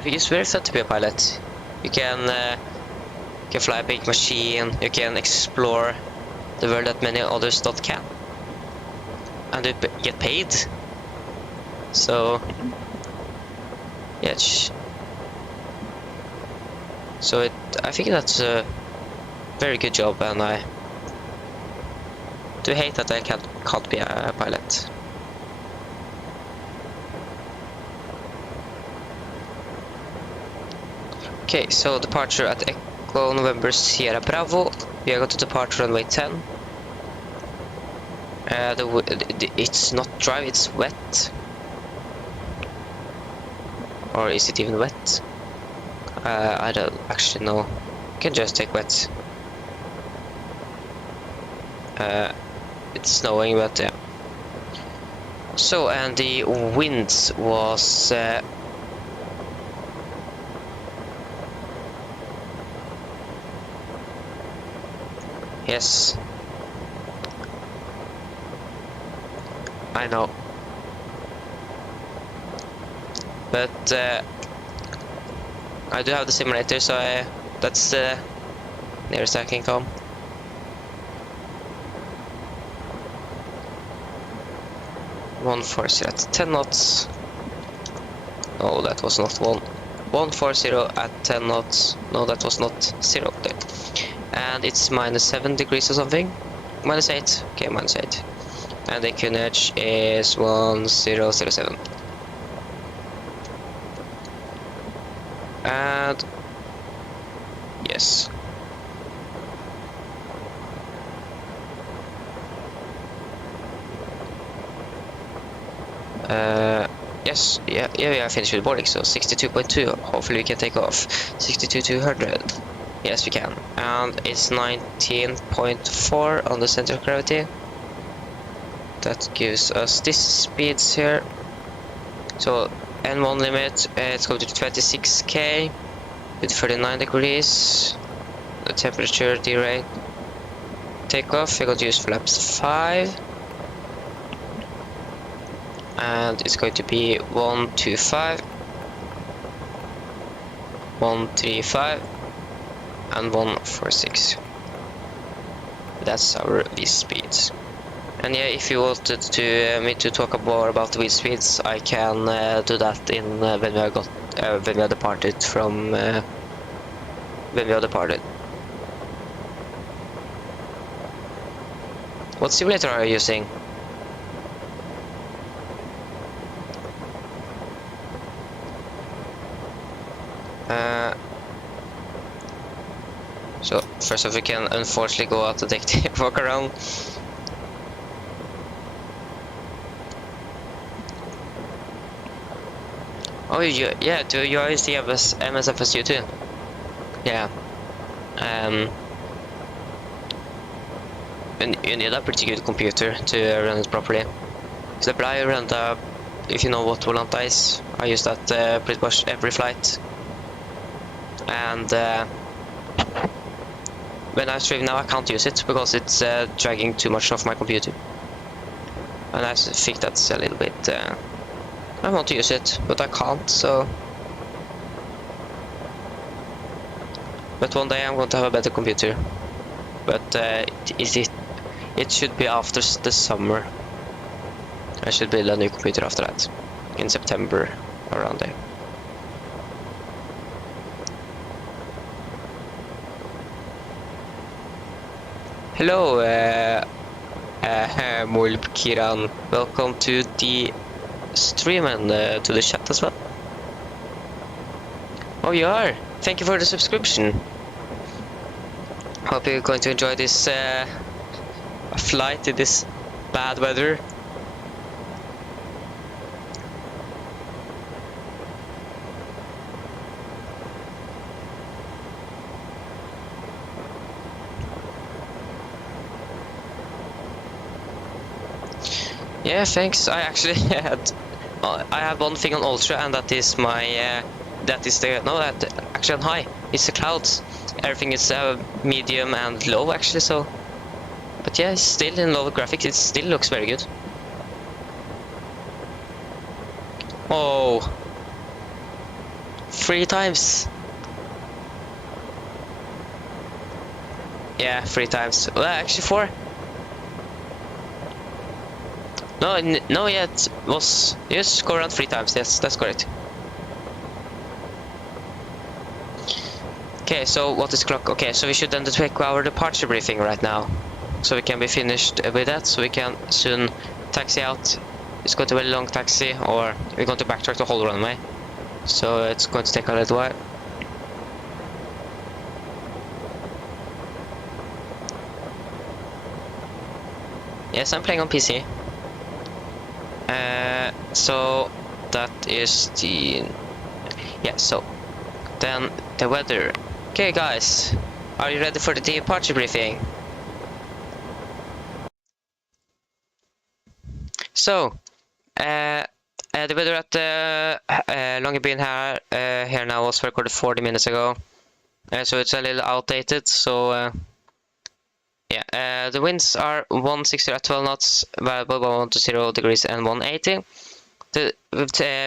think it's very fun to be a pilot. You can fly a big machine, you can explore the world that many others not can. And you get paid. So yeah, so I think that's a very good job, and I do hate that I can't be a pilot. Okay, so departure at Echo November Sierra Bravo. We are going to depart runway 10. It's not dry, it's wet. Or is it even wet? I don't actually know. You can just take wet. It's snowing, but yeah. So, and the winds was... yes. I know. But I do have the simulator, so that's the nearest I can come. One 140 at 10 knots. No, that was not 140 at 10 knots. No, that was not 0 there. And it's -7 degrees or something. -8. Okay, -8. And the QNH is 1007. And yes. Yes, yeah, we are finished with boarding, so 62.2, hopefully we can take off. 62,200, yes we can. And it's 19.4 on the center of gravity. That gives us this speeds here. So N1 limit, it's going to 26k with 39 degrees. The temperature, D rate. Takeoff, we're going to use flaps 5. And it's going to be 125, 135, and 146. That's our V speeds. And yeah, if you wanted to me to talk more about the V speeds, I can do that in when we are departed from What simulator are you using? So first off, we can unfortunately go out to take the walk around. Oh, yeah, do you always see MSFS2020? Yeah. And you need a pretty good computer to run it properly. Except I run the, if you know what Volanta is, I use that pretty much every flight. And when I stream now, I can't use it because it's dragging too much off my computer. And I think that's a little bit. I want to use it, but I can't. So, but one day I'm going to have a better computer. But it should be after the summer. I should build a new computer after that, in September, around there. Hello, Mulb Kiran. Welcome to the stream and to the chat as well. Oh, you are. Thank you for the subscription. Hope you're going to enjoy this flight in this bad weather. Yeah, thanks. I actually had I have one thing on ultra, and that is my actually on high. It's the clouds. Everything is medium and low actually. So, but yeah, it's still in low graphics. It still looks very good. Oh, 3 times. Yeah, 3 times. Well, actually 4. No, yeah, it was, yes, go around 3 times, yes, that's correct. Okay, so what is clock? Okay, so we should undertake our departure briefing right now. So we can be finished with that, so we can soon taxi out. It's going to be a long taxi, or we're going to backtrack the whole runway. So it's going to take a little while. Yes, I'm playing on PC. So that is the, yeah, so then the weather. Okay guys, are you ready for the departure briefing? So the weather at the Longerbyen here now was recorded 40 minutes ago, so it's a little outdated. So yeah, the winds are 160 at 12 knots, variable 1 to 0 degrees and 180. The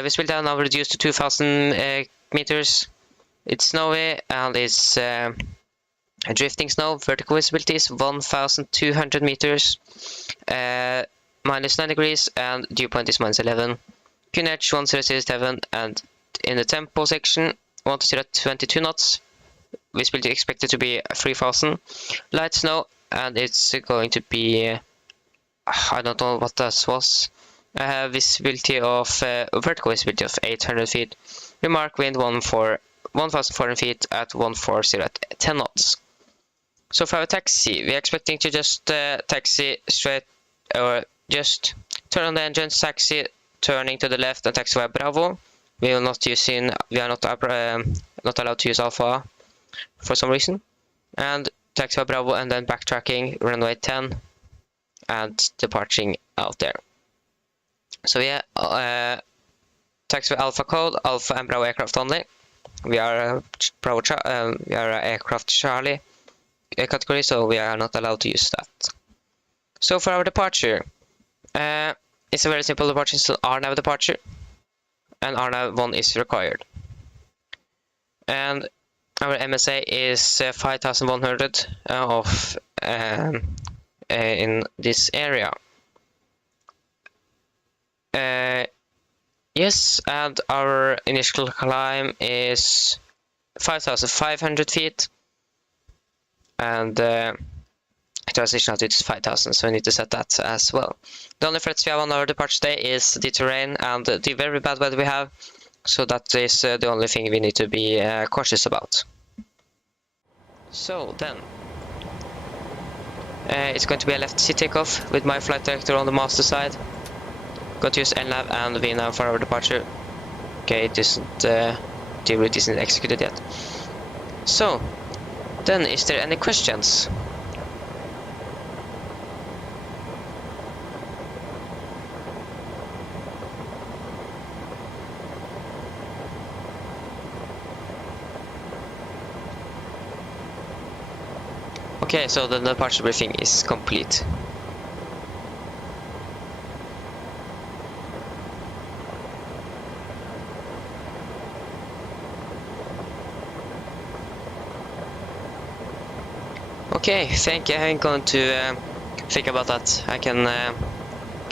visibility now reduced to 2,000 meters. It's snowy and it's drifting snow. Vertical visibility is 1,200 meters, minus 9 degrees, and dew point is minus 11. QNH 1007, and in the tempo section 1 to 0 22 knots. Visibility expected to be 3,000. Light snow, and it's going to be I don't know what that was. Visibility of vertical visibility of 800 feet. Remark wind 1,400 feet at 140 at 10 knots. So for our taxi, we're expecting to just taxi straight, or just turn on the engines, taxi turning to the left and taxiway Bravo. We are not allowed to use Alpha for some reason. And taxiway Bravo and then backtracking, runway 10 and departing out there. So yeah, taxiway Alpha code, Alpha and Bravo aircraft only. We are we are aircraft Charlie category, so we are not allowed to use that. So for our departure, it's a very simple departure, it's an RNAV departure, and RNAV 1 is required. And our MSA is 5,100 in this area. Yes, and our initial climb is 5,500 feet, and transition altitude is 5,000, so we need to set that as well. The only threats we have on our departure day is the terrain and the very bad weather we have, so that is the only thing we need to be cautious about. So then, it's going to be a left seat takeoff with my flight director on the master side. Going to use LNAV and VNAV for our departure. Okay, the route isn't executed yet. So, then is there any questions? Okay, so the departure briefing is complete. Okay, thank you. I'm going to think about that. I can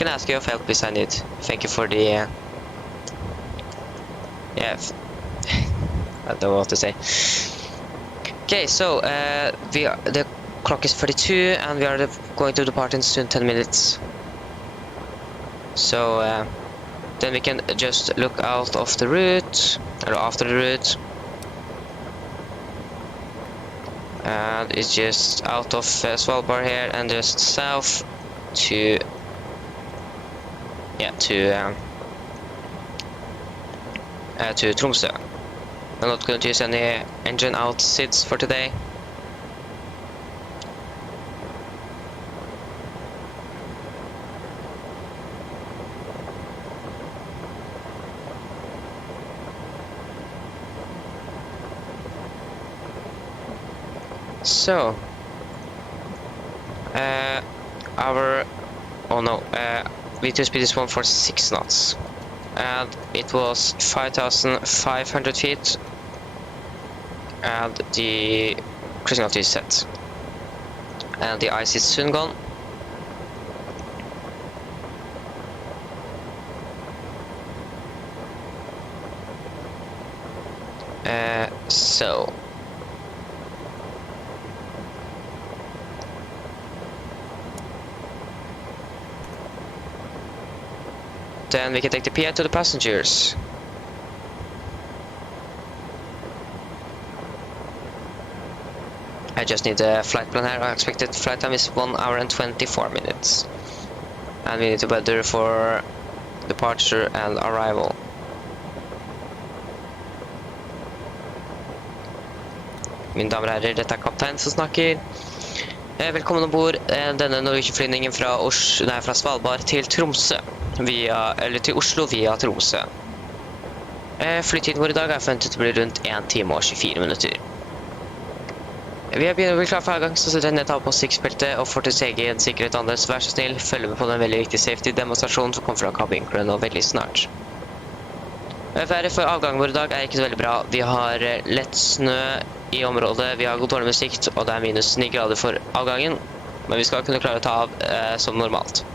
ask you of help if I need. Thank you for the yeah. I don't know what to say. Okay, so the clock is 32 and we are going to depart in soon 10 minutes. So then we can just look out of the route, or after the route. And it's just out of Svalbard here and just south to Tromsø. I'm not going to use any engine out SIDs for today. So, V2 speed is 146 knots, and it was 5,500 feet, and the cruising altitude is set, and the ice is soon gone. So. Then we can take the PI to the passengers. I just need a flight plan here. Our expected flight time is 1 hour and 24 minutes. And we need to weather for departure and arrival. Mine damer og herrer, dette er kaptein som snakker. Velkommen ombord denne Norwegian-flyvningen fra Svalbard til Tromsø. Til Oslo via Tromsø. Flytiden vår i dag er forventet å bli rundt 1 time og 24 minutter. Vi har begynt å bli klar for avgang, så setter jeg ned på sikkerhetsbeltet og får til egen sikkerhet andres. Vær så snill, følg med på den veldig viktige safety-demonstrasjonen som kommer fra kabinkeren nå veldig snart. Været for avgangen vår i dag er ikke så veldig bra. Vi har lett snø i området, vi har god dårlig musikk, og det er minus 9 grader for avgangen. Men vi skal kunne klare å ta av som normalt.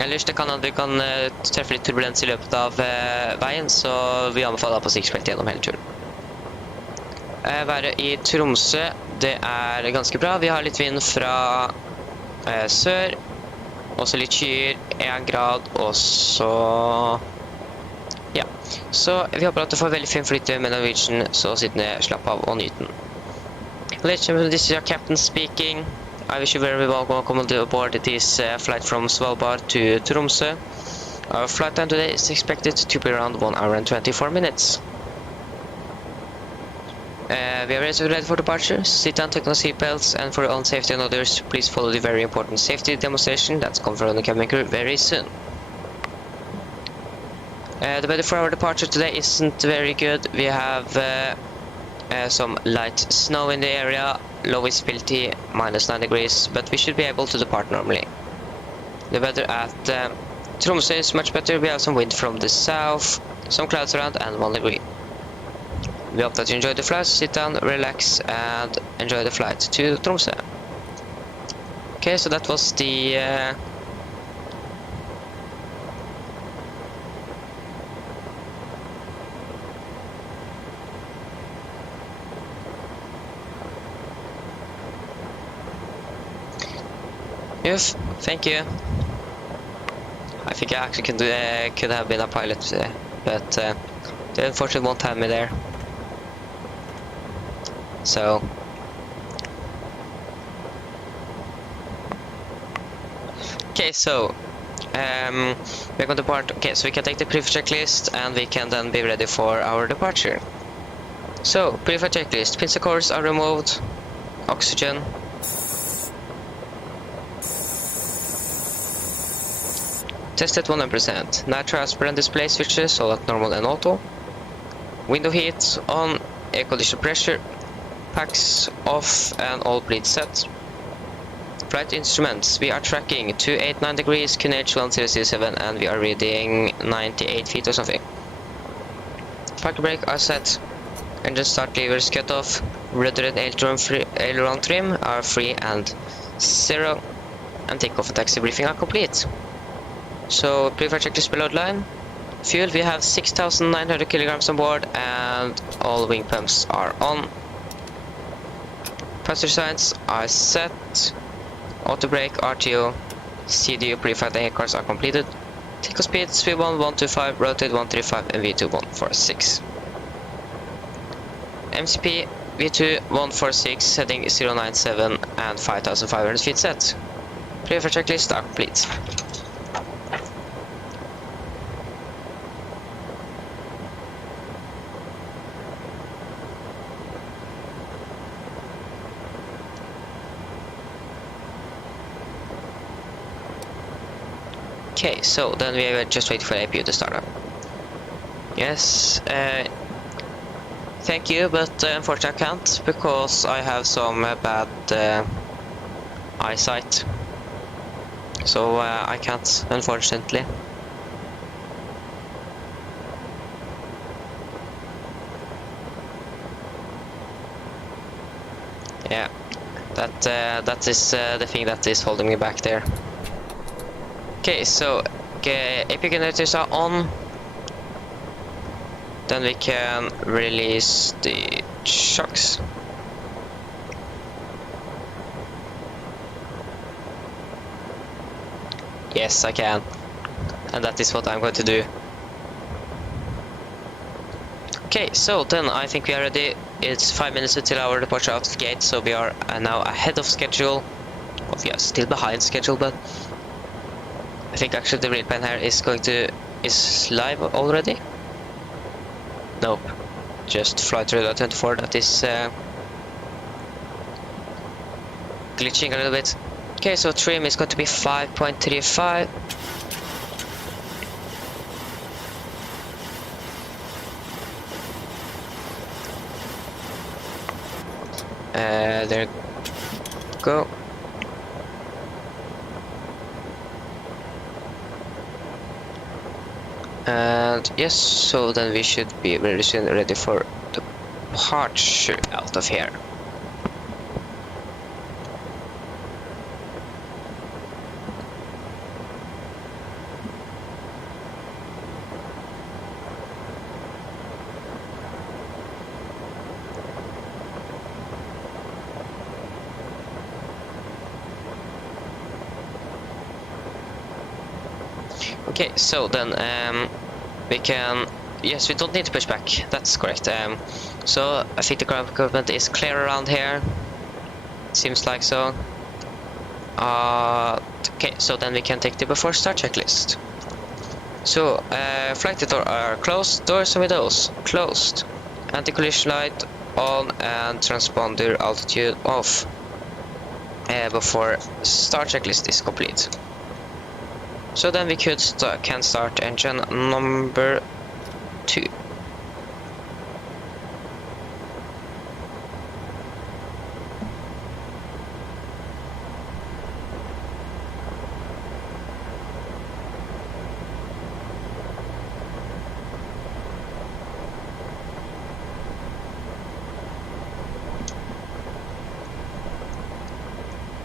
Ellers det kan at vi kan treffe litt turbulens i løpet av veien, så vi anbefaler på sikkerhetsbeltet gjennom hele turen. Været i Tromsø, det er ganske bra. Vi har litt vind fra sør, også litt skyer, 1 grad, og så... Ja, så vi håper at du får veldig fin flytte med Norwegian, så sitt ned, slapp av og nyt den. Ladies and gentlemen, this is your captain speaking. I wish you very welcome aboard this flight from Svalbard to Tromsø. Our flight time today is expected to be around 1 hour and 24 minutes. We are ready for departure. Sit down, take on seatbelts, and for your own safety and others, please follow the very important safety demonstration that's coming from the cabin crew very soon. The weather for our departure today isn't very good. We have some light snow in the area, low visibility, -9 degrees, but we should be able to depart normally. The weather at Tromsø is much better. We have some wind from the south, some clouds around, and 1 degree. We hope that you enjoy the flight. Sit down, relax, and enjoy the flight to Tromsø. Okay, so that was the yes, thank you. I think I actually could have been a pilot today, but they unfortunately won't have me there. So okay, so we're going to depart. Okay, so we can take the pre-flight checklist and we can then be ready for our departure. So pre-flight checklist: pincer cords are removed, oxygen, tested 100%, nitro aspirant display switches all at normal and auto, window heat on, air condition pressure, packs off, and all bleeds set. Flight instruments: we are tracking 289 degrees, QNH 1007, and we are reading 98 feet or something. Parking brake are set, engine start levers cut off, rudder and aileron trim are free and 0, and takeoff and taxi briefing are complete. So pre-flight checklist below the line. Fuel: we have 6,900 kilograms on board and all wing pumps are on. Passenger signs are set. Auto brake, RTO, CDU pre-flight and cars are completed. Takeoff speeds: V1 125, rotate 135, and V2 146. MCP V2 146, heading 097 and 5,500 feet set. Pre-flight checklist are complete. Okay, so then we are just waiting for the APU to start up. Yes, thank you, but unfortunately I can't because I have some bad eyesight. So I can't, unfortunately. Yeah, that is the thing that is holding me back there. Okay, so APU generators are on. Then we can release the shocks. Yes, I can. And that is what I'm going to do. Okay, so then I think we are ready. It's 5 minutes until our departure out of the gate, so we are now ahead of schedule. Well, we are still behind schedule, but I think actually the real plan here is live already. Nope, just flight radar 24 that is glitching a little bit. Okay, so trim is going to be 5.35. There go. And yes, so then we should be very soon ready for departure out of here. Okay, so then we can, yes, we don't need to push back, that's correct. So I think the ground equipment is clear around here, seems like so. Okay, so then we can take the before start checklist. So, flight door are closed, doors and windows closed, anti-collision light on and transponder altitude off before start checklist is complete. So then we can start engine number 2.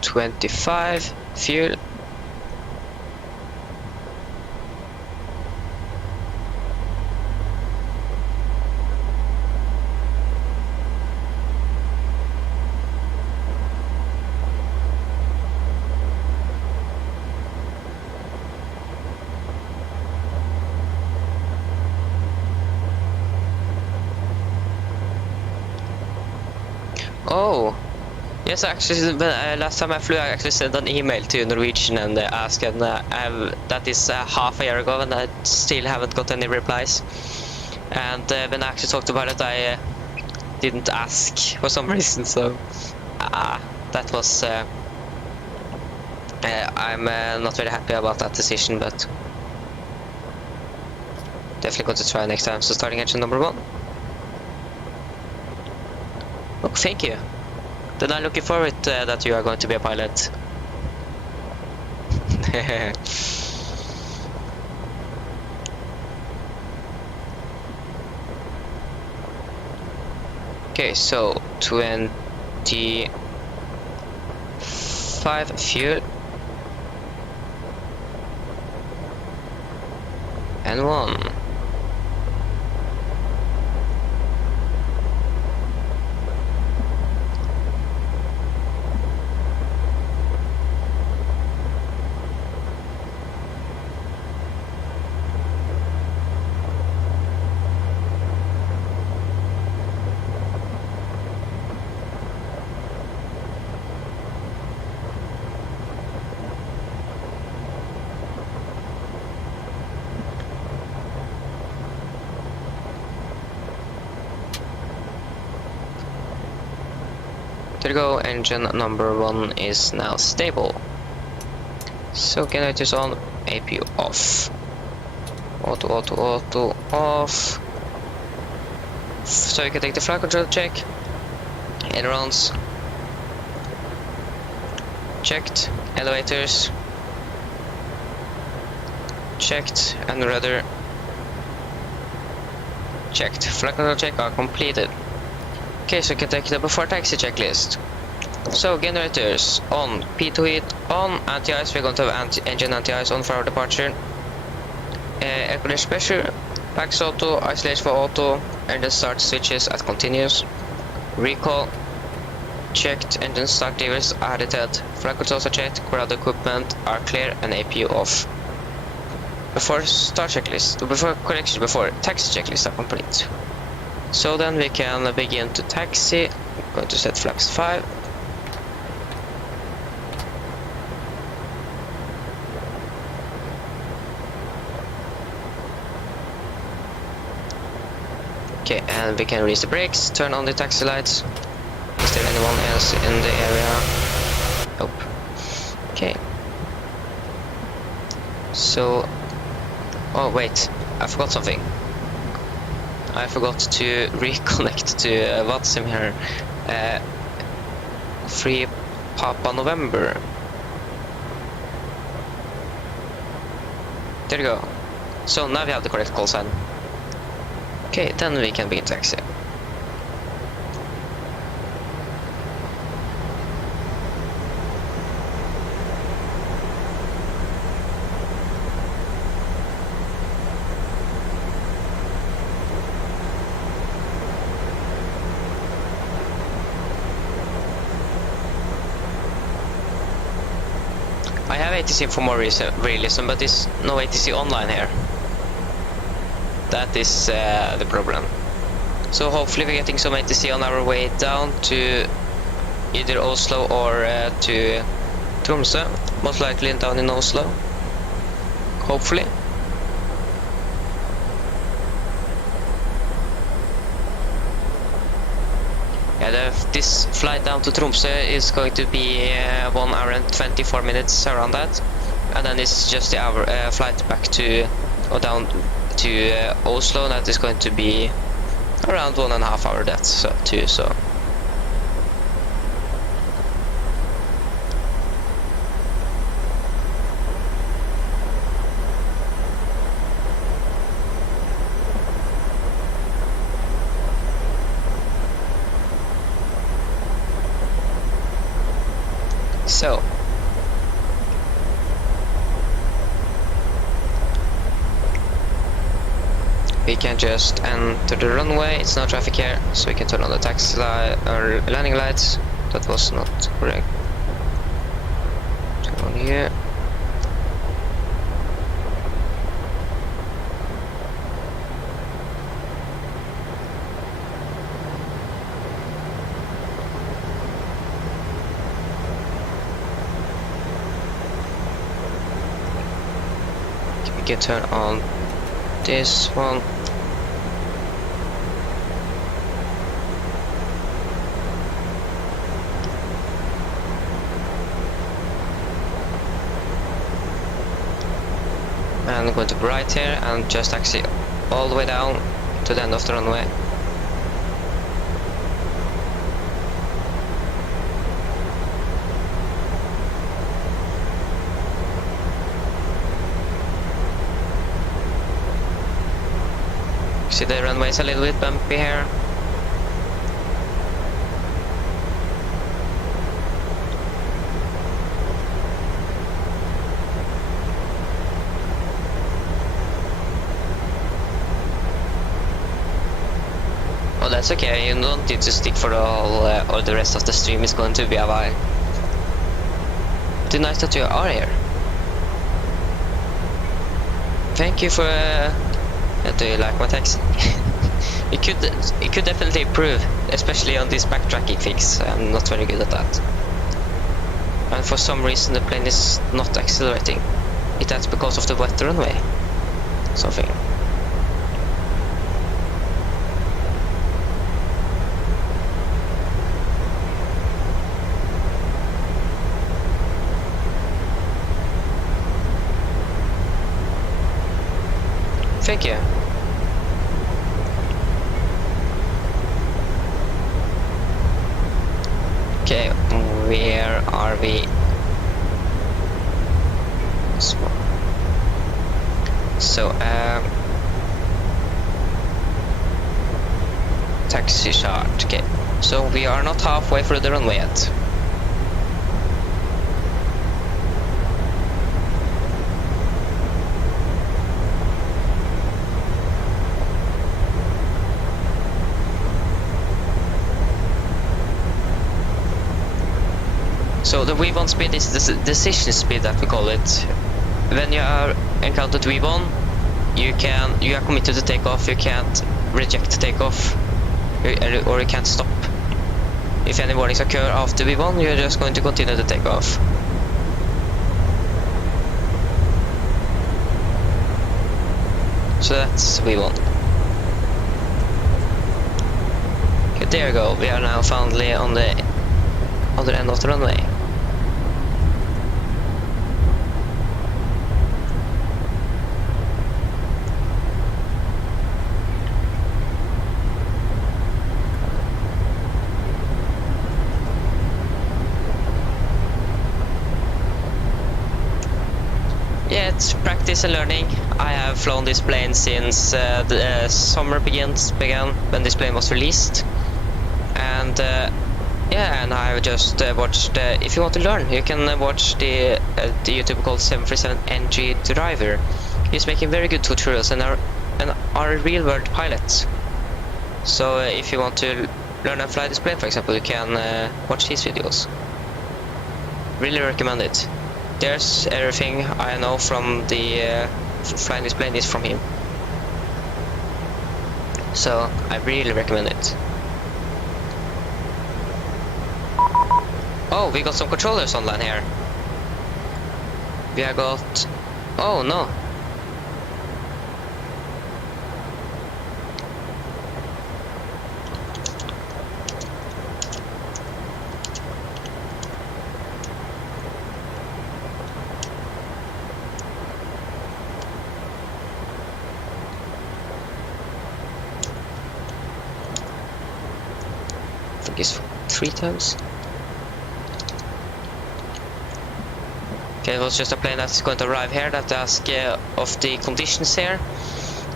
$25 fuel. Oh, yes, actually, last time I flew, I actually sent an email to Norwegian and asked, and that is half a year ago, and I still haven't got any replies. And when I actually talked about it, I didn't ask for some reason, so that was... I'm not very happy about that decision, but definitely going to try next time. So starting engine number 1. Oh, thank you. Then I'm looking forward that you are going to be a pilot. Okay, so 25 fuel and 1. There you go, engine number 1 is now stable. So generators on, APU off. Auto off. So you can take the flight control check. Ailerons checked. Elevators checked. And rudder checked. Flight control check are completed. Okay, so you can take the before taxi checklist. So generators on, P2 heat on, anti-ice, we're going to have engine anti-ice on for our departure. Air condition pressure, packs auto, isolation for auto, engine start switches at continuous. Recall checked, engine start levers are added, flight controls are checked, ground equipment are clear and APU off. Before start checklist, before taxi checklist are complete. So then we can begin to taxi. I'm going to set flaps 5. Okay, and we can release the brakes, turn on the taxi lights. Is there anyone else in the area? Nope. Okay. So, oh wait, I forgot something. I forgot to reconnect to Watsim here. Free Papa November. There you go. So now we have the correct call sign. Okay, then we can begin taxi. I have ATC for more realism, but there's no ATC online here. That is the problem. So hopefully we're getting some ATC on our way down to either Oslo or to Tromsø. Most likely down in Oslo. Hopefully. This flight down to Tromsø is going to be 1 hour and 24 minutes, around that. And then it's just the hour flight back to, or down to Oslo, that is going to be around 1.5 hours, that's too, so. So, we can just enter the runway. It's no traffic here, so we can turn on the taxi light or landing lights. That was not correct. Turn on here. We can turn on this one. And go to the right here and just taxi all the way down to the end of the runway. See, the runway is a little bit bumpy here. Oh, that's okay. You don't need to stick for the whole, or the rest of the stream is going to be a while. It's nice that you are here. Thank you for. Do you like my taxi? it could definitely improve, especially on this backtracking fix. I'm not very good at that. And for some reason the plane is not accelerating. That's because of the wet runway. Something. Thank you. Okay, where are we? So, taxi chart. Okay, so we are not halfway through the runway yet. So the V1 speed is the decision speed that we call it. When you are encountered V1, you are committed to takeoff. You can't reject takeoff, or you can't stop. If any warnings occur after V1, you're just going to continue the takeoff. So that's V1. Okay, there you go. We are now finally on the other end of the runway. Yeah, it's practice and learning. I have flown this plane since the summer began when this plane was released, and yeah, and I just watched. If you want to learn, you can watch the YouTube called 737NG Driver. He's making very good tutorials and are a real world pilot. So if you want to learn and fly this plane, for example, you can watch his videos. Really recommend it. There's everything I know from the flying this plane is from him. So I really recommend it. Oh, we got some controllers online here. We have got... Oh no. think it's 3 times. Okay, it was just a plane that's going to arrive here that asked of the conditions here.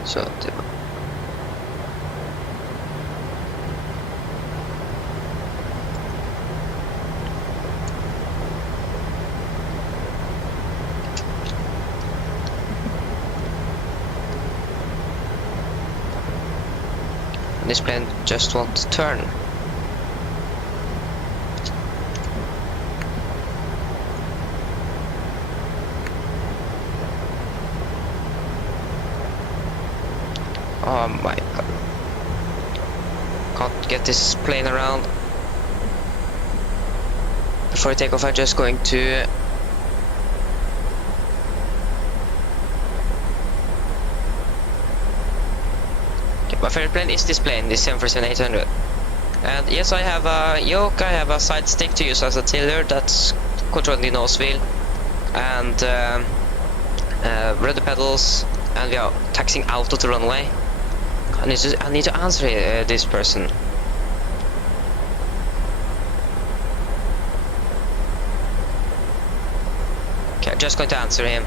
So this plane just won't turn. Oh my god. Can't get this plane around. Before I take off, I'm just going to my favorite plane is this plane, this 747-800. And yes, I have a yoke, I have a side stick to use as a tiller that's controlling the nose wheel, and rudder pedals, and we are taxiing out of the runway. I need to answer this person. Okay, I'm just going to answer him.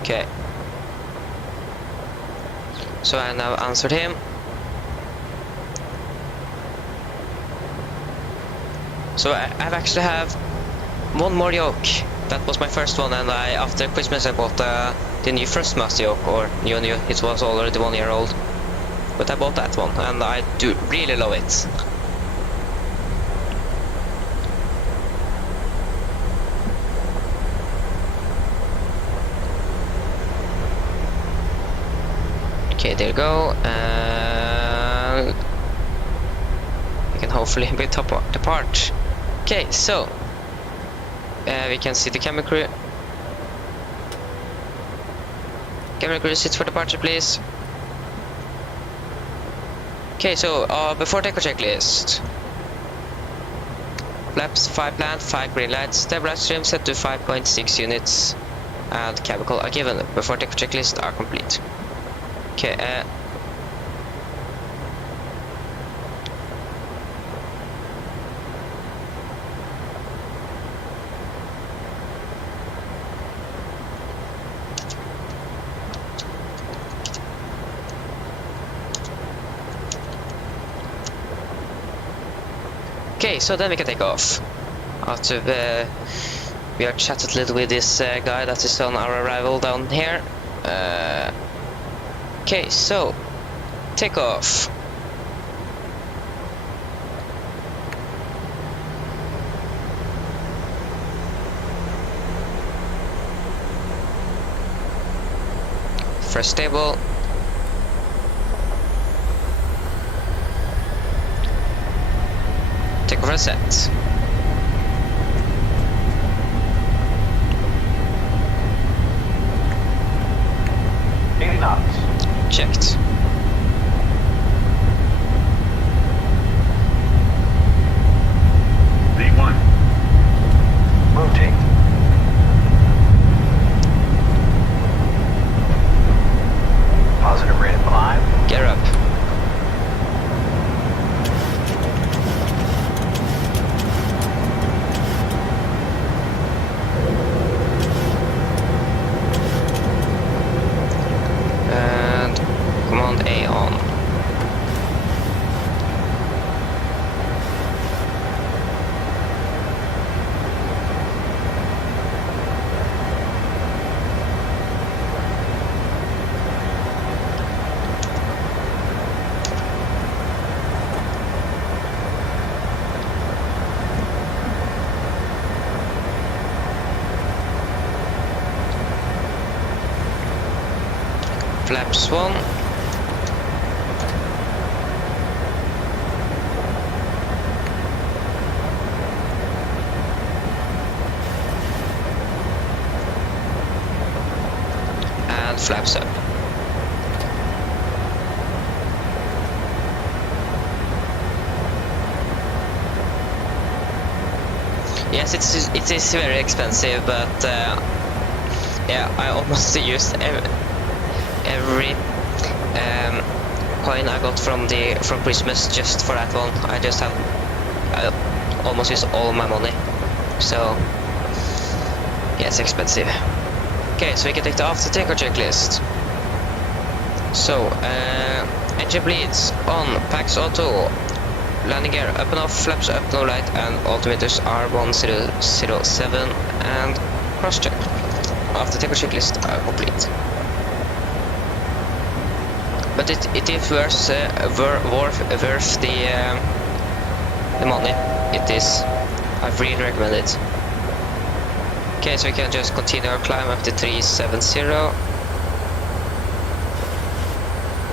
Okay. So I now answered him. So I've actually have one more yoke. That was my first one, and after Christmas I bought the new first master yoke, or new. It was already 1 year old, but I bought that one, and I do really love it. Okay, there you go. We can hopefully be top apart. Okay, so we can see the camera crew. Camera crew, sit for departure, please. Okay, so before takeoff checklist. Flaps 5 planned, 5 green lights. Stabilizer stream set to 5.6 units, and cabin call are given. Before takeoff checklist are complete. Okay, okay, so then we can take off. After we are chatted a little with this guy that is on our arrival down here. Okay, so take off. First stable. Take off set. Checked. V1. Rotate. Positive rate of climb. Gear up. Command A on. Flaps 1. And flaps up. Yes, it is very expensive, but Yeah, I almost used every coin I got from Christmas just for that one. I almost used all my money. So yeah, it's expensive. Okay, so we can take the after takeoff checklist. So engine bleeds on, packs auto, landing gear up and off, flaps up, no light, and altimeters are 1007 and cross check. After takeoff checklist are complete. But it is worth the money. It is. I really recommend it. Okay, so we can just continue our climb up to 370.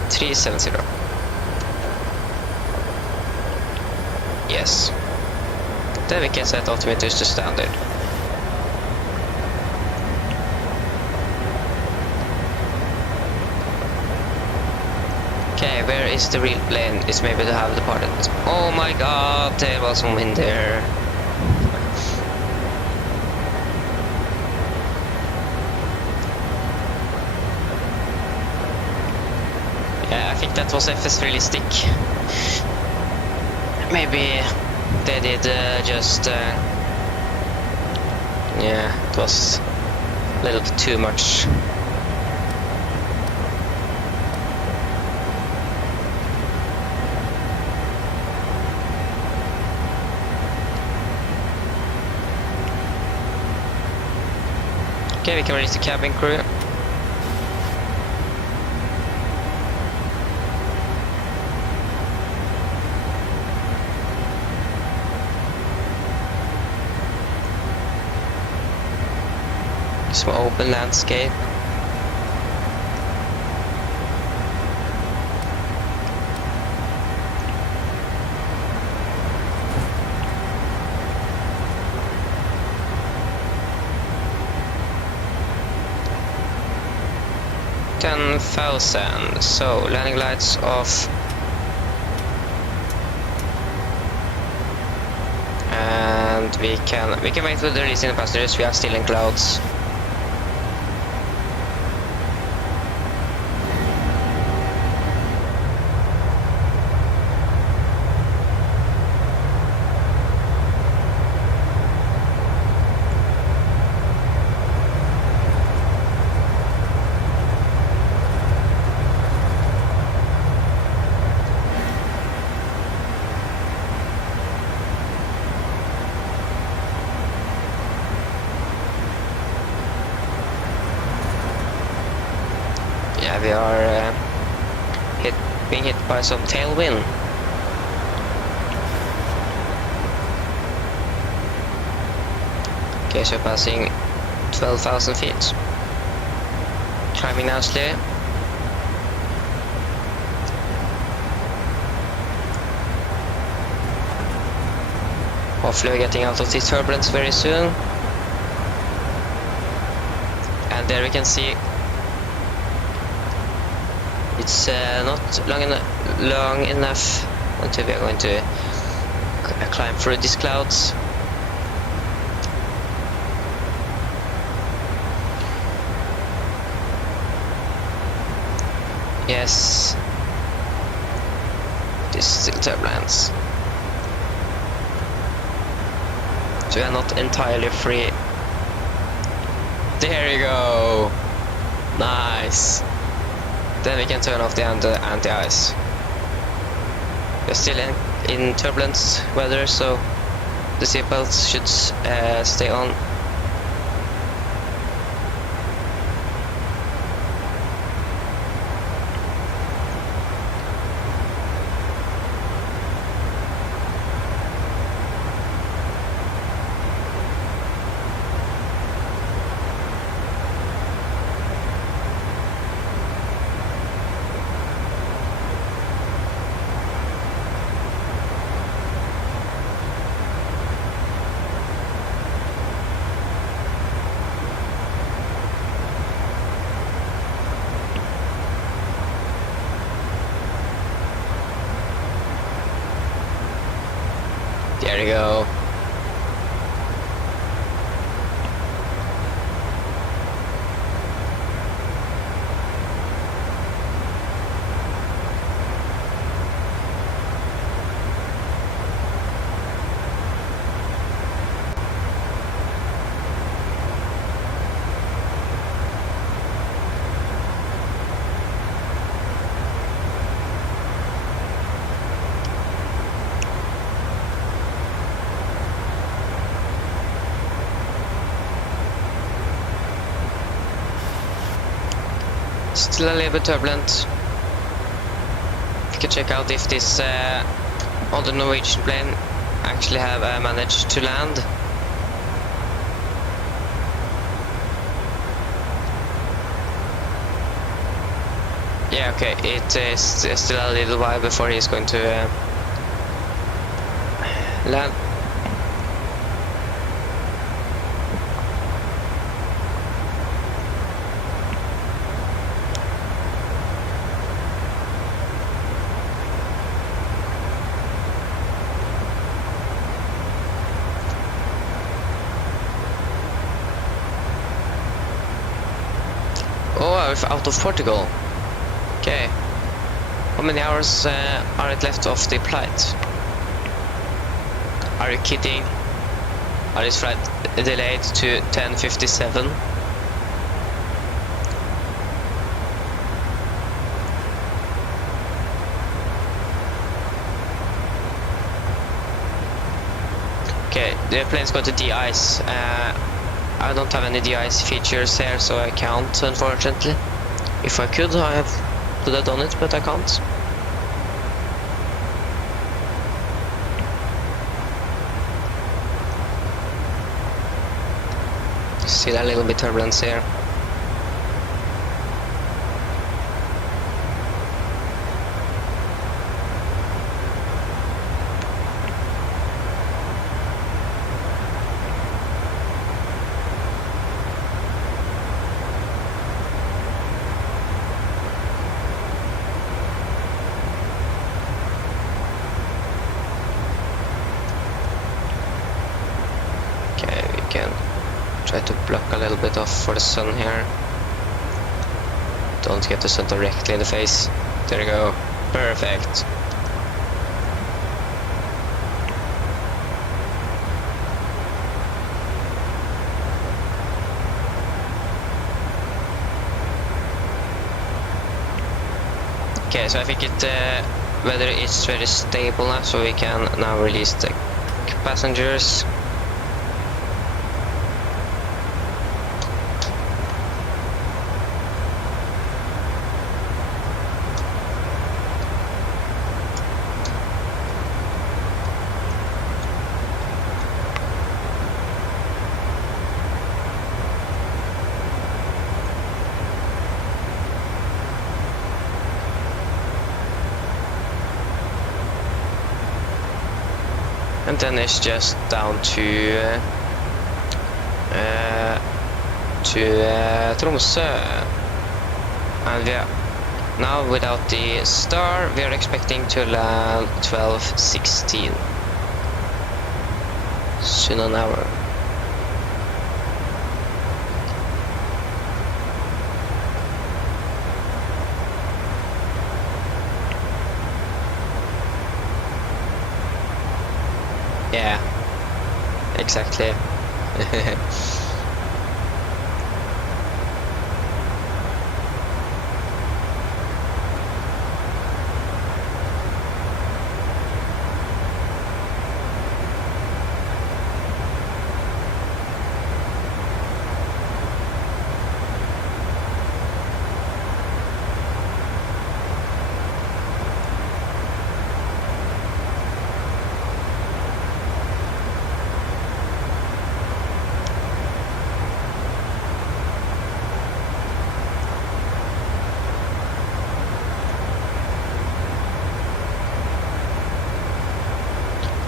370. Yes. Then we can set altimeters to standard. Okay, where is the real plane? It's maybe to have departed. Oh my god, there was some wind there. Yeah, I think that was FS realistic. Maybe they did yeah, it was a little bit too much. Okay, we can release the cabin crew. Some open landscape. $10,000. So landing lights off. And we can wait for the releasing the passengers. We are still in clouds. Yeah, we are being hit by some tailwind. Okay, so passing 12,000 feet. Climbing nicely. Hopefully we're getting out of this turbulence very soon. And there we can see it's not long enough until we are going to climb through these clouds. Yes, this is still turbulence. So we are not entirely free. There you go. Nice. Then we can turn off the anti-ice. We're still in turbulence weather, so the seatbelts should stay on. There you go. Still a little bit turbulent. You can check out if this other Norwegian plane actually have managed to land. Yeah, okay, it is still a little while before he's going to land. Oh, I'm out of Portugal. Okay. How many hours are it left of the flight? Are you kidding? Are this flight delayed to 10:57? Okay, the plane's going to de-ice. I don't have any de-ice features here, so I can't, unfortunately. If I could, would have done it, but I can't. Still a little bit turbulence here. Try to block a little bit off for the sun here. Don't get the sun directly in the face. There you go. Perfect. Okay, so I think weather is very stable now, so we can now release the passengers. And then it's just down to Tromsø, and we are now without the star. We are expecting to land 12:16, soon an hour. Yeah, exactly.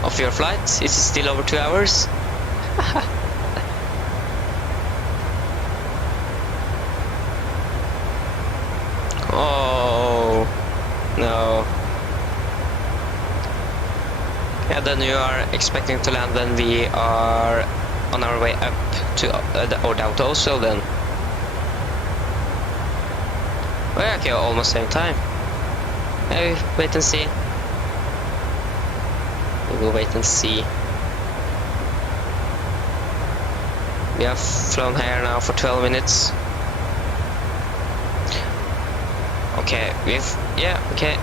Of your flight? Is it still over 2 hours? Oh no. Yeah, then you are expecting to land when we are on our way up to or down to Oslo then. Oh yeah, okay, almost same time. Maybe wait and see. We will wait and see. We have flown here now for 12 minutes. Okay, okay.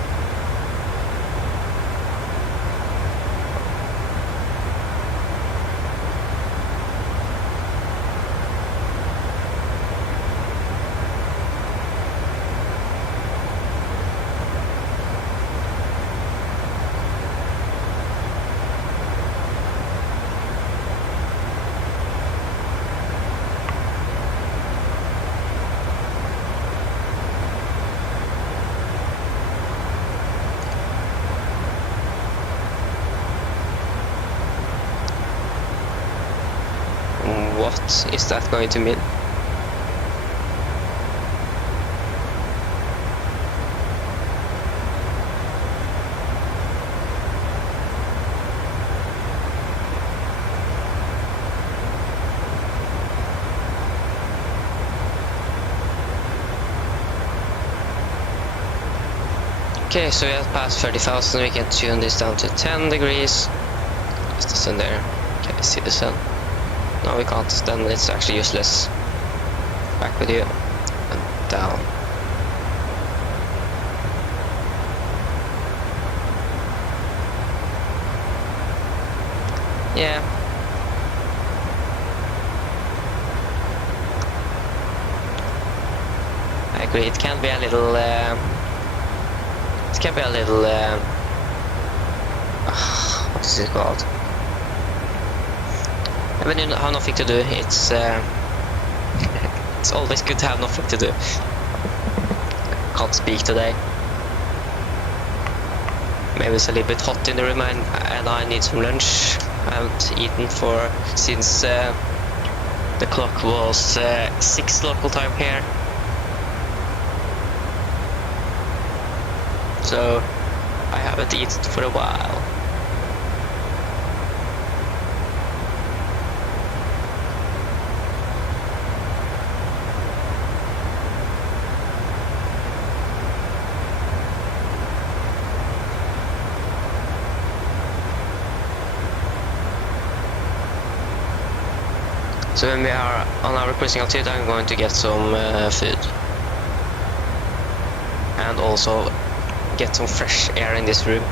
what is that going to mean? Okay, so we have passed 30,000, we can tune this down to 10 degrees. Is the sun there? Can I see the sun? No, we can't, then it's actually useless. Back with you, and down. Yeah. I agree, it can be a little... It can be a little, what is it called? When you have nothing to do, it's it's always good to have nothing to do. Can't speak today. Maybe it's a little bit hot in the room and I need some lunch. I haven't eaten since the clock was 6 local time here. So I haven't eaten for a while. So when we are on our cruising altitude, I'm going to get some food. And also get some fresh air in this room.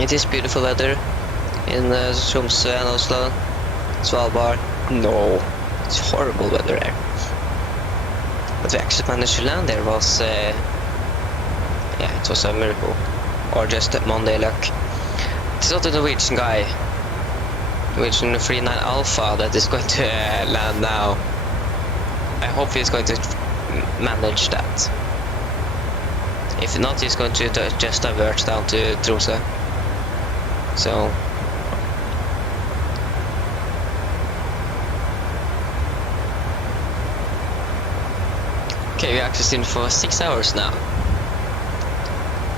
It is beautiful weather in Tromsø and Oslo. Svalbard, no, it's horrible weather there. But we actually managed to land there. Was yeah, it was a miracle, or just a Monday luck. It's not the Norwegian guy, Norwegian 39 Alpha, that is going to land now. I hope he's going to manage that. If not, he's going to just divert down to Tromsø. So okay, we're actually in for 6 hours now.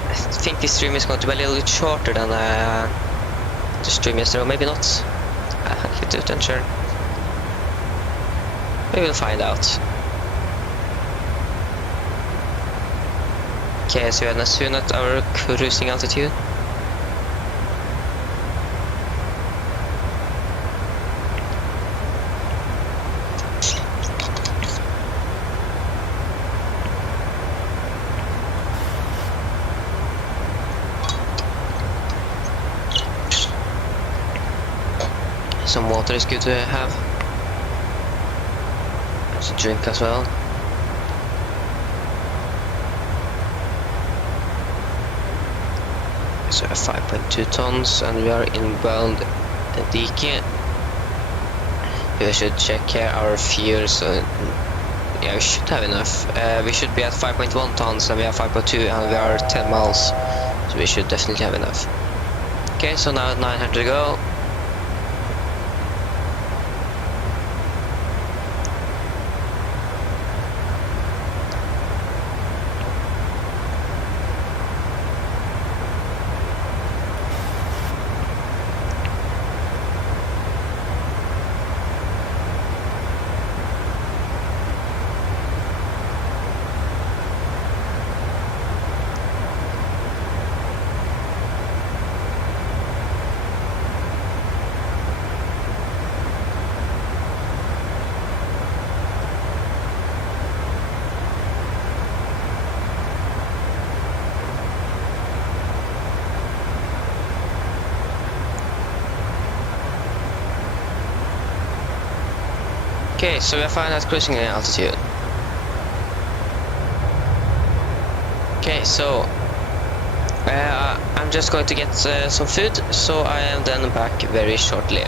I think this stream is going to be a little bit shorter than the stream yesterday, or maybe not. I'm a bit unsure. We will find out. Okay, so we are soon at our cruising altitude. Some water is good to have. There's a drink as well. So 5.2 tons, and we are inbound Dike. We should check here our fuel, so Yeah, we should have enough. We should be at 5.1 tons and we have 5.2 and we are 10 miles. So we should definitely have enough. Okay, so now 900 to go. Okay, so we are fine at cruising altitude. Okay, so I'm just going to get some food, so I am then back very shortly.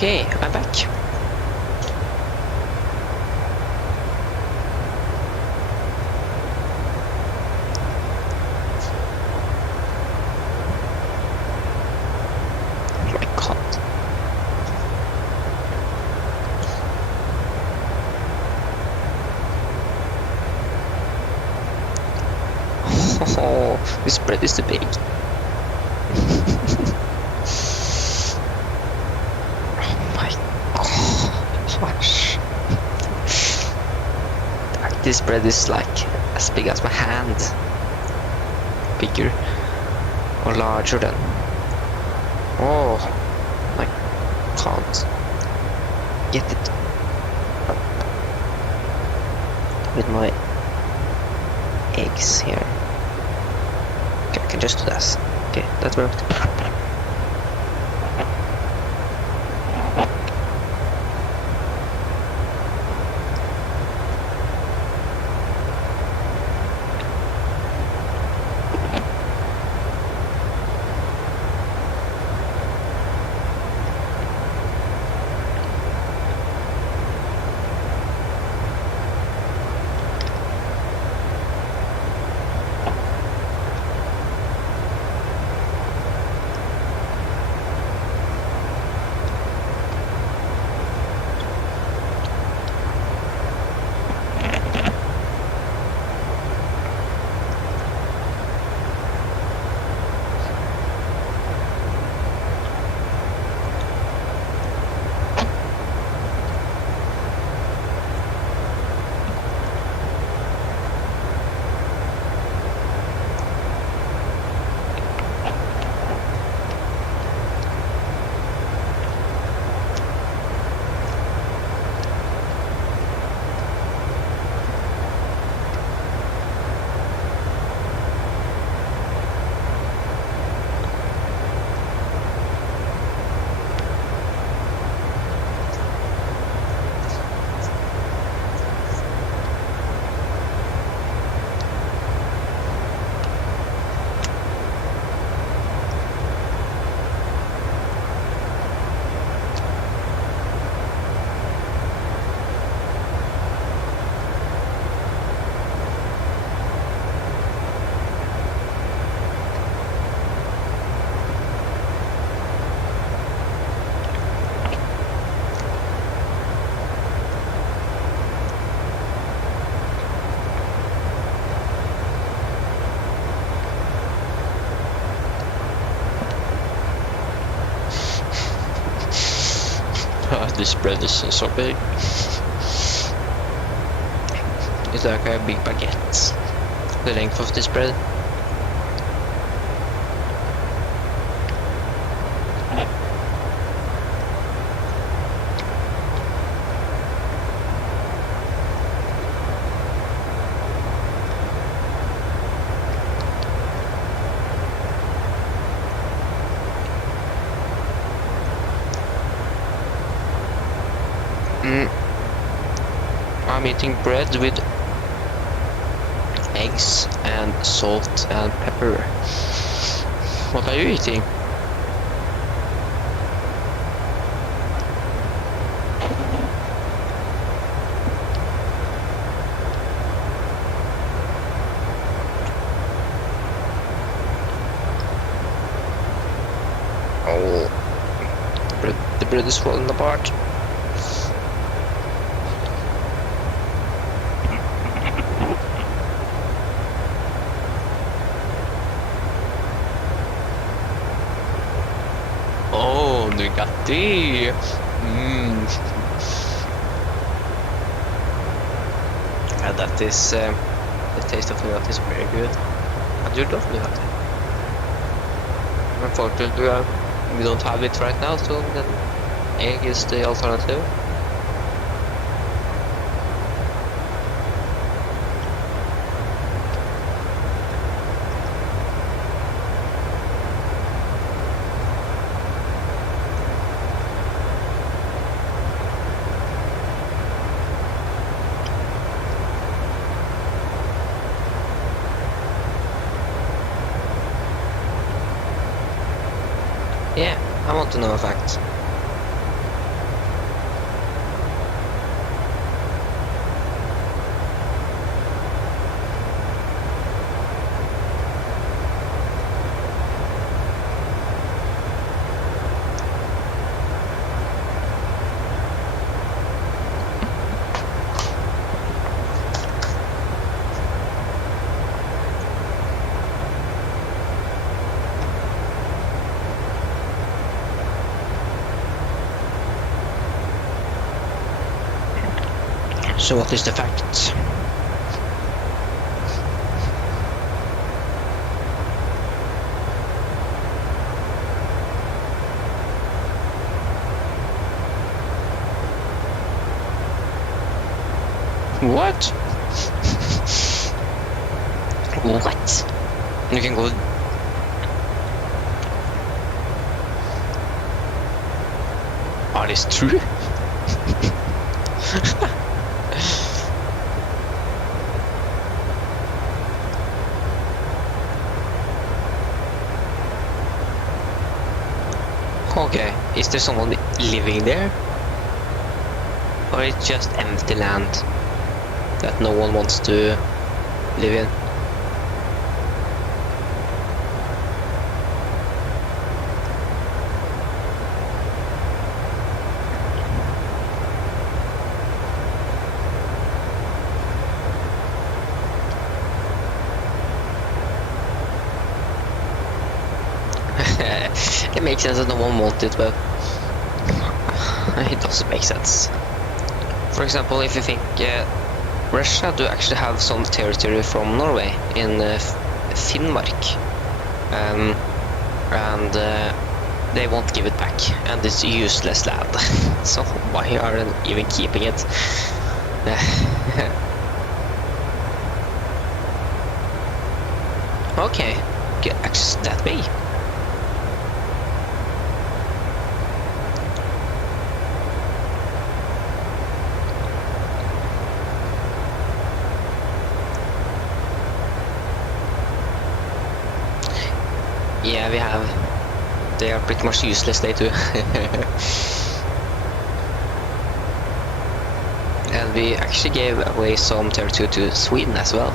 Okay, I'm back. This spread is too big. Oh my gosh. This spread is like as big as my hand. Bigger or larger than. Oh, I can't get it up with my eggs here. Okay, I can just do this. Okay, that worked. This bread is so big. It's like a big baguette. The length of this bread. I'm eating bread with eggs and salt and pepper. What are you eating? Oh, the bread is falling apart. Nugatti. Yeah, that is the taste of Nugatti is very good. I do love Nugatti. Unfortunately, we don't have it right now, so then egg is the alternative. Yeah, I want to know a fact. So what is the fact? What? What? You can go. Are this true? Okay, is there someone living there? Or it's just empty land that no one wants to live in? It makes sense that no one wants it, but it doesn't make sense. For example, if you think Russia do actually have some territory from Norway in Finnmark, and they won't give it back, and it's useless land. So why are they even keeping it? Okay, get access that way. Yeah, we have. They are pretty much useless, they too. And we actually gave away some territory to Sweden as well.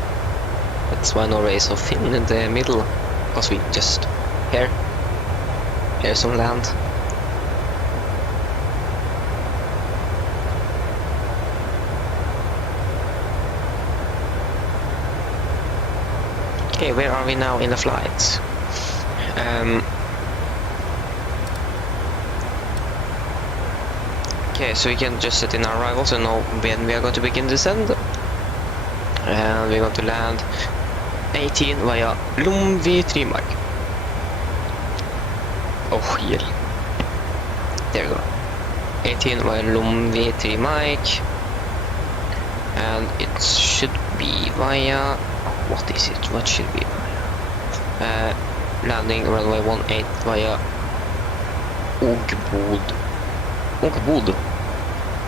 That's why Norway is so thin in the middle. Because we just... Here's some land. Okay, where are we now in the flight? Okay, so we can just set in our arrival to know when we are going to begin descent. And we're going to land 18 via Longerbyen. Oh, yeah. There we go. 18 via Longerbyen. And it should be via... What is it? What should be via? Landing runway 18 via Ogbod.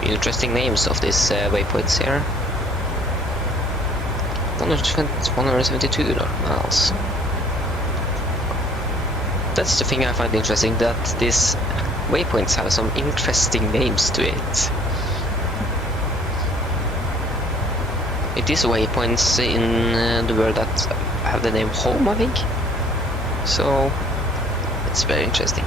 Interesting names of these waypoints here. 172 miles. That's the thing I find interesting, that these waypoints have some interesting names to it. It is waypoints in the world that have the name home, I think. So it's very interesting.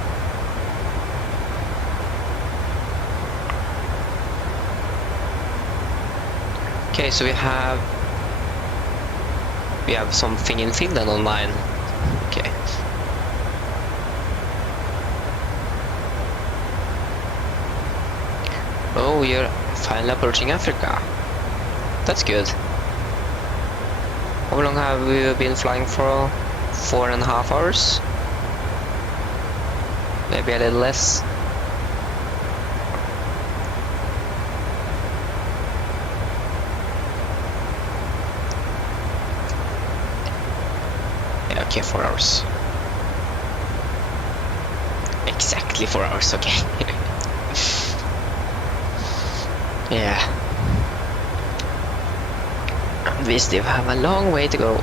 Okay, so we have something in Finland online. Okay. Oh, we're finally approaching Africa. That's good. How long have we been flying for? 4.5 hours? Maybe a little less. Yeah, okay, 4 hours. Exactly 4 hours, okay. Yeah. And we still have a long way to go.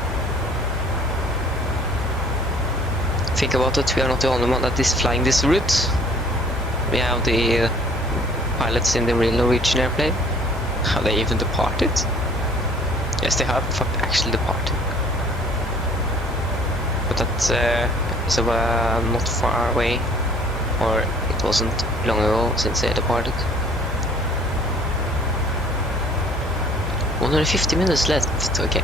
Think about it, we are not the only one that is flying this route. We have the pilots in the real Norwegian airplane. Have they even departed? Yes, they have actually departed. But that is not far away, or it wasn't long ago since they departed. 150 minutes left, okay.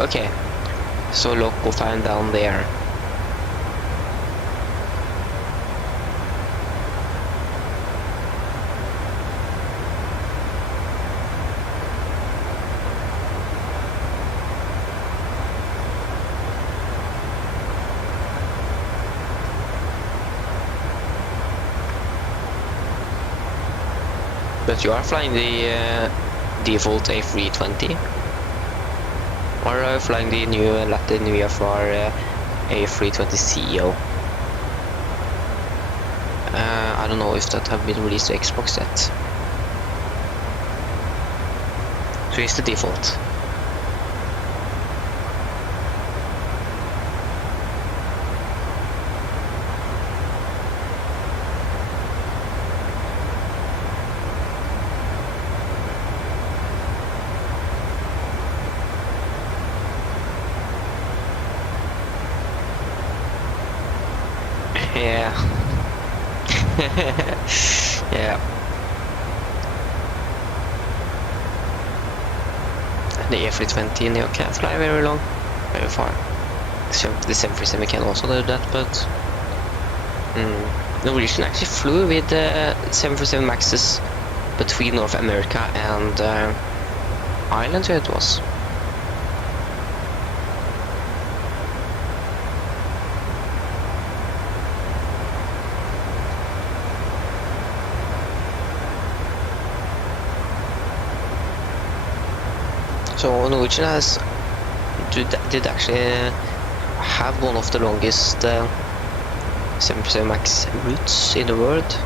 Okay, so local time down there. But you are flying the default A320, or are you flying the new Latin VFR A320ceo? I don't know if that have been released to Xbox yet. So it's the default. Yeah. Yeah. The A320 Neo can fly very long, very far. The 737 can also do that, but Norwegian actually flew with 737 Maxes between North America and Ireland, where it was. So Norwegian did actually have one of the longest 737 Max routes in the world,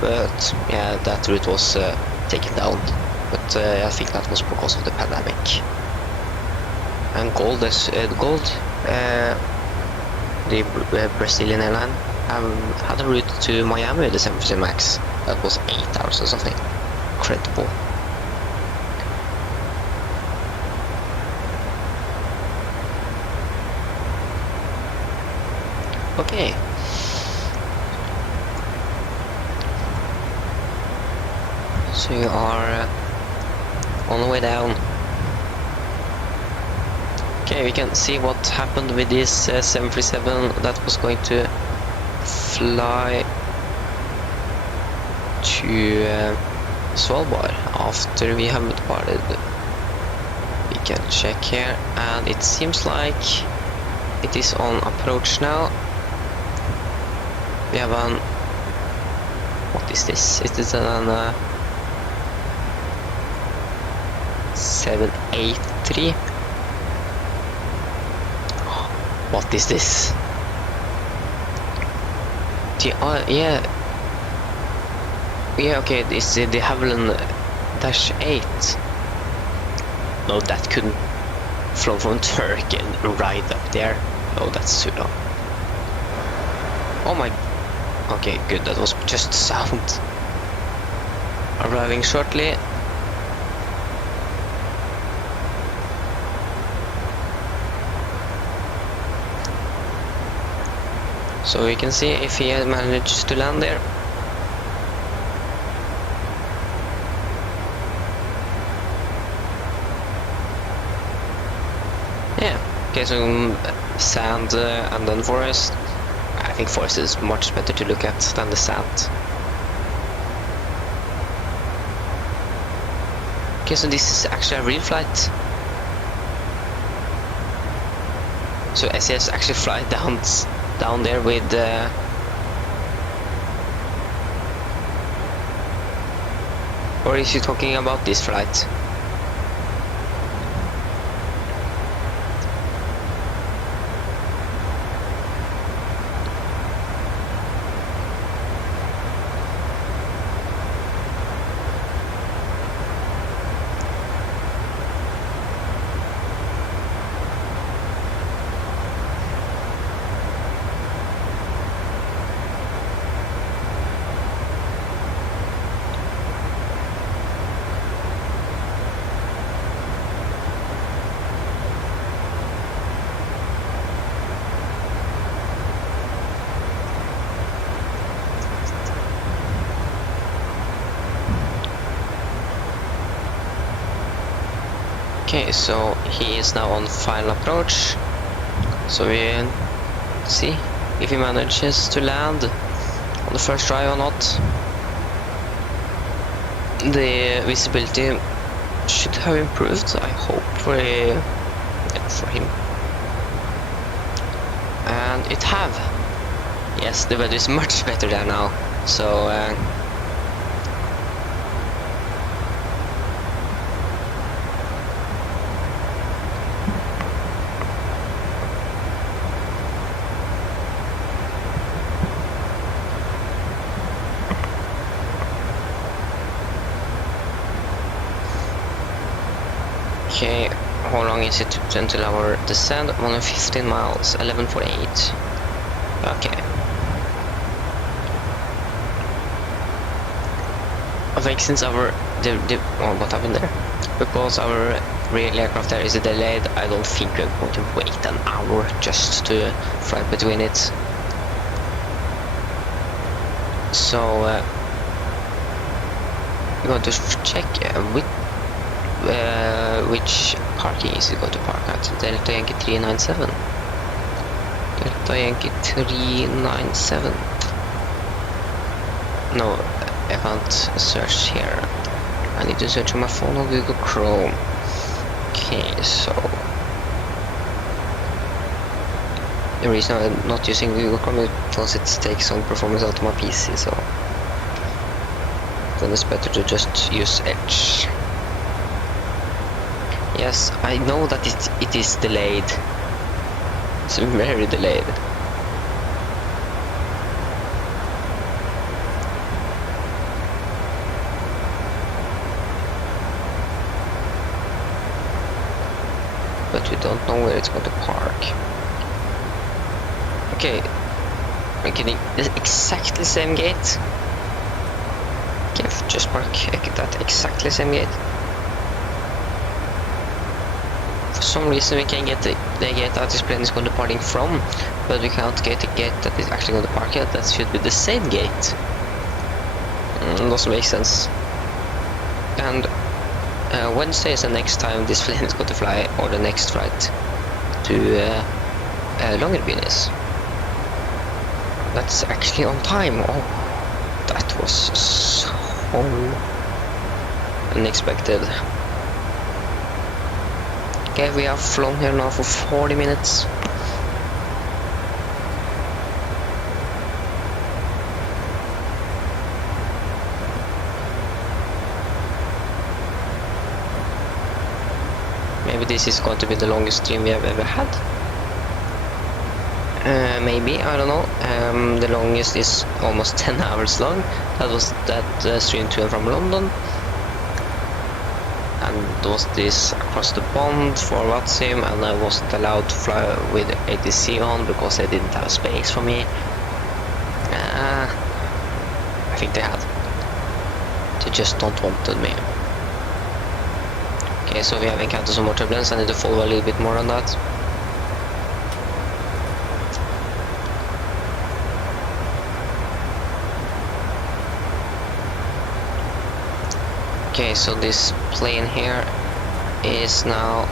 but yeah, that route was taken down. But I think that was because of the pandemic. And Gold, the Brazilian airline, had a route to Miami with the 737 Max. That was 8 hours or something. Incredible. Okay. So you are on the way down. Okay, we can see what happened with this 737 that was going to fly to Svalbard after we have departed. We can check here, and it seems like it is on approach now. We have an... what is this? Is this an 783? What is this? Yeah. Yeah, okay, it's the Havilland -8. No, that couldn't flow from Turkey and right up there. Oh, that's too long. Oh my... okay, good, that was just sound. Arriving shortly. So we can see if he manages to land there. Yeah, okay, so sand and then forest. I think forest is much better to look at than the sand. Okay, so this is actually a real flight. So SAS actually fly down there with or is he talking about this flight? Okay, so he is now on final approach. So we see if he manages to land on the first try or not. The visibility should have improved, I hope, for him. And it have. Yes, the weather is much better there now. So Okay, how long is it until our descent? 115 miles, 11:48. Okay. I think since our oh, what happened there? Because our real aircraft there is delayed, I don't think we're going to wait an hour just to fly between it. So we're going to check which parking is it going to park at. Delta Yankee 397. Delta Yankee 397. No, I can't search here. I need to search on my phone on Google Chrome. Okay, so the reason I'm not using Google Chrome is because it takes some performance out of my PC, so then it's better to just use Edge. Yes, I know that it is delayed. It's very delayed. But we don't know where it's going to park. Okay, we're getting the exactly same gate. Okay, just park at that exactly same gate. For some reason we can get the gate that this plane is going to parking from, but we can't get the gate that is actually going to park at. That should be the same gate. Doesn't make sense. And Wednesday is the next time this plane is going to fly, or the next flight to Longerbyen is. That's actually on time. Oh, that was so unexpected. Okay, we have flown here now for 40 minutes. Maybe this is going to be the longest stream we have ever had. Maybe, I don't know. The longest is almost 10 hours long. That was that stream to and from London. And there was this across the pond for Watsim, and I wasn't allowed to fly with ATC on because they didn't have space for me. I think they had. They just don't wanted me. Okay, so we have encountered some more turbulence. I need to follow a little bit more on that. Okay, so this plane here is now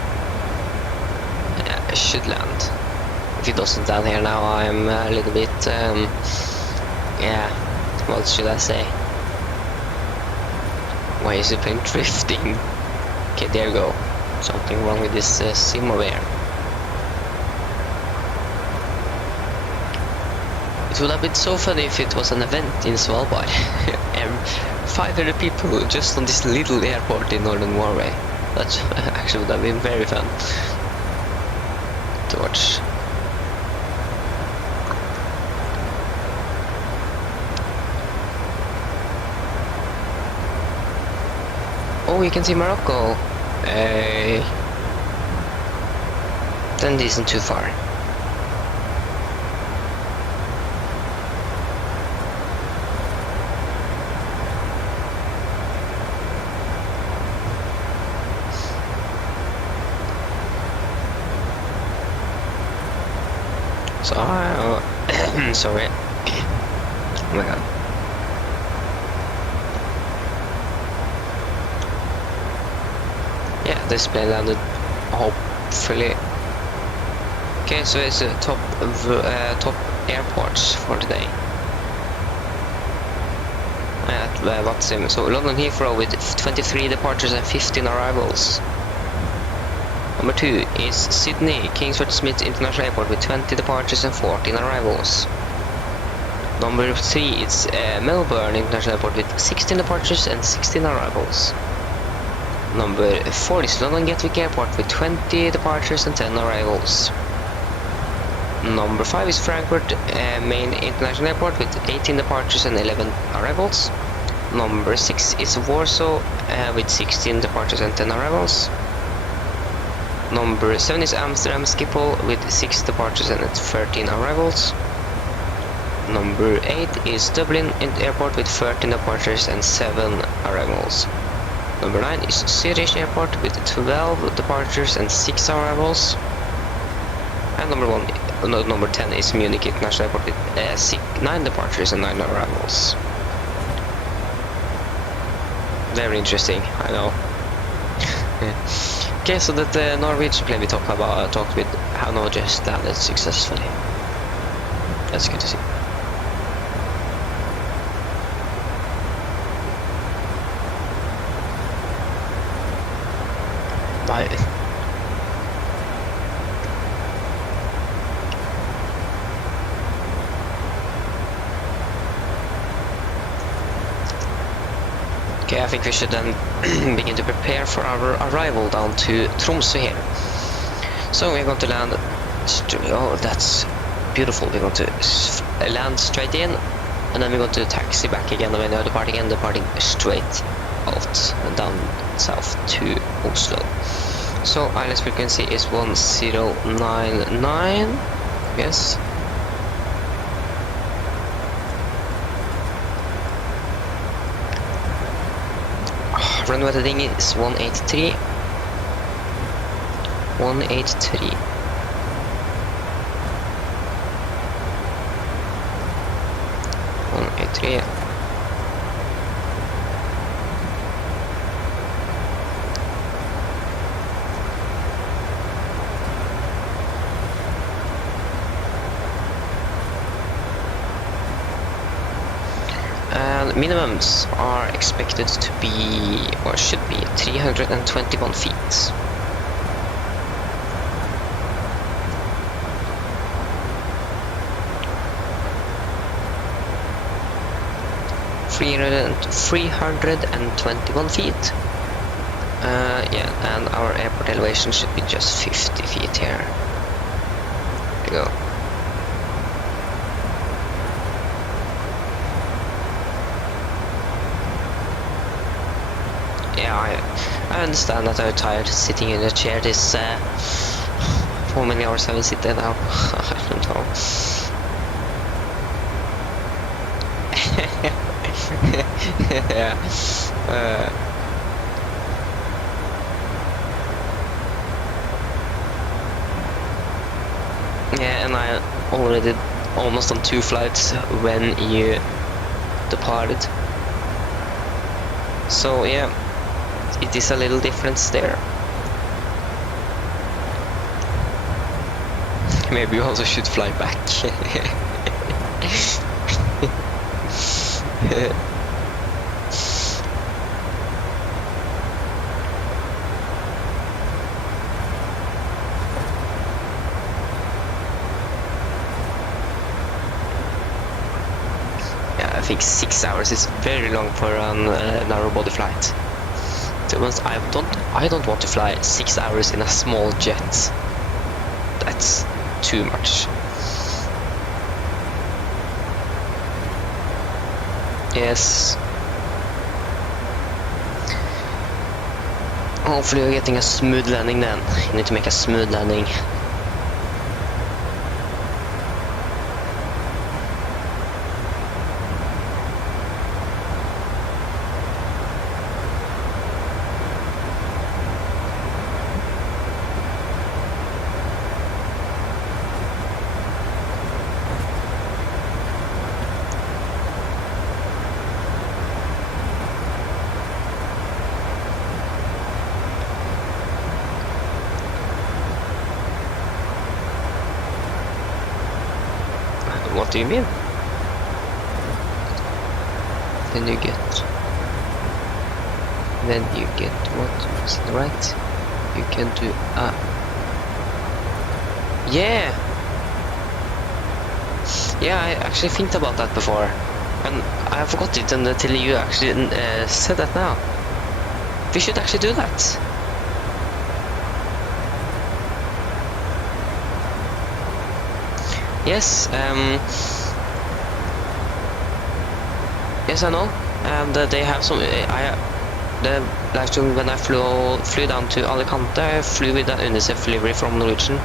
should land. If it doesn't land here now, I'm a little bit yeah, what should I say? Why is the plane drifting? Okay, there we go. Something wrong with this sim over here. It would have been so funny if it was an event in Svalbard. 500 people just on this little airport in northern Norway. That actually would have been very fun to watch. Oh, you can see Morocco. Then this isn't too far. So, sorry. Oh my god. Yeah, this plane landed, hopefully. Okay, so it's the top airports for today. At Watsim. So London Heathrow with 23 departures and 15 arrivals. Number 2 is Sydney Kingsford Smith International Airport with 20 departures and 14 arrivals. Number 3 is Melbourne International Airport with 16 departures and 16 arrivals. Number 4 is London Gatwick Airport with 20 departures and 10 arrivals. Number 5 is Frankfurt Main International Airport with 18 departures and 11 arrivals. Number 6 is Warsaw with 16 departures and 10 arrivals. Number 7 is Amsterdam Schiphol with 6 departures and 13 arrivals. Number 8 is Dublin Airport with 13 departures and 7 arrivals. Number 9 is Zurich Airport with 12 departures and 6 arrivals. And number 10 is Munich International Airport with 9 departures and 9 arrivals. Very interesting, I know. Okay, so that the Norwegian plane we talked with have now just landed successfully. That's good to see. Bye. Okay, I think we should then begin to prepare for our arrival down to Tromsø here. So we're going to land. Oh, that's beautiful. We're going to land straight in, and then we're going to taxi back again when we are departing straight out and down south to Oslo. So ILS frequency is 1099. Yes. Runway heading is 183. 183. And minimums are expected to be, or should be, 321 feet. $321 feet. Yeah, and our airport elevation should be just 50 feet here. There we go. Yeah, I understand that I'm tired sitting in a chair this how many hours have I sit there now? I don't know. Yeah. Yeah, and I already almost on 2 flights when you departed. So yeah, it is a little difference there. Maybe you also should fly back. I think 6 hours is very long for a narrow body flight. To be honest, I don't want to fly 6 hours in a small jet. That's too much. Yes. Hopefully you're getting a smooth landing then. You need to make a smooth landing. What do you mean? Then you get what? Is it right? You can do yeah, I actually think about that before, and I forgot it until you actually said that now. We should actually do that. Yes, yes, I know, and they have some. the last time when I flew down to Alicante, I flew with an UNICEF delivery from Norwegian.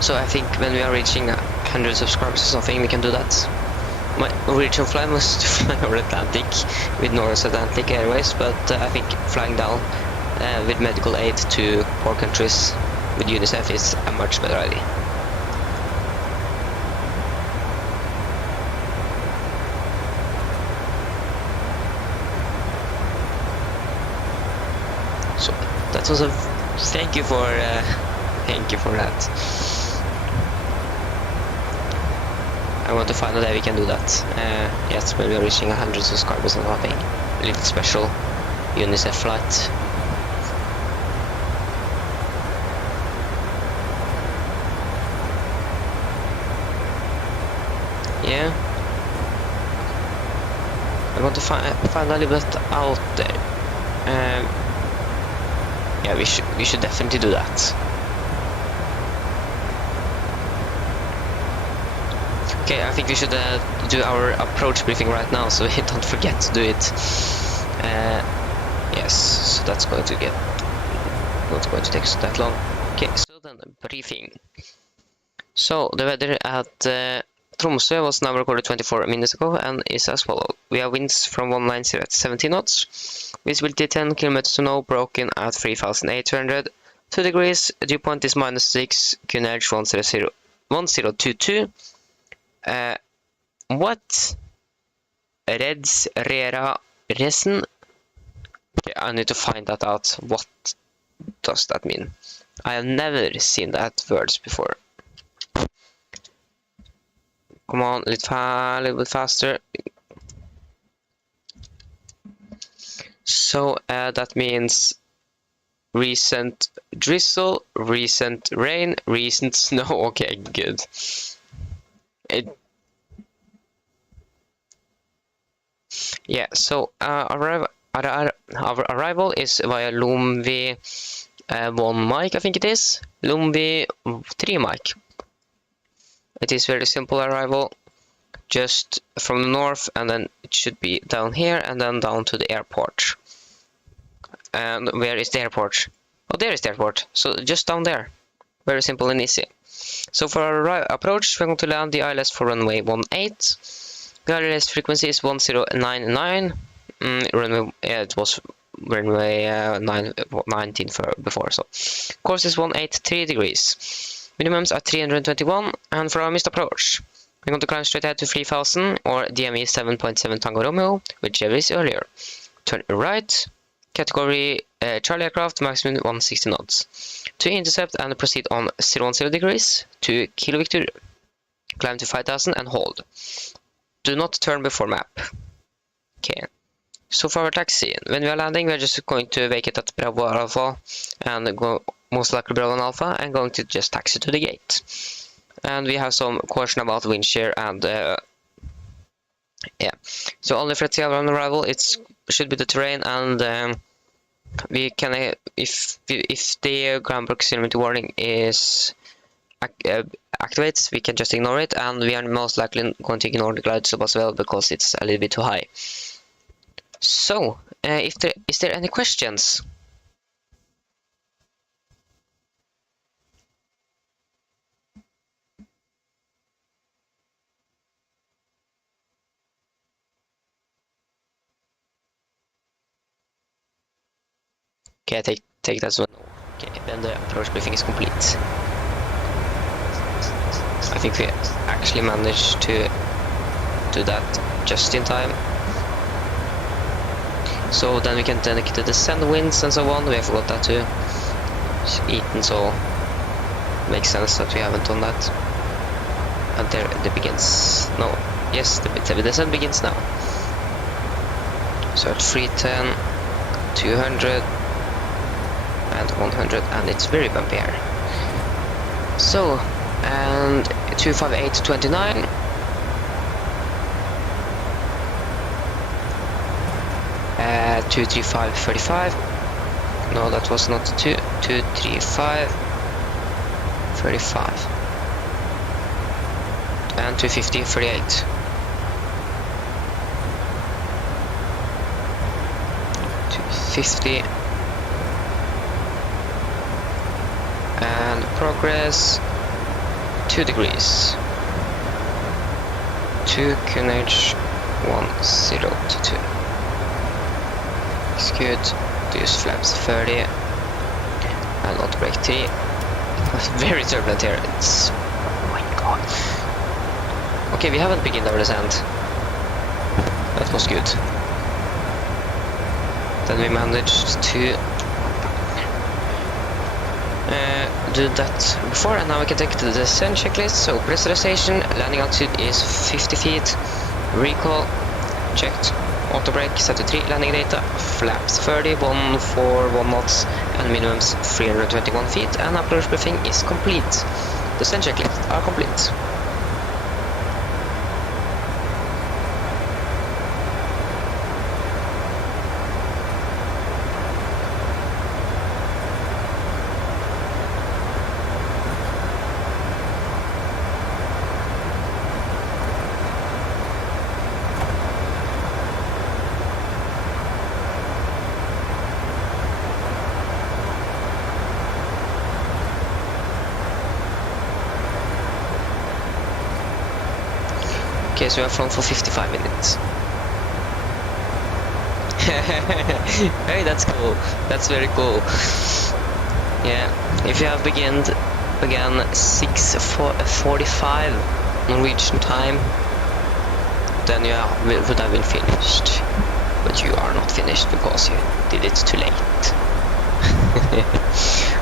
So I think when we are reaching 100 subscribers or something, we can do that. My original plan was to fly over Atlantic with North Atlantic Airways, but I think flying down with medical aid to poor countries with UNICEF is a much better idea. So that was a thank you for that. I want to find a day we can do that. Yes, when we are reaching 100 subscribers or something. A little special UNICEF flight. Yeah. I want to find a little bit out there. Yeah, we should definitely do that. Okay, I think we should do our approach briefing right now, so we don't forget to do it. Yes, so that's going to not going to take that long. Okay, so then briefing. So the weather at Tromsø was now recorded 24 minutes ago and is as follows. We have winds from 190 at 70 knots, visibility 10 km to know, broken at 3,800, 2 degrees, dew point is -6, QNH 1022. What? Reds, Rera, Resen? Okay, I need to find that out. What does that mean? I have never seen that words before. Come on, a little bit faster. So that means recent drizzle, recent rain, recent snow. Okay, good. Yeah, so our arrival is via Longerbyen 1 mic, I think it is. Longerbyen 3 mic. It is very simple arrival, just from the north, and then it should be down here and then down to the airport. And where is the airport? Oh, there is the airport. So just down there. Very simple and easy. So for our approach, we're going to land the ILS for runway 18. The ILS frequency is 1099. Runway, it was runway 19 before, so course is 183 degrees. Minimums are 321, and for our missed approach, we're going to climb straight ahead to 3000 or DME 7.7 Tango Romeo, whichever is earlier. Turn right, category Charlie aircraft, maximum 160 knots. To intercept and proceed on 010 degrees to Kilo Victor. Climb to 5000 and hold. Do not turn before map. Okay. So for our taxi, when we are landing, we're just going to vacate at Bravo Alpha and go most likely Bravo Alpha and going to just taxi to the gate. And we have some caution about wind shear and yeah. So only threat on arrival, it should be the terrain, and we can if the ground proximity warning is activates, we can just ignore it, and we are most likely going to ignore the glide slope as well because it's a little bit too high. So, is there any questions? Okay, take that as one. Okay, then the approach briefing is complete. I think we actually managed to do that just in time. So then we can take the descent winds and so on. We have got that too. It's eaten, so makes sense that we haven't done that. And there it begins. No, yes, the descent begins now. So at 310, 200, and 100, and it's very bumpy here. So, and 258.29. Uh, 235.35. No, that was not 235.35. And 250.38. 50. And progress 2 degrees. 2 Kunage 1022. It's good. Use flaps 30. And auto brake 3. Very turbulent here. It's... oh my god. Okay, we haven't begun our descent. That was good. Then we managed to do that before, and now we can take the descent checklist. So pressurization, landing altitude is 50 feet, recall checked, auto brake set to 3, landing data, flaps 30, 141 knots, and minimums 321 feet, and approach briefing is complete. Descent checklist are complete. Okay, so we have flown for 55 minutes. Hey, that's cool. That's very cool. Yeah, if you have began 6:45 Norwegian time, then you would have been finished. But you are not finished because you did it too late.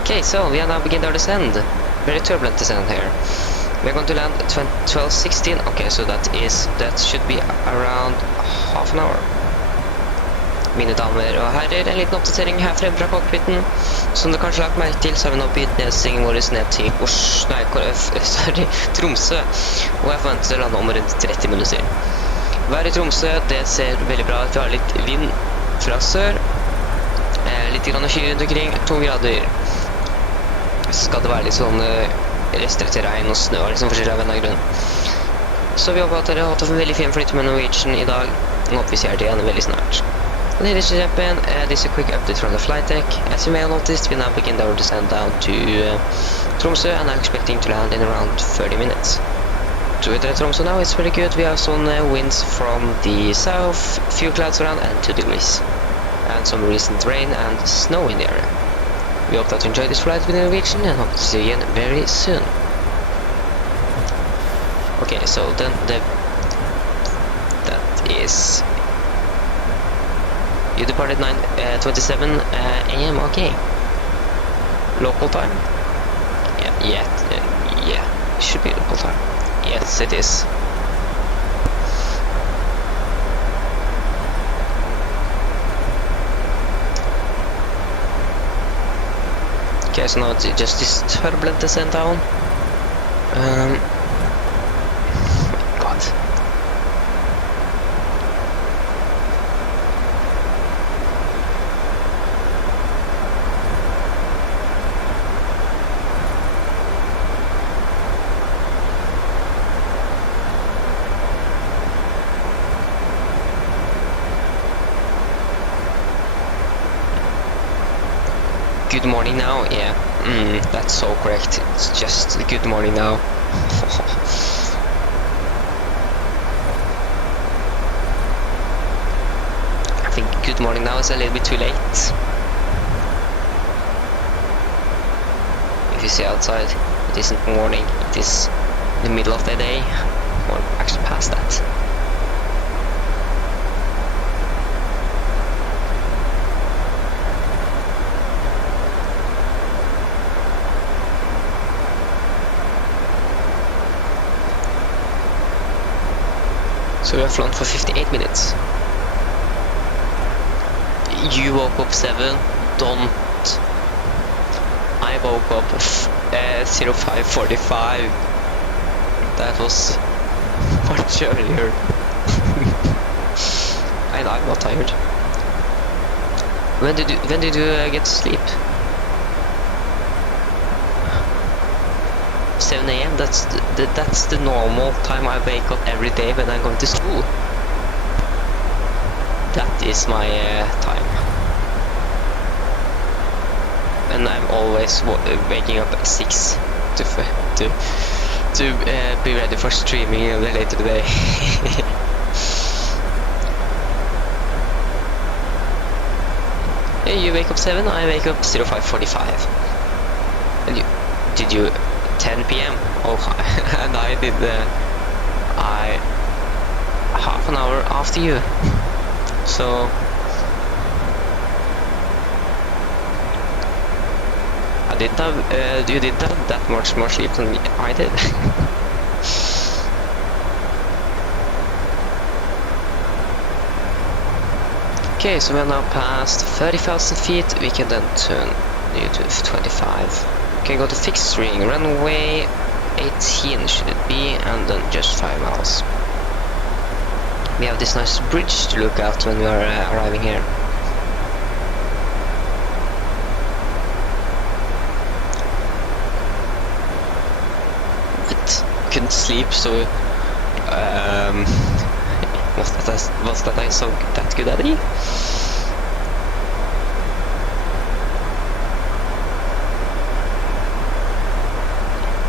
Okay, so we are now beginning our descent. Very turbulent descent here. We're going to land 12:16. Okay, so that should be around half an hour. Mine damer og herrer, en liten oppdatering her fremme fra cockpiten. Som du kanskje har lagt merke til, så har vi nå begynt nedstigningen vår ned til Tromsø. Og jeg forventer å lande om rundt 30 minutter. Været i Tromsø, det ser veldig bra ut. Vi har litt vind fra sør. Litt grann sky rundt omkring, 2 grader. Så skal det være litt sånn rester til regn og snø, liksom forskjellig av en grunn. Så vi håper at dere har hatt en veldig fin flytt med Norwegian i dag. Og håper vi ser det igjen veldig snart. Ladies and gentlemen, this is a quick update from the flight deck. As you may have noticed, we now begin our descent down to Tromsø, and I'm expecting to land in around 30 minutes. To enter Tromsø now, it's very good. We have some winds from the south, few clouds around, and 2 degrees. And some recent rain and snow in the area. We hope that you enjoyed this flight with Norwegian and hope to see you again very soon. Okay, so then that is... You departed 9:27 a.m. Okay. Local time? Yeah, should be local time. Yes, it is. Okay, so now it's just this turbulent descent down. God. Good morning now, yeah, that's so correct, it's just good morning now. I think good morning now is a little bit too late. If you see outside, it isn't morning, it is the middle of the day, or actually past that. So we have flown for 58 minutes. You woke up 7, don't. I woke up 05:45. That was much earlier. I'm not tired. When did you get to sleep? 7 a.m. That's the normal time I wake up every day when I'm going to school. That is my time. and I'm always waking up at 6 to be ready for streaming later today. Yeah, you wake up 7, I wake up 05:45. And did you 10 p.m? Oh, and I did half an hour after you. So I didn't have you didn't have that much more sleep than I did. Okay, so we're now past 30,000 feet. We can then turn you to 25. We can go to fixed ring, runway 18 should it be, and then just 5 miles. We have this nice bridge to look at when we are arriving here. But couldn't sleep, so was that I so that good at it?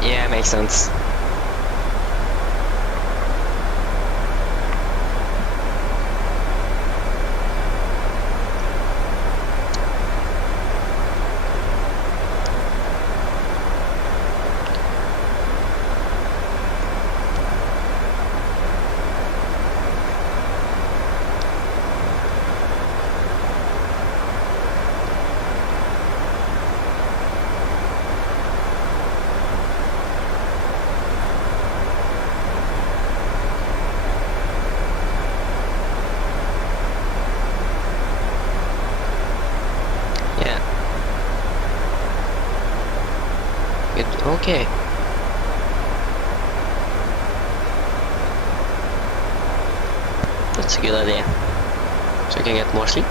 Yeah, makes sense. Okay. That's a good idea. So you can get more sleep.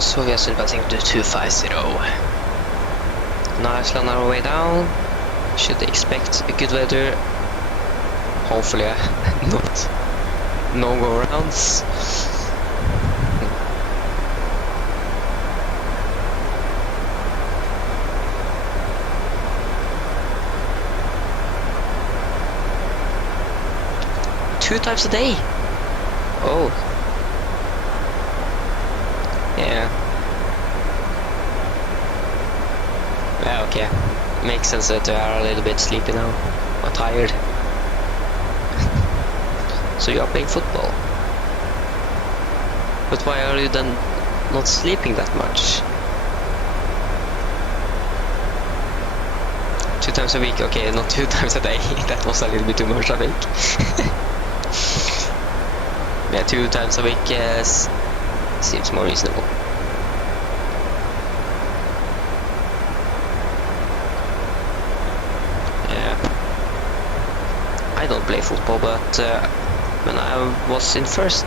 So we are still passing to 250. Nicely on our way down. Should expect good weather. Hopefully not no go rounds. Two times a day. Oh. Yeah. Yeah, okay. Makes sense that they are a little bit sleepy now. Or tired. So you are playing football. But why are you then not sleeping that much? 2 times a week, okay, not 2 times a day. That was a little bit too much, I think. Yeah, 2 times a week, yes. Seems more reasonable. Yeah. I don't play football, but when I was in first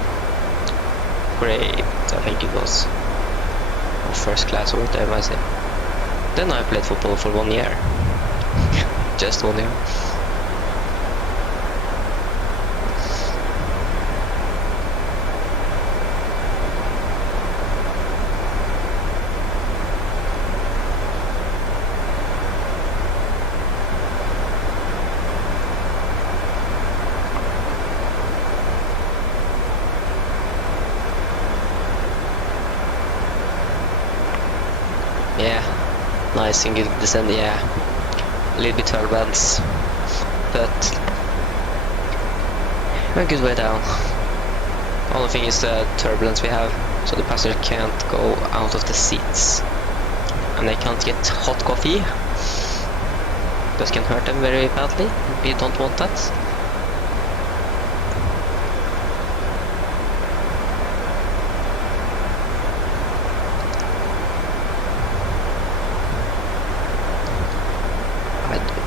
grade, I think it was, or first class or whatever I say, then I played football for 1 year. Just 1 year. Yeah, nice and good descent, yeah. A little bit turbulence, but a good way down. Only thing is the turbulence we have, so the passenger can't go out of the seats. And they can't get hot coffee. That can hurt them very badly. We don't want that.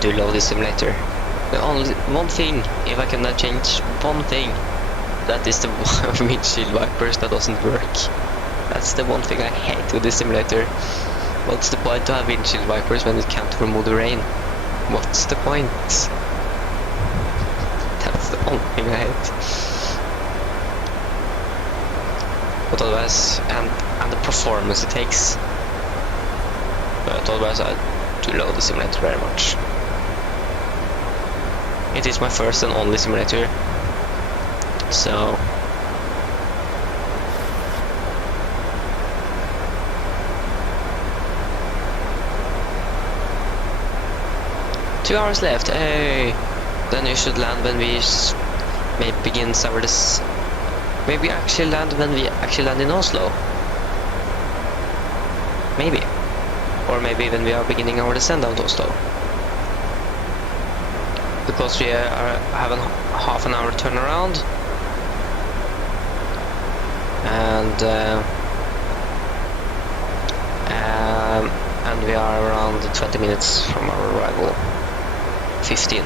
to load this simulator. The only one thing, if I can change one thing, that is the windshield wipers that doesn't work. That's the one thing I hate with this simulator. What's the point to have windshield wipers when it can't remove the rain? What's the point? That's the only thing I hate. But otherwise, and the performance it takes. But otherwise I do love the simulator very much. It is my first and only simulator. So 2 hours left. Hey, then you should land when we maybe begin our maybe actually land when we actually land in Oslo. Maybe, or maybe when we are beginning our descent out of Oslo, because we have a half an hour turnaround, and we are around 20 minutes from our arrival. 15.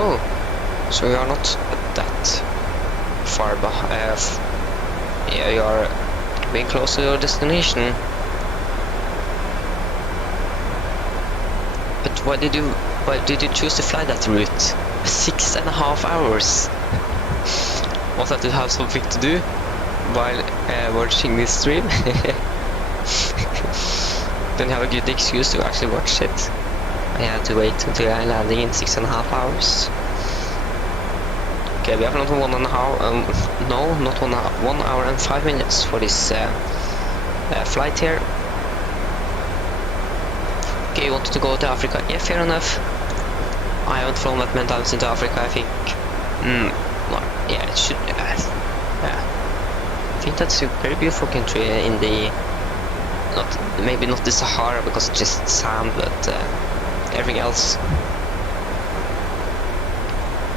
Oh, so we are not that far behind. Yeah, you are being close to your destination. But why did you choose to fly that route? 6.5 hours. Was that to have something to do while watching this stream? Then you have a good excuse to actually watch it. I had to wait until I'm landing in 6.5 hours. Okay, we have not 1.5. No, not 1 hour and 5 minutes for this flight here. Okay, you wanted to go to Africa? Yeah, fair enough. I haven't flown that many times into Africa, I think. No, yeah, it should. Yeah. I think that's a very beautiful country in the. Maybe not the Sahara because it's just sand, but everything else.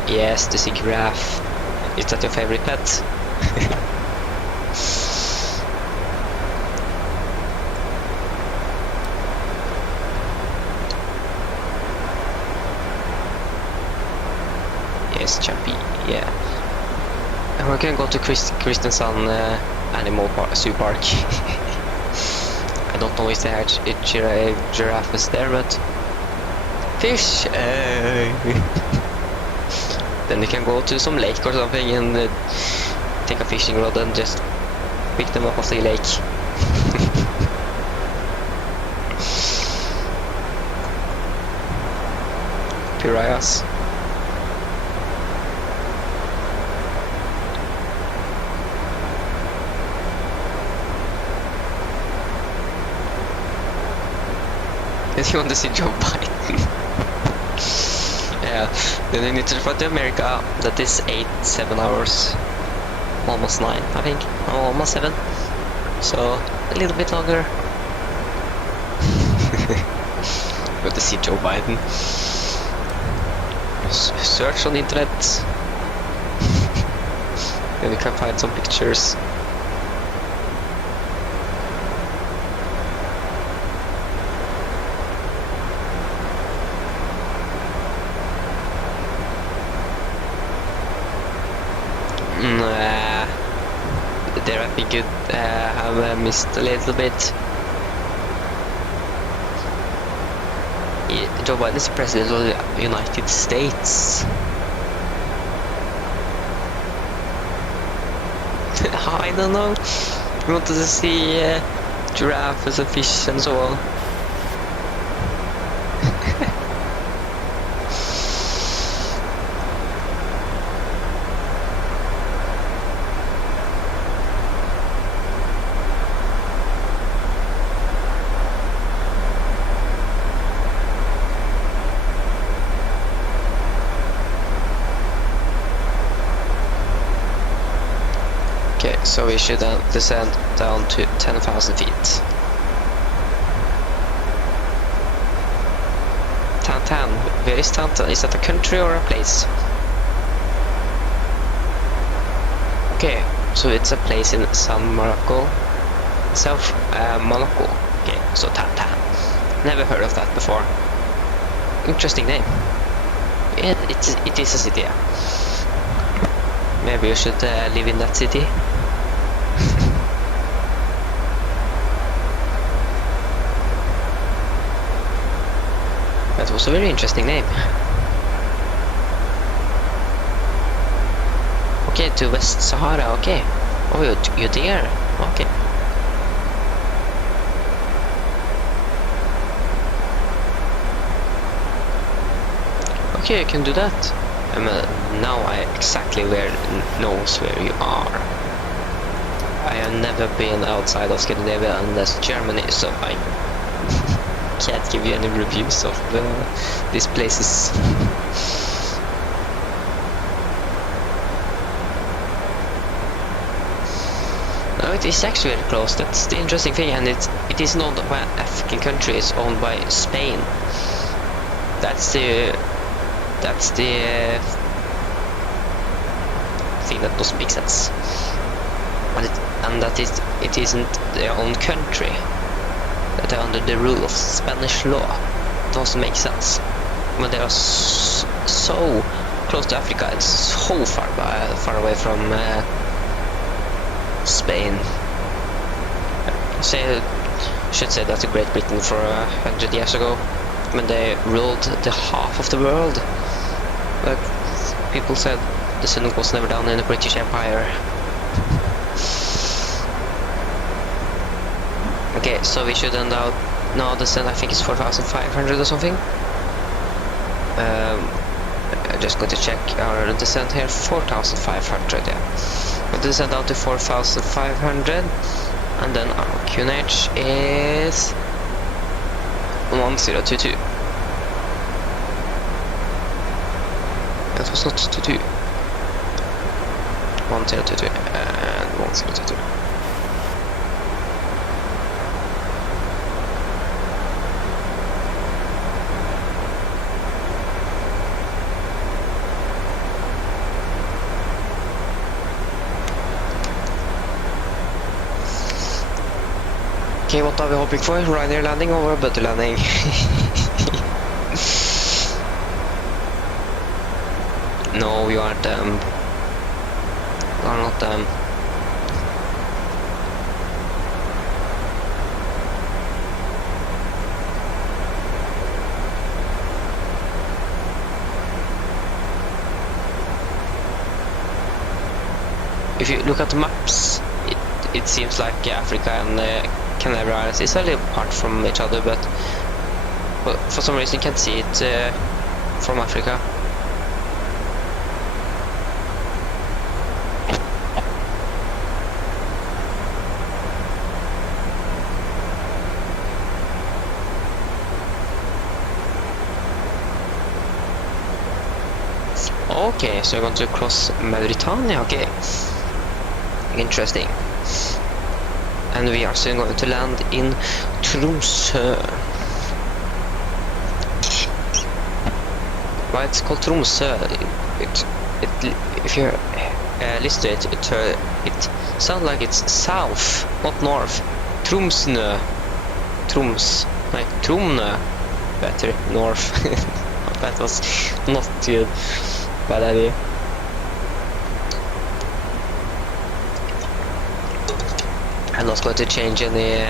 Yes, the sea giraffe. Is that your favorite pet? Yes, Chappie, yeah. And we're gonna go to Kristiansand Animal Zoo Park. I don't know if they have giraffes there, but fish! Then we can go to some lake or something and take a fishing rod and just pick them up off the lake. Piranhas. If you want to see Joe Biden. Yeah, then you need to fly to America. That is 7 hours. Almost 9, I think. Oh, almost 7. So, a little bit longer. Got to see Joe Biden. Search on the internet. Then you can find some pictures. There I think you have missed a little bit. Joe Biden is the president of the United States. I don't know. We wanted to see giraffes and fish and so on. Okay, so we should descend down to 10,000 feet. Tantan, where is Tantan? Is that a country or a place? Okay, So it's a place in South Monaco. Okay, so Tata. Never heard of that before. Interesting name. Yeah, it is a city. Yeah. Maybe you should live in that city. That was a very interesting name. Okay, to West Sahara. Okay. Oh, you're there. Okay. Okay, you can do that. Now I exactly knows where you are. I have never been outside of Scandinavia unless Germany, so I can't give you any reviews of these places. No, it is actually very close. That's the interesting thing, and it is not by an African country. It's owned by Spain. That's the thing that doesn't make sense. And that it isn't their own country. That they're under the rule of Spanish law. It doesn't make sense. When they are so close to Africa, it's so far away from Spain. Should say that Great Britain for 100 years ago, when they ruled the half of the world. But people said the sun was never down in the British Empire. Okay, so we should end out now. The sun I think is 4,500 or something. I'm just going to check our descent here. 4,500, yeah. We'll descend down to 4,500, and then our QNH is 1022. That was not 22. 1022 and 1022. Okay, what are we hoping for? Ryanair landing or butter landing? No, we aren't are not If you look at the maps, it seems like Africa and Canary Islands is a little apart from each other, but for some reason you can't see it from Africa. Okay, so we're going to cross Mauritania. Okay, interesting. And we are soon going to land in Tromsø. Why it's called Tromsø? If you listen to it, it sounds like it's south, not north. Tromsø, like Tromsø, better north. That was not good. Bad idea. I'm not going to change any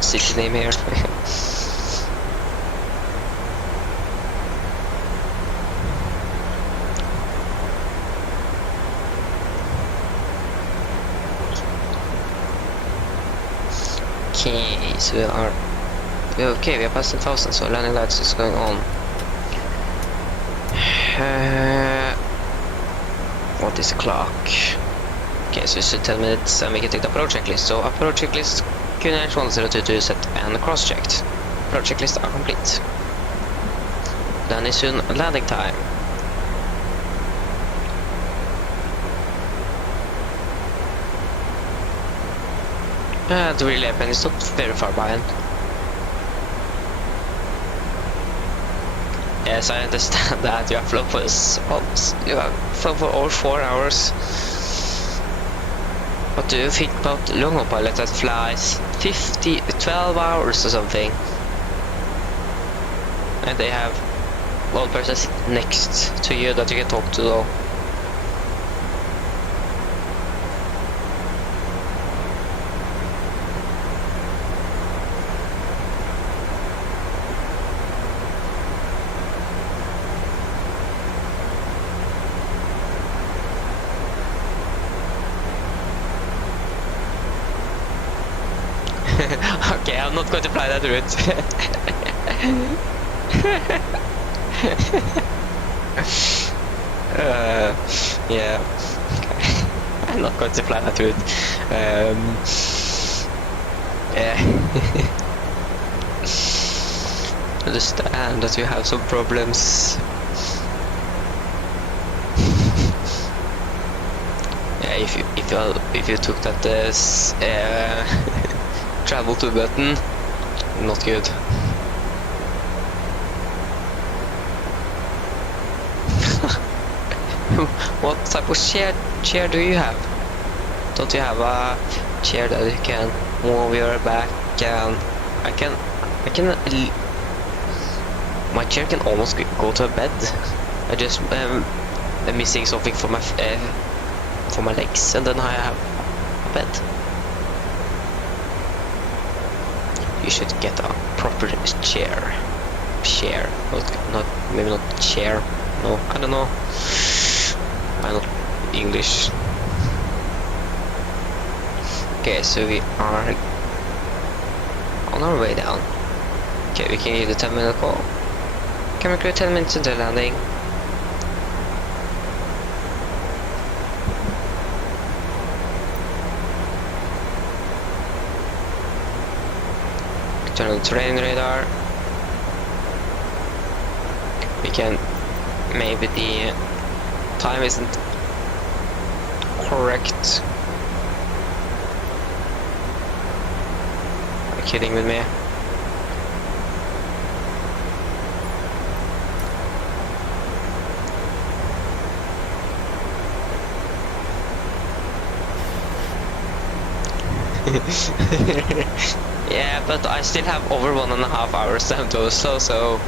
city name here. Okay, so we are past 10,000, so landing lights is going on. What is the clock? Okay, so it's 10 minutes and we can take the approach checklist. So approach checklist, QNH 1022 set and cross-checked. Approach checklist are complete. Then is soon landing time. The relay airplane is not very far behind. Yes, I understand that you have flown for over 4 hours. What do you think about long-haul pilot that flies 12 hours or something? And they have one person next to you that you can talk to though. Okay, I'm not going to fly that route. Yeah, I'm not going to fly that route. Yeah. Understand that you have some problems. Yeah, if you took that as travel to button, not good. What type of chair do you have? Don't you have a chair that you can move your back and my chair can almost go to a bed. I just am missing something for my legs, and then I have a bed. You should get a proper chair. Maybe not chair. No, I don't know. I'm not English. Okay, so we are on our way down. Okay, we can give the 10-minute call. Can we go 10 minutes into landing? Turn on the terrain radar. We can, maybe the time isn't correct. Are you kidding with me? Yeah, but I still have over 1.5 hours down to Oslo, so...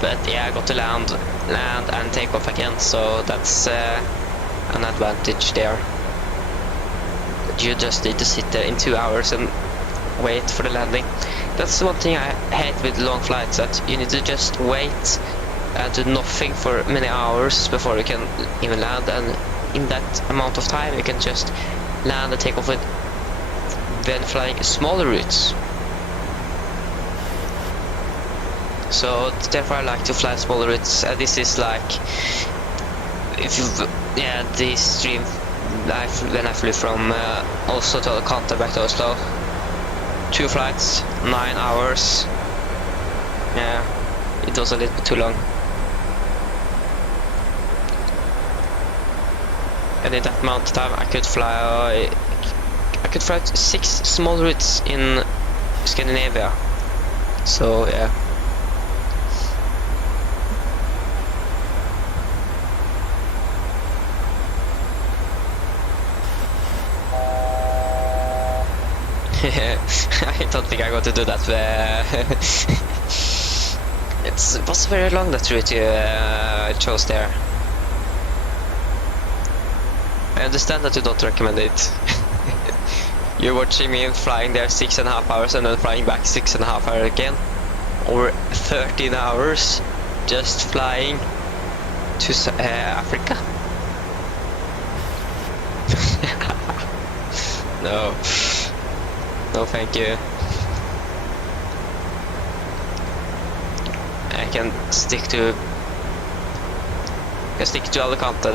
But yeah, I got to land and take off again, so that's an advantage there. You just need to sit there in 2 hours and wait for the landing. That's one thing I hate with long flights, that you need to just wait and do nothing for many hours before you can even land, and in that amount of time you can just land and take off with when flying smaller routes. So therefore I like to fly smaller routes. This is like, if you, yeah, this stream when I flew from Oslo to Alicante back to Oslo, 2 flights, 9 hours. Yeah, it was a little bit too long. And in that amount of time I could fly 6 small routes in Scandinavia. So yeah. I don't think I'm going to do that. It was very long, that route you chose there. I understand that you don't recommend it. You're watching me flying there 6.5 hours and then flying back 6.5 hours again. Or 13 hours just flying to Africa. No. No, thank you. I can stick to Alicante,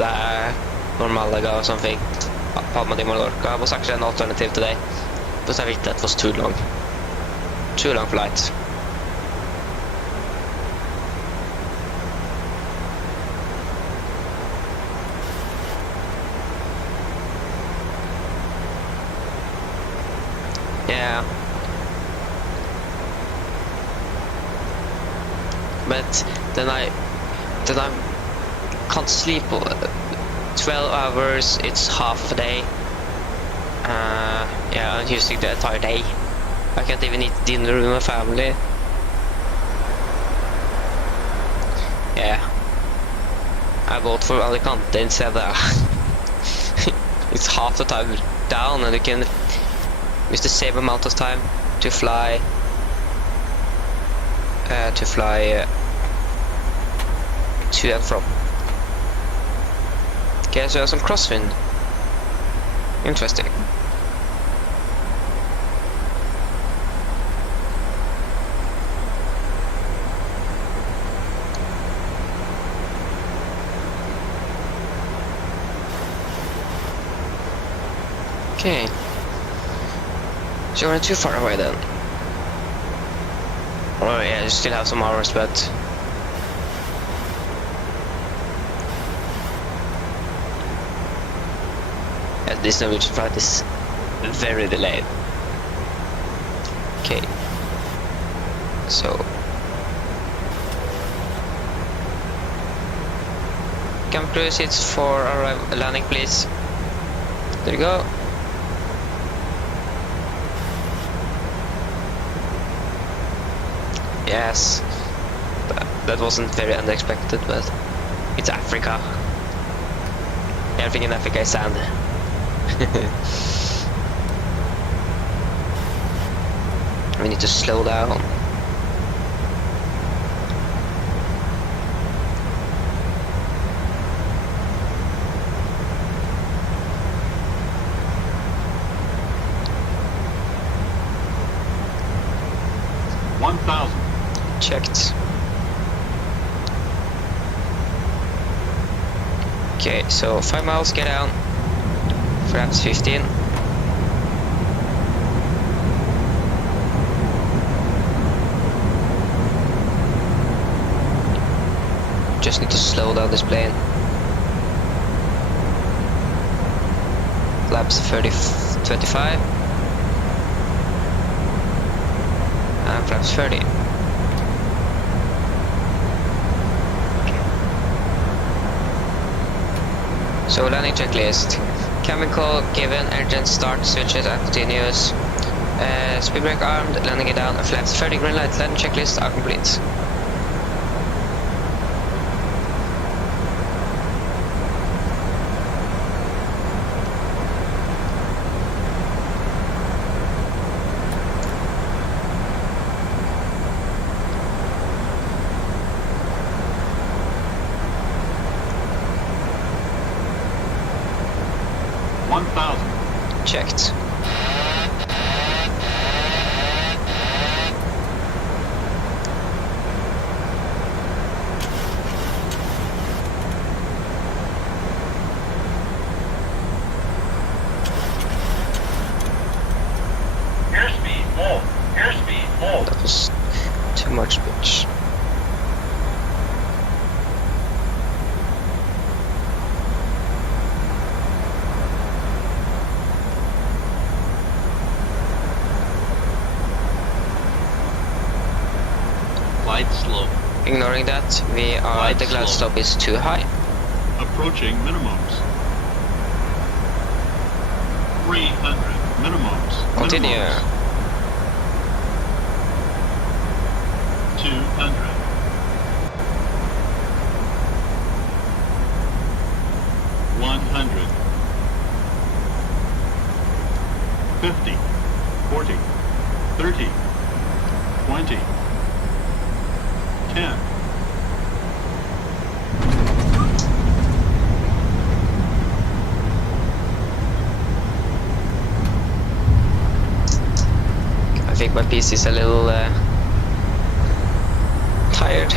or Malaga or something. Palma de Mallorca was actually an alternative today, but I think that was too long. Too long flight. Yeah. But then I can't sleep 12 hours, it's half a day. Yeah, I'm using the entire day. I can't even eat dinner with my family. Yeah. I bought for Alicante instead. It's half the time down, and you can use the same amount of time to fly. To and from. Okay, so some crosswind. Interesting. Okay. So we're not too far away then. Oh yeah, you still have some hours, but this Norwegian flight is very delayed. Okay. So come cruise seats for landing, please. There you go. Yes, that wasn't very unexpected, but it's Africa. Everything in Africa is sand. We need to slow down. Checked. Okay, so 5 miles, get down. Perhaps 15. Just need to slow down this plane. Flaps 25. And flaps 30. So landing checklist. Chemical given, engine start, switches and continuous. Speed brake armed, landing it down, flaps 30, green light, landing checklist are complete. Checked. Airspeed full. Airspeed full. That was too much, bitch. Slow. Ignoring that, the glide stop is too high. Approaching minimums. 300 minimums. Continue. Minimums. 200. 100. 50. 40. 30. 20. 10. I think my PC is a little tired.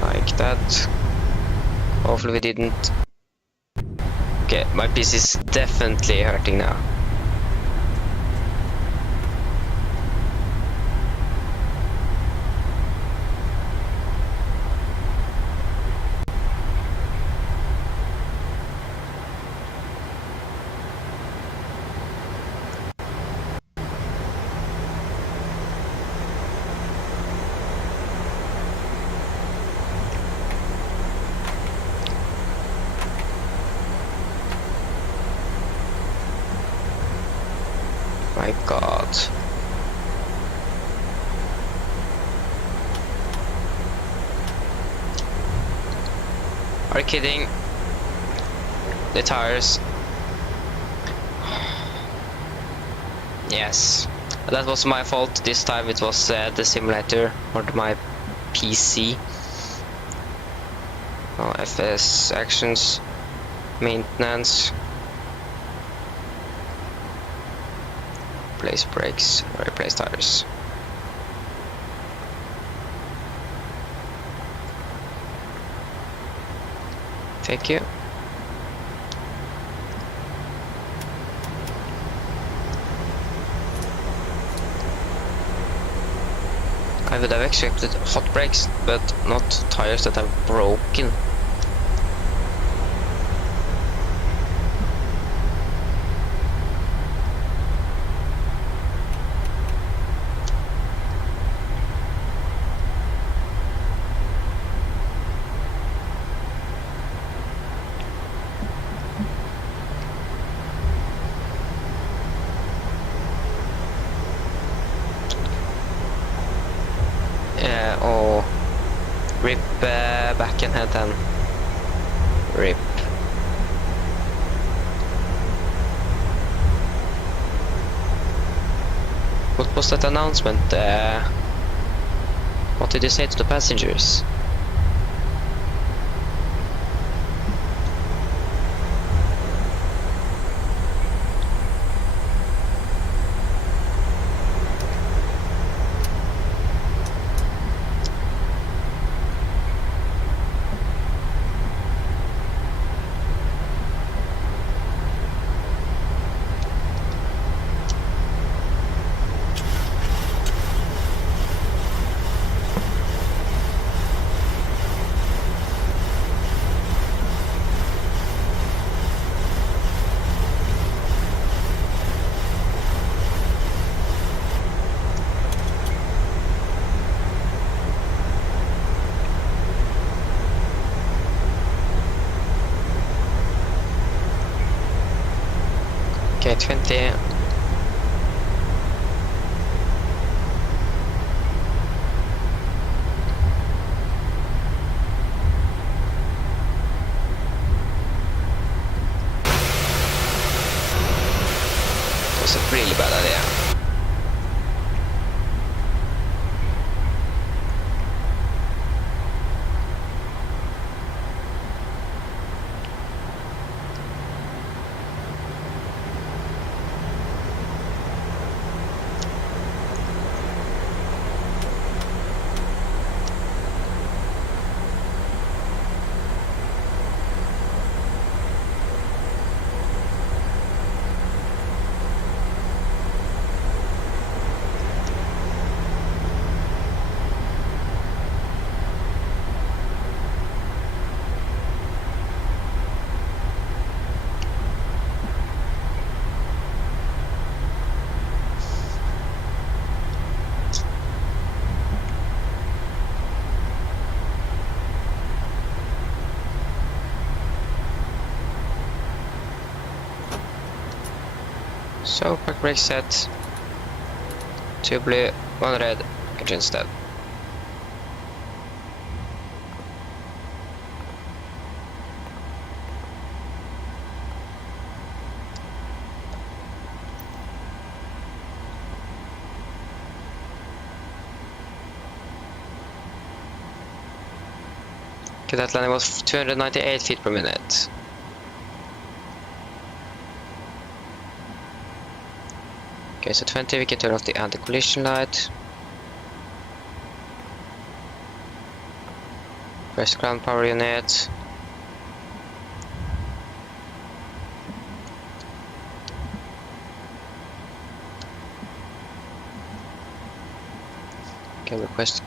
Like that. Hopefully we didn't. Okay, my PC is definitely hurting now. My god. Are you kidding? The tires. Yes. That was my fault. This time it was the simulator or my PC. Oh, FS actions. Maintenance. Replace brakes. Replace tires. Thank you. I would have expected hot brakes, but not tires that have broken. Or rip back and head then. Rip. What was that announcement? What did you say to the passengers? Okay, 20. Was a really bad idea. So, park brake set. 2 blue, 1 red, engine dead. Okay, that landing was 298 feet per minute. Okay, so 20, we can turn off the anti-collision light. Press ground power unit. Okay, request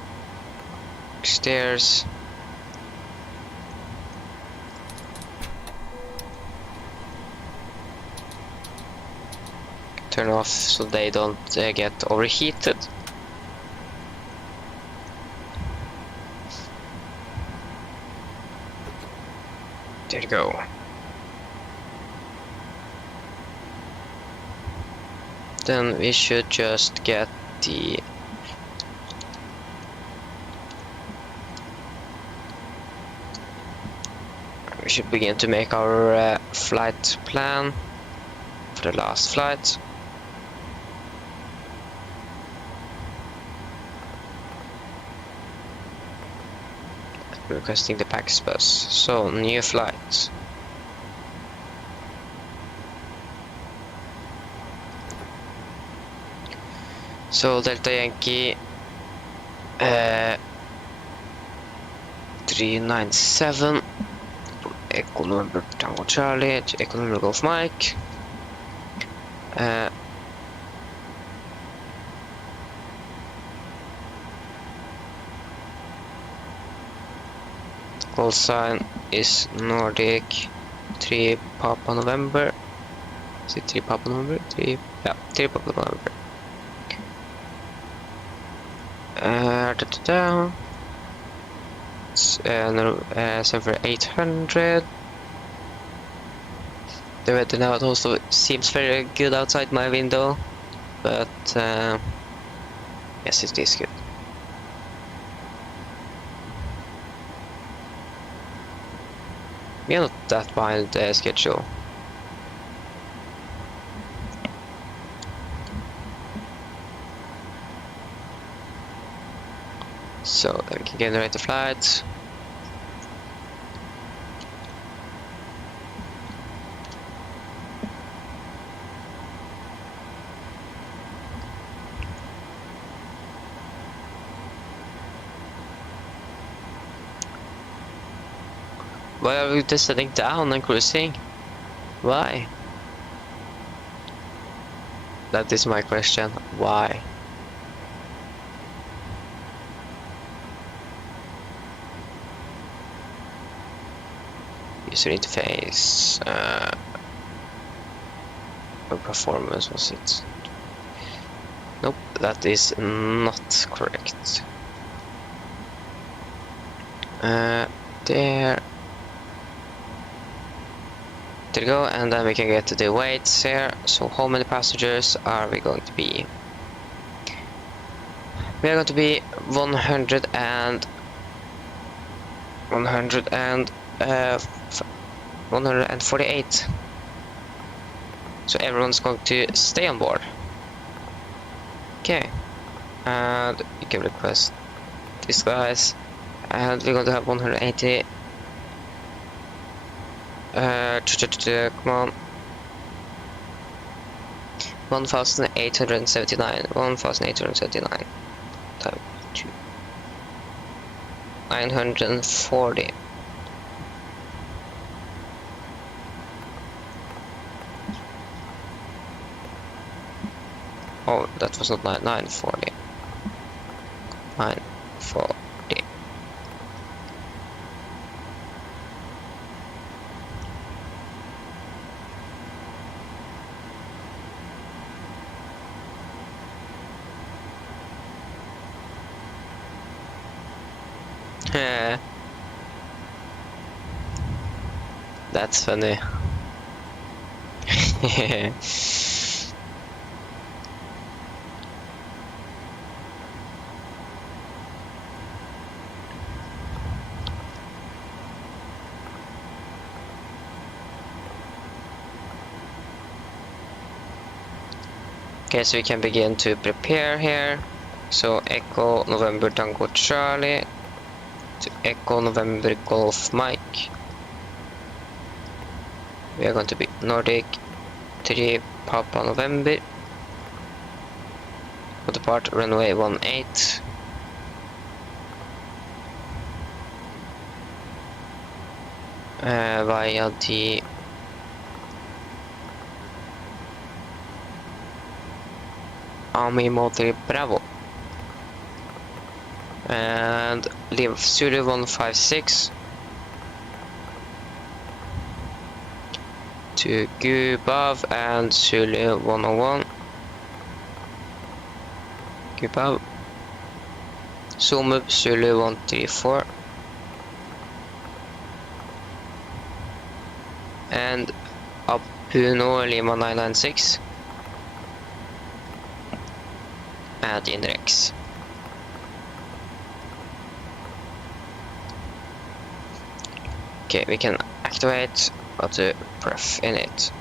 stairs. Turn off so they don't get overheated. There you go. then we should just get the we should begin to make our flight plan for the last flight. Requesting the package bus. So, new flight. So, Delta Yankee 397 Echo November Tango Charlie to Echo November Golf Mike. Call sign is Nordic 3 Papa November. Is it 3 Papa November? 3, yeah, 3 Papa November. It's server 800. The weather now also seems very good outside my window, but yes, it is good. We are not that behind the schedule. So then we can generate the flights. Why are we just sitting down and cruising? Why? That is my question. Why? User interface. What performance was it? Nope, that is not correct. There we go, and then we can get to the weights here. So how many passengers are we going to be? We are going to be 148. So everyone's going to stay on board. Okay, and you can request these guys, and we're going to have 180. Come on. 1,879. 1,879 times 2. 940. Oh, that was not 940. 940. That's funny. Okay, so we can begin to prepare here. So Echo November Tango Charlie to Echo November Golf Mike. We are going to be Nordic 3 Papa November. For the part runway 18. Via the Army Motor Bravo. And leave Zulu 156 to Gubav and Zulu 101. Gubav. Zoom up Zulu 134. And up Puno Lima 996. add index. Okay, we can activate auto pref init.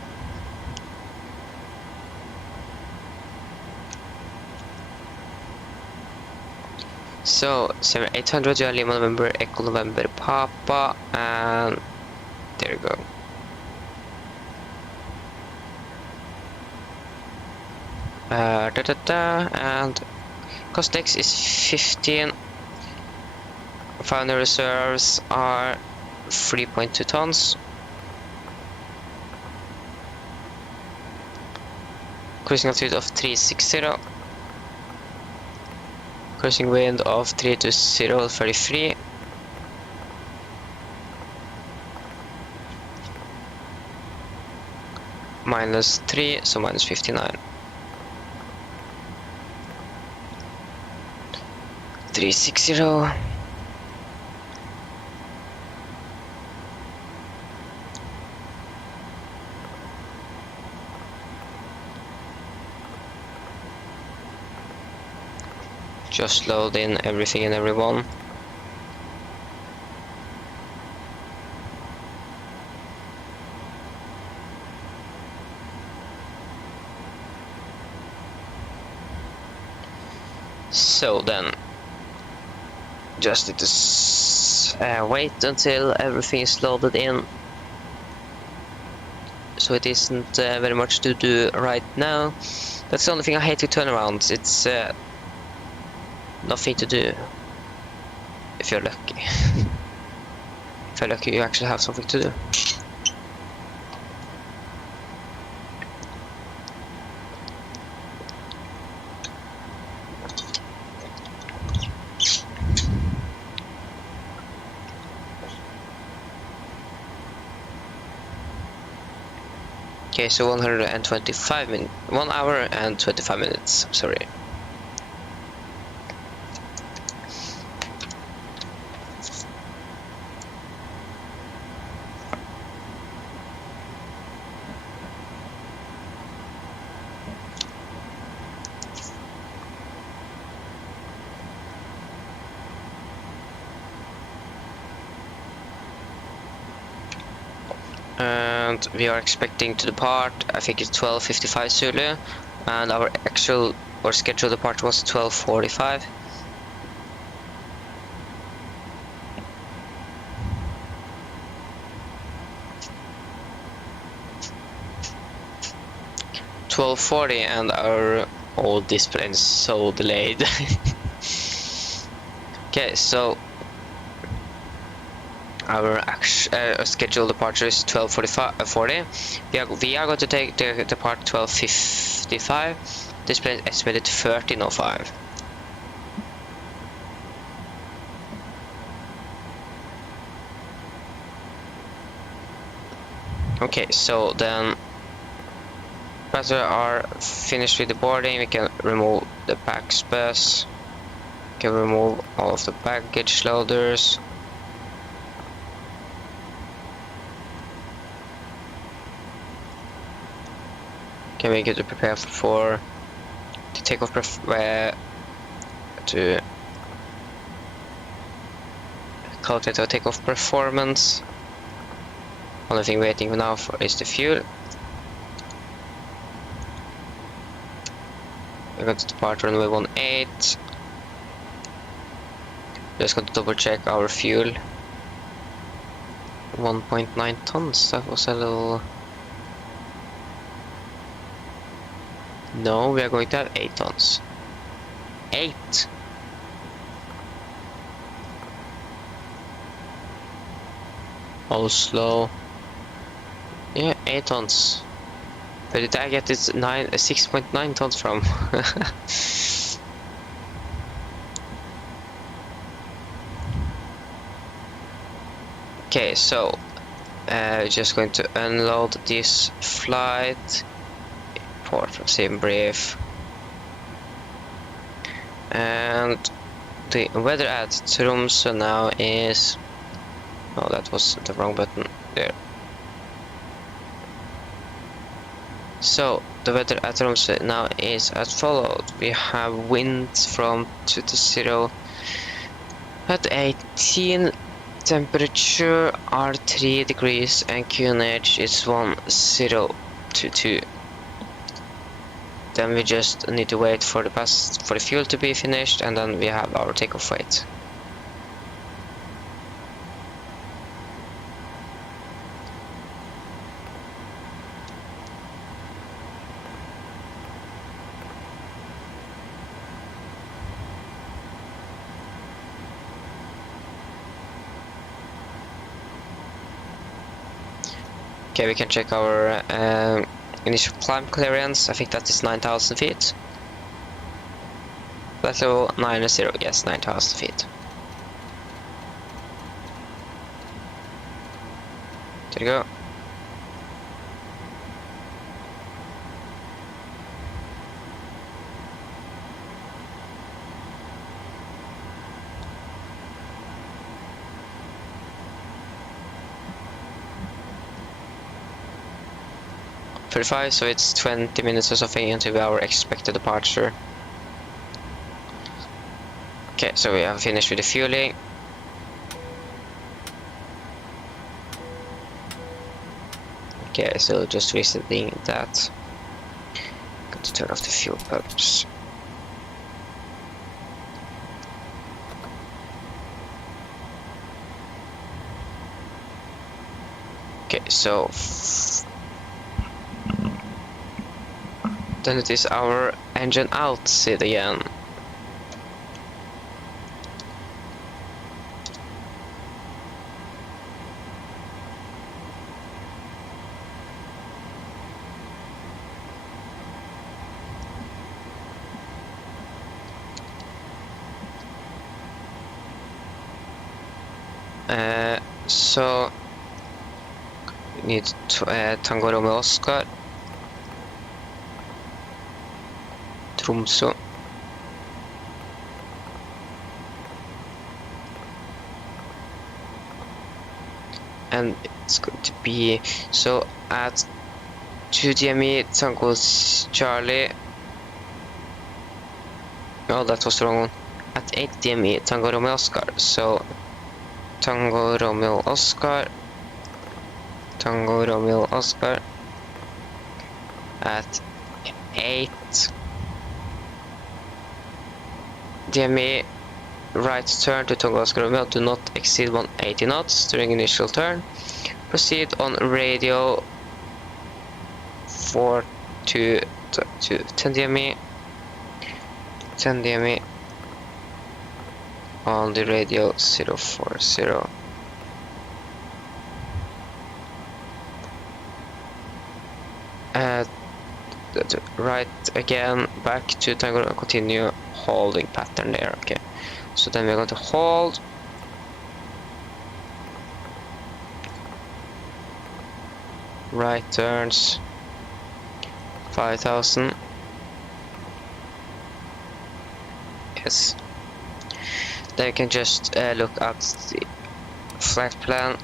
So 7800, you are Lima November, Echo November, Papa, and there you go. And cost X is 15. Final reserves are 3.2 tons. Cruising altitude of 360. Cruising wind of 320, 33. -3, so -59. 360. Just load in everything and everyone. So then, just need to wait until everything is loaded in. So it isn't very much to do right now. That's the only thing I hate with turnarounds. It's nothing to do if you're lucky. If you're lucky, you actually have something to do. Okay, so 125 minutes, 1 hour and 25 minutes, sorry. And we are expecting to depart, I think it's 12:55 Zulu, and our actual or scheduled departure was 12:45. $12:40, and our old display is so delayed. Okay, so our scheduled departure is 12:40. We are going to take the depart 12:55. Display is estimated 13:05. Okay, so then after are finished with the boarding, we can remove the back space. We can remove all of the baggage loaders. Can we get to prepare for the takeoff to calculate our takeoff performance. Only thing waiting now for is the fuel. We're going to depart runway 18. Just going to double check our fuel. 1.9 tons, that was a little... No, we are going to have 8 tons. 8! Oslo. Yeah, 8 tons. Where did I get this 6.9 tons from? Okay, so just going to unload this flight. Port from same brief. And the weather at Tromsø now is... Oh, that was the wrong button there. So the weather at Tromsø now is as followed. We have winds from 2 to 0 at 18. Temperature are 3 degrees and QNH is 1022. Then we just need to wait for the fuel to be finished, and then we have our takeoff weight. Okay, we can check our initial climb clearance. I think that is 9,000 feet. Flight level 90, yes, 9,000 feet. There you go. So it's 20 minutes or something until our expected departure. Okay, so we have finished with the fueling. Okay, so just visiting that. Got to turn off the fuel pumps. Okay, so then it is our engine out seat again. So we need to Tango Romeo Oscar. Tromsø. And it's going to be so at 2 DME Tango Charlie. Oh, that was the wrong one. At 8 DME Tango Romeo Oscar. So Tango Romeo Oscar. Tango Romeo Oscar. At 8 DME, right turn to Tango Oscar Romeo, do not exceed 180 knots during initial turn. Proceed on radio 4 to 10 DME. 10 DME on the radio 040. Right again, back to Tango, continue holding pattern there. Okay, so then we're going to hold. Right turns 5,000. Yes. Then you can just look at the flight plan.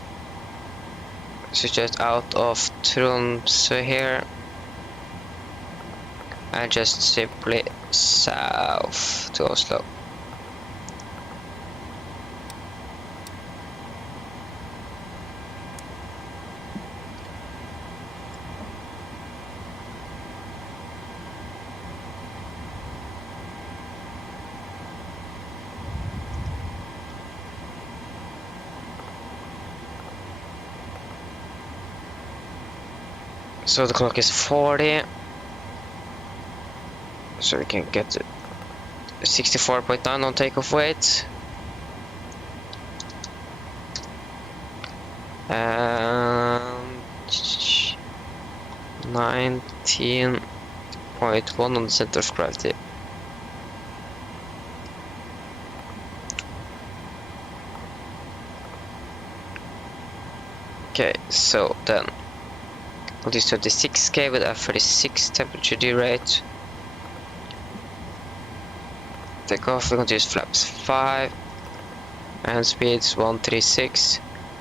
So just out of Tromsø here. And just simply south to Oslo. So the clock is 40. So we can get 64.9 on takeoff weight. And 19.1 on the center of gravity. Okay, so then we'll do 36k with F36 temperature D rate. Take off, we're going to use flaps 5 and speeds 136,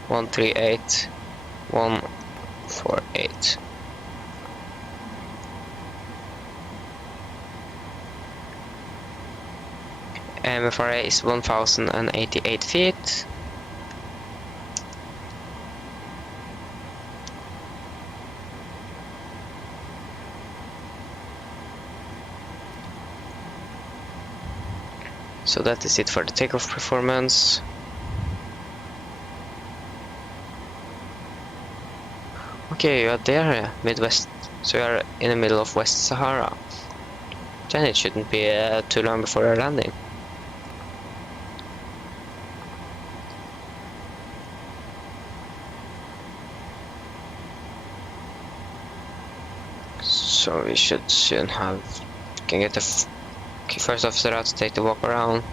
138, 148. MFRA is 1088 feet. So that is it for the takeoff performance. Okay, you are there, Midwest. So you are in the middle of West Sahara. Then it shouldn't be too long before your landing. So we should soon can get the first officer out to take the walk around.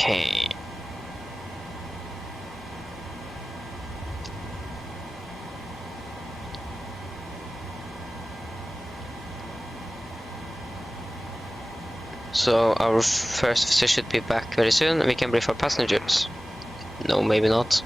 Okay. So our first officer should be back very soon. We can brief our passengers. No, maybe not.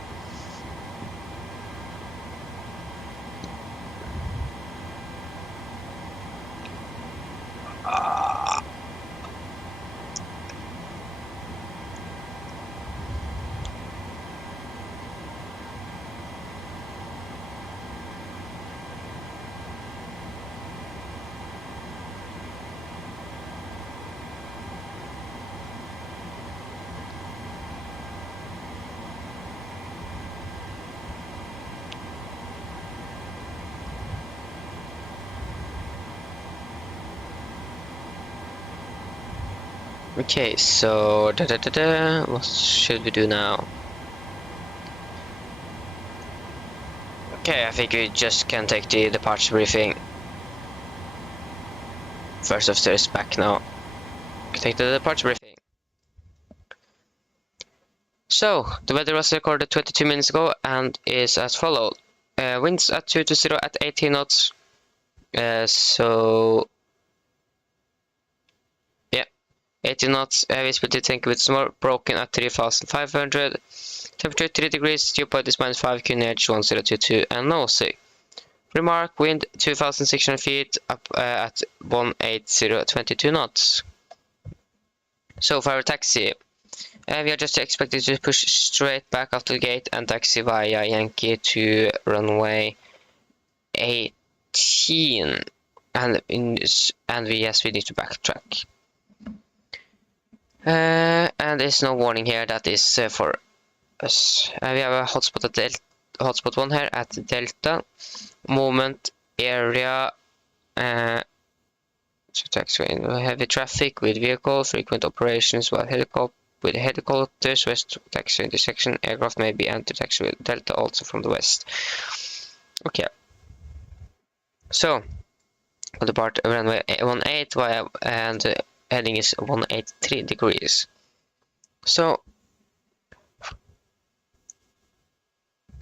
Okay, so what should we do now? Okay, I think we just can take the departure briefing. First officer is back now. Take the departure briefing. So, the weather was recorded 22 minutes ago and is as follows. Winds at 220 at 18 knots. So, yeah, 18 knots. Visibility tank with more broken at 3,500. Temperature 3 degrees. Dew point is -5. QNH 1022 and NOSI. Remark: wind 2,600 feet up at 18022 knots. So for our taxi. We are just expected to push straight back out the gate and taxi via Yankee to runway 18, and yes, we need to backtrack. And there's no warning here. That is for us. We have a hotspot at hotspot 1 here at Delta. Movement area. So taxi heavy traffic with vehicle, frequent operations while helicopters, west taxi intersection, aircraft may be anti-taxi with Delta also from the west. Okay. So, we'll depart runway 18 via, and heading is 183 degrees. So,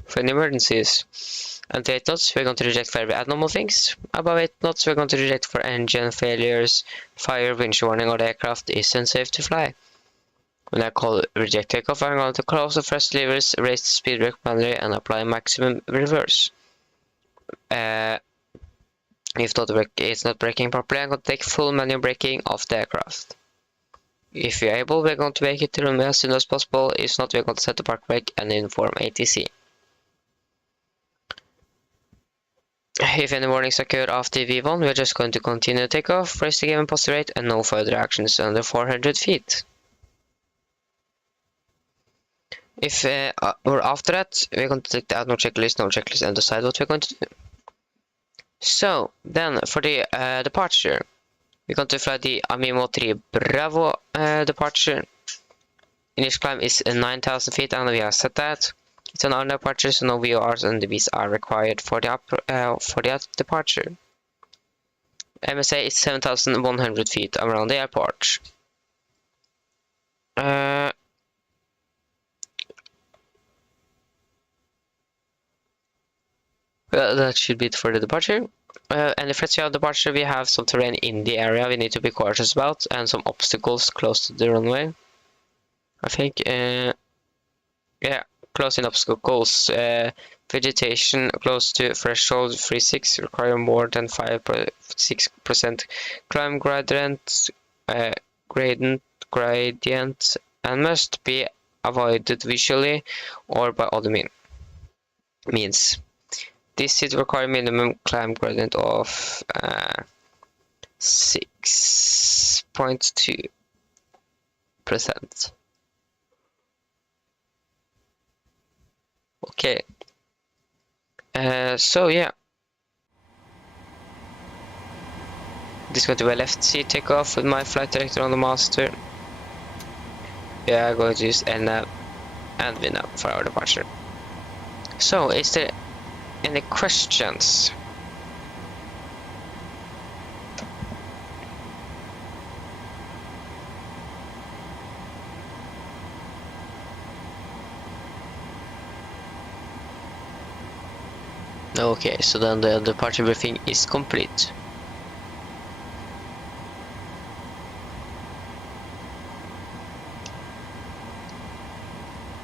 for any emergencies, at 8 knots, we're going to reject very abnormal things. Above 8 knots, we're going to reject for engine failures, fire, winch warning, or the aircraft is unsafe to fly. When I call reject takeoff, I'm going to close the thrust levers, raise the speed brake manually, and apply maximum reverse. If it's not braking properly, I'm going to take full manual braking of the aircraft. If you're able, we're going to make it to runway as soon as possible. If not, we're going to set the park brake and inform ATC. If any warnings occur after V1, we're just going to continue takeoff, raise the given positive rate, and no further actions under 400 feet. If or after that, we're going to take the no checklist, and decide what we're going to do. So, then for the departure, we're going to fly the Amimo 3 Bravo departure. Initial climb is 9,000 feet, and we have set that. It's an hour departure, so no VORs and DBs are required for the departure. MSA is 7,100 feet around the airport. Well, that should be it for the departure. And if it's your departure, we have some terrain in the area we need to be cautious about, and some obstacles close to the runway. I think, yeah, close in obstacles. Vegetation close to threshold 3.6 require more than 5.6% climb gradient, and must be avoided visually or by other means. This should require minimum climb gradient of 6.2%. Okay. So yeah. This is going to be a left seat takeoff with my flight director on the master. We are going to use LNAV and VNAV for our departure. So, is there any questions? Okay, so then the departure briefing is complete.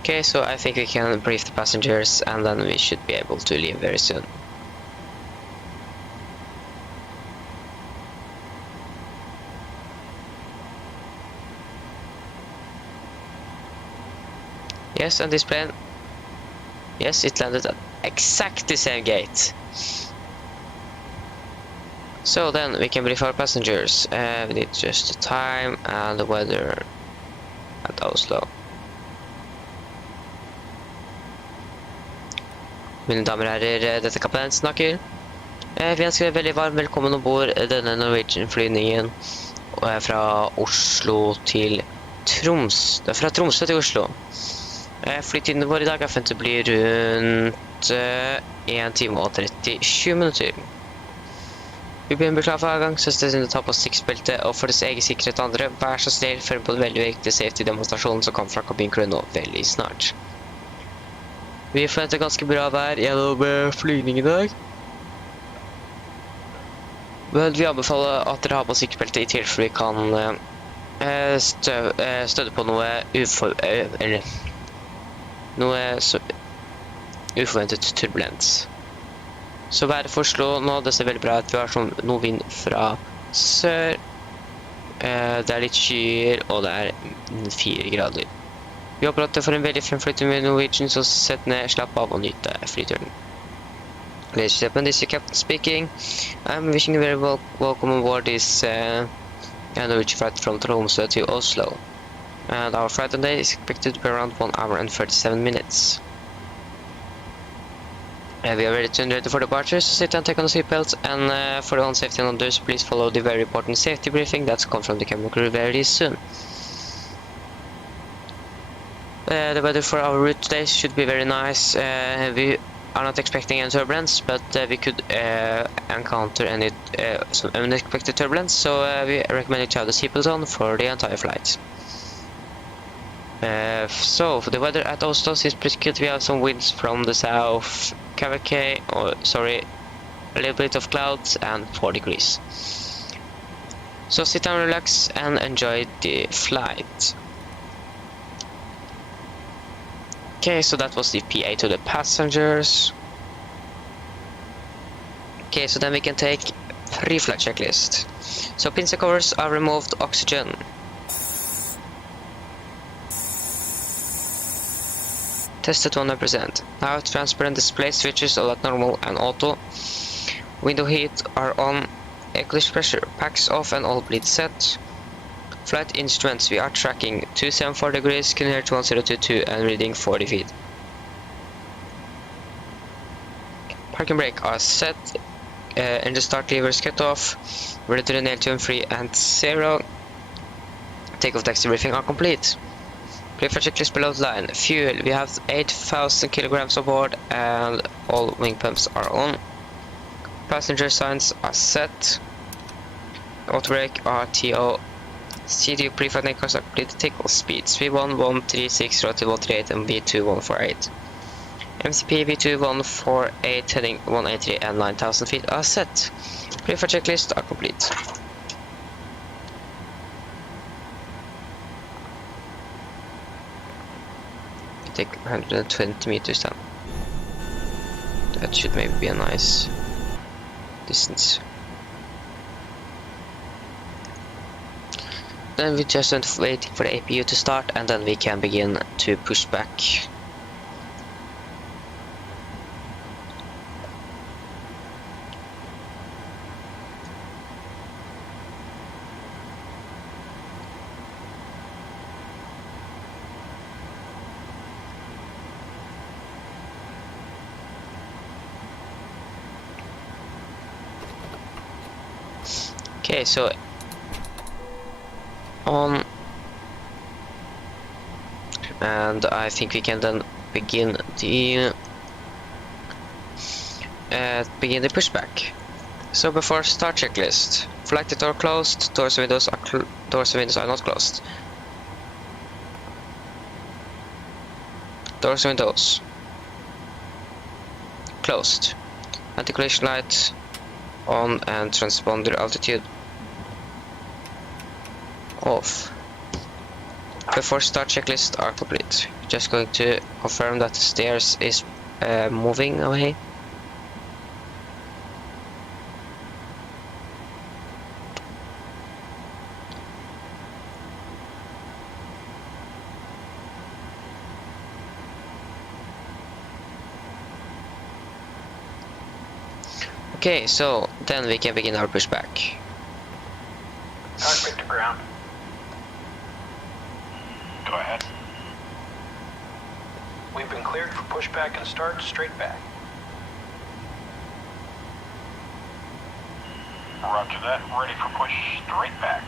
Okay, so I think we can brief the passengers and then we should be able to leave very soon. Yes, and this plane, yes, it landed at exactly the same gate. So then we can brief our passengers. We need just the time and the weather at Oslo. Mine damer og herrer, dette kaptein snakker. Vi ønsker veldig varmt velkommen ombord denne Norwegian-flyvningen fra Oslo til Troms. Det fra Tromsø til Oslo. Flytiden vår i dag forventet å bli rundt 1 time og 37 minutter. Vi begynner klar for avgang, så stedet å ta på sikkerhetsbelte, og for dets egen sikkerhet og andre, vær så snill, følg på den veldig viktige safety-demonstrasjonen som kommer fra kabincrew nå veldig snart. Vi forventer ganske bra vær gjennom flygning i dag. Men vi anbefaler at dere har på sikkerhetsbelte i tilfelle vi kan støtte på noe uforventet turbulens. Så været for Oslo nå, det ser veldig bra ut. Vi har sånn noe vind fra sør. Det er litt skyer, og det er 4 grader. Vi håper at du får en veldig fremflytting med Norwegian, så sett ned, slapp av og nyte flyturen. Ladies and gentlemen, this is your captain speaking. I'm wishing you very welcome on board this Norwegian flight from Tromsø to Oslo. And our flight today is expected to be around 1 hour and 37 minutes. We are ready for departure, so sit and take on the seatbelts, and for the own safety and others, please follow the very important safety briefing that's come from the cabin crew very soon. The weather for our route today should be very nice. We are not expecting any turbulence, but we could encounter some unexpected turbulence, so we recommend you to have the seatbelt on for the entire flight. So for the weather at Oslo is pretty good. We have some winds from the south, a little bit of clouds and 4 degrees. So sit down, relax, and enjoy the flight. Okay, so that was the PA to the passengers. Okay, so then we can take Reflight checklist. So pins and covers are removed. Oxygen. Tested 100%. Now transparent display switches are at normal and auto. Window heat are on. Eclipse pressure. Packs off and all bleed set. Flight instruments we are tracking 274 degrees, Cunard 1022 and reading 40 feet. Parking brake are set. Engine start levers cut off. Ready to nail tune 3 and 0. Takeoff taxi briefing are complete. Pre-flight checklist below the line. Fuel, we have 8,000 kilograms aboard and all wing pumps are on. Passenger signs are set. Auto brake, RTO. CDU pre-flight anchors are completed. Takeoff speeds V1136, relative 138 and V2148. MCP V2148 heading 183 and 9,000 feet are set. Pre-flight checklist are complete. Take 120 meters down. That should maybe be a nice distance. Then we just waiting for the APU to start and then we can begin to push back. Okay, so on, and I think we can then begin the pushback. So before start checklist, flight door closed, doors and windows are not closed. Doors and windows closed. Anti-collision light on and transponder altitude off. Before start checklist are complete. Just going to confirm that the stairs is moving away. Okay, so then we can begin our pushback. Cockpit to ground. Go ahead. We've been cleared for pushback and start straight back. Roger that. Ready for push straight back.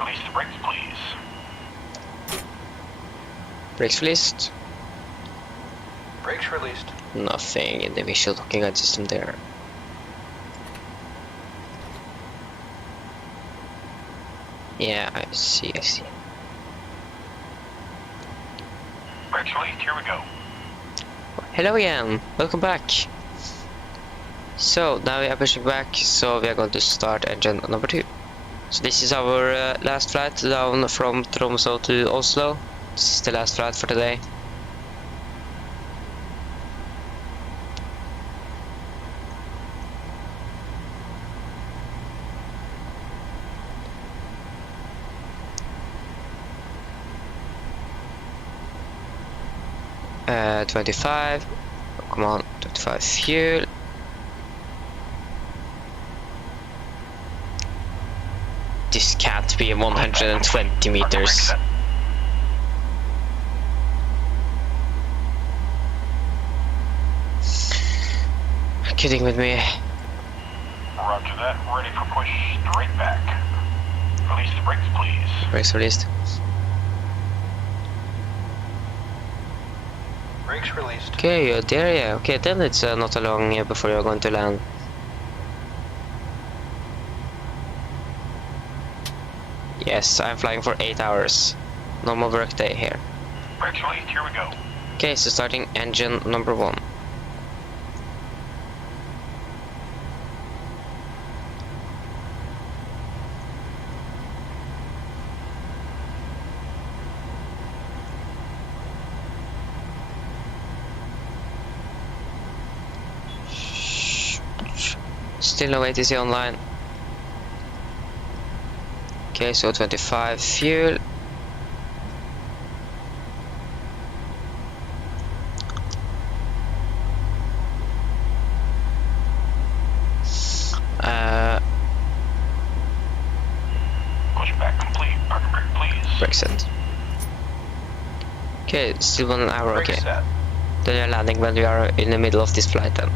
Release the brakes, please. Brakes released. Brakes released. Nothing in the visual looking guide system there. Yeah, I see. Brakes released, here we go. Hello again, welcome back. So now we are pushing back, so we are going to start engine number 2. So this is our last flight down from Tromsø to Oslo. This is the last flight for today. Uh, 25, come on, 25 fuel. This can't be 120 meters. Kidding with me. Roger that. Ready for push straight back. Release the brakes, please. Brakes released. Brakes released. Okay, you're there, yeah. Okay, then it's not a long before you're going to land. Yes, I'm flying for 8 hours. Normal work day here. Brakes released, here we go. Okay, so starting engine number 1. Still no ATC online. Okay, so 25 fuel. Pushback complete. Parking brake, please. Brake set. Okay, still 1 hour, Brake okay. set. Then you're landing when we are in the middle of this flight then.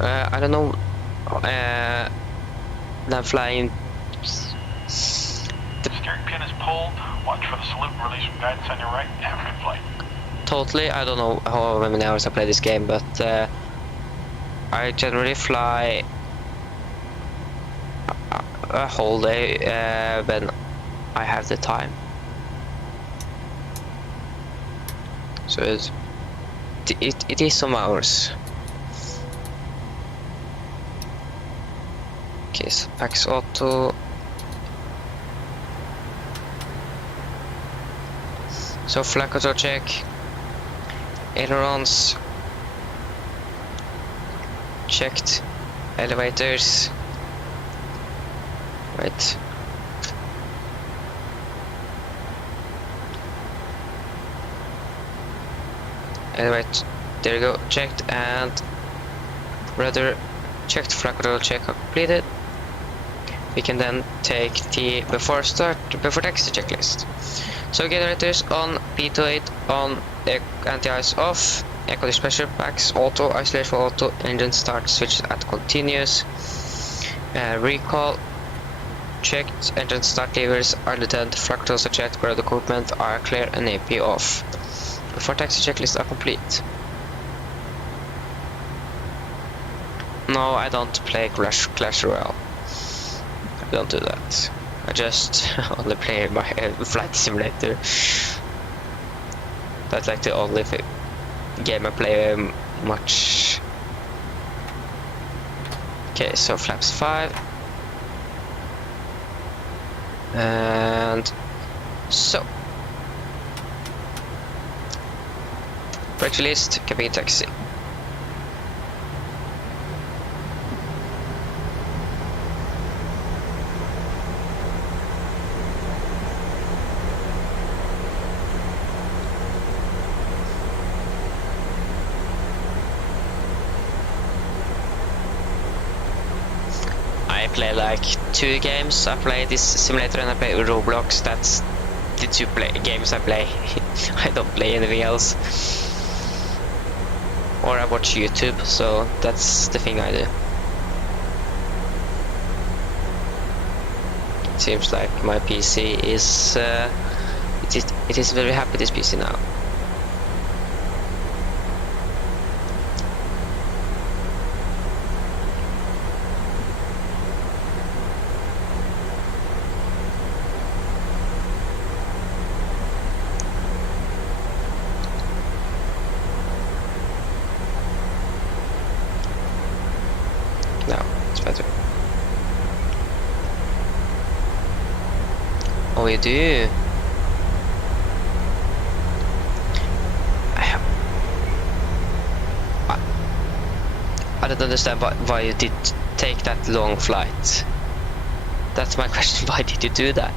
I don't know. I'm flying. The steering pin is pulled. Watch for the salute and release from guidance on your right. Have a good flight. Totally, I don't know how many hours I play this game, but I generally fly a whole day when I have the time. So it is some hours. Okay, so Pax Auto. So flight control check. Ailerons. Checked. Elevators. Right. Elevate. There you go. Checked and rudder checked. Flight control check completed. We can then take the before taxi checklist. So generators on, P28 on, anti-ice off, echo dish pressure packs, auto, isolation auto, engine start switch at continuous, recall checked, engine start levers are dead, flight controls are checked, ground equipment are clear and AP off. Before taxi checklist are complete. No, I don't play Clash Royale. I don't do that. I just only play my flight simulator. That's like the only game I play much. Okay, so flaps 5. And so brake released, cabin taxi. I play like 2 games. I play this simulator and I play Roblox. That's the 2 games I play. I don't play anything else. Or I watch YouTube, so that's the thing I do. It seems like my PC is it is very happy, this PC now. Now it's better. Oh, you do? I don't understand why you did take that long flight. That's my question. Why did you do that?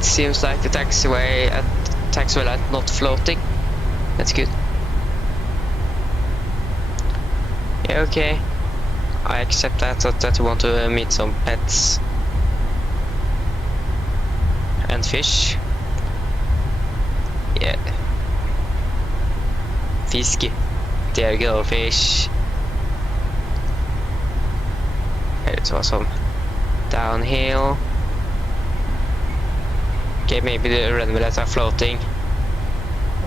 Seems like the taxiway light not floating. That's good. Yeah, okay. I accept that you want to meet some pets and fish. Yeah. Fiske. There you go, fish. It's awesome. Downhill. Okay, maybe the random lights are floating.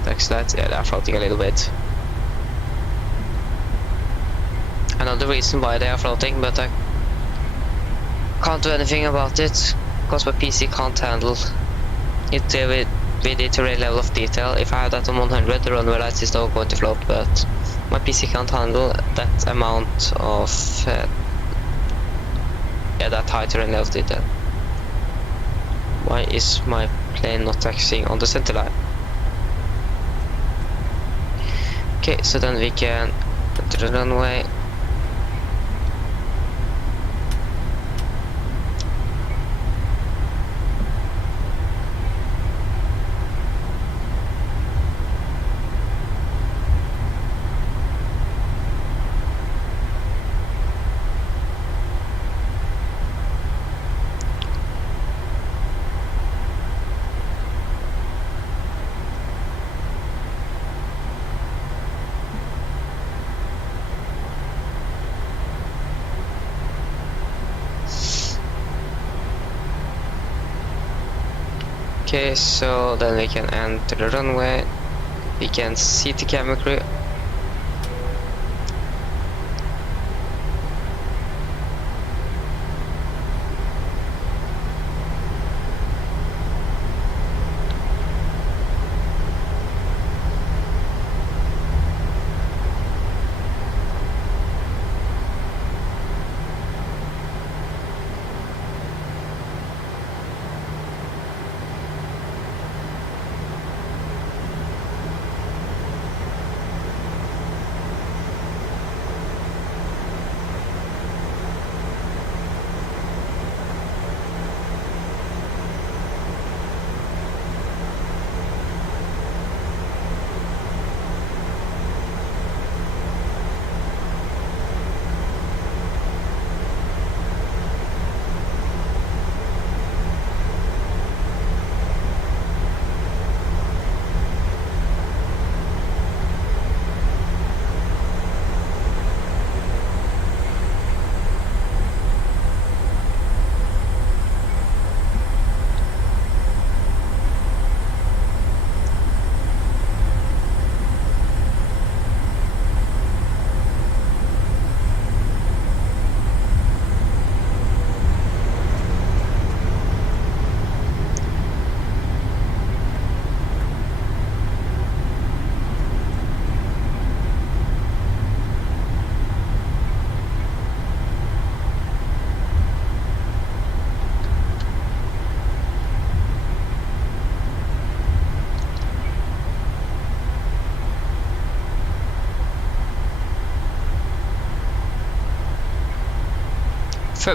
Next lights, yeah, they are floating a little bit. I know the reason why they are floating, but I can't do anything about it because my PC can't handle it with with the terrain level of detail. If I have that on 100, the runway lights is not going to float, but my PC can't handle that amount of that high terrain level of detail. Why is my plane not taxiing on the center line? Okay, so then we can enter the runway. Okay, so then we can enter the runway. We can see the camera crew.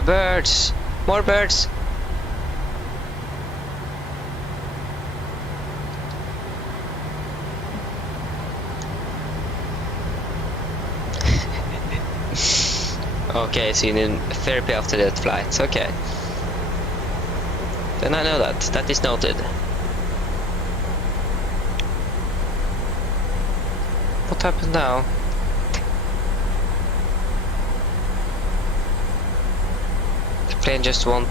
Birds! More birds! Okay, so you need therapy after that flight. Okay. Then I know that. That is noted. What happened now? The plane just won't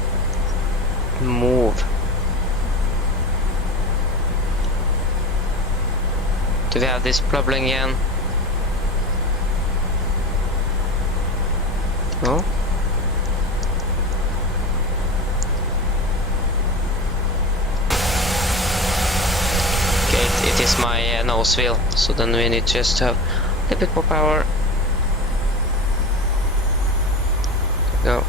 move. Do we have this problem again? No? Okay, it is my nose wheel, so then we need just to have a little bit more power. Go.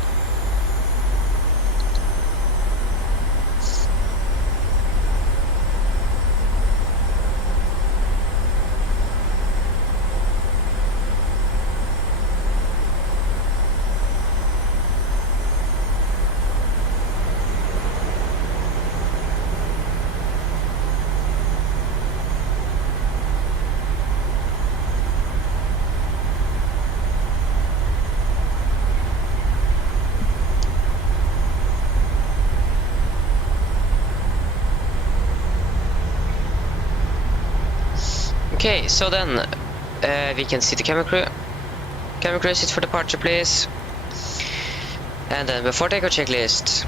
Okay, so then we can see the camera crew. Camera crew, sit for departure, please. And then before takeoff checklist: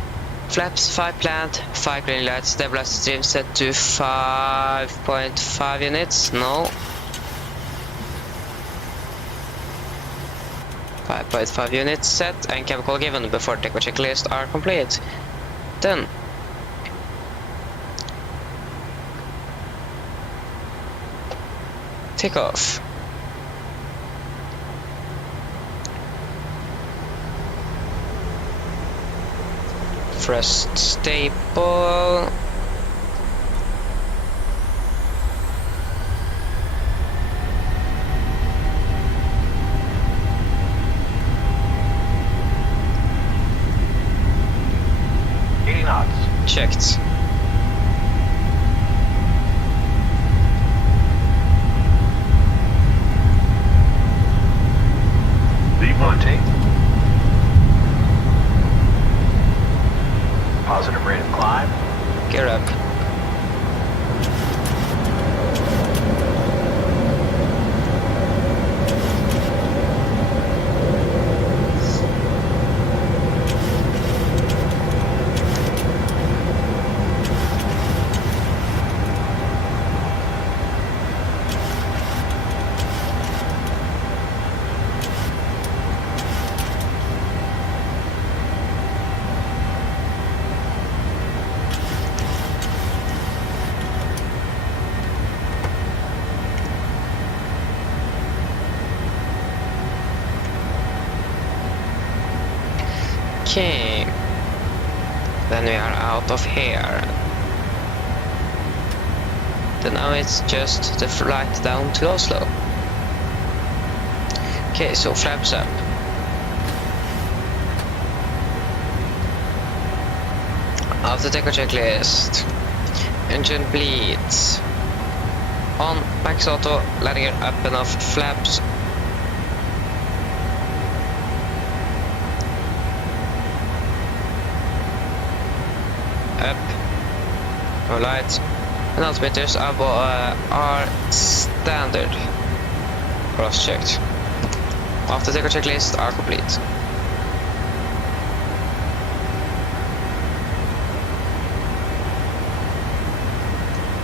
flaps 5 planned, 5 green lights, stabilizer stream set to 5.5 units. No. 5.5 units set and chemical given before takeoff checklist are complete. Then take off. Thrust stable. Checked. Demonting. Positive rate of climb. Gear up. Okay, then we are out of here. Then now it's just the flight down to Oslo. Okay, so flaps up. After take a checklist. Engine bleeds. On, max auto, landing gear up and off, flaps. Up, no lights, and altimeters are standard. Cross-checked. After take a checklist are complete.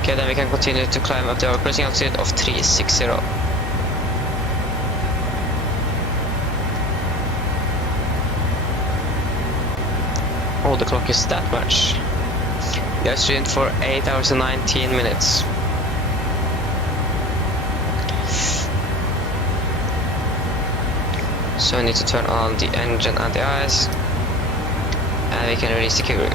Okay, then we can continue to climb up to our cruising altitude of 360. Oh, the clock is that much. We are streamed for 8 hours and 19 minutes. So I need to turn on the engine and the eyes, and we can release the crew.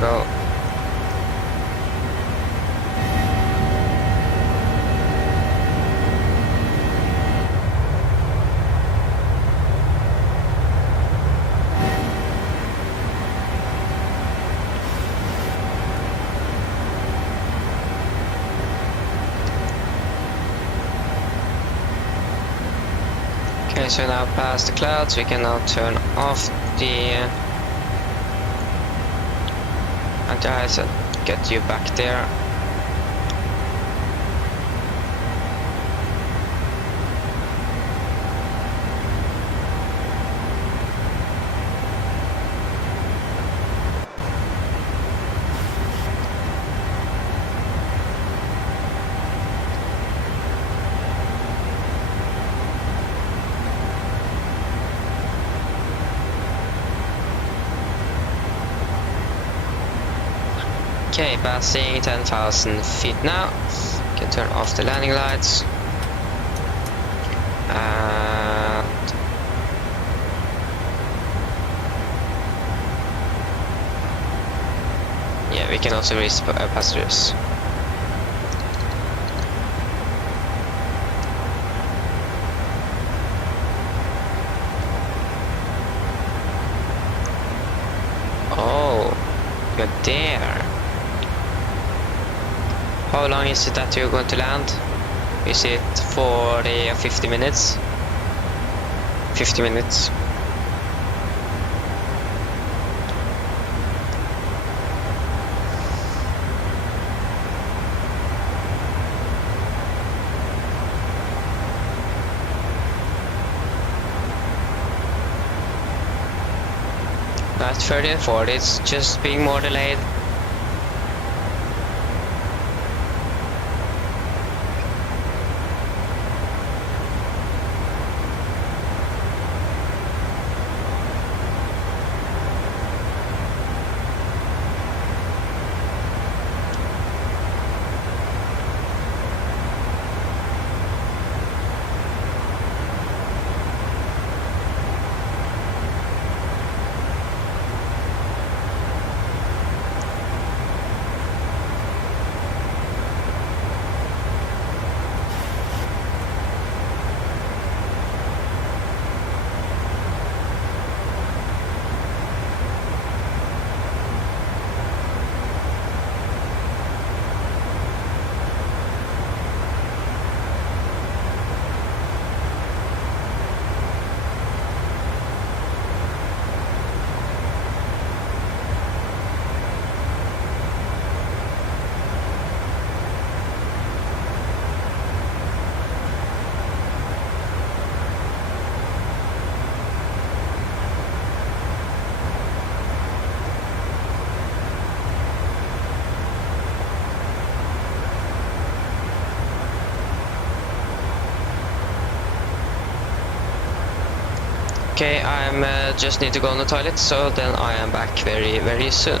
Go. Okay, so now past the clouds, we can now turn off the anti-ice and get you back there. Okay, passing 10,000 feet now. Can turn off the landing lights. And yeah, we can also release passengers. Oh, you're there. How long is it that you're going to land? Is it 40 or 50 minutes? 50 minutes. Not 30 and 40, it's just being more delayed. Okay, I'm just need to go on the toilet, so then I am back very, very soon.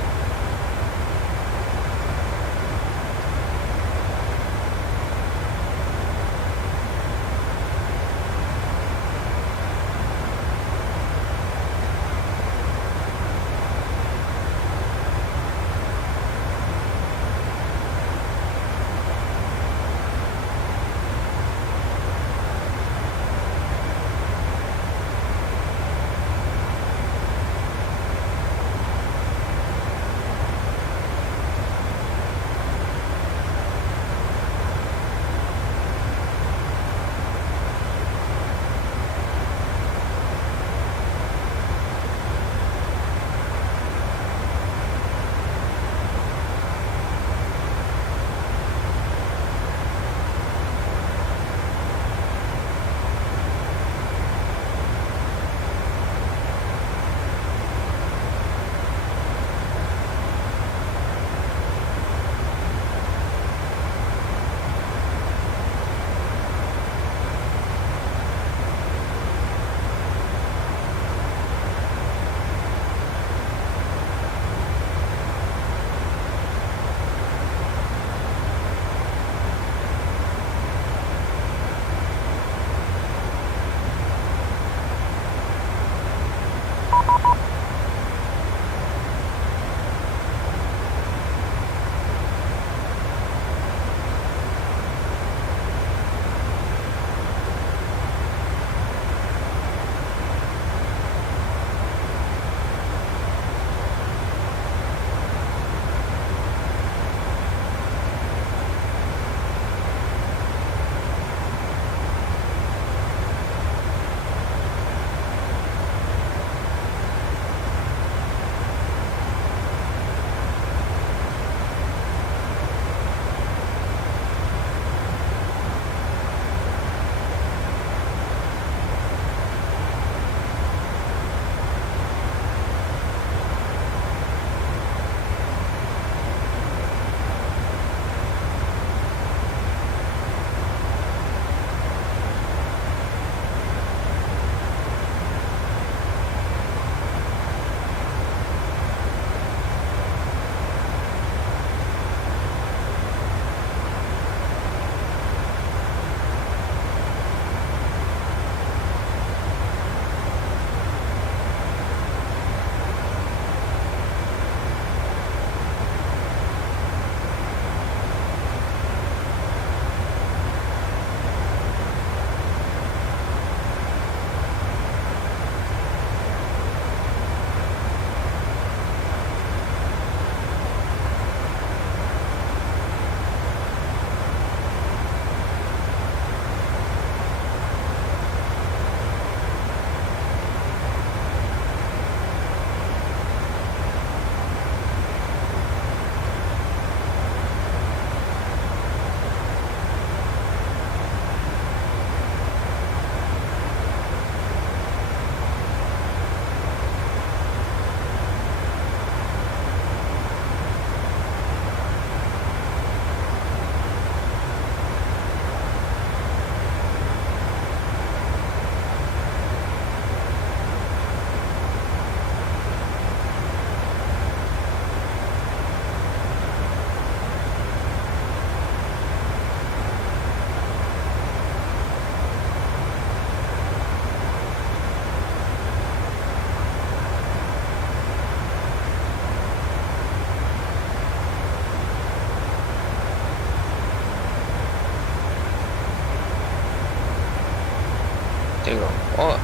There you go. Oh.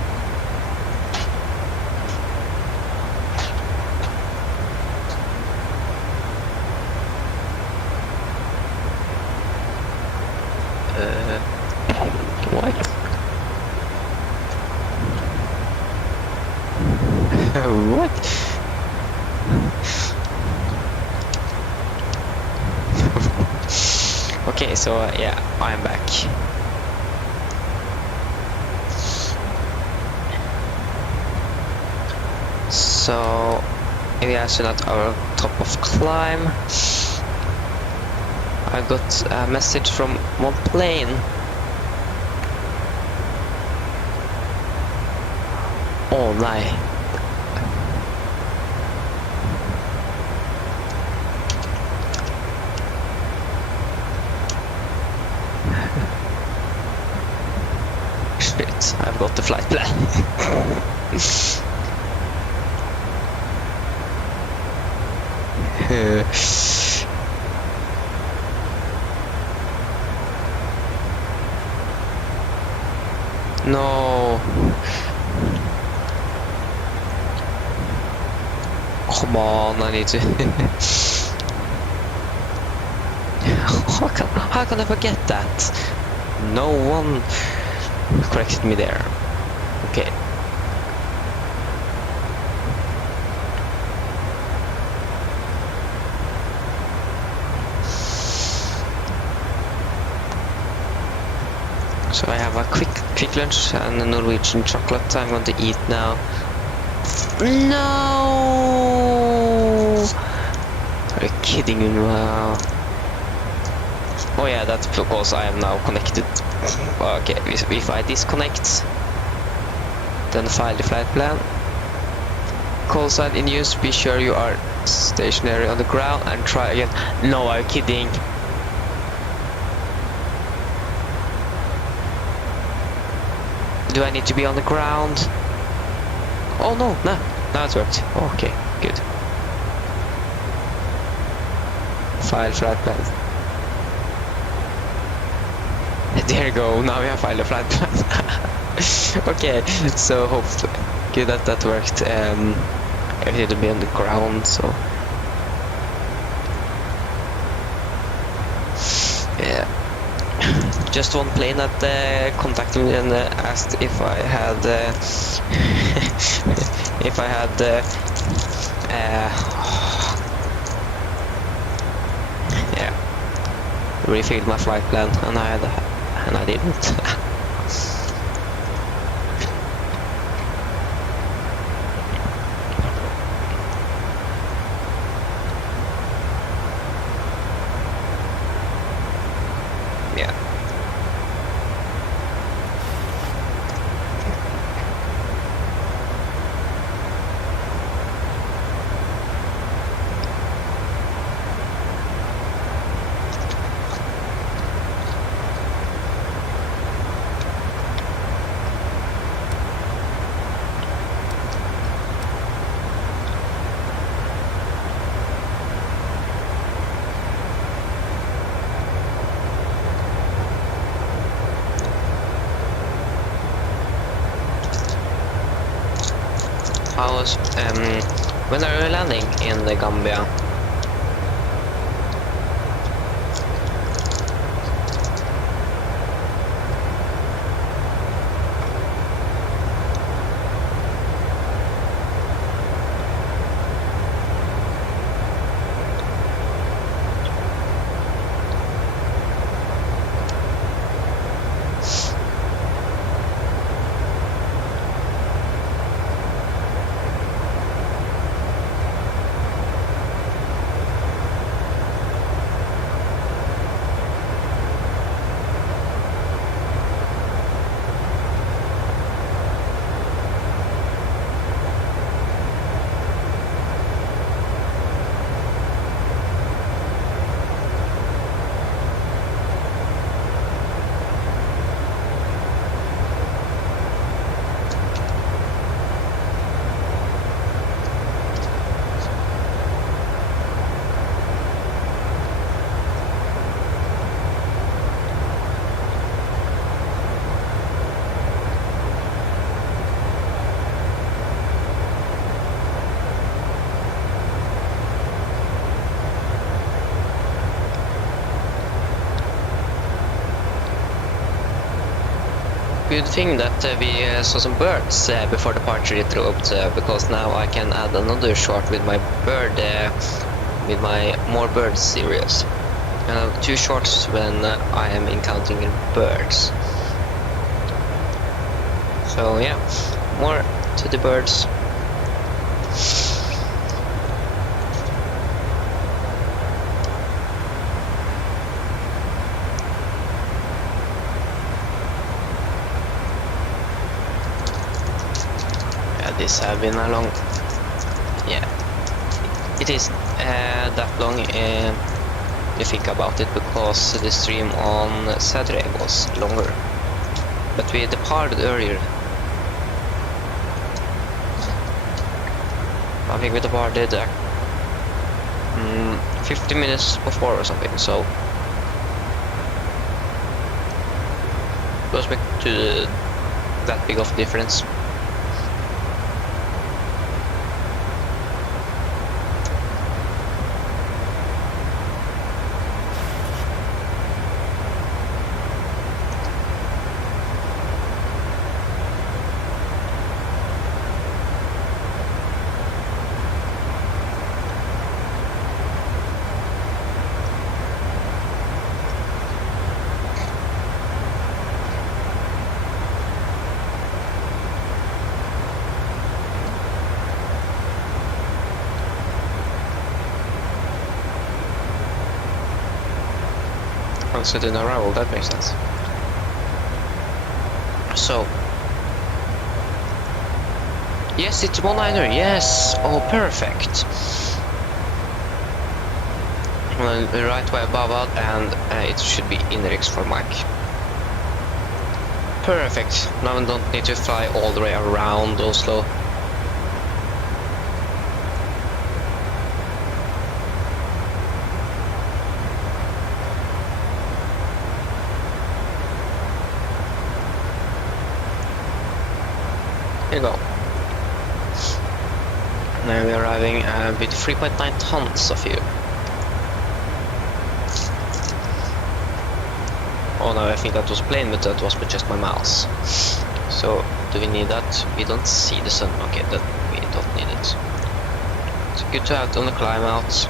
What? What? Okay, so yeah, I'm back. So we are soon at our top of climb. I got a message from one plane Åh nej. Shit, I've got the flight plan. No. Come on, I need to. How can I forget that? No one corrected me there. Okay. So I have a quick lunch and a Norwegian chocolate I'm going to eat now. No! Are you kidding me? Wow. Oh yeah, that's because I am now connected. Okay, if I disconnect, then file the flight plan. Call sign in use, be sure you are stationary on the ground and try again. No, are you kidding? Do I need to be on the ground? Oh no, now it worked. Oh, okay, good. File flight plan. There you go, now we have filed a flight plan. Okay, so hopefully, good that worked. I need to be on the ground, so yeah. Just one plane that contacted me and asked if I had yeah, refilled my flight plan, and I didn't. Yeah. I was when are you landing in the Gambia? Good thing that we saw some birds before departure at Tromsø, because now I can add another shot with my bird, with my more birds series. I have 2 shots when I am encountering birds. So yeah, more to the birds. this have been a long... Yeah, it is that long you think about it, because the stream on Saturday was longer. But we departed earlier. I think we departed 50 minutes before or something, so goes back to that big of a difference. So in arrival, that makes sense. So yes, it's one-liner, yes. Oh, perfect. Well, right way above us, and it should be index for Mike. Perfect. Now we don't need to fly all the way around Oslo. Here you go. Now we're arriving with 3.9 tons of fuel. Oh no, I think that was plane, but that was with just my mouse. So, do we need that? We don't see the sun. Okay, that we don't need it. It's good to have it on the climb out.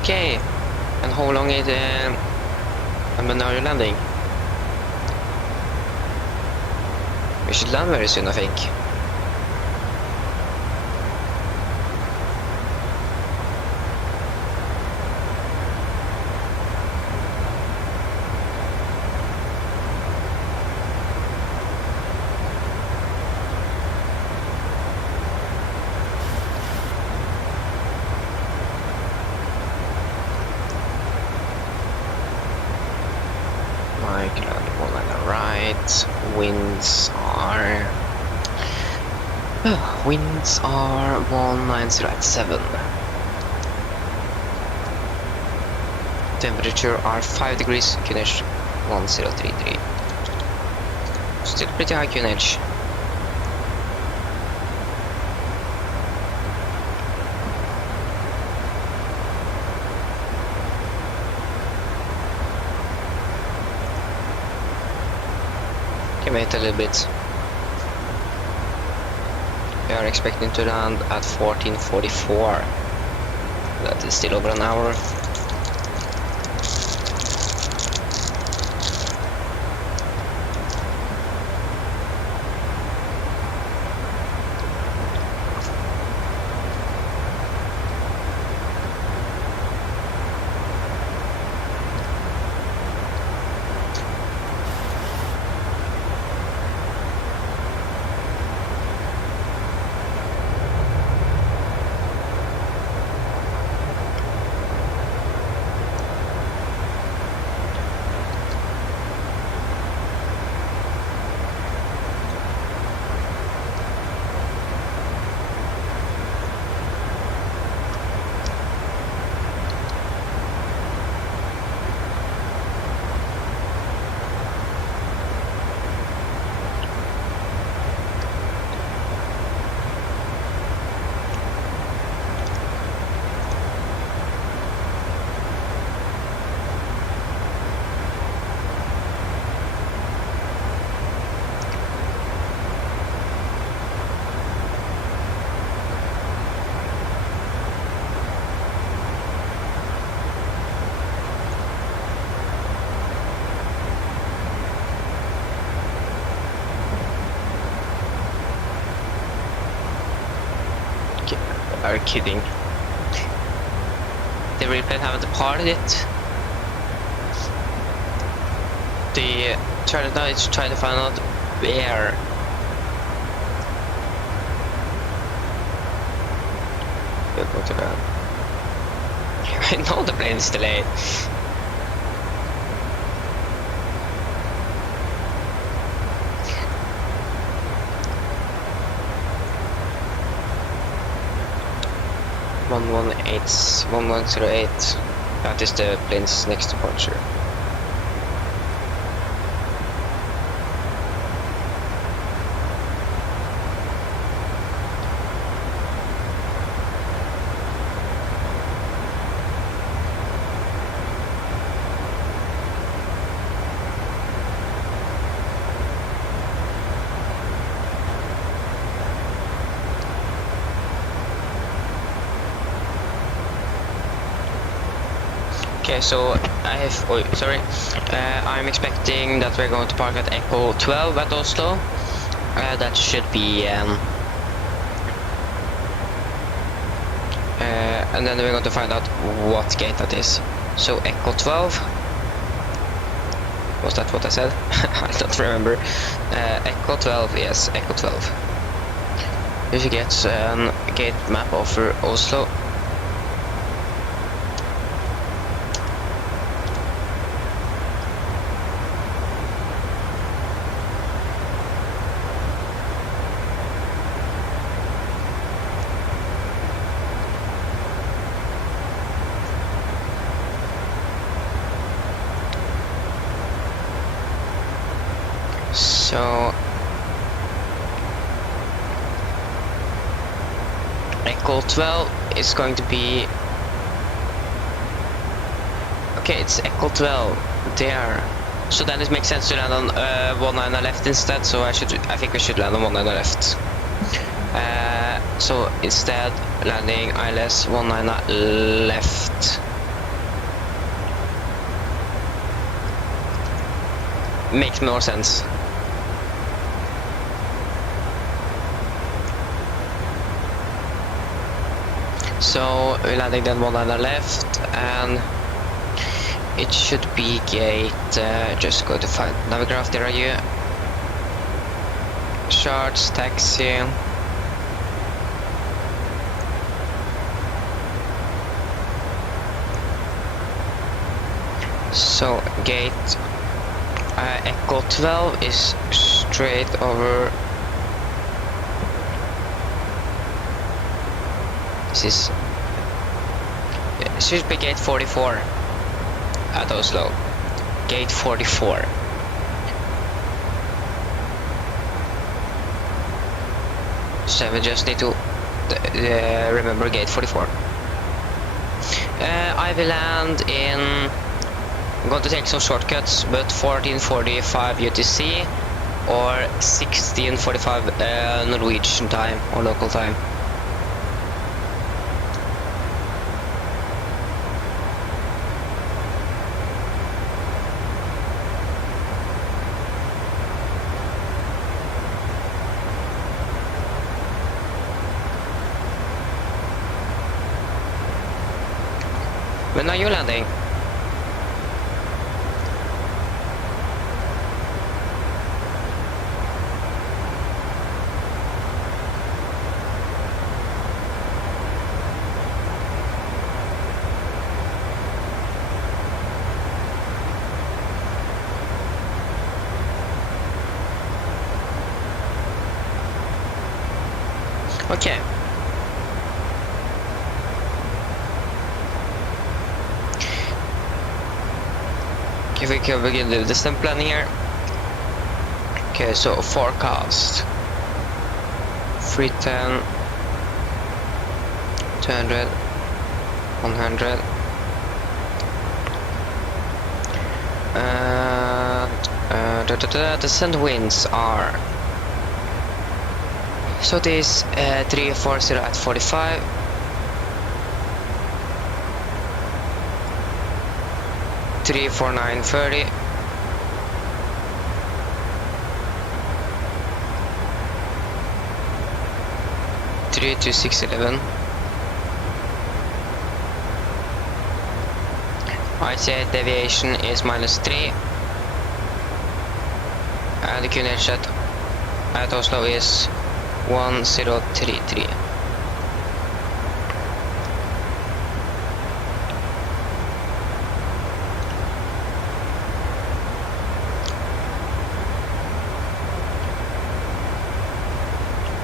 Okay, and how long is when are you landing? We should land very soon, I think. Winds are 190 at 7. Temperature are 5 degrees, QNH 1033. Still pretty high QNH. Can wait a little bit. We are expecting to land at 14:44. That is still over an hour. Are you kidding? The replay haven't departed it. the challenge now is to try to find out where. We'll go to that. I know the plane is delayed. (118) 1108. That is the plane's next departure. Okay, so I'm expecting that we're going to park at Echo 12 at Oslo. That should be, and then we're going to find out what gate that is. So Echo 12, was that what I said? I don't remember. Echo 12, yes, Echo 12. You should get a gate map over Oslo. So Echo 12 is going to be, okay, it's Echo 12 there. So then it makes sense to land on 19 left instead. So I think we should land on 19 left. So instead landing ILS 19 left. Makes more sense. So we're landing then 19 left, and it should be gate, just go to find Navigraph, there are you. Shards, taxi. So gate Echo 12 is straight over. This should be gate 44 at Oslo. Gate 44. So we just need to remember gate 44. I will land in. I'm going to take some shortcuts, but 14:45 UTC or 16:45 Norwegian time or local time. When are you landing? Okay. If we can begin the distance plan here. Okay, so forecast 310, 200, 100, and descent winds are, so this 340 at 45, 349 30, 32611. ICA deviation is -3. And the QNH at Oslo is 1033.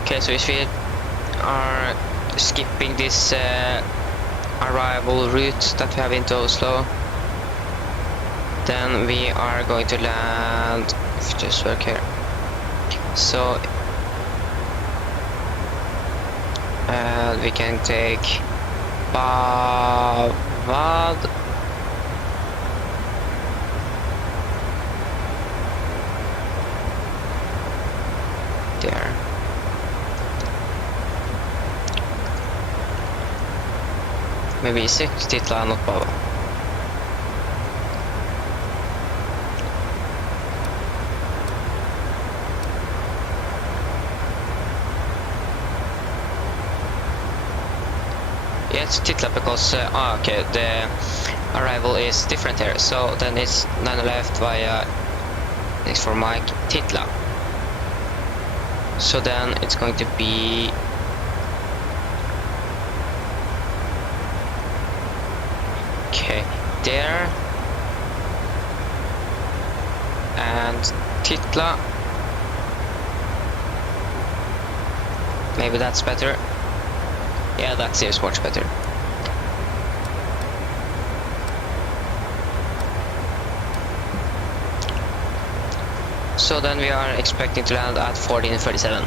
Okay, so if we are skipping this arrival route that we have into Oslo, then we are going to land, if you just work here, so we can take Bavad, there. Maybe 6 titlar, not Bavad. Yeah, it's Titla because okay, the arrival is different here, so then it's 9 left via next for Mike Titla. So then it's going to be okay there and Titla. Maybe that's better. Yeah, that seems much better. So then we are expecting to land at 1437.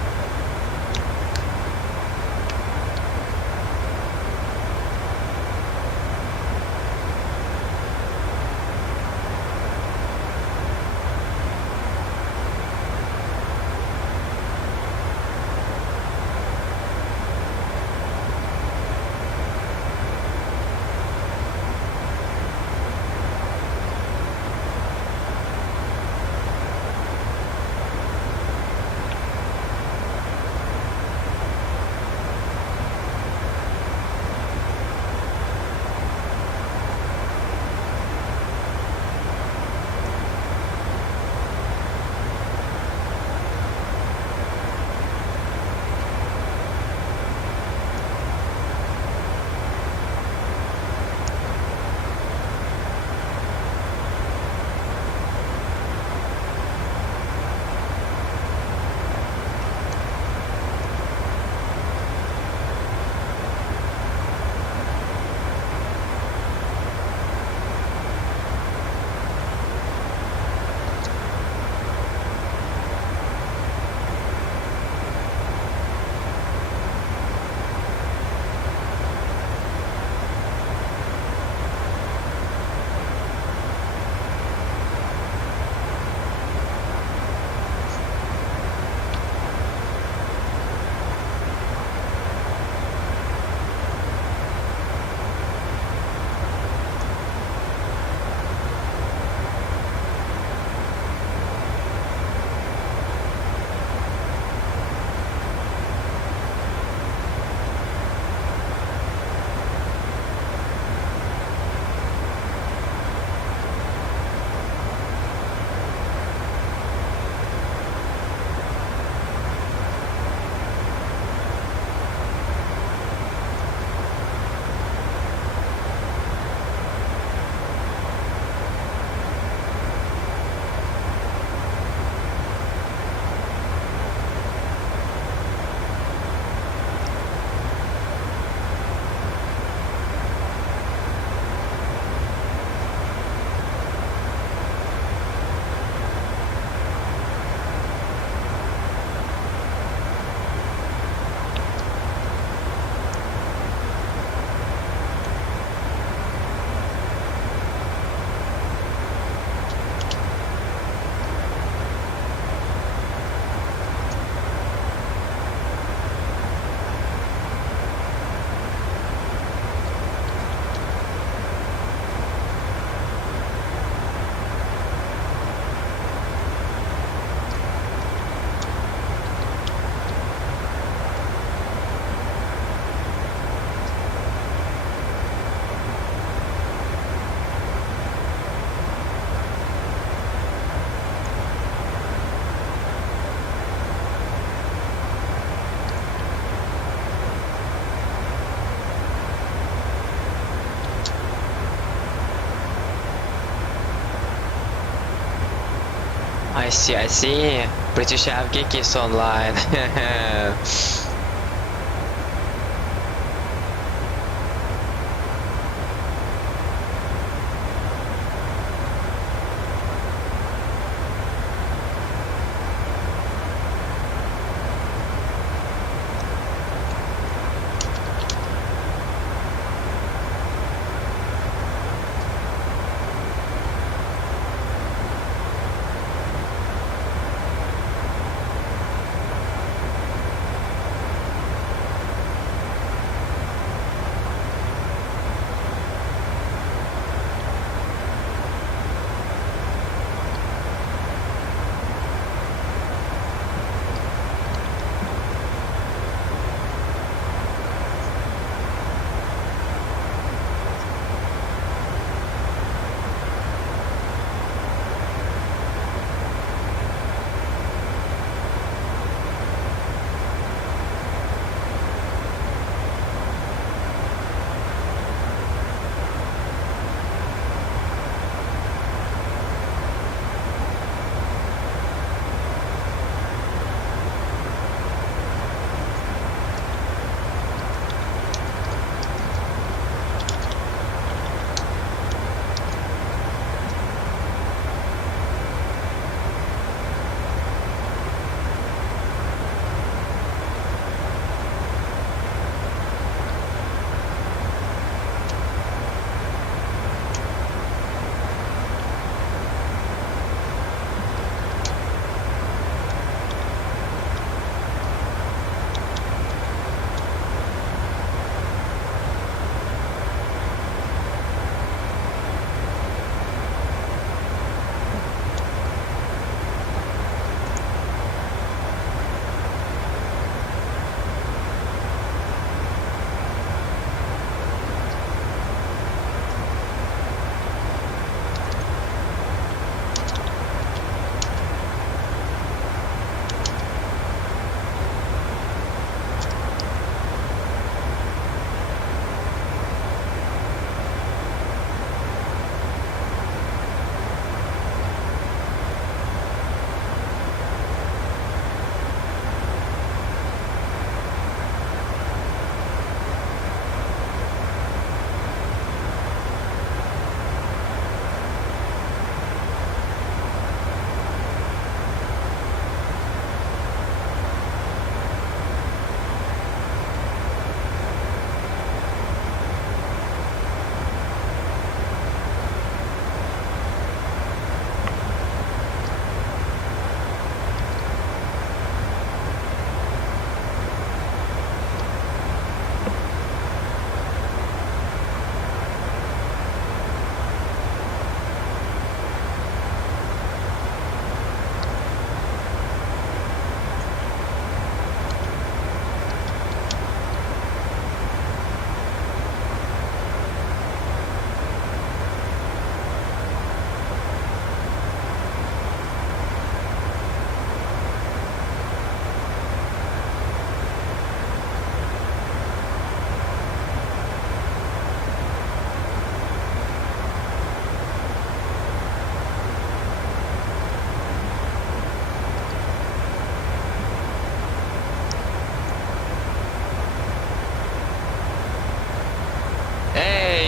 I see. British Avgeek is online.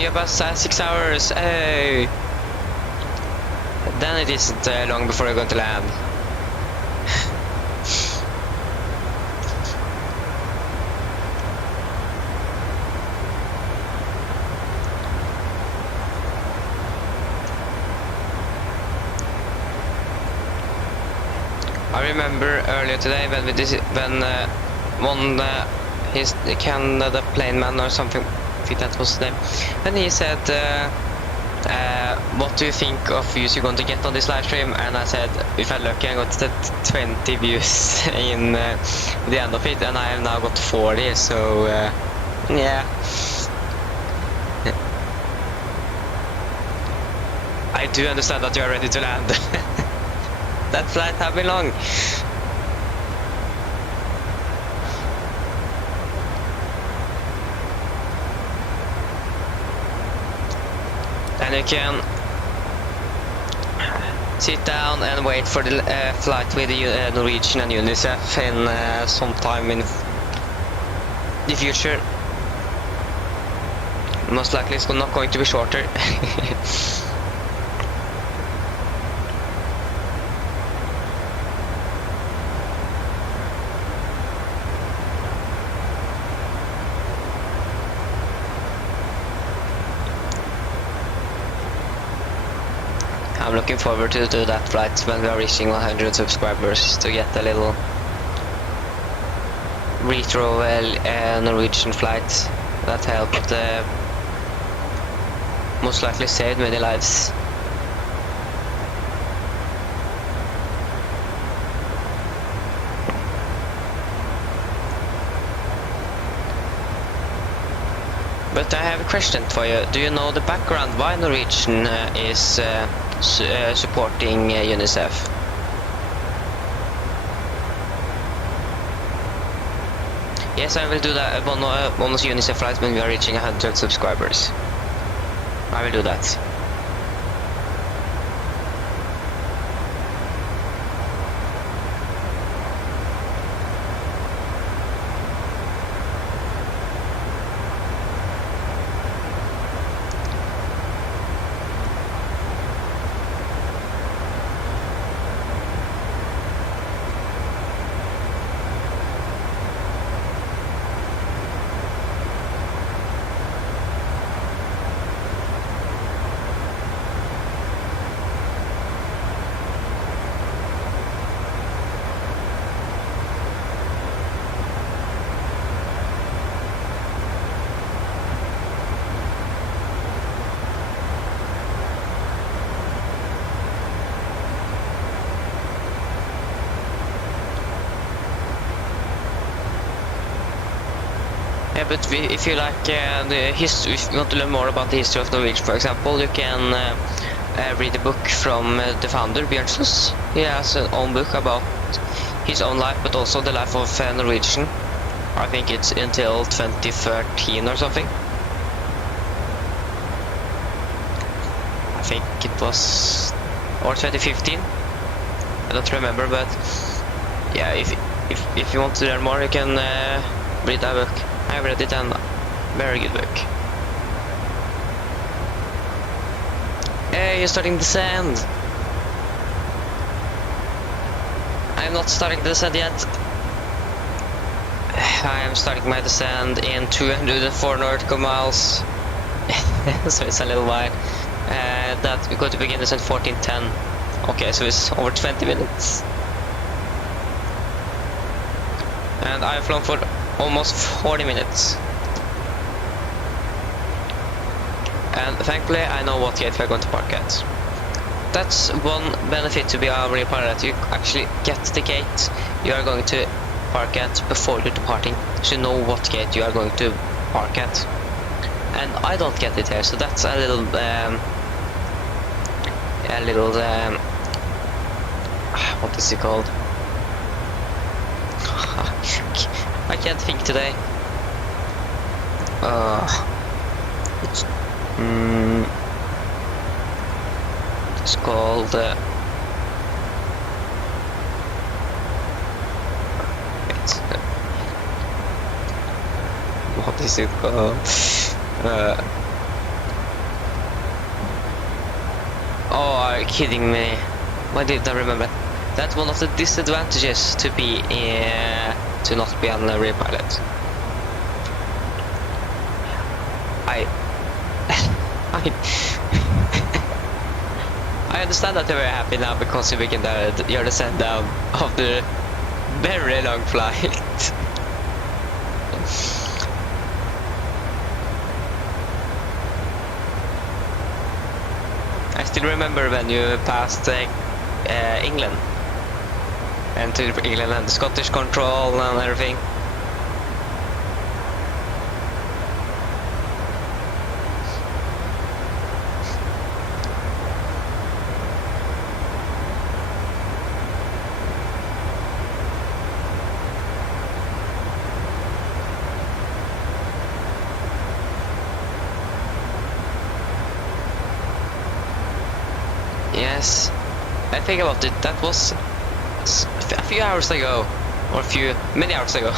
About 6 hours. Hey. Then it isn't long before you're going to land. I remember earlier today when the Canada plane man or something, I think that was the name, and he said, what do you think of views you're going to get on this live stream? And I said, if I'm lucky, I got 20 views in the end of it, and I have now got 40, so yeah. I do understand that you are ready to land. That flight have been long. And you can sit down and wait for the flight with the Norwegian and UNICEF in sometime in the future. Most likely it's not going to be shorter. I'm looking forward to do that flight when we are reaching 100 subscribers to get a little retro Norwegian flight that helped most likely saved many lives. But I have a question for you. Do you know the background why Norwegian is supporting UNICEF? Yes, I will do that bonus UNICEF flights when we are reaching 100 subscribers. I will do that. Yeah, but if you like the history, if you want to learn more about the history of Norwegian, for example, you can read a book from the founder, Bjørnsos. He has an own book about his own life, but also the life of Norwegian. I think it's until 2013 or something. I think it was, or 2015. I don't remember, but yeah, if you want to learn more, you can read that book. I read it, and very good book. Hey, you're starting to descend. I'm not starting to descend yet. I am starting my descent in 204 nautical miles. So it's a little while. That we're going to begin descent 1410. Okay, so it's over 20 minutes. And I've flown for almost 40 minutes. And thankfully I know what gate we're going to park at. That's one benefit to be a real pilot. You actually get the gate you are going to park at before you're departing, so you know what gate you are going to park at. And I don't get it here, so that's a little what is it called? I can't think today. It's called what is it called? Oh, are you kidding me? Why did I remember? That's one of the disadvantages to be to not be a real pilot. I understand that you're very happy now because you begin your descent down after very long flight. I still remember when you passed England. And to England and the Scottish control and everything. Yes. I think about it, that was a few hours ago, or many hours ago.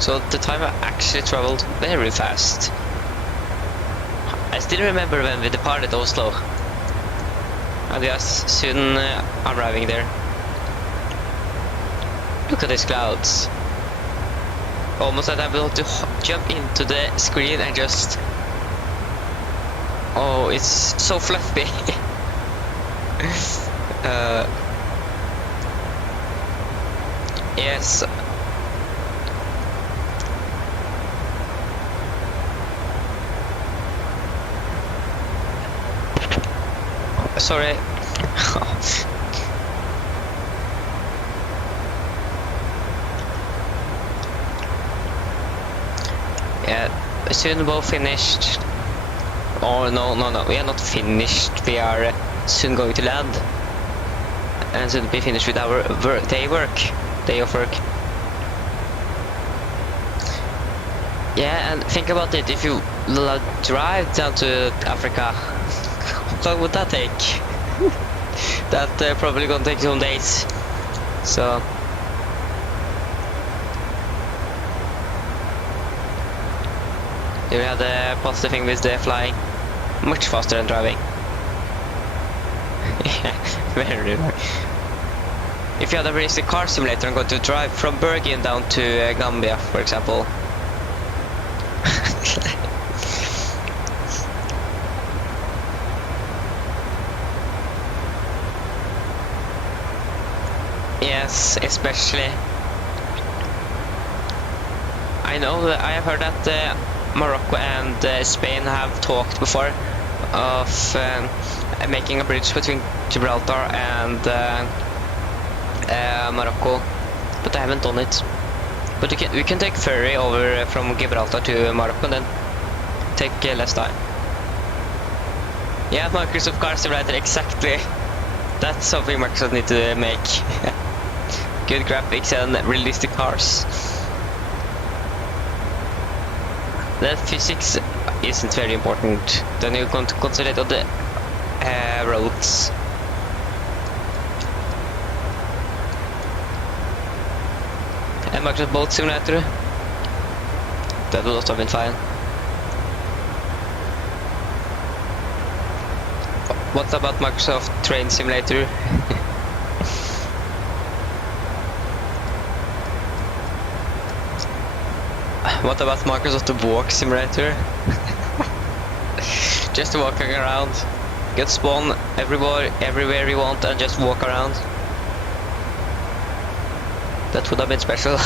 So the time I actually traveled very fast. I still remember when we departed Oslo. And just soon arriving there. Look at these clouds. Almost that I will have to jump into the screen and just... Oh, it's so fluffy. Yes. Sorry. Yeah, soon we'll finished. Oh no, we are not finished. We are soon going to land, and soon be finished with our day of work. Yeah, and think about it. If you drive down to Africa, how long would that take? That probably gonna take some days. So. You have the positive thing with the flying, much faster than driving. Yeah, very nice. If you had a realistic car simulator and going to drive from Bergen down to Gambia, for example. Yes, especially. I know that I have heard that Morocco and Spain have talked before of making a bridge between Gibraltar and Morocco, but I haven't done it. But we can take ferry over from Gibraltar to Morocco and then take less time. Yeah, Microsoft Car Simulator, exactly. That's something Microsoft need to make. Good graphics and realistic cars. The physics isn't very important. Then you can concentrate on the roads. And Microsoft Boat Simulator. That would also have been fine. What about Microsoft Train Simulator? What about Microsoft Walk Simulator? Just walking around. Get spawn everywhere you want and just walk around. That would have been special.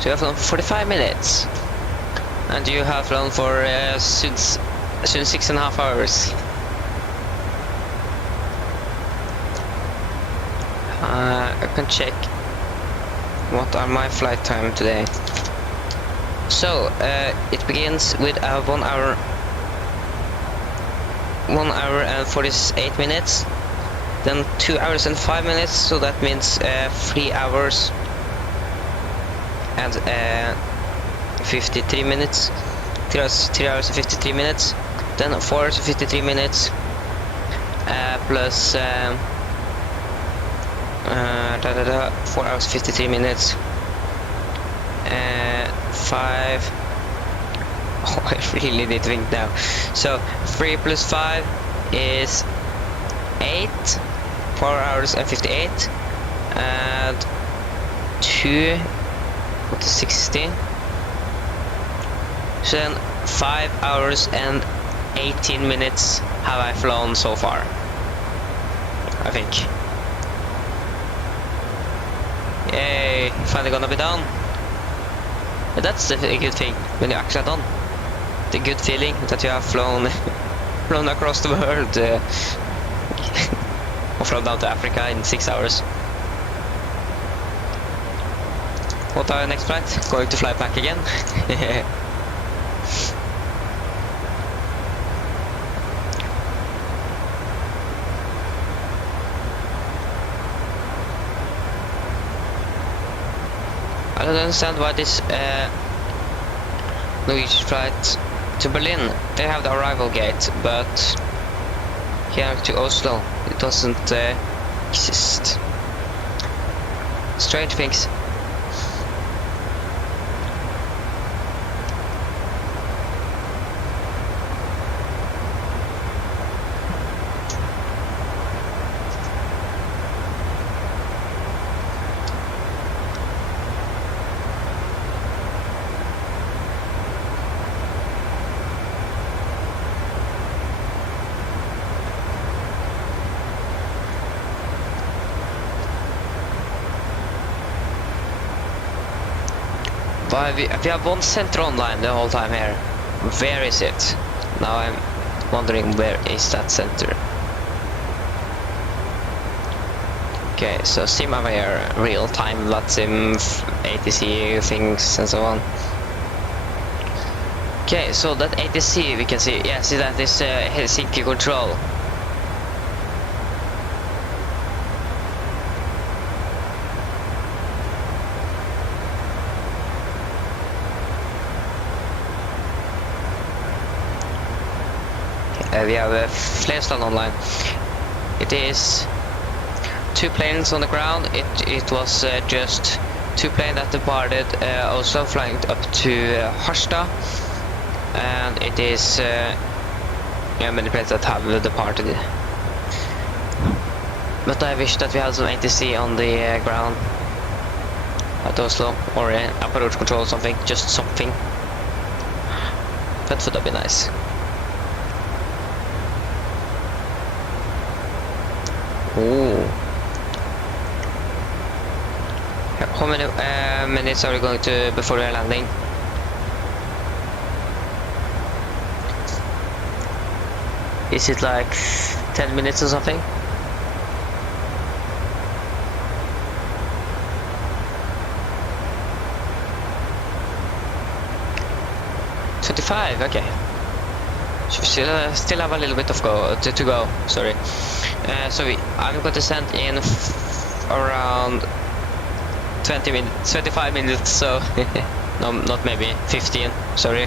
So you have flown 45 minutes. And you have flown for soon 6.5 hours. I can check what are my flight time today. So it begins with 1 hour and 48 minutes, then 2 hours and 5 minutes, so that means 3 hours and 53 minutes, 3 hours and 53 minutes, then 4 hours and 53 minutes, plus 4 hours 53 minutes, 5. Oh, I really need to think now. So 3 plus 5 is 8, 4 hours and 58, and 2, what is 16? So then 5 hours and 18 minutes have I flown so far, I think. Yay, finally gonna be done. But that's a good thing when you're actually done. The good feeling that you have flown flown across the world or flown down to Africa in 6 hours. What are our next flight? Going to fly back again? I don't understand why this Norwegian flight to Berlin, they have the arrival gate, but here to Oslo it doesn't exist. Strange things. But we have one center online the whole time here. Where is it? Now I'm wondering where is that center. Okay, so sim over here, real time, LATSIM, ATC things and so on. Okay, so that ATC we can see, yeah, see that is Helsinki control. We have a Flesland online. It is 2 planes on the ground. It was just 2 planes that departed Oslo, flying up to Harstad, and it is yeah, many planes that have departed. But I wish that we had some ATC on the ground at Oslo, or approach control or something, just something. That would have been nice. Ooh. How many minutes are we going to before we are landing? Is it like 10 minutes or something? Okay. So we still have a little bit of to go. Sorry. So I'm going to send in around 25 minutes. So no, not maybe 15. Sorry.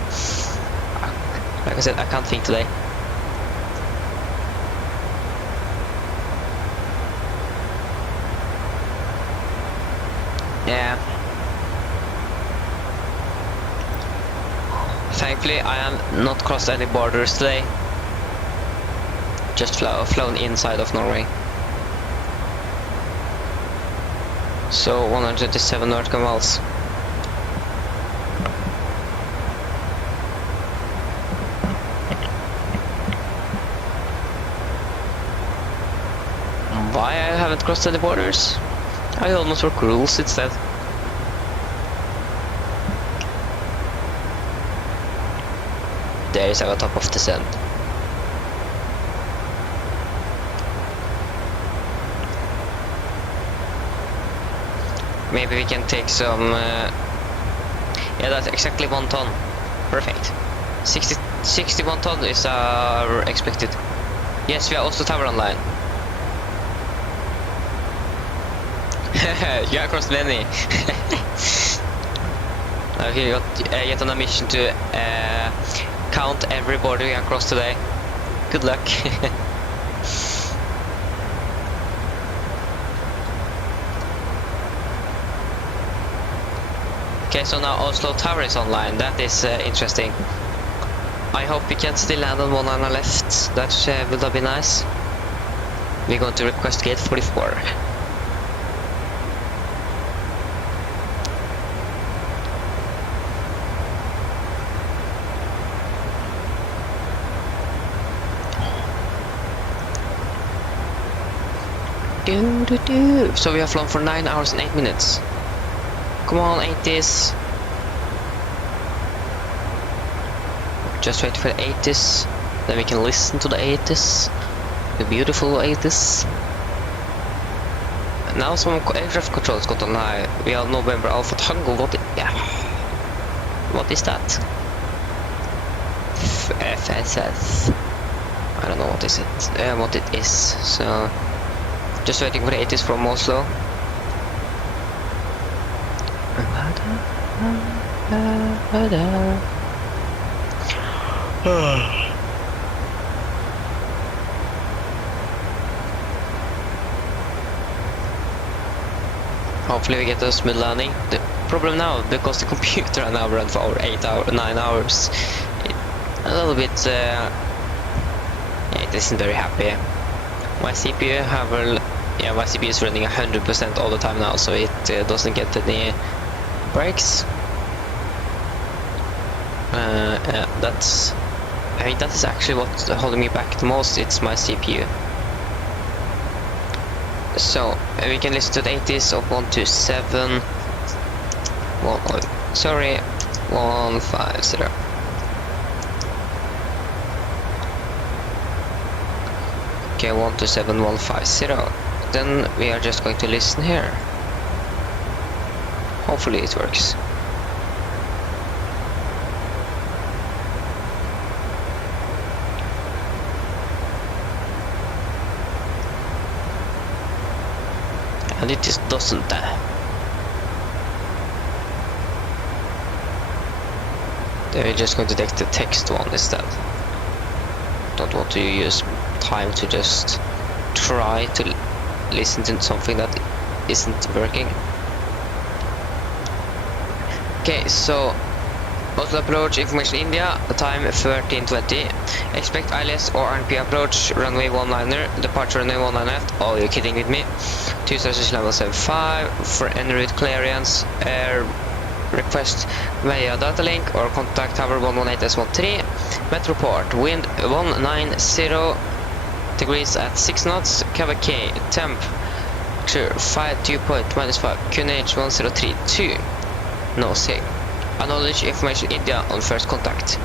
Like I said, I can't think today. Yeah. Thankfully, I am not crossed any borders today. Just flown inside of Norway. So 127 nautical miles. Why I haven't crossed any borders? I almost broke rules instead. There is our top of the sun. Maybe we can take some... yeah, that's exactly 1 ton. Perfect. 61 ton is expected. Yes, we are also tower online. You are crossed many. Okay, got yet on a mission to count every border we across today. Good luck. Okay, so now Oslo Tower is online. That is interesting. I hope we can still land on 1 hour left. That would have been nice. We're going to request gate 44. So we have flown for 9 hours and 8 minutes. Come on, 80s. Just wait for the 80s. Then we can listen to the 80s. The beautiful 80s. Now some air traffic control has got on high. We are November Alpha Tango. What is that? FSS. I don't know what is it. What it is. So just waiting for the 80s from Oslo. Hopefully we get a smooth landing. The problem now, because the computer I now run for over 9 hours, a little bit, it isn't very happy. My CPU my CPU is running 100% all the time now, so it doesn't get any breaks. That is actually what's holding me back the most. It's my CPU. So we can listen to the 80s of 127. 150. Okay, 127150. Then we are just going to listen here. Hopefully it works. And it just doesn't. Then we're just going to take the text one instead. Don't want to use time to just try to listen to something that isn't working. Okay, so Oslo approach, information India, the time 13:20. Expect ILS or RNP approach, runway 19er, departure runway 19 left. Oh, you're kidding with me. 2 level 75 for en route clearance, air request via data link or contact tower 118S13. Met report, wind 190 degrees at 6 knots, cover K, temp 5 dew point -5, QNH 1032. No sig. Acknowledge information India on first contact.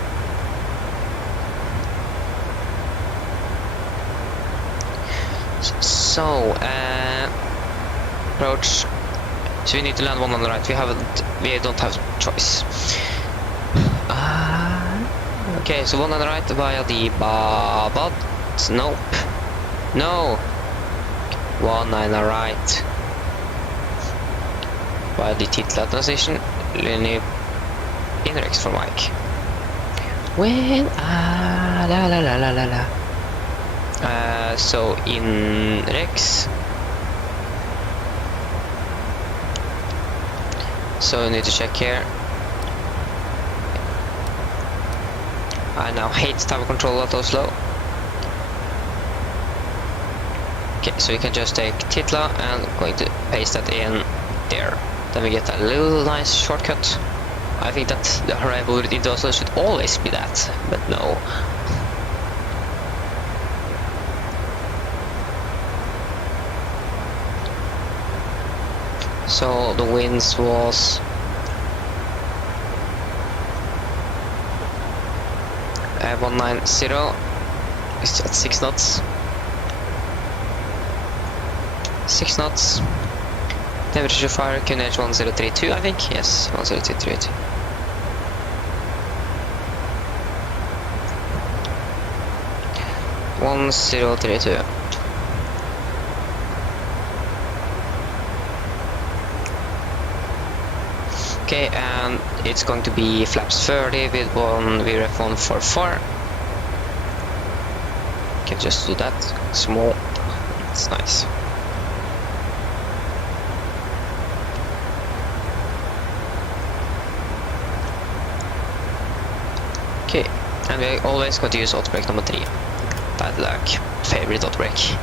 So, approach. So we need to land one on the right. We don't have choice. Okay, so one on the right via the Babad. Nope. No. 19 on the right. Via the Titla transition. Linear Inrex for Mike. When so in Rex. So we need to check here. I now hate tower control at Oslo. Okay, so we can just take Titla and going to paste that in there. Then we get a little nice shortcut. I think that the arrival route into Oslo should always be that, but no. So the winds was at 190. It's at 6 knots. 6 knots. Temperature fire QNH 1032, I think. Yes, 1032. Okay, and it's going to be flaps 30 with one VREF 144. Can just do that small. It's nice. Okay, and we always got to use auto brake number 3. Bad luck. Favorite auto brake.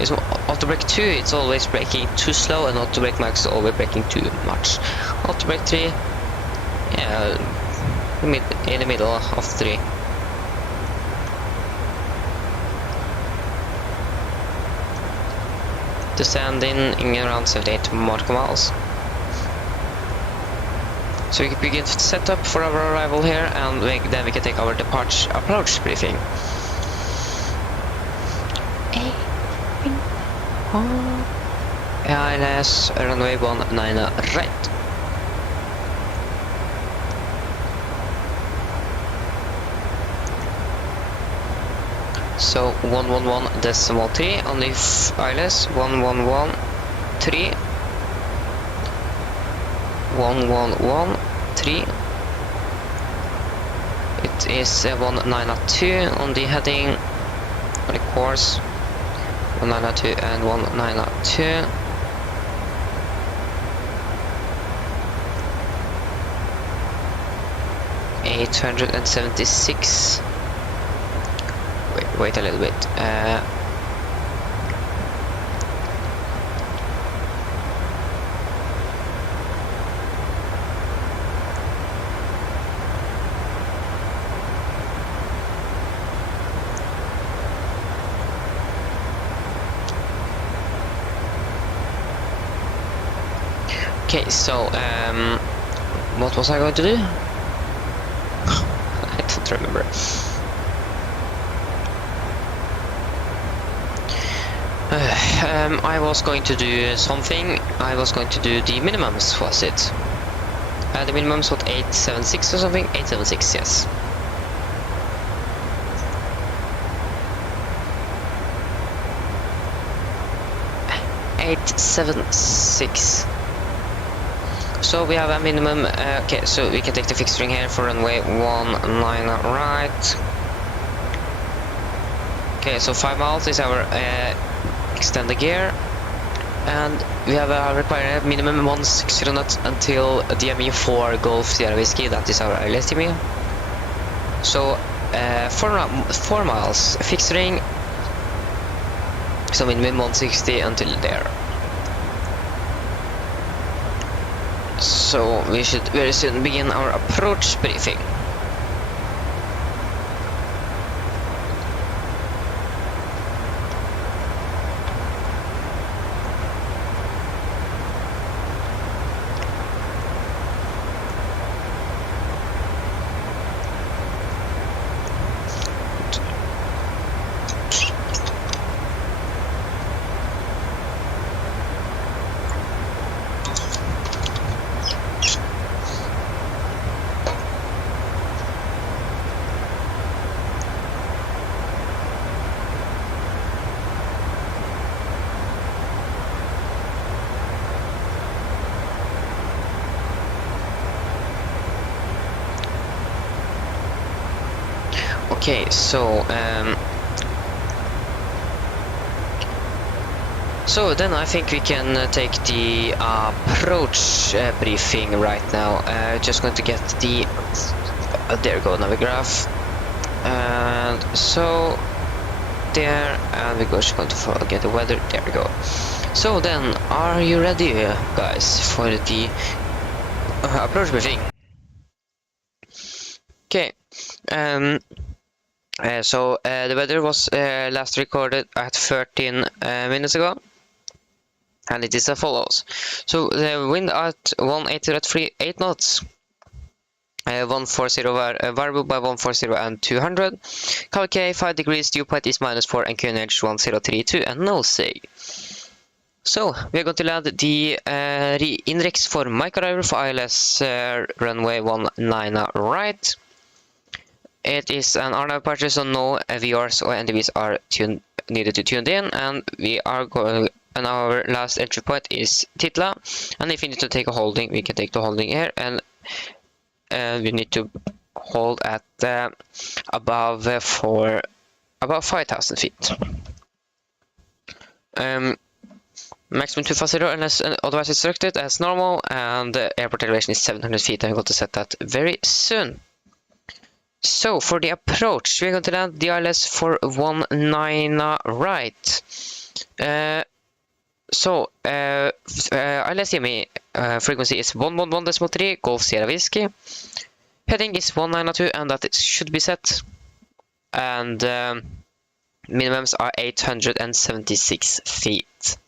It's auto brake 2, it's always braking too slow, and auto brake max is always braking too much. Auto brake 3, yeah, in the middle of 3. Descend in around 78 nautical miles. So we can begin to set up for our arrival here, and then we can take our approach briefing. ILS runway 19 right. So 111.3 on the ILS 1113. 1113. It is 1902 on the heading, on the course, 1902 and 1902. $876. Wait a little bit. Okay, so what was I going to do? I don't remember. I was going to do something. I was going to do the minimums, was it? The minimums was 876 or something? 876, yes. 876. So we have a minimum. Okay, so we can take the fixed string here for runway 19 right. Okay, so 5 miles is our extended gear, and we have a required minimum 160 knots until DME 4 Golf Sierra Whiskey. That is our LSTM. So 4 miles fixed string. So minimum 160 until there. So we should very soon begin our approach briefing. Okay, so then I think we can take the approach briefing right now. Just going to get the there we go, Navigraph, and so there, and we're just going to get the weather. There we go. So then, are you ready, guys, for the approach briefing? Okay. So the weather was last recorded at 13 minutes ago, and it is as follows. So the wind at 180 at 8 knots, 140 variable by 140 and 200. Calculate 5 degrees, dew point is -4, and QNH 1032, and no say. So we're going to land the index for mic arrival for ILS runway 19 right. It is an RNAV departure, so no VRs or NDVs are needed to tune in, and we are going. And our last entry point is Titla. And if you need to take a holding, we can take the holding here, and we need to hold at above 5,000 feet. Maximum 250 unless otherwise instructed as normal, and the airport elevation is 700 feet, and I'm going to set that very soon. So for the approach, we're going to land the ILS for 19 right. ILS DME frequency is 111.3 Golf Sierra Whiskey. Heading is 192, and that it should be set. And minimums are 876 feet.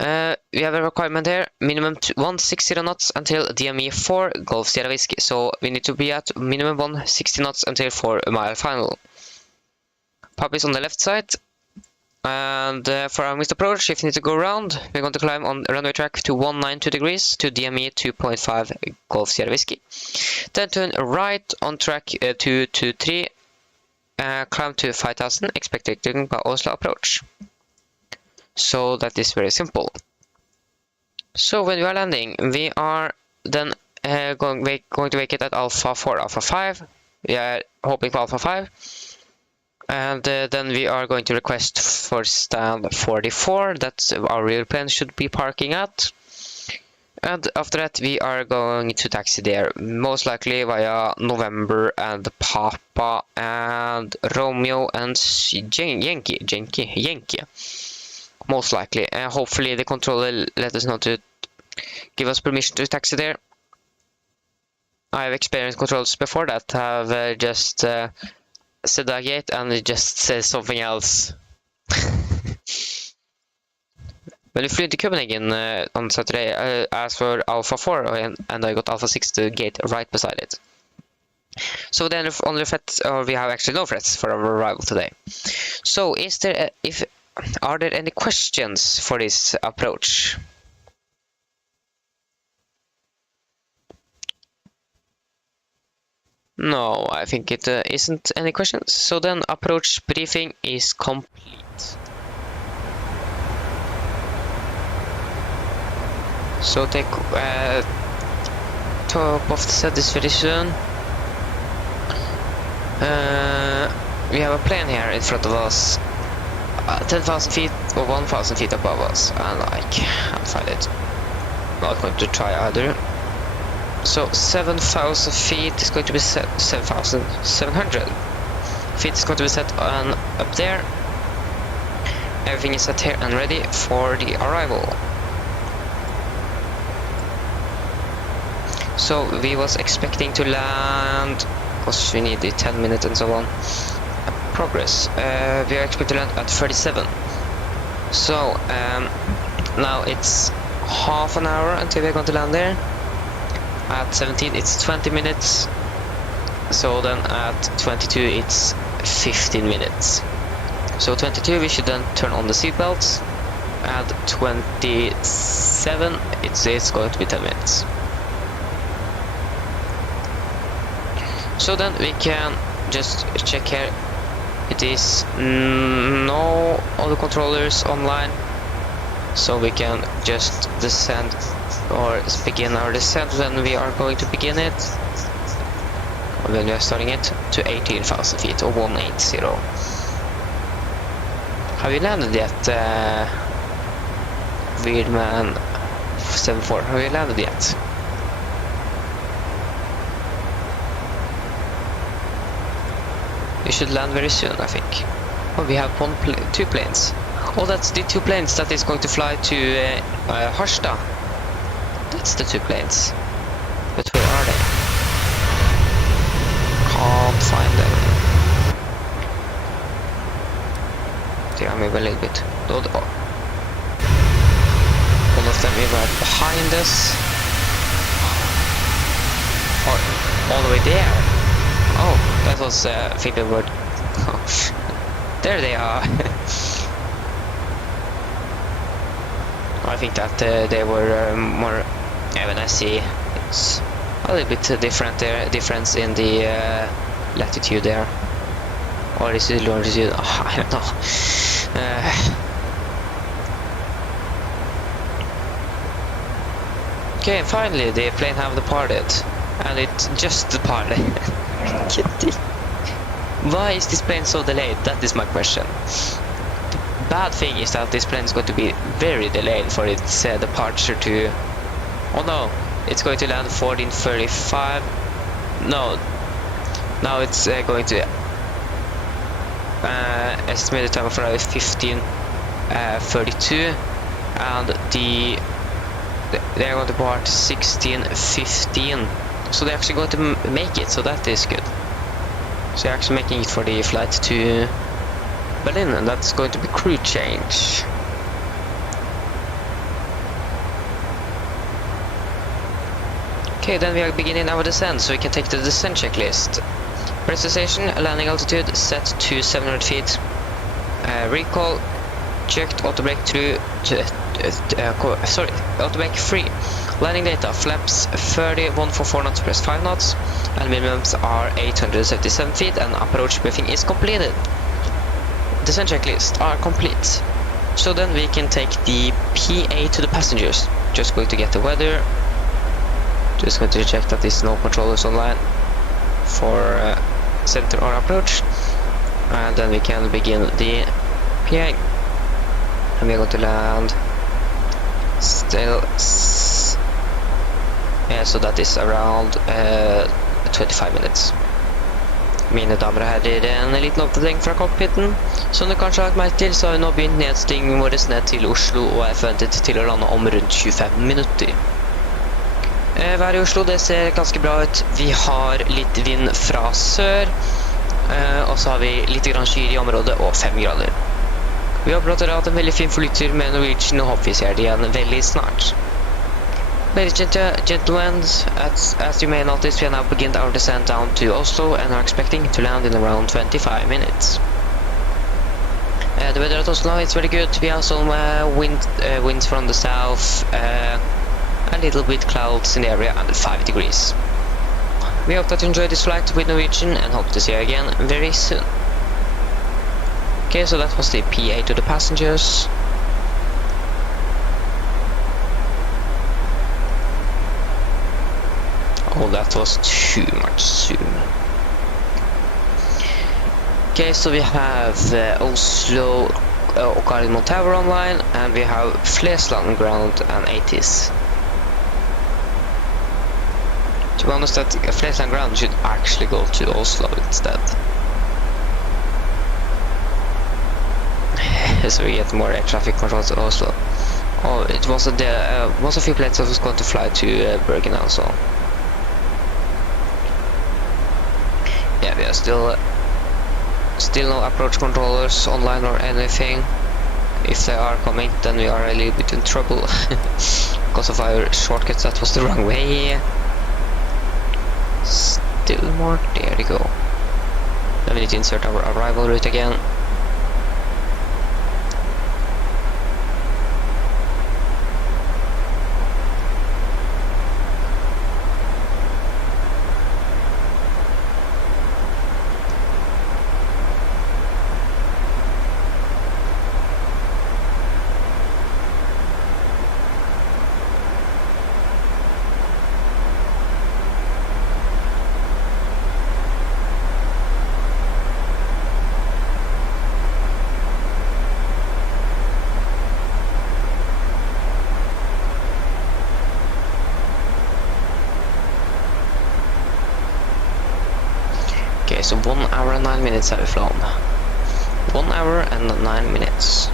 We have a requirement here, minimum 160 knots until DME 4 Golf Sierra Whiskey. So we need to be at minimum 160 knots until 4 mile final. Pub is on the left side. And for our missed approach, if you need to go around, we're going to climb on runway track to 192 degrees to DME 2.5 Golf Sierra Whiskey. Then turn right on track 223, climb to 5,000, expected by Oslo approach. So that is very simple. So when we are landing, we are then going to make it at Alpha 4, Alpha 5. We are hoping for Alpha 5. And then we are going to request for stand 44. That's our real plane should be parking at. And after that we are going to taxi there, most likely via November and Papa and Romeo and Yankee. Most likely. Hopefully the controller let us know to give us permission to taxi there. I have experienced controls before that have just said that gate and it just says something else. When we flew to Copenhagen on Saturday, I asked for Alpha 4 and I got Alpha 6 to gate right beside it. So then only threats, or we have actually no threats for our arrival today. So are there any questions for this approach? No, I think it isn't any questions. So then approach briefing is complete. So take top of the set is very soon. We have a plane here in front of us, 10,000 feet or 1,000 feet above us, and I can't find it. Not going to try either. So 7,000 feet is going to be set, 7,700 feet is going to be set on up there. Everything is set here and ready for the arrival. So we was expecting to land, because we need the 10 minutes and so on. Progress. We are expecting to land at 37. So now it's half an hour until we're going to land there. At 17 it's 20 minutes. So then at 22 it's 15 minutes. So 22 we should then turn on the seatbelts. At 27 it's going to be 10 minutes. So then we can just check here. It is no other controllers online, so we can just descend or begin our descent when we are going to begin it, or when we are starting it, to 18,000 feet or 180. Have you landed yet, Weirdman 74? Have you landed yet? You should land very soon, I think. Oh, we have two planes. Oh, that's the two planes that is going to fly to Harstad. That's the two planes. But where are they? Can't find them. They are maybe a little bit. One of them is right behind us. Or all the way there. Oh, that was Fingerword. Oh, there they are. I think that they were more. Yeah, when I see it's a little bit different there, difference in the latitude there, or is it longitude? Oh, I don't know. Okay, finally the plane have departed, and it just departed. Why is this plane so delayed? That is my question. The bad thing is that this plane is going to be very delayed for its departure to... Oh no, it's going to land 14:35. No, now it's going to estimated time of arrival is 15:32, and they're going to depart 16:15. So they're actually going to make it, so that is good. So they're actually making it for the flight to Berlin, and that's going to be crew change. Okay, then we are beginning our descent, so we can take the descent checklist. Precision, landing altitude set to 700 feet. Recall checked, auto brake through. Auto brake free. Landing data, flaps 30, 144 knots plus 5 knots, and minimums are 877 feet, and approach briefing is completed. Descent checklist are complete. So then we can take the PA to the passengers. just going to get the weather. Just going to check that there's no controllers online for center or approach, and then we can begin the PA. And we are going to land still, yeah, so that is around 25 minutes. Mine damer og herrer, en liten oppdatering fra cockpiten. Som du kanskje har lagt merke til, så har vi nå begynt nedstigningen vår ned til Oslo, og er forventet til å lande om rundt 25 minutter. Været i Oslo, det ser ganske bra ut. Vi har litt vind fra sør, og så har vi litt grann skyer i området og 5 grader. Vi håper at dere har hatt en veldig fin flytur med Norwegian, og håper vi ser det igjen veldig snart. Ladies and gentlemen, as you may notice, we have now begun our descent down to Oslo and are expecting to land in around 25 minutes. The weather at Oslo is very good. We have some winds from the south, a little bit clouds in the area, and 5 degrees. We hope that you enjoyed this flight with Norwegian and hope to see you again very soon. Okay, so that was the PA to the passengers. Oh, that was too much zoom. Okay, so we have Oslo Gardermoen Tower online, and we have Flesland ground and 80s. To be honest, that Flesland ground should actually go to Oslo instead. So we get more air traffic control to Oslo. Oh, it was a few planes that was going to fly to Bergen also. Yeah, we are still no approach controllers online or anything. If they are coming, then we are a little bit in trouble because of our shortcuts. That was the wrong way. Still more. There we go. Then we need to insert our arrival route again. Okay, so 1 hour and 9 minutes have we flown. 1 hour and 9 minutes.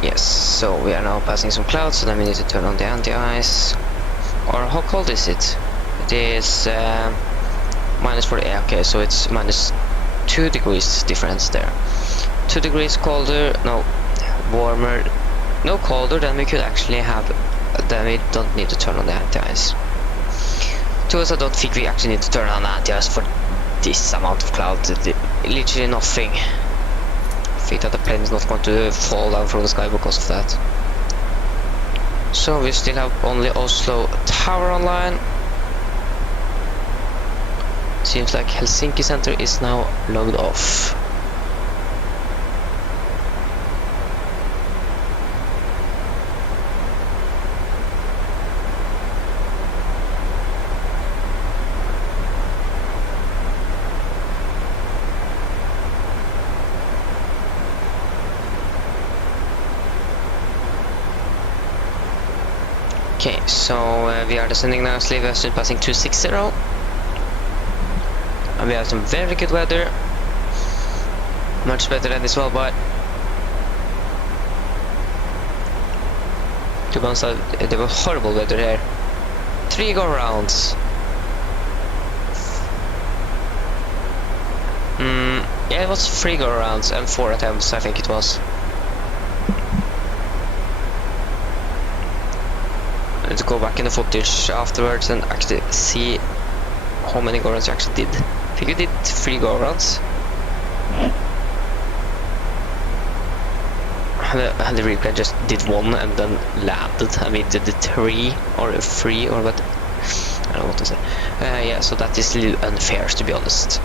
Yes, so we are now passing some clouds, so then we need to turn on the anti-ice. Or how cold is it? It is minus 40. Yeah, okay, so it's minus 2 degrees difference there. 2 degrees colder, no, warmer, no colder, then we could actually have then we don't need to turn on the anti-ice. To us, I don't think we actually need to turn on anti-ice for this amount of cloud. Literally nothing. I think that the plane is not going to fall down from the sky because of that. So we still have only Oslo Tower online. Seems like Helsinki Center is now logged off. Okay, so we are descending nicely. We are soon passing 260. And we have some very good weather. Much better than this well, but to be honest, there was horrible weather here. 3 go rounds. Yeah, it was 3 go rounds and 4 attempts, I think it was. To go back in the footage afterwards and actually see how many go rounds you actually did. I think you did 3 go rounds. And the replay just did 1 and then landed. I mean, did the 3 or 3 or what? I don't know what to say. Yeah, so that is a little unfair, to be honest.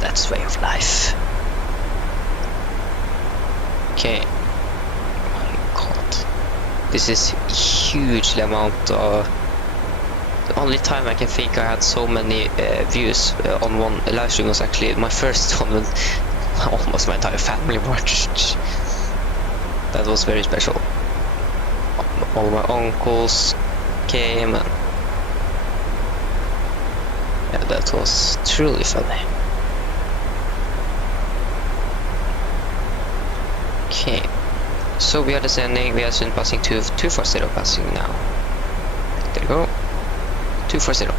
That's way of life. Okay. This is hugely amount of... The only time I can think I had so many views on one live stream was actually my first one with almost my entire family watched. That was very special. All my uncles came and... yeah, that was truly funny. Okay. So we are descending, we are soon passing 240 passing now. There you go. 240.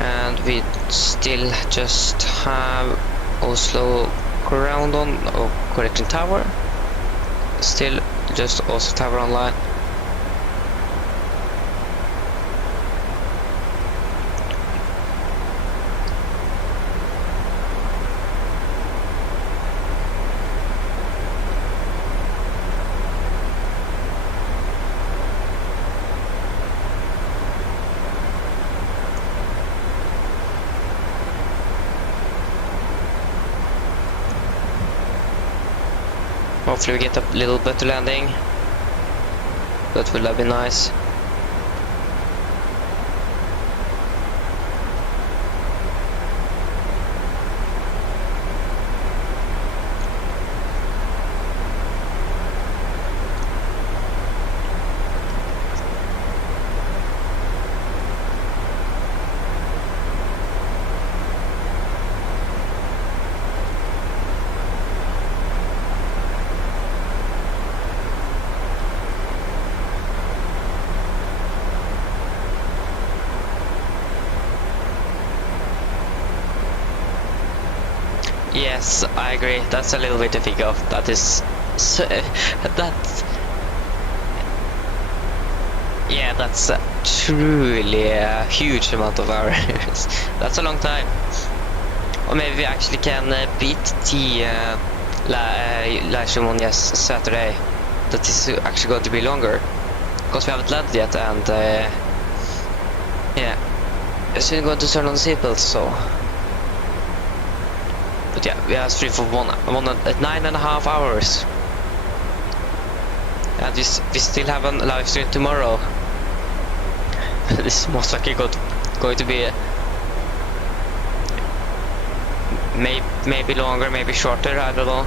And we still just have Oslo ground on, or correction tower. Still just Oslo tower online. Hopefully we get a little better landing. That will be nice. Yes, I agree. That's a little bit to think of. That is so, yeah, that's truly a huge amount of hours. That's a long time. Or maybe we actually can beat the live stream on Saturday. That is actually going to be longer because we haven't landed yet, and yeah, we're soon going to turn on the seatbelts. So. But yeah, we are free for one at 9.5 hours. And we still have a live stream tomorrow. This is most likely going to be maybe longer, maybe shorter, I don't know.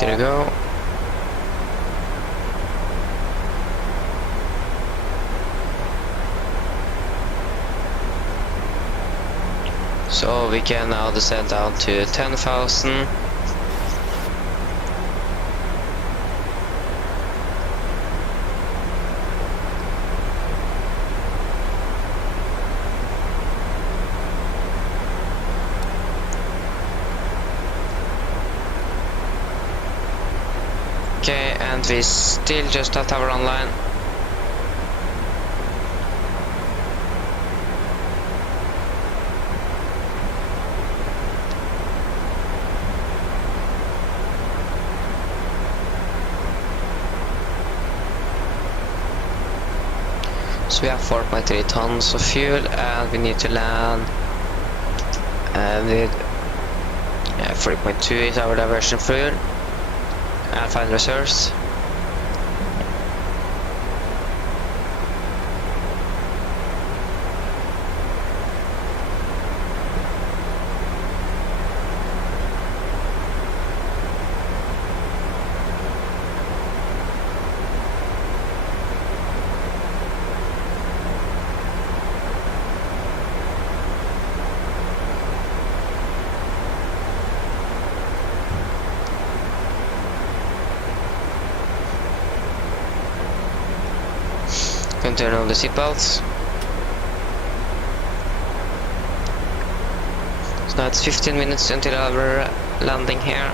There you go. So we can now descend down to 10,000. Okay, and we still just have tower online. So we have 4.3 tons of fuel, and we need to land. And with 3.2 is our diversion fuel. And find reserves. Can turn on the seatbelts. So now it's 15 minutes until our landing here.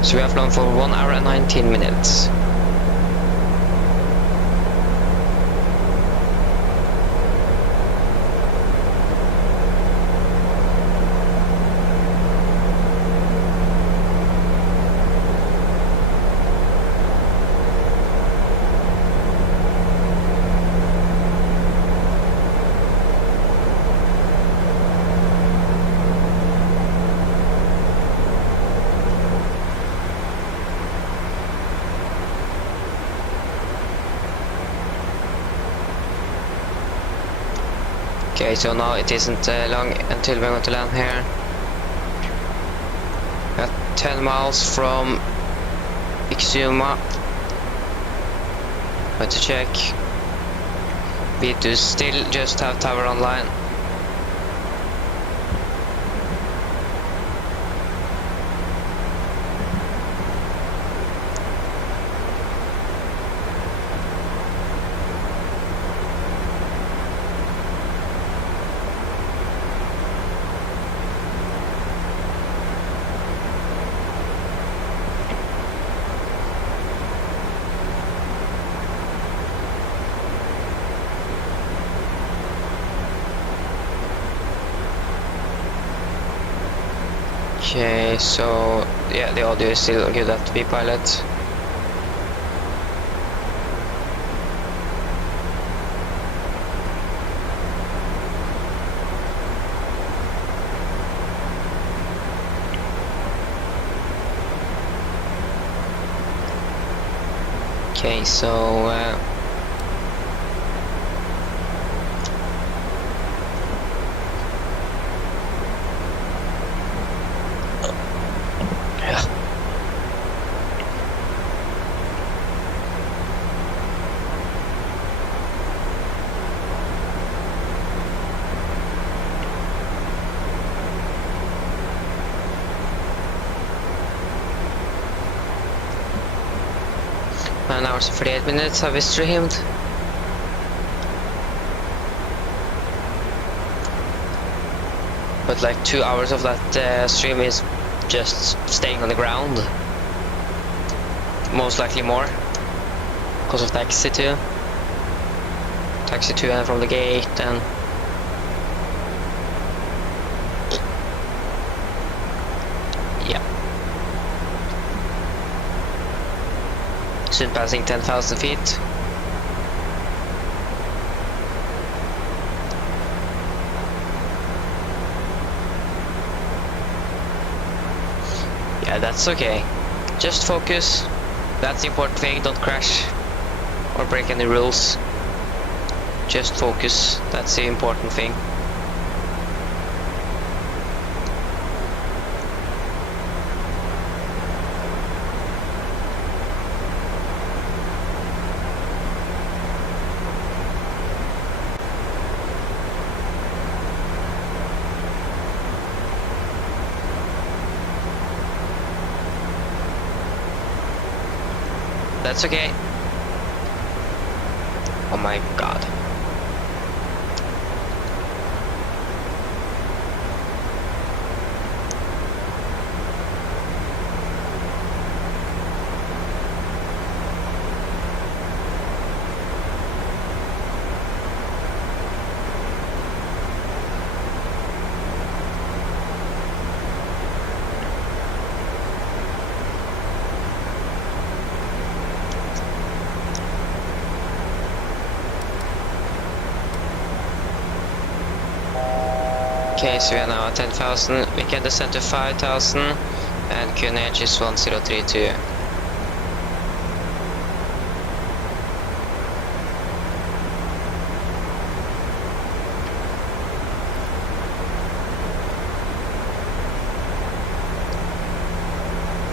So we have flown for 1 hour and 19 minutes. Okay, so now it isn't long until we're going to land here. At 10 miles from Exuma. But to check, we do still just have tower online. Okay, so yeah, the audio is still good at V-Pilot. Okay, so Nine hours and 48 minutes have we streamed. But like 2 hours of that stream is just staying on the ground. Most likely more. Because of taxi too. Taxi to and from the gate and... yeah. Soon passing 10,000 feet. Yeah, that's okay. Just focus. That's the important thing. Don't crash or break any rules. Just focus. That's the important thing. That's okay. Oh my god. Okay, so we are now at 10,000. We can descend to 5,000 and QNH is 1032.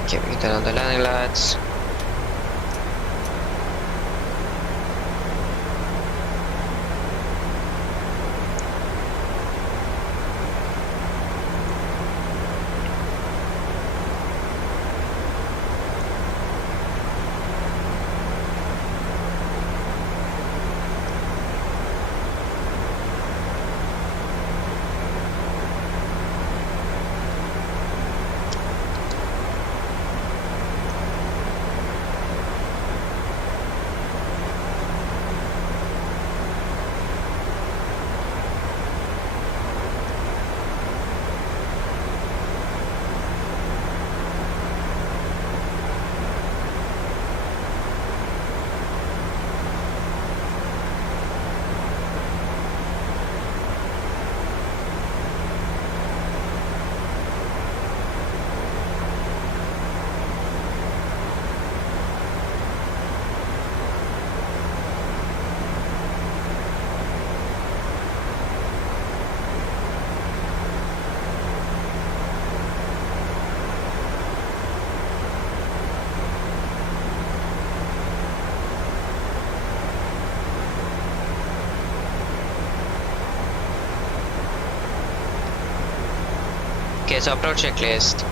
Okay, we can turn on the landing lights. Okay, so approach checklist.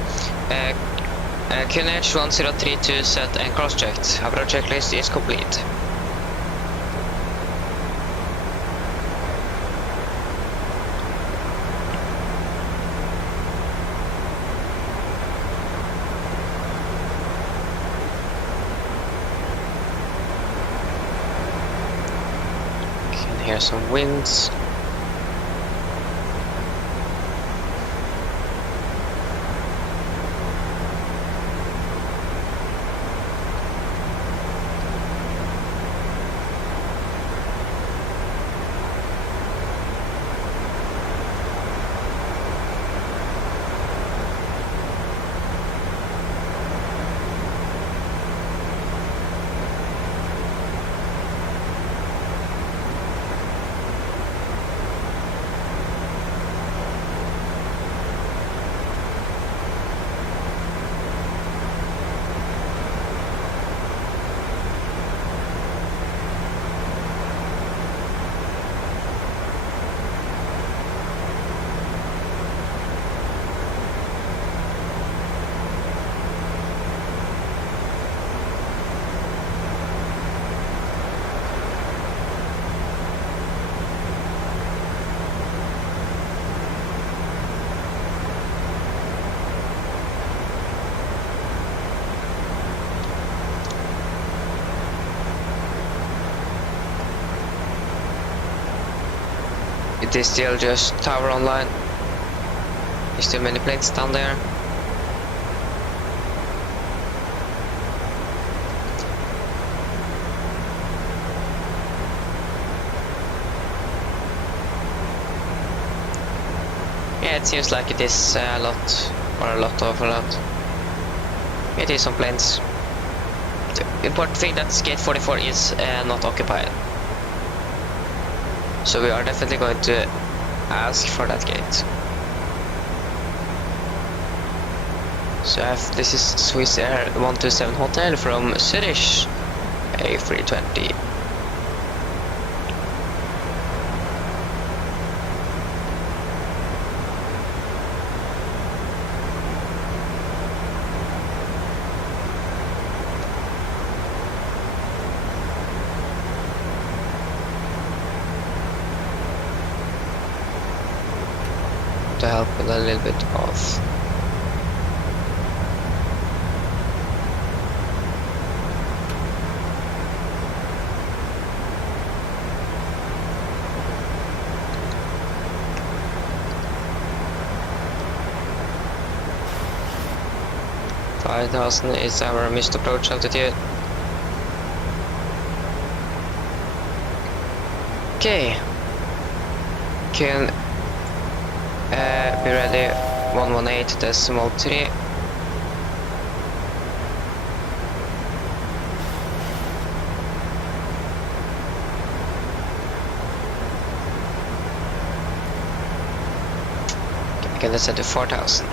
QNH 1032 set and cross-checked. Approach checklist is complete. Can hear some winds. It is still just tower online. There's still many planes down there. Yeah, it seems like it is a lot, or a lot of a lot. It is on planes. The important thing that gate 44 is not occupied. So we are definitely going to ask for that gate. So this is Swiss Air 127 Hotel from Zurich A320. To help with a little bit of $5,000 is our missed approach altitude. Okay, can be ready 118.3. Okay, let's set to 4,000.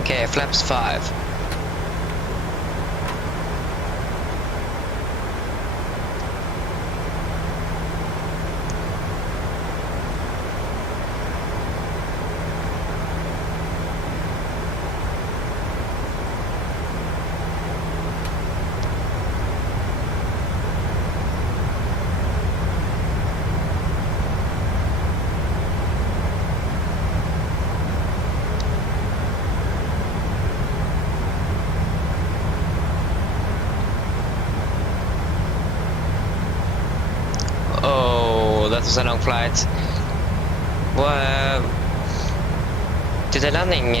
Okay, flaps 5. Oh, that was a long flight. Well, did the landing...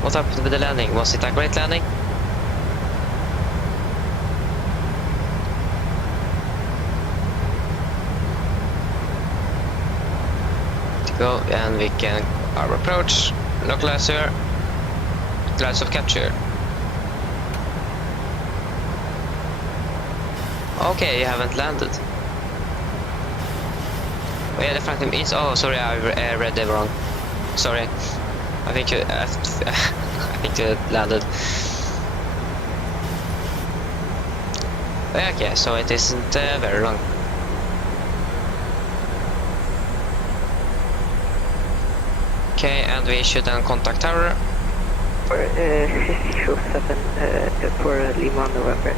what happened with the landing? Was it a great landing? To go, and we can our approach, localizer, glass of capture. Okay, you haven't landed. Oh yeah, the flight name is... Oh, sorry, I read it wrong. Sorry. I think you... I think you landed. Okay, so it isn't very long. Okay, and we should then contact tower. For 07 for Lima November.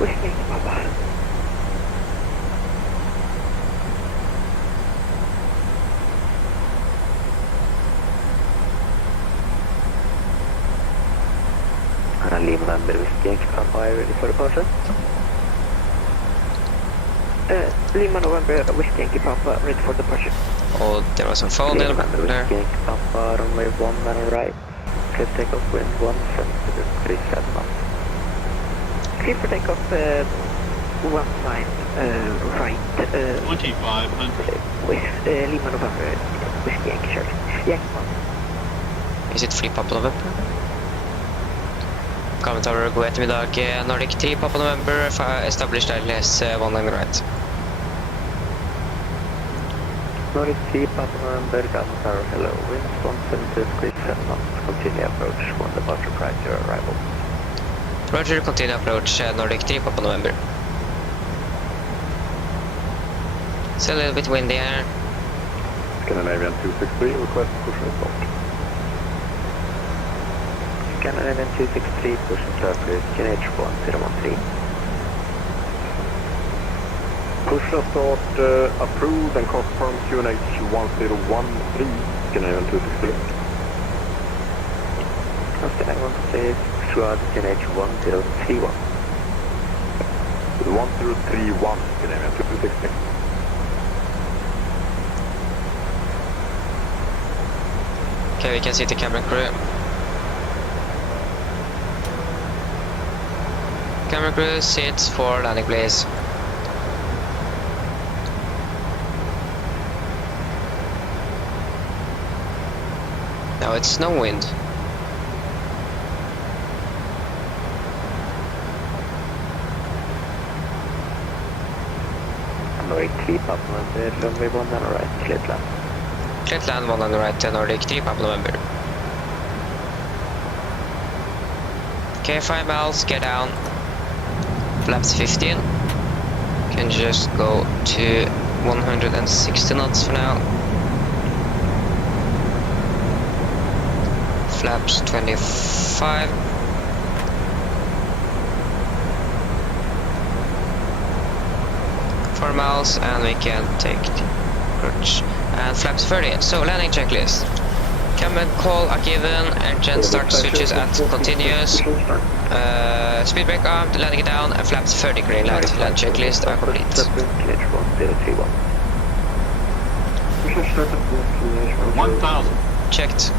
Whiskey Papa. Lima November Whiskey Papa, are you ready for departure? Lima November Whiskey Papa, ready for departure. Oh, there was a phone there. Whiskey Papa, runway 1 and right. Clear takeoff wind 173 knots. Clear for takeoff 19 right. 2500. With Lima November Whiskey Yankee Charlie. Yankee Papa. Is it 3 Papa November? Comment tower, god ettermiddag, Nordic 3 Papa November, established ILS 19 right. Nordic 3 Papa November, Government Tower, hello, wind 172 knots, continue approach, 1 departure prior to your arrival. Roger, continue approach, Nordic 3 Papa November. It's a little bit windy here. Scandinavian 263, request push and stop. Scandinavian 263, push and start with QNH 1013. Push and start approved and confirm QNH 1013, Scandinavian 263. Scandinavian 116, throughout QNH 1031. 1031, Scandinavian 263. Okay, we can see the cabin crew. Cabin crew, sit for landing, please. Now it's no wind. Nordic 3 Papa November, runway 1 and right, clear to land. Clear to land 1 on the right, Nordic 3 Papa November. Okay, 5 miles, get down. Flaps 15. Can just go to 160 knots for now. Flaps 25. Miles, and we can take the approach. And flaps 30. So landing checklist. Cabin call are given. Engine start switches at continuous. Speed brake armed. Landing down. And flaps 30 green light. Land checklist are complete. 1,000. Checked.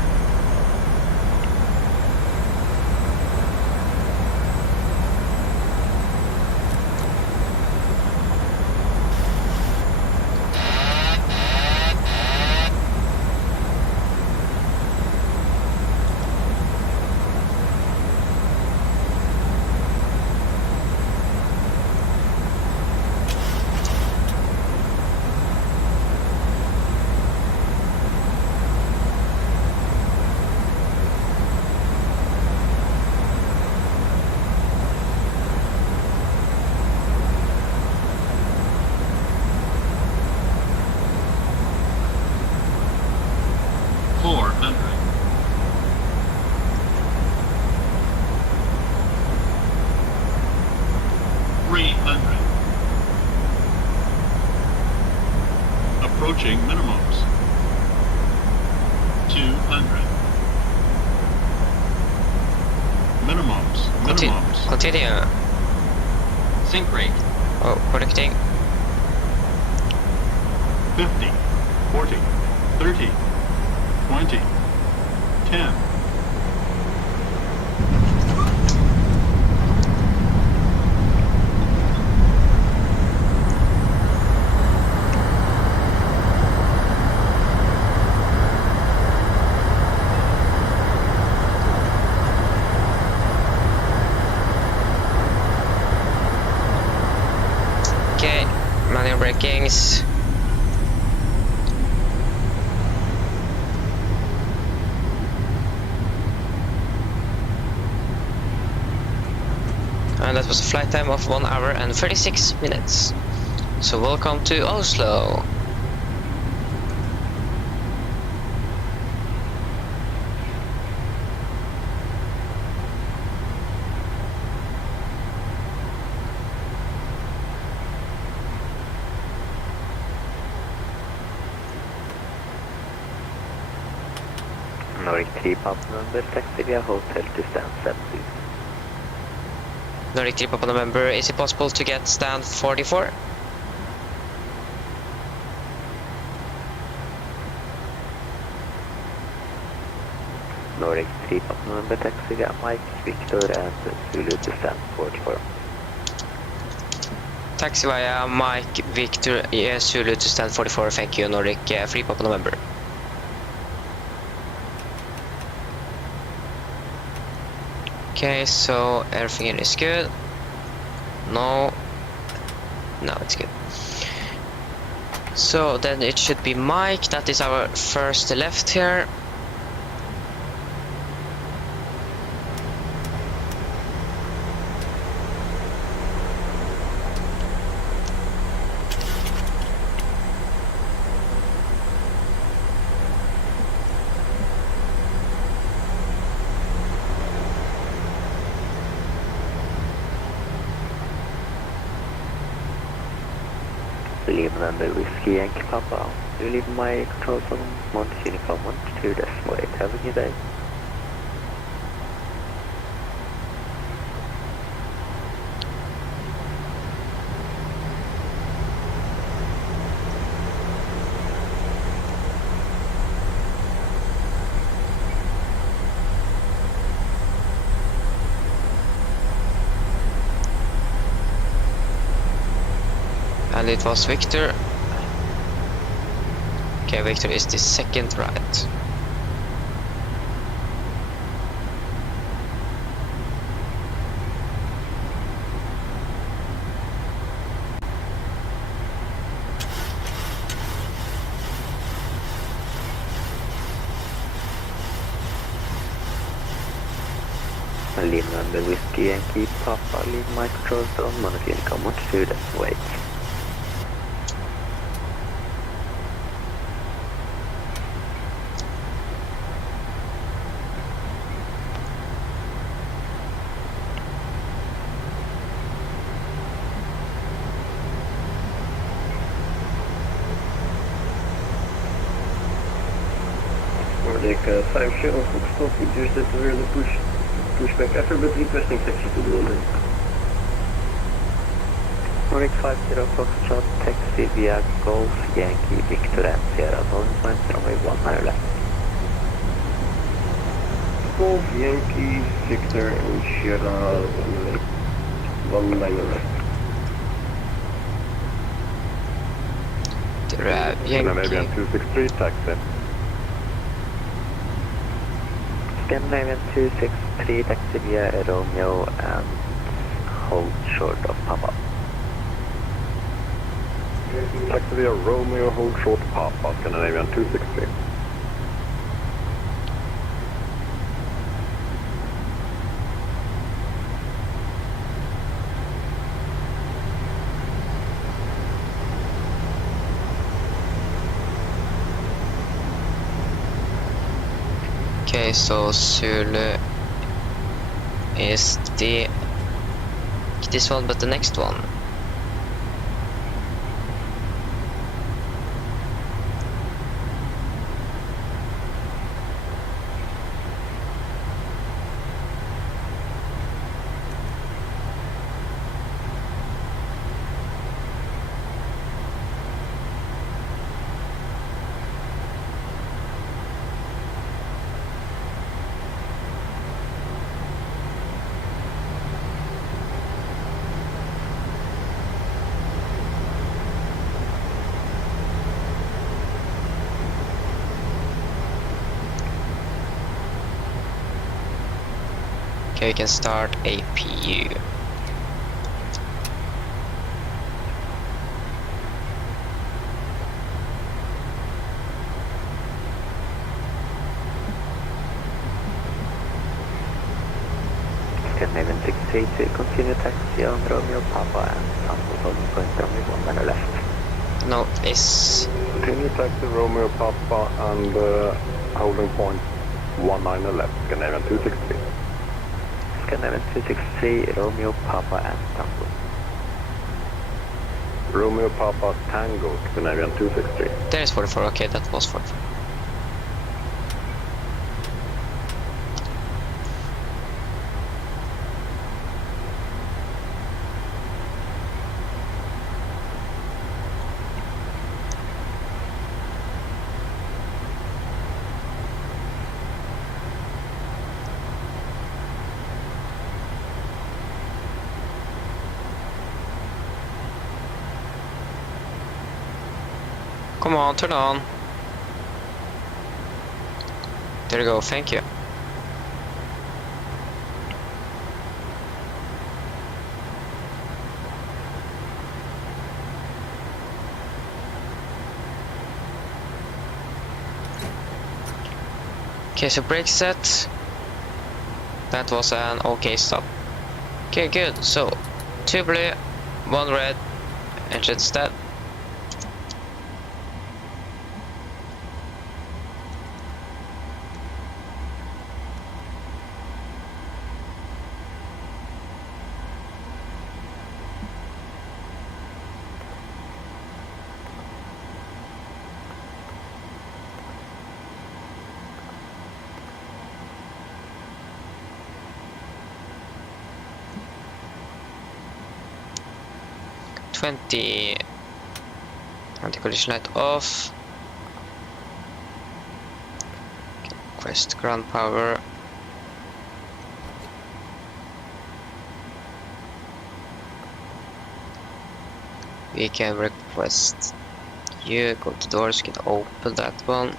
Approaching minimums. 200. Minimums. Continue. Sync rate. Oh, connecting. 50, 40, 30, 20, 10. Okay, manual brakings. And that was a flight time of 1 hour and 36 minutes. So welcome to Oslo. Nordic 3 Papa November, taxi via hotel to stand 70. Nordic 3 Papa November, is it possible to get stand 44? Nordic 3 Papa November, taxi via Mike, Victor and Zulu to stand 44. Taxi via Mike, Victor, Zulu to stand 44, thank you, Nordic 3 Papa November. Okay, so everything is good. No, it's good. So then it should be Mike, that is our first left here. Leave number Whiskey Yankee Papa. You leave my control from Monte Uniform 1-2-8. Have a good day. And it was Victor. Okay, Victor is the second right. Leave number whiskey and keep Papa, leave my controls on, monofin, come on to that wait. Nordic 5 shell, stop, we just have to really push back after, but requesting taxi to the building. Nordic 50 Foxtrot, taxi via Golf, Yankee, Victor and Sierra, Northern Point, runway 19 left. Golf, Yankee, Victor and Sierra, 19 left. Yankee. 263, taxi. Scandinavian 263, taxi via Romeo and hold short of Papa. Taxi via Romeo, hold short Papa, Scandinavian 263. Okay, so Zulu is this one, but the next one. Okay, we can start APU. Scandinavian 632, continue taxi on Romeo, Papa and Sample holding point, runway 19 left. No, is Continue taxi Romeo, Papa and holding point 19 left, Scandinavian 263. Scandinavian 263, Romeo, Papa and Sample. Romeo, Papa, Tango, Scandinavian 263. there's 44. Okay, that was 44. Come on, turn on. There you go, thank you. Okay, so brake set. That was an okay stop. Okay, good. So 2 blue, 1 red, engine stat. Anti-collision light off. Okay, request ground power. we can request you go to doors, you can open that one.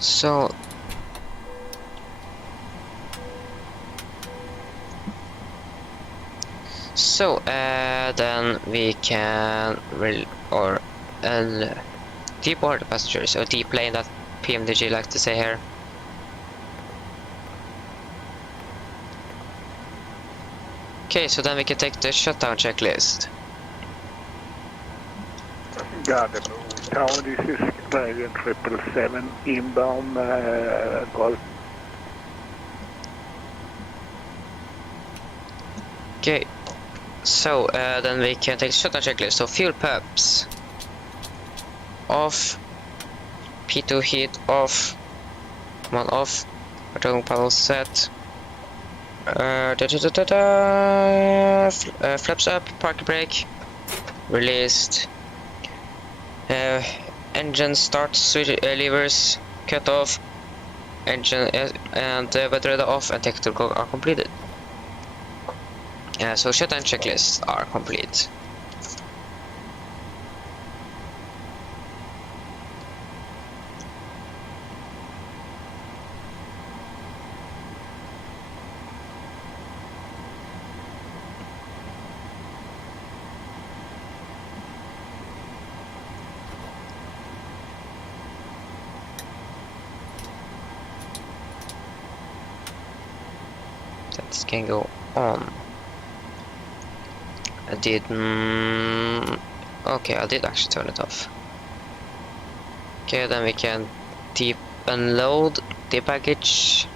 So then we can deboard the passengers, or deplane that PMDG like to say here. Okay, so then we can take the shutdown checklist. Gardermoen Tower, this is Norwegian 777 inbound Golf. Okay, so then we can take the shutdown checklist. So fuel pumps off, P2 heat off, come on off, control panel set, flaps up, parking brake released, engine start switch levers cut off, engine and weather radar off, and technical are completed. So shutdown checklists are complete. That can go on. I didn't. Okay, I did actually turn it off. Okay, then we can unload the baggage.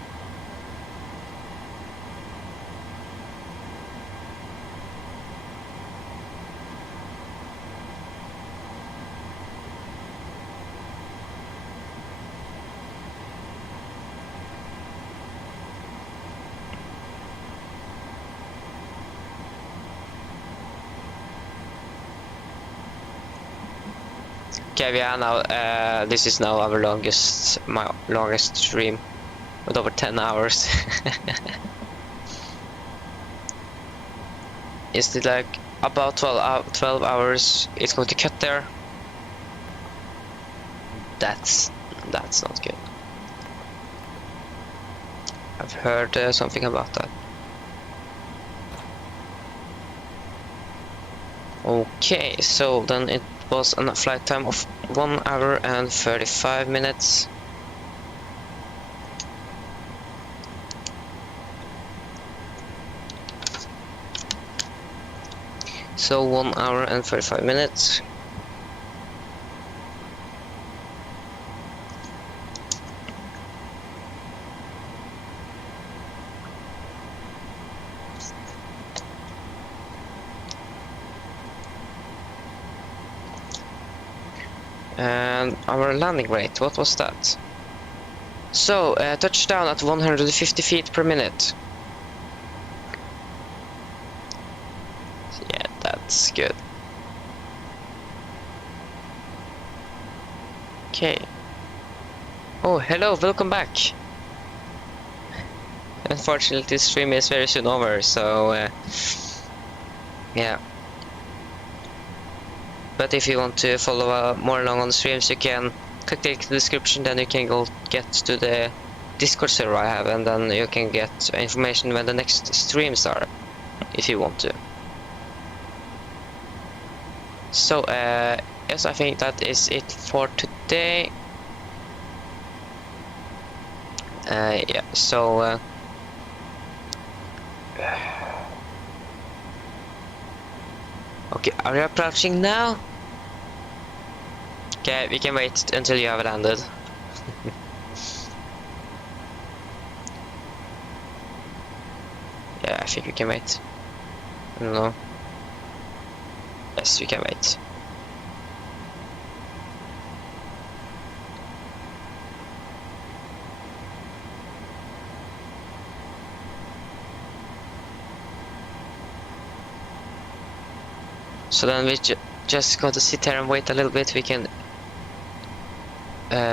Okay, we are now, this is now our my longest stream, with over 10 hours. Is it like about 12 hours it's going to cut there? That's not good. I've heard something about that. Okay, so then it was a flight time of 1 hour and 35 minutes. So 1 hour and 35 minutes. And our landing rate, what was that? So, touchdown at 150 feet per minute. Yeah, that's good. Okay. Oh, hello, welcome back. Unfortunately, this stream is very soon over, so yeah. But if you want to follow more along on the streams, you can click the description, then you can go get to the Discord server I have, and then you can get information when the next streams are, if you want to. So, yes, I think that is it for today. Yeah, so okay, are you approaching now? Okay, we can wait until you have landed. Yeah, I think we can wait. I don't know. Yes, we can wait. So then we just going to sit here and wait a little bit. We can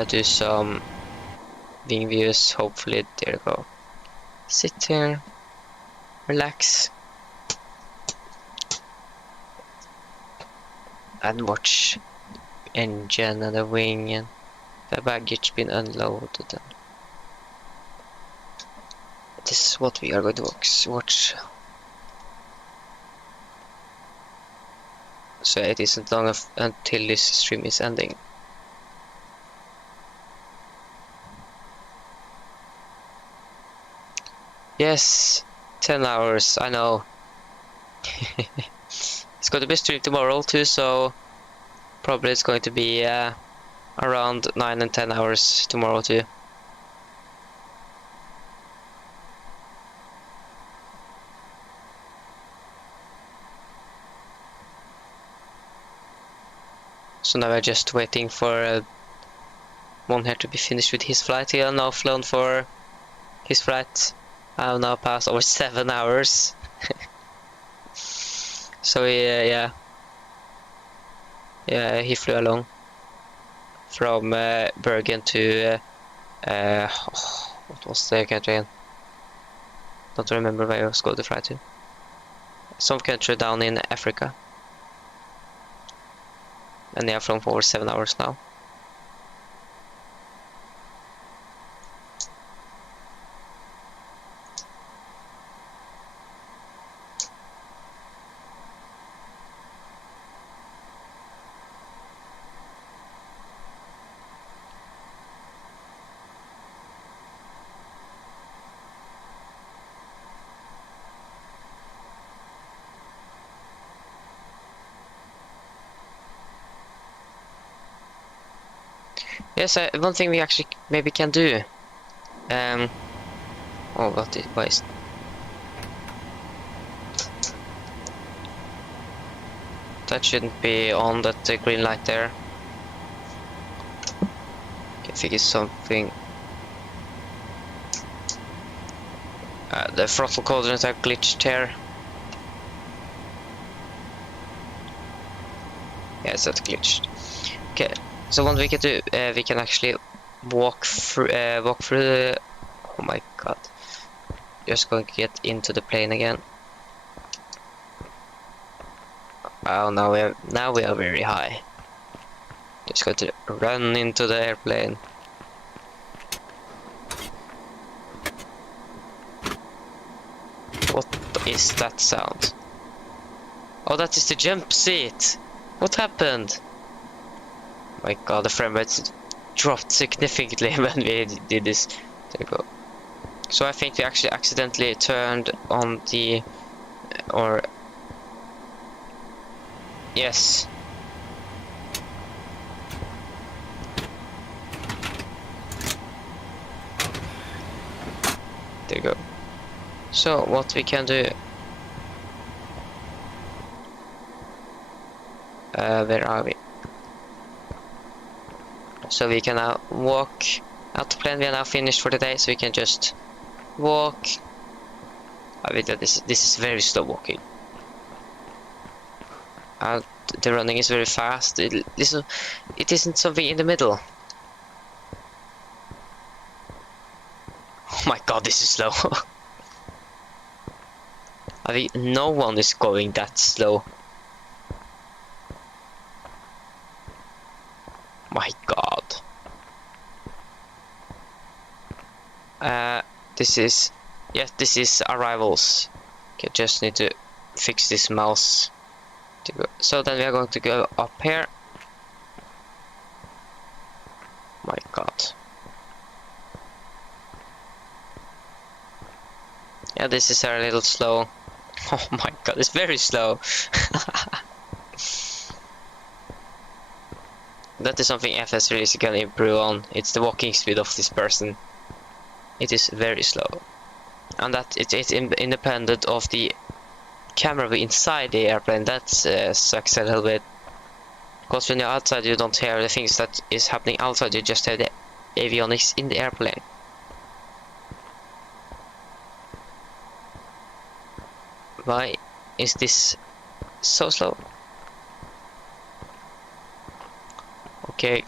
do some wing views, hopefully. There you go. Sit here, relax, and watch engine and the wing and the baggage being unloaded. And this is what we are going to watch. So it isn't long until this stream is ending. Yes, 10 hours, I know. It's going to be streamed tomorrow too, so probably it's going to be around 9 and 10 hours tomorrow too. So now we're just waiting for one here to be finished with his flight. He has now flown for his flight. I have now passed over 7 hours. So yeah, he flew along from Bergen to what was the country again? Don't remember where I was going to fly to. Some country down in Africa. And they have flown for over 7 hours now. Yes, one thing we actually maybe can do. Oh, what is waste? That shouldn't be on that green light there. Can figure something. The throttle coordinates are glitched here. Yes, that's glitched. Okay. So what we can do, we can actually walk through the, oh my god, just going to get into the plane again. Oh, now we are very high. Just going to run into the airplane. What is that sound? Oh, that is the jump seat. What happened? My god, the frame rate dropped significantly when we did this. There we go. So I think we actually accidentally turned on the, or yes. There you go. So what we can do, where are we? So we can now walk out the plane. We are now finished for the day, so we can just walk. I mean, this is very slow walking. The running is very fast. It isn't something in the middle. Oh my god, this is slow. I mean, no one is going that slow. My god. This is arrivals. Okay, just need to fix this mouse. So then we are going to go up here. My god. Yeah, this is a little slow. Oh my god, it's very slow. That is something FS really can improve on. It's the walking speed of this person. It is very slow. And that it's independent of the camera inside the airplane. That sucks a little bit. Because when you're outside you don't hear the things that is happening outside, you just hear the avionics in the airplane. Why is this so slow? Okay.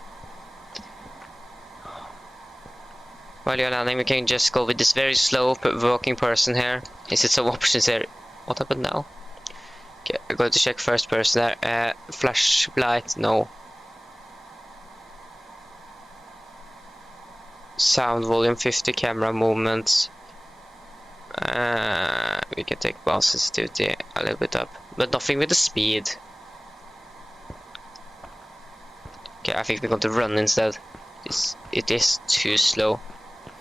While you're landing, we can just go with this very slow walking person here. Is it some options here? What happened now? Okay, I'm going to check first person there. Flashlight, no. Sound volume 50, camera movements. We can take bounce sensitivity a little bit up, but nothing with the speed. Okay, I think we're going to run instead. It is too slow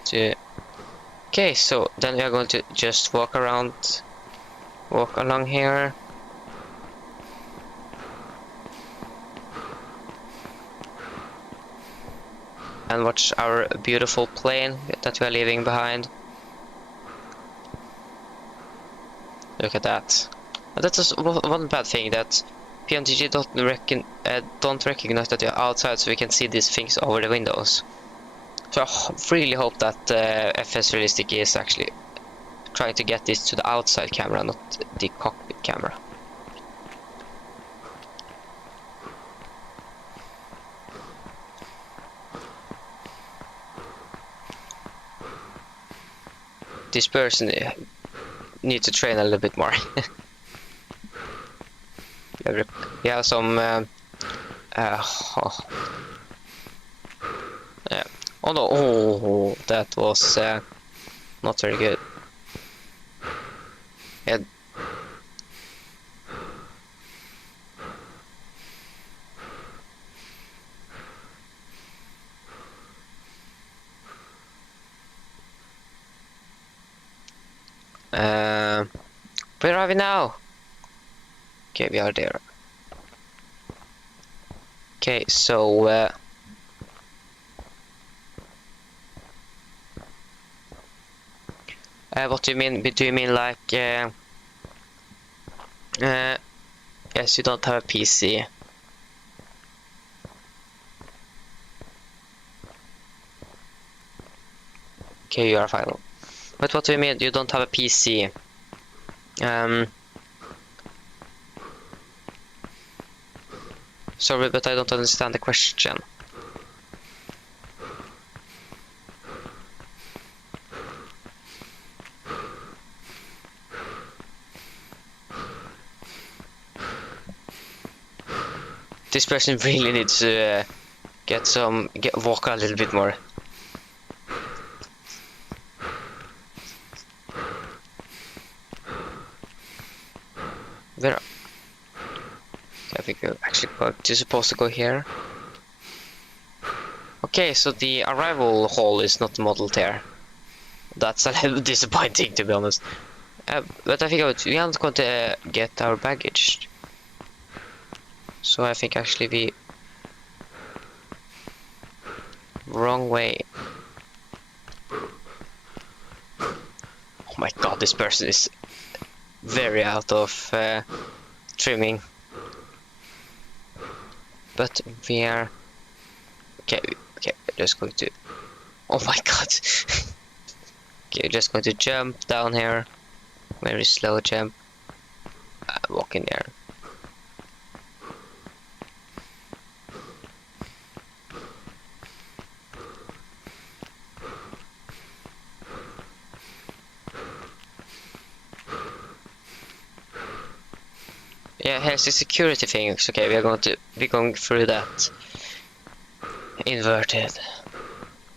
to... Okay, so then we are going to just walk along here. And watch our beautiful plane that we are leaving behind. Look at that. And that's just one bad thing, that PMDG don't recognize that you're outside, so we can see these things over the windows. So I really hope that FS Realistic is actually trying to get this to the outside camera, not the cockpit camera. This person needs to train a little bit more. We have some yeah. Oh no, oh, that was not very good. Yeah. Where are we now? Okay, we are there. Okay, so what do you mean? Do you mean like yes, you don't have a PC? Okay, you are fine. But what do you mean? You don't have a PC? Sorry, but I don't understand the question. This person really needs to walk a little bit more. Where? I think you're actually supposed to go here. Okay, so the arrival hall is not modeled here. That's a little disappointing, to be honest. But I think we aren't going to get our baggage. So I think actually we... Wrong way. Oh my god, this person is very out of trimming. But we are... Okay, we're just going to... Oh my god! Okay, we're just going to jump down here. Very slow jump. Walk in there. Yeah, here's the security things. Okay, we're going to be going through that. Inverted.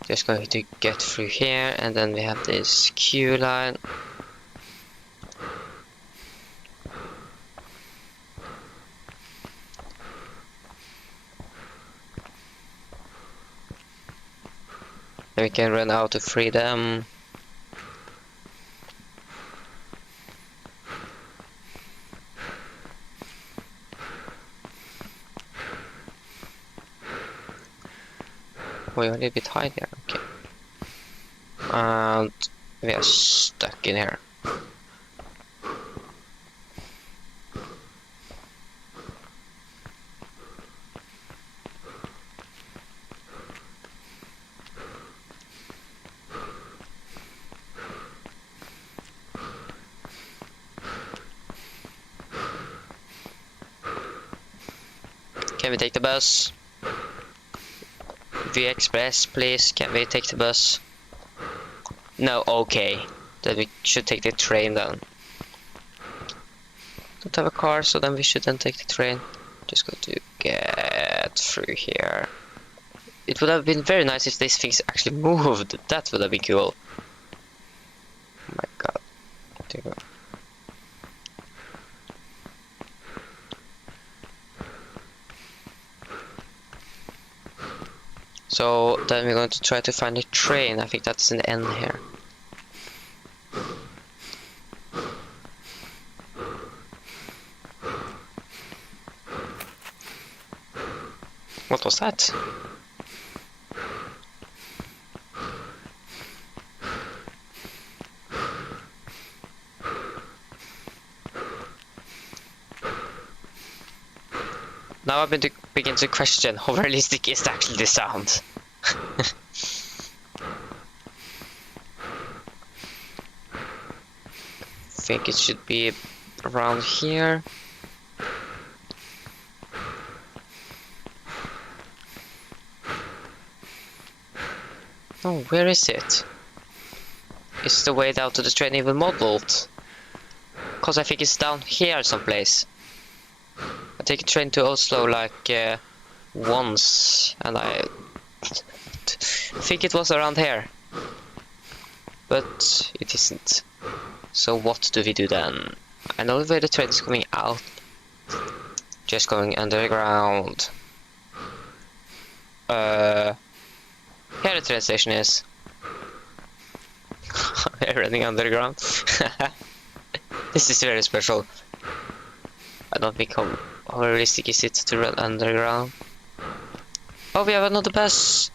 Just going to get through here, and then we have this queue line. Then we can run out of freedom. We're a little bit high there, okay. And we are stuck in here. Can we take the bus? V Express, please, can we take the bus? No, okay. Then we should take the train then. Don't have a car, so then we should then take the train. Just going to get through here. It would have been very nice if these things actually moved. That would have been cool. Oh my god. There you go. So then we're going to try to find a train. I think that's an N here. What was that? Now I've been to begin to question how realistic is actually the sound. Think it should be around here. Oh, where is it? Is the way down to the train even modeled? Cause I think it's down here someplace. I take a train to Oslo like once, and I think it was around here, but it isn't. So what do we do then? I know where the train is coming out. Just going underground. Here the train station is. We're running underground. This is very special. I don't think how realistic is it to run underground. Oh, we have another bus.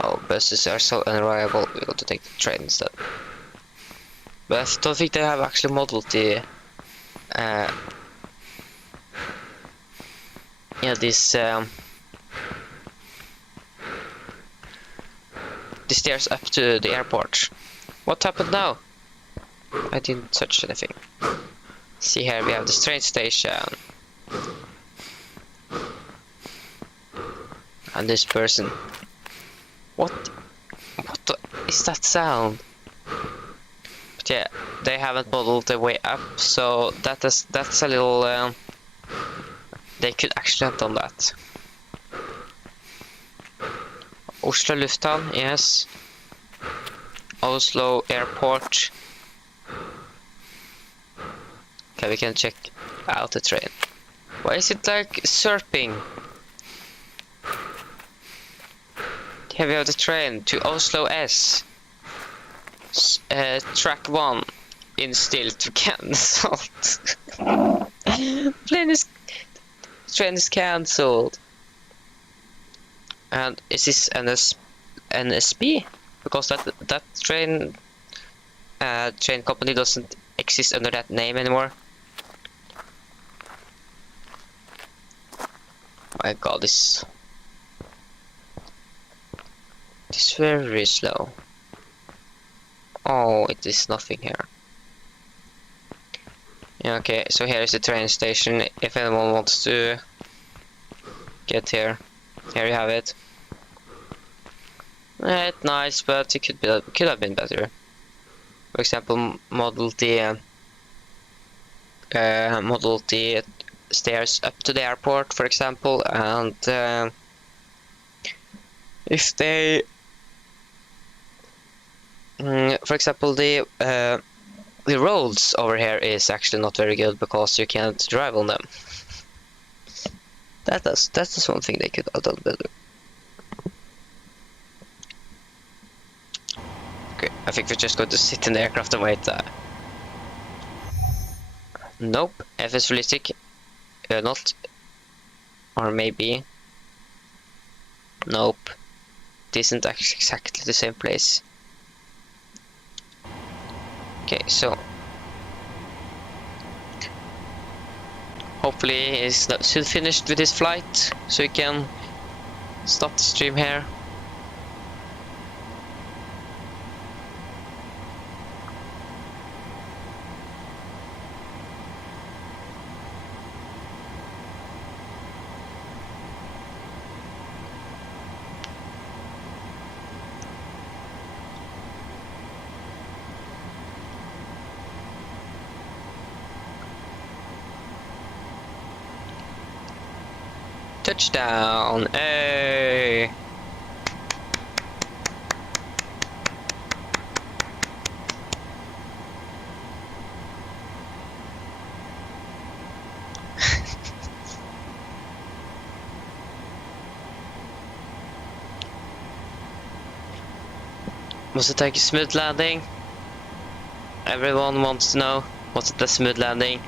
Oh, buses are so unreliable. We got to take the train instead. But I don't think they have actually modeled the this the stairs up to the airport. What happened now? I didn't touch anything. See here, we have the train station. And this person. What is that sound? But yeah, they haven't modeled the way up, so that's a little. They could actually have done that. Oslo Lufthavn, yes. Oslo Airport. Okay, we can check out the train. Why is it like surfing? Here we have the train to Oslo S. Track 1 in still to cancelled. Train is cancelled. And is this NSB? Because that train company doesn't exist under that name anymore. My god, this is very slow. Oh, it is nothing here. Yeah, okay, so here is the train station. If anyone wants to get here, here you have it. It's nice, but it could have been better. For example, model the stairs up to the airport, for example, and if they, for example, the roads over here is actually not very good because you can't drive on them. That's one thing they could have done better. Okay, I think we're just going to sit in the aircraft and wait. Nope, FS realistic. Not. Or maybe. Nope. It isn't actually exactly the same place. Okay, so. Hopefully he's soon finished with his flight, so he can stop the stream here. Touchdown! Hey! Was it like a smooth landing? Everyone wants to know, was it a smooth landing?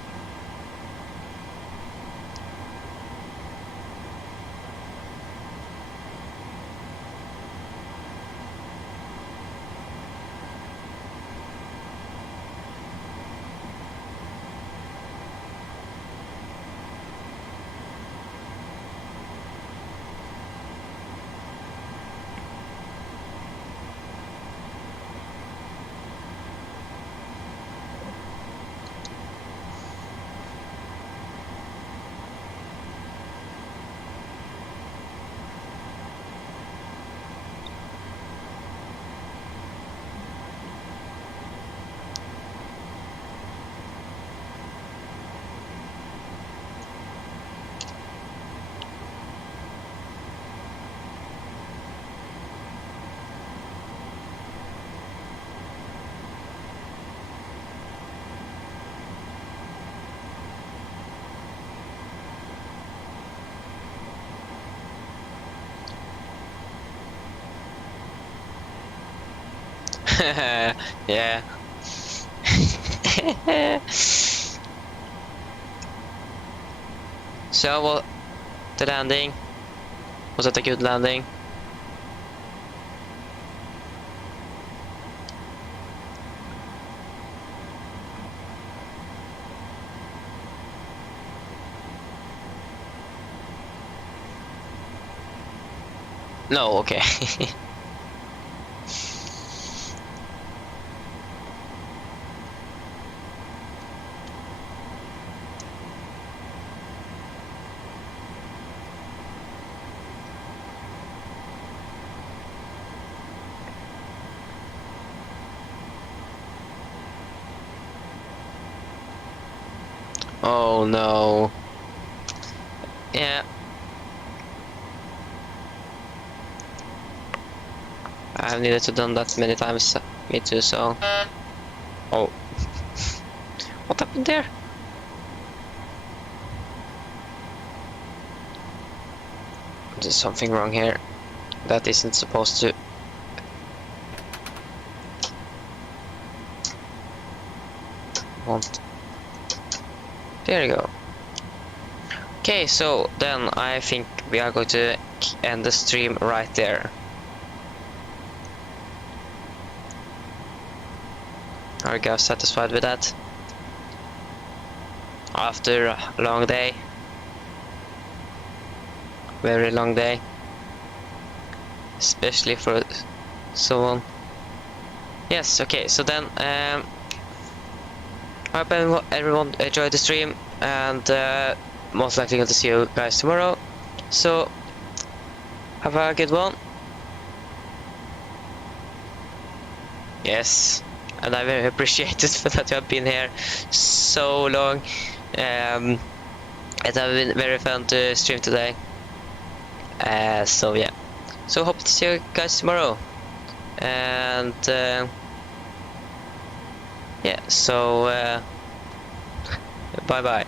Yeah. So, what? The landing? Was it a good landing? No, okay. Oh no. Yeah. I've needed to done that many times. Me too, so. Oh. What happened there? There's something wrong here. That isn't supposed to. Want. There you go. Okay, so then I think we are going to end the stream right there. Are you guys satisfied with that? After a long day. Very long day. Especially for someone. Yes, okay, so then I hope everyone enjoyed the stream, and most likely going to see you guys tomorrow. So have a good one. Yes, and I very appreciate it for that you have been here so long. It has been very fun to stream today. So yeah, so hope to see you guys tomorrow, and yeah, so bye bye.